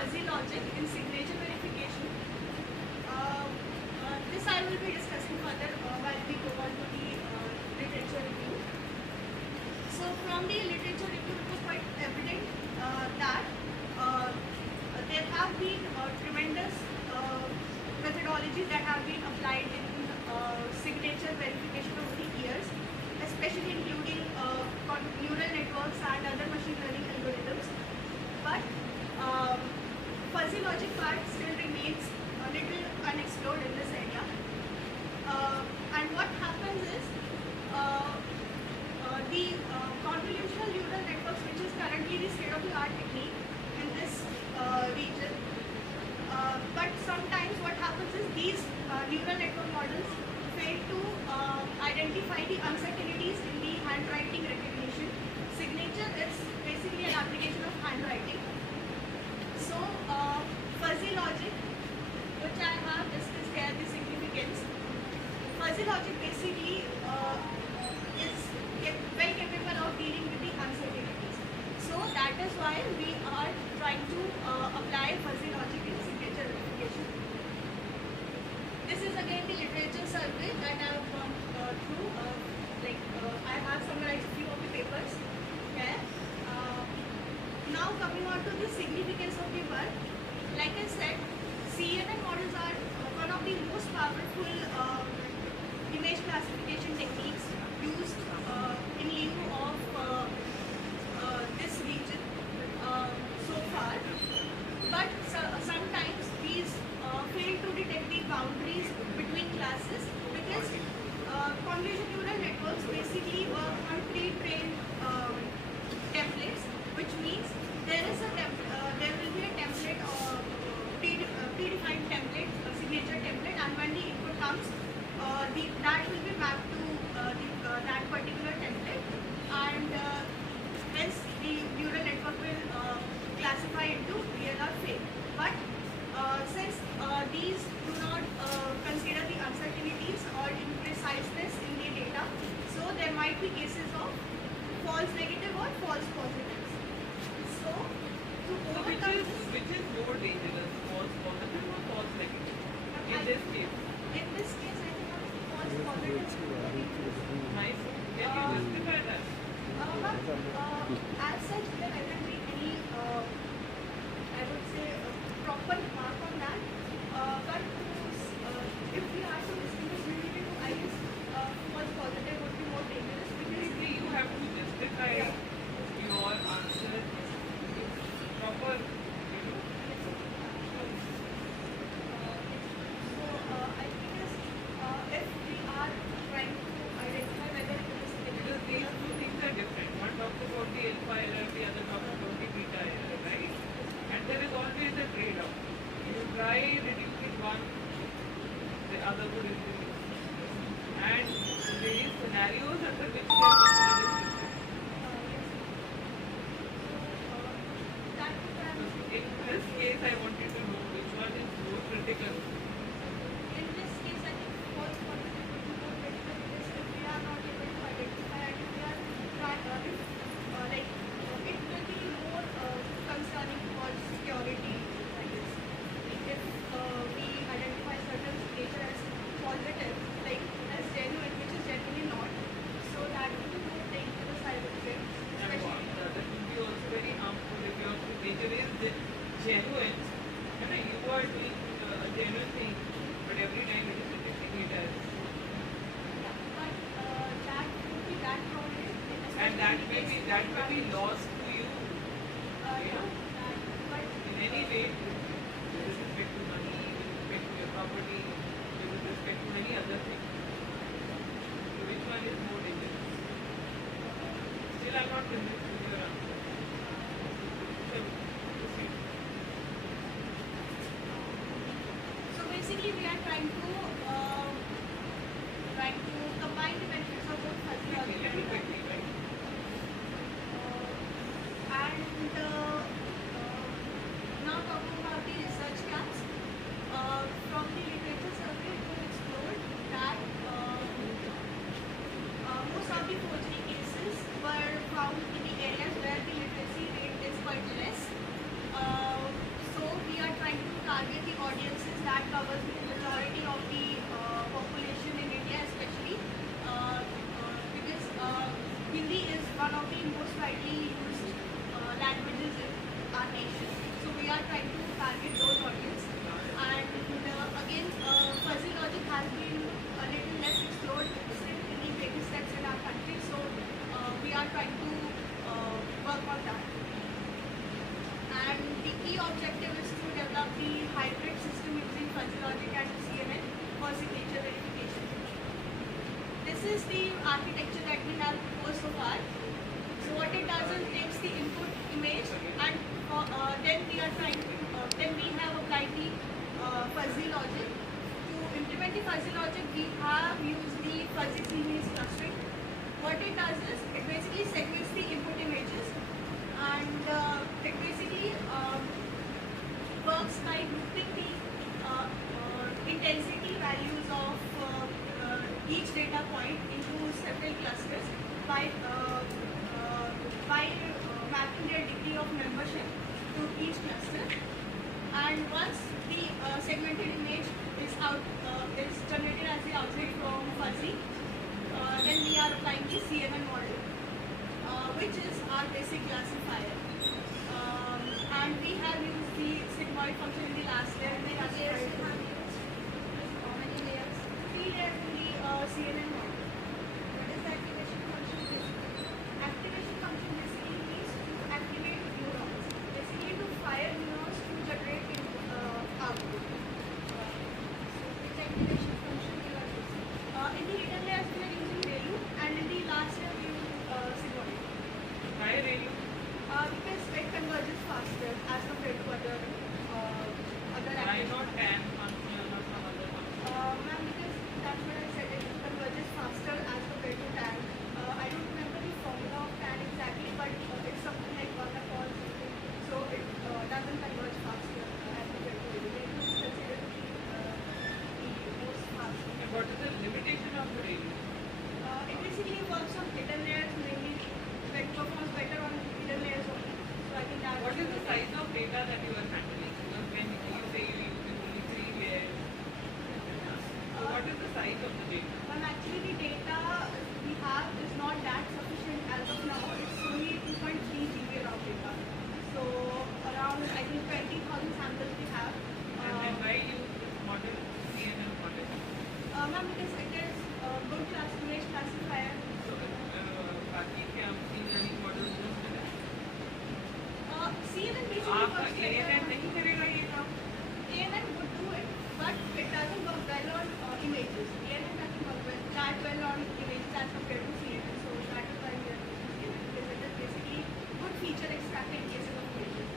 fuzzy logic in signature verification. This I will be discussing further while we go on to the literature review. So from the literature review, it was quite evident that there have been tremendous methodologies that have been applied in signature verification over the years, especially including neural networks and other machine learning algorithms. But fuzzy logic part still remains a little unexplored in this area. And what happens is the convolutional neural networks, which is currently the state-of-the-art technique in this region, but sometimes what happens is these neural network models fail to identify the uncertainties in the handwriting recognition. Signature is basically an application of handwriting. So fuzzy logic, which I have discussed here, the significance. Fuzzy logic basically is very capable of dealing with the uncertainties. So that is why we are trying to apply fuzzy logic in signature verification. This is again the literature survey that I have gone through. I have summarized a few of the papers here. Now coming on to the significance of the work. Like I said, CNN models are one of the most powerful image classification techniques used in lieu of this region so far. But sometimes these fail to detect the boundaries between classes because convolutional neural networks basically work on pre-trained templates, which means there will be a template or predefined template, a signature template, and when the input comes, that will be mapped to that particular template, and hence the neural network will classify into real or fake. But since these do not consider the uncertainties or impreciseness in the data, so there might be cases of false negative or false positives. So to overcome which is more dangerous, false positive or false negative? In this case, I think false positive. Nice. Can you justify that? As such, there hasn't been any, I would say, proper mark on that. But if we are to distinguish between the two, I guess false positive would be more dangerous because you have to justify your answer proper. I think if we are trying to identify whether it is because these two things are different. One talks about the alpha error, the other talks about the beta error, right? And there is always a trade-off. You try reducing one, the other would increase. And there is scenarios under which they are considered as different. In this case, I wanted to know which one is more critical. in this case, I think false positive would be more critical because if we are not able to identify and if we are it will be more concerning for security, I guess. If we identify certain signature as positive, like as genuine, which is genuinely not, so that will be more dangerous, I would say. And that will be also very harmful if your signature is genuine. You are doing a genuine thing, but every time it is detecting it as. But that would be that problem. And that may be lost to you. But in any way, with respect to money, with respect to your property, with respect to any other thing. So which one is more dangerous? Still, I'm not convinced with your answer. So basically, we are trying to combine the benefits of both fuzzy logic and now talking about the research gaps. From the literature survey, it was explored that most of the forgery cases were found in the area key objective is to develop the hybrid system using fuzzy logic and CNN for signature verification. This is the architecture that we have proposed so far. So what it does is takes the input image and then we are trying to, then we have applied the fuzzy logic. To implement the fuzzy logic, we have used the fuzzy series clustering. What it does is it basically segments the input images and it basically works by grouping the intensity values of each data point into several clusters by mapping their degree of membership to each cluster. And once the segmented image is generated as the output from fuzzy, then we are applying the CNN model, which is our basic classifier. And we have used the sigmoid function in the last layer. How many layers? 3 layers in the CNN model. What is the activation function basically? Activation function basically means to activate neurons. Basically to fire neurons to generate output. Which activation function you are using? In the hidden layers we are using ReLU, and in the last layer we use sigmoid. Why ReLU? Because it converges faster as compared to other Why not TAN function or some other function? Ma'am, because that's what I said, it converges faster as compared to TAN. I don't remember the formula of TAN exactly, but it's something like 1 upon 0. So it doesn't converge faster as compared to ReLU. ReLU is considered the most fast. And what is the limitation of the ReLU? It basically works on hidden layers mainly. It performs better on hidden layers only. So I think that. What is the size of data that you are handling? Because when you say you use only 3 layers, so what is the size of the data? Actually the data we have is not that sufficient as of now. It's only 2.3 GB raw data. So around I think 20,000 samples we have. And then why use this model, CNN model? Ma'am, because it is a good image classifier. So बाकी के हम CNN model use करें? CNN basically आपका works better. ANN नहीं करेगा ये काम? ANN would do it, but it doesn't work well on images. ANN doesn't work that well on images as compared to CNN. So that is why we are using CNN, because it is basically good feature extracted in cases of images.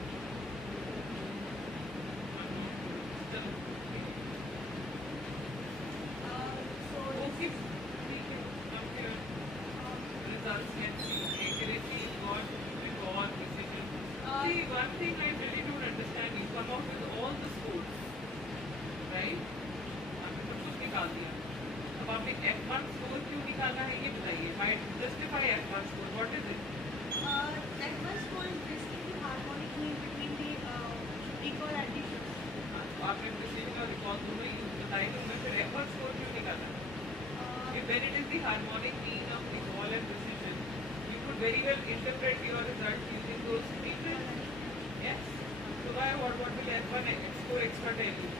So okay, results and accuracy, what record, decision. See, one thing I really don't understand, you come out with all the scores, right? आपने सब कुछ निकाल दिया. अब आपने F1 score क्यों निकाला है ये बताइए. Why justify F1 score? What is it? F1 score is basically the harmonic mean between the recall and decision. आपने decision और recall दोनों ही बताए तो मैं फिर F1 score क्यों निकाला? If when it is the harmonic mean of recall and decision, you could very well interpret your result using those features. Yes. So why what will F1 score extra tell you?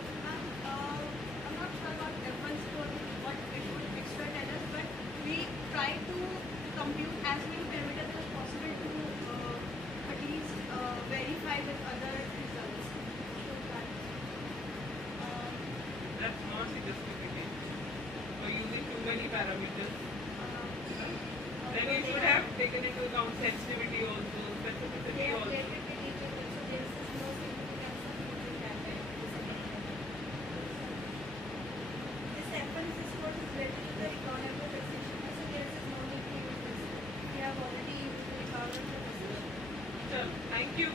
I'm not sure about F1 score, what it would extra tell us, but we try to compute as many parameters as possible to at least verify with other results. So that's not the justification for using too many parameters. Then you should have taken into account sensitivity also, specificity also. This F1 score is related to the recordable precision, so there is no need to use this. We have already used the recordable precision. Sure. Thank you.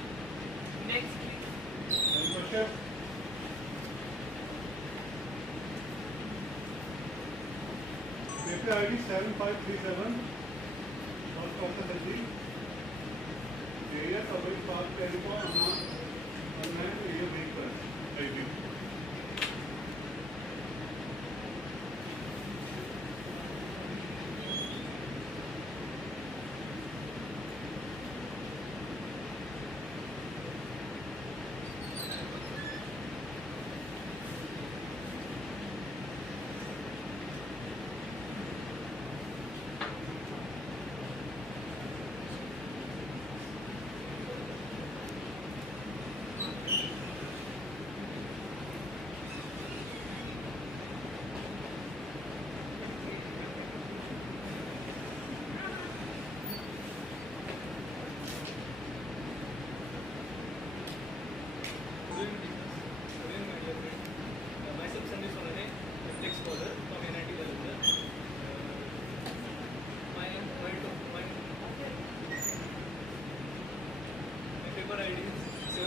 Next, please. Any question? Paper ID 7537. First person has the various public park telecom unmanned aerial vehicles review.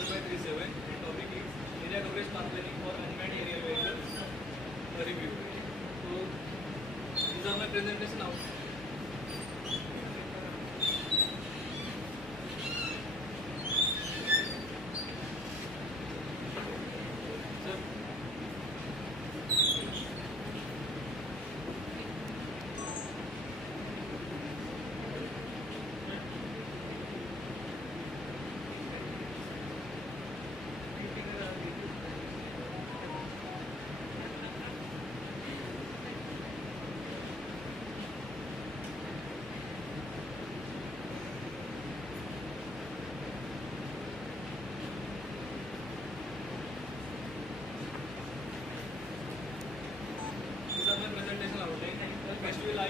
12/37 and topic is area coverage path planning for unmanned aerial vehicles review. So these are my presentation outline. Presentation outline. First we will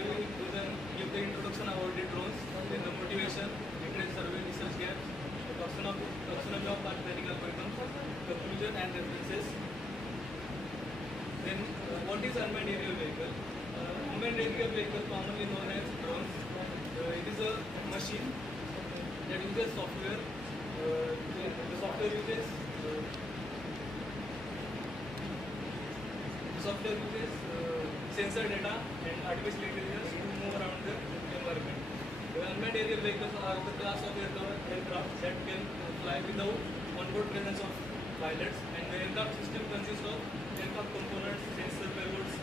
give the introduction about the drones, then the motivation, interest survey, research gaps, the taxonomy of arithmetic algorithms, conclusion and references. Then what is unmanned aerial vehicle? Unmanned aerial vehicle, commonly known as drones. It is a machine that uses software. The software uses sensor data and artificial intelligence to move around the environment. The unmanned aerial vehicles are the class of aircraft that can fly without onboard presence of pilots, and the aircraft system consists of aircraft components, sensor payloads,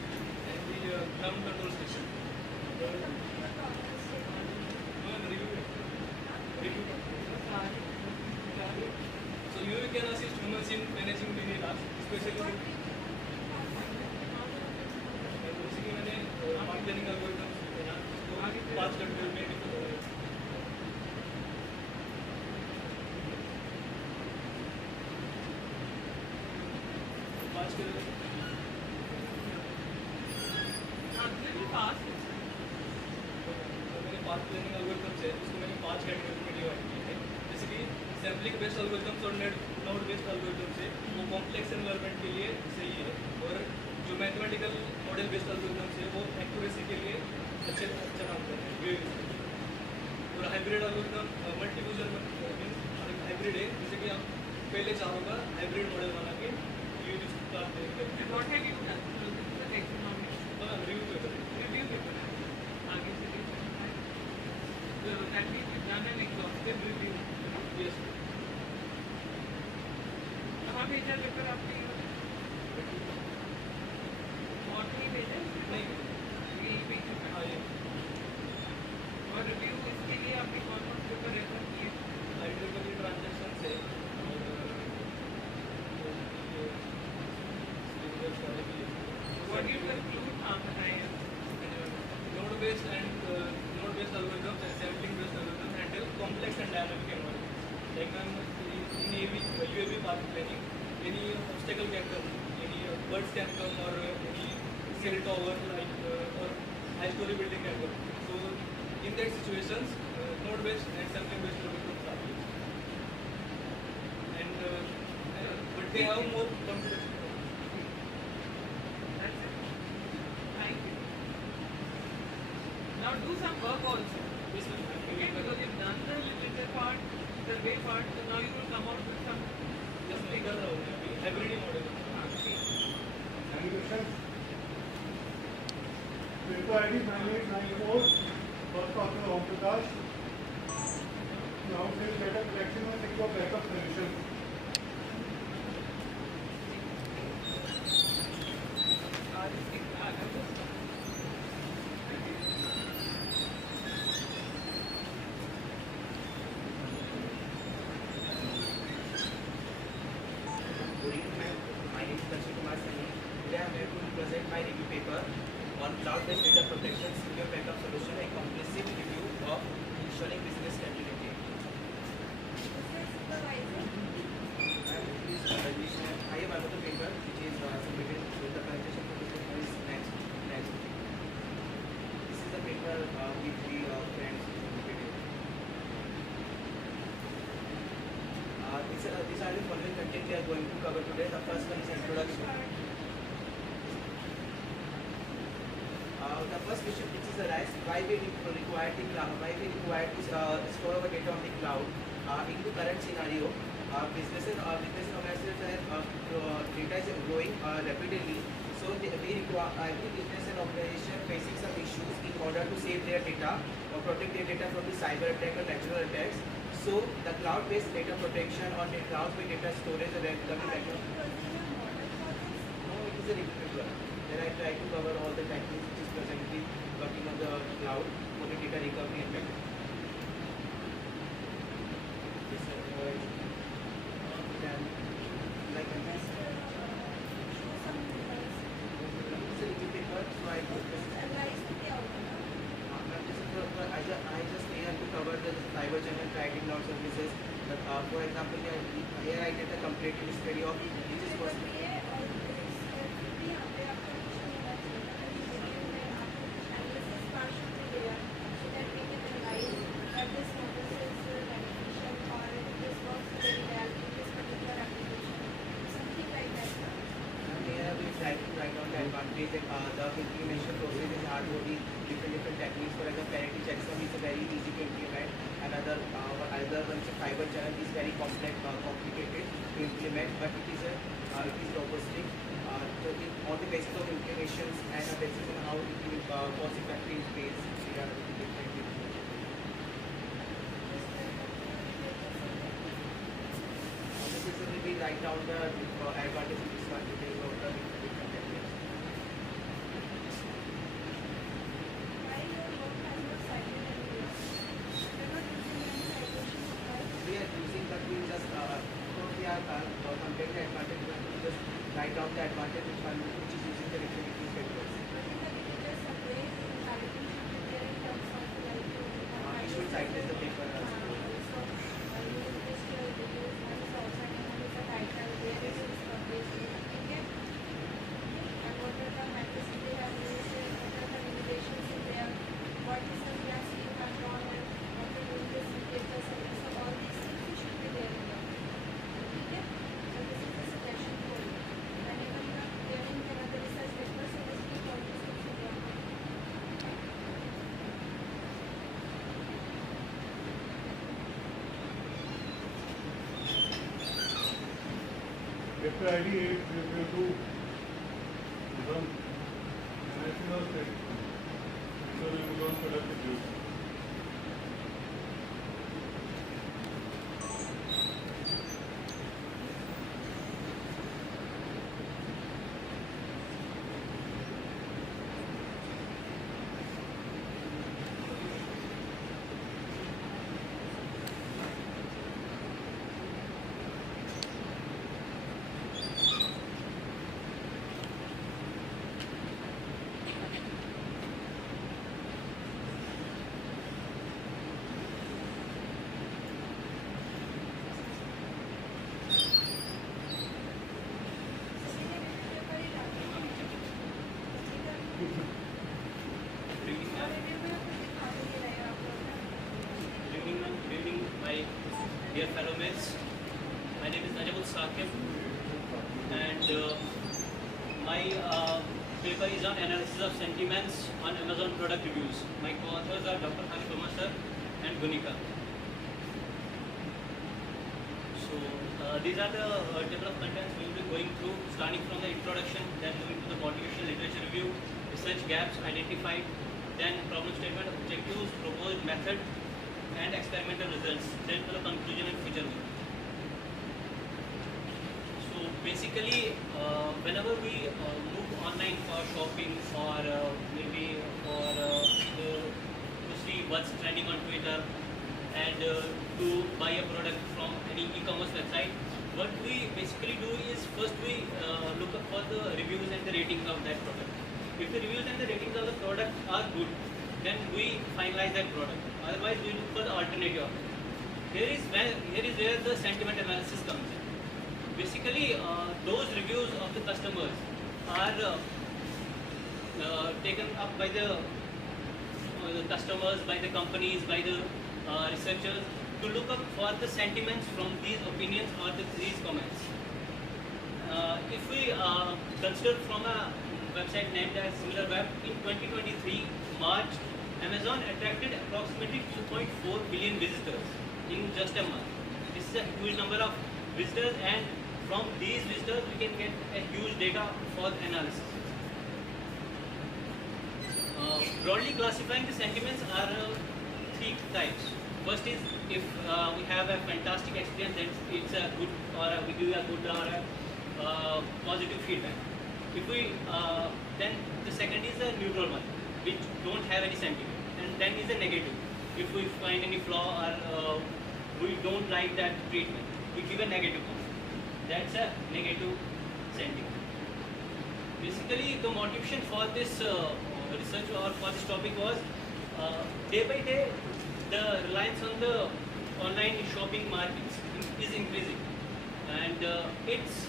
and the ground control station. So UAV can assist humans in managing daily tasks, especially planning algorithms, path development. Path planning algorithms है, उसको मैंने 5 category में divide किया है. जैसे कि sampling based algorithms और node based algorithms है, वो कॉम्प्लेक्स एनवायरनमेंट के लिए सही है, और जो मैथमेटिकल मॉडल बेस्ड algorithms है वो एक्यूरेसी के लिए अच्छा काम कर रहे हैं. और हाइब्रिड algorithm मल्टीफ्यूजन मीन्स हाइब्रिड है, जैसे कि आप पहले चाहो का हाइब्रिड मॉडल बना के यूज करते हैं. रिव्यू पेपर आगे से that means we've done an exhaustive review. Yes. कहाँ भेजा पेपर आपने? और नहीं भेजा? नहीं. यही भेजा. हाँ ये. और रिव्यू इसके लिए आपने कौन-कौन पेपर रेफर किए? हाइड्रोलिक ट्रांजैक्शन से What do you conclude? आप बताएं. Node-based algorithms and sampling-based algorithms handle complex and dynamic environments. Like in UAV path planning, any obstacle can come, any birds can come, or any cell tower or high-story building can come. So in that situations, node-based and sampling-based algorithms are used. And but they have more computation. That's it. Thank you. Now do some work also. Okay, because you've done the literature part, the survey part, so now you will come out with some bigger everyday model. Any questions? Paper ID 9894, first author Om Prakash. Now please get a collection of secure backup solutions. My review paper on cloud-based data protection, secure backup solution, a comprehensive review of ensuring business continuity. I have another paper which is submitted with the presentation is next. This is the paper with three friends submitted. These are the following content we are going to cover today. The first one is introduction. The first question which is arise, why we require to store our data on the cloud. in the current scenario, business organizations data is growing rapidly. So we require every business and organization facing some issues in order to save their data or protect their data from the cyber attack or natural attacks. So the cloud-based data protection or the cloud-based data storage is regularly No, it is a repeated work. Then I try to cover all the techniques which is presently working on the cloud for the data recovery and backup. I just here to cover the cyber channel tracking cloud services. But for example, here I did a comparative study of which is the implementation process is hard to be different techniques. For example, parity checksum is very easy to implement. Another one fiber channel is very complicated to implement, but it is robust. So on the basis of implementations and the basis on how it will cost effective ways, we are different. This is we write down the advantage and disadvantages of the different techniques. We are using that we just we are comparing the advantage, we just write down the advantage which is using the different factors. We should cite the paper as well. Chapter ID 8, Chapter 2, from national state. So we will go on product reviews. Dear fellow mates, my name is Jalandhar and my paper is on analysis of sentiments on Amazon product reviews. My co-authors are Dr. Harsh sir and Gunika. So these are the table of contents we will be going through, starting from the introduction, then moving to the motivational literature review, research gaps identified, then problem statement, objectives, proposed method, and experimental results, then to the conclusion and future work. So basically, whenever we move online for shopping or maybe for to see what's trending on Twitter and to buy a product from any e-commerce website, what we basically do is first we look up for the reviews and the ratings of that product. If the reviews and the ratings of the product are good, then we finalize that product. Otherwise, we look for the alternative. Here is where the sentiment analysis comes in. Basically, those reviews of the customers are taken up by the customers, by the companies, by the researchers to look up for the sentiments from these opinions or these comments. If we consider from a website named as SimilarWeb, in 2023 March, Amazon attracted approximately 2.4 billion visitors in just a month. is a huge number of visitors, and from these visitors we can get a huge data for analysis. Broadly classifying the sentiments are three types. First is if we have a fantastic experience, then it's a good, or we give a good or a positive feedback. If we then the second is a neutral one, which don't have any sentiment, and then is a negative. If we find any flaw or we don't like that treatment, we give a negative one. That's a negative sentiment. Basically, the motivation for this research or for this topic was day by day the reliance on the online shopping markets is increasing, and it's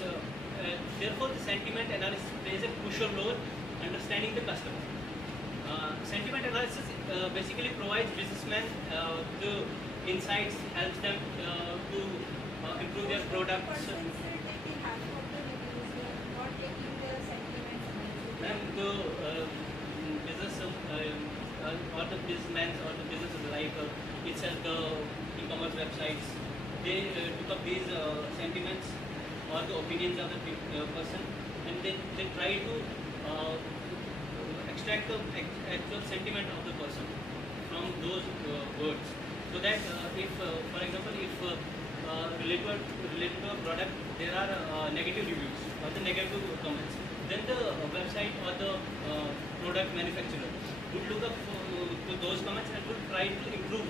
therefore the sentiment analysis plays a crucial role understanding the customer. Sentiment analysis basically provides businessmen the insights, helps them to improve their products. And the business or the businessmen or the businesses like itself, the e-commerce websites, they took up these sentiments or the opinions of the person, and they try to extract the actual sentiment of the person from those words, so that if for example if related to a product there are negative reviews or the negative comments, then the website or the product manufacturer would look up to those comments and would try to improve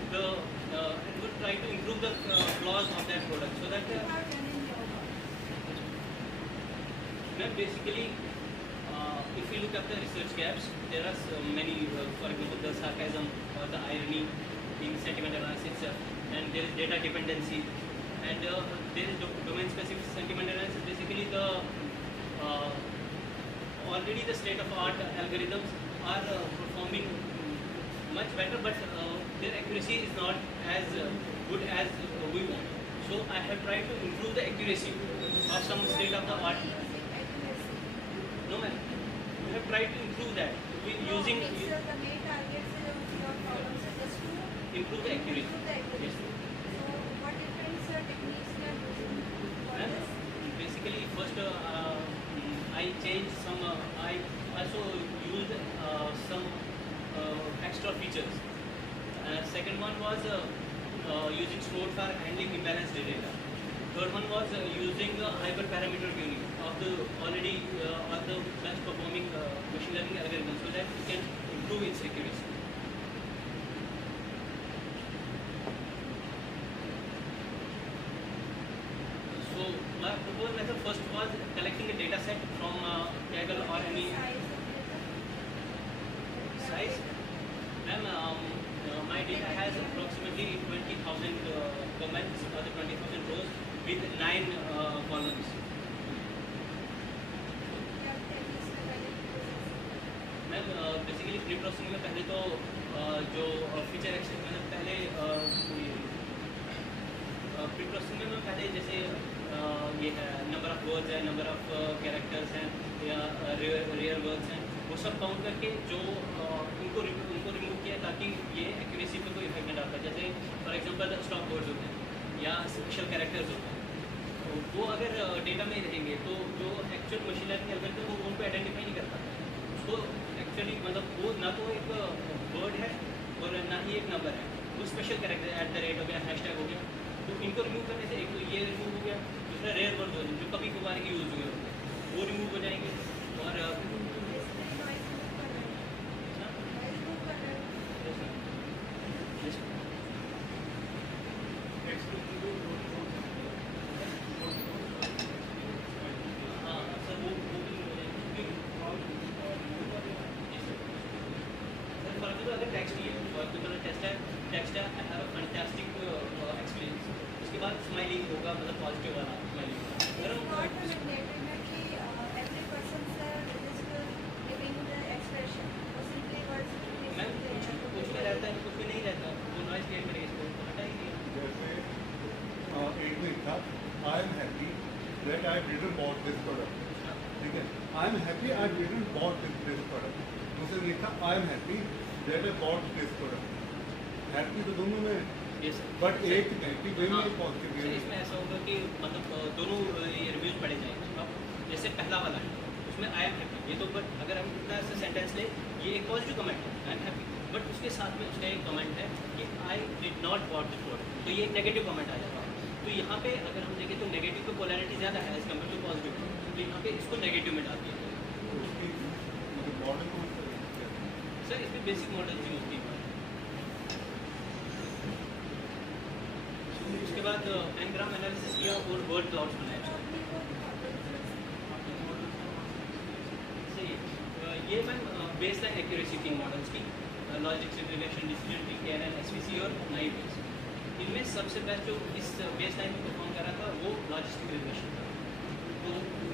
the flaws of that product, so that basically if we look at the research gaps, there are so many, for example, the sarcasm or the irony in sentiment analysis, and there is data dependency, and there is domain-specific sentiment analysis. Basically, the already the state-of-art algorithms are performing much better, but their accuracy is not as good as we want. So I have tried to improve the accuracy of some state-of-the-art. No, ma'am. We have tried to improve that using improve the accuracy. Yes. Basically, first I changed some. I also used some extra features. Second one was using stored for handling imbalanced data. Third one was using hyperparameter tuning of the already or the best performing machine learning algorithm, so that we can improve its accuracy. So my proposed method first was collecting a data set from Kaggle or any size. Ma'am, my data has approximately 20,000 comments or the 20,000 rows with 9 columns. Ma'am basically pre processing में पहले तो जो feature extract मैंने पहले pre processing में पहले जैसे ये है नंबर ऑफ वर्ड्स है, नंबर ऑफ कैरेक्टर्स हैं या रेयर वर्ड्स हैं, वो सब काउंट करके जो उनको रिमूव किया ताकि ये एक्यूरेसी पे कोई इफेक्ट नहीं डालता. जैसे फॉर एग्जांपल स्टॉप वर्ड्स होते हैं या स्पेशल कैरेक्टर्स होते हैं, तो वो अगर डेटा में रहेंगे तो जो एक्चुअल मशीन लर्निंग एल्गोरिथम वो उनको आइडेंटिफाई नहीं करता. उसको एक्चुअली मतलब वो ना तो एक वर्ड है और ना ही एक नंबर है, वो स्पेशल कैरेक्टर @ हो गया, हैशटैग हो गया, तो इनको रिमूव करने से एक तो ये रिमूव हो गया, दूसरा रेयर वर्ड हो जो कभी कभार के यूज़ हुए होंगे वो रिमूव हो जाएंगे. और हैप्पी तो दोनों में, बट एक नेगेटिव वे में पॉजिटिव वे में. ऐसा होगा कि मतलब दोनों ये रिव्यूज पढ़े जाएंगे। अब जैसे पहला वाला है उसमें आई एम हैप्पी, ये तो बट अगर हम इतना ऐसा सेंटेंस ले, ये एक पॉजिटिव कमेंट है, आई एम हैप्पी, बट उसके साथ में उसका एक कमेंट है कि I did not what the product, तो ये एक नेगेटिव कमेंट आ जाता है। तो यहाँ पे अगर हम देखें तो नेगेटिव की पोलैरिटी ज़्यादा है एज कम्पेयर टू पॉजिटिव, तो यहाँ पे इसको नेगेटिव में डाल दिया जाए। सर इसमें बेसिक मॉडल यूज की है। उसके बाद एनग्राम एनालिसिस किया और वर्ड क्लाउड्स बनाया। सही ये मैम बेस लाइन एक्यूरेसी की मॉडल्स की logic simulation decision tree KNN SVC और नाइव बेस, इनमें सबसे बेस्ट जो इस बेस लाइन में परफॉर्म कर रहा था वो लॉजिस्टिक रिग्रेशन था। तो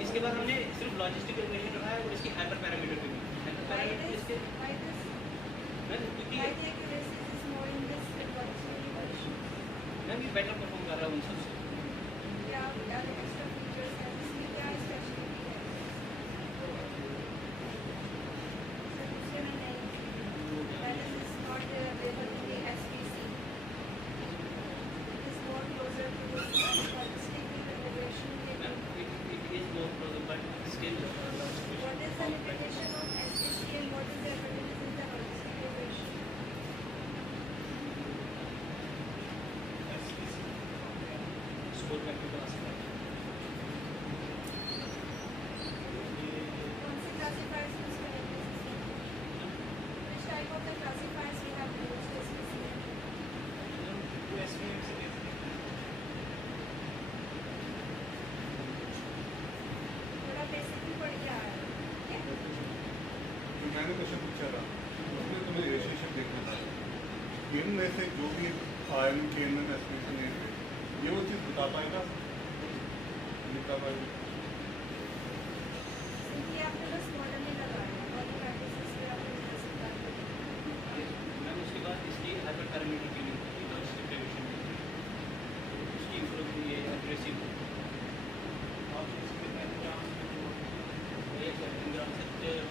इसके बाद हमने सिर्फ लॉजिस्टिक रिग्रेशन रखा है और इसकी हाइपर पैरामीटर भी हाइपर पैरामीटर इसके मैम ये बेटर परफॉर्म कर रहा है उन सबसे। मैंने क्वेश्चन पूछा था उसमें तुम्हें रिलेशनशिप देखना था, इनमें से जो भी आयन KNN SVC ये वो चीज़ बता पाएगा, बता पाएगा। मैम उसके बाद इसकी हाइपर पैरामीटर की लॉजिस्टिक रिग्रेशन उसकी इम्प्रूव ये एग्रेसिव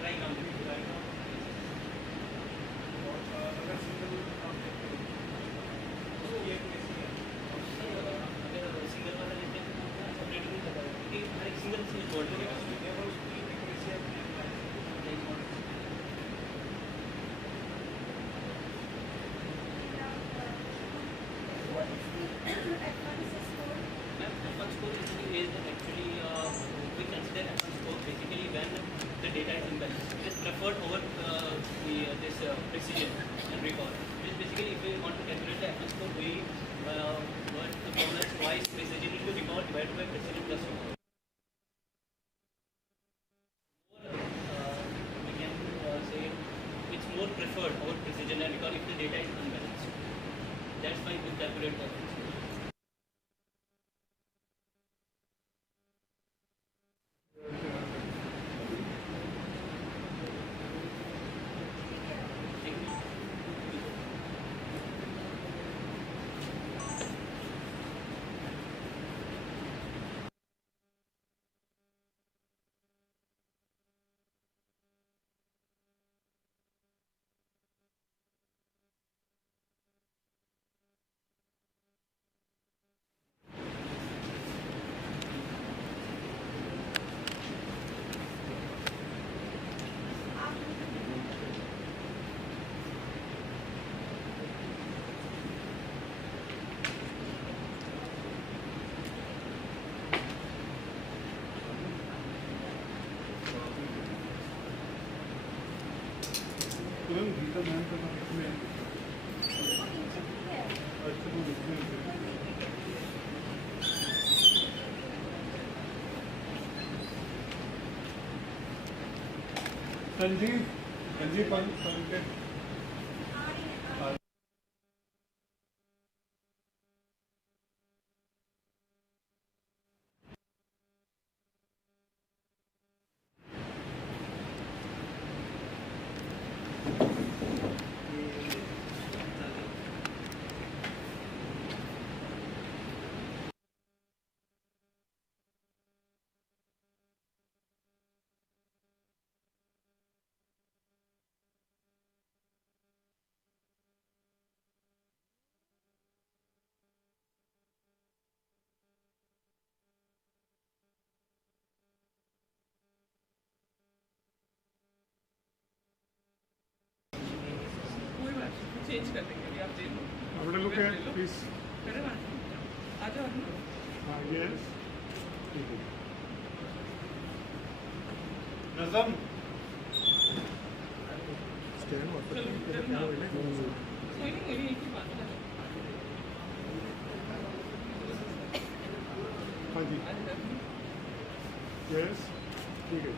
ट्राई काम precision and recall. This basically, if we want to calculate the F1 score, we want the formula twice precision into recall divided by precision plus recall. We can say it's more preferred over precision and recall if the data is unbalanced. That's why we calculate the F1 score. Sanjeev Pankaj please. Yes. Nazam. Stand what? हाँ जी. Yes. ठीक है.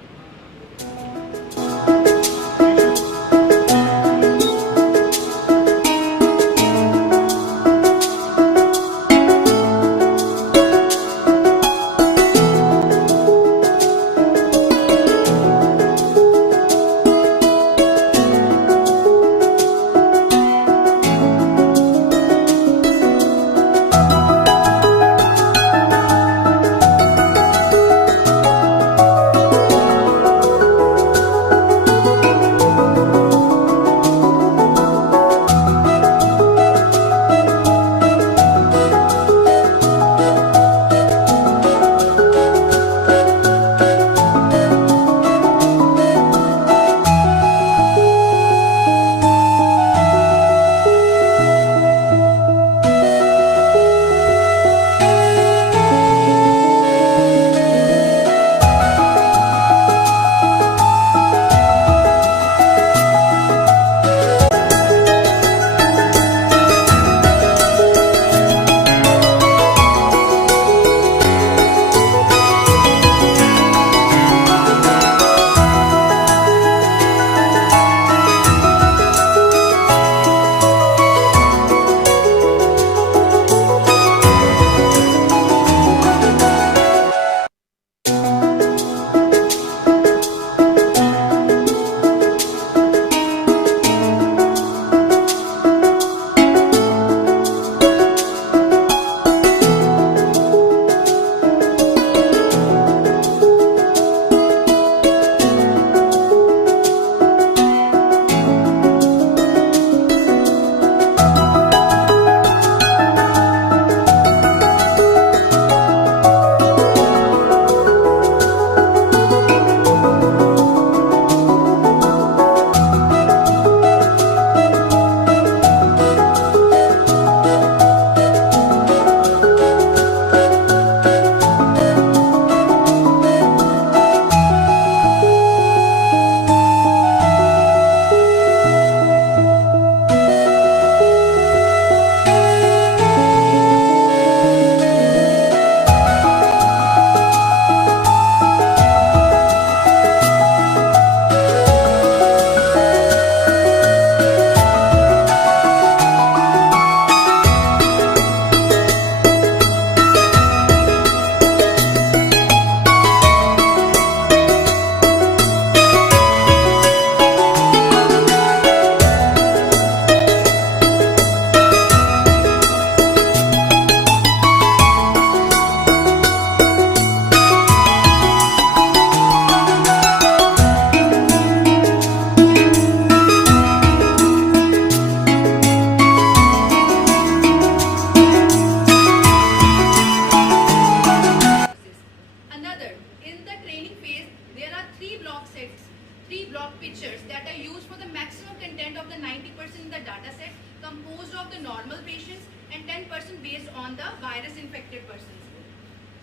composed of the normal patients and 10% based on the virus infected persons.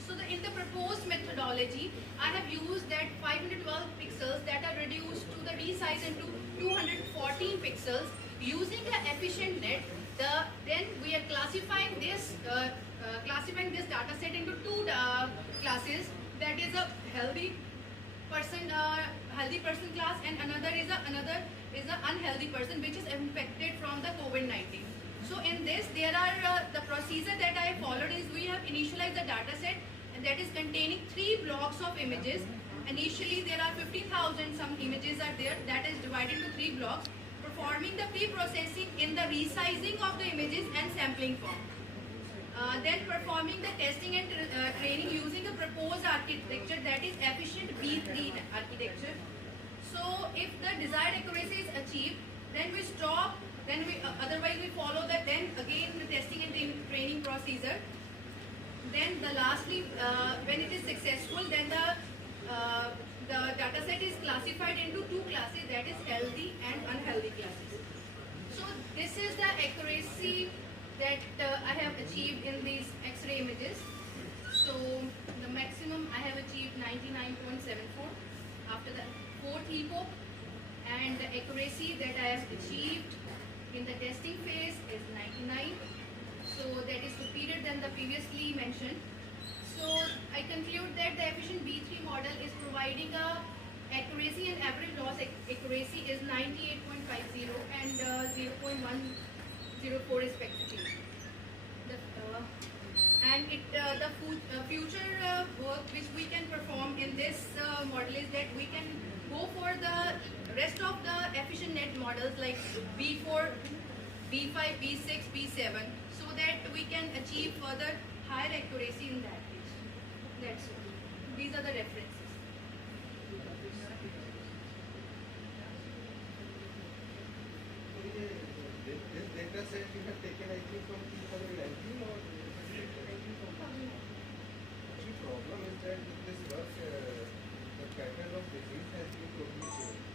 So in the proposed methodology, I have used that 512 pixels that are reduced to the resize into 214 pixels using the efficient net. Then we are classifying this data set into two classes. That is a healthy person class, and another is a unhealthy person which is infected from the COVID-19. So in this, there are the procedure that I followed is we have initialized the data set, and that is containing 3 blocks of images. Initially, there are 50,000 some images are there, that is divided into 3 blocks, performing the pre-processing in the resizing of the images and sampling form. Then performing the testing and training using the proposed architecture, that is efficient V3 architecture. So if the desired accuracy is achieved, then we stop, then we otherwise we follow that, then again the testing and training procedure. Then lastly, when it is successful, then the data set is classified into 2 classes, that is healthy and unhealthy classes. So this is the accuracy that I have achieved in these X-ray images. So the maximum I have achieved 99.74 after the 4th epoch, and the accuracy that I have achieved in the testing phase is 99. So that is superior than the previously mentioned. So I conclude that the efficient B3 model is providing a accuracy and average loss accuracy is 98.50 and 0.104 respectively. The future work which we can perform in this model is that we can go for the rest of the efficient net models like B4, B5, B6, B7, so that we can achieve further higher accuracy in that case. That's all. These are the references. This data set you have taken, I think, from 2019 or the problem is that with this work, the pattern of disease has been totally changed.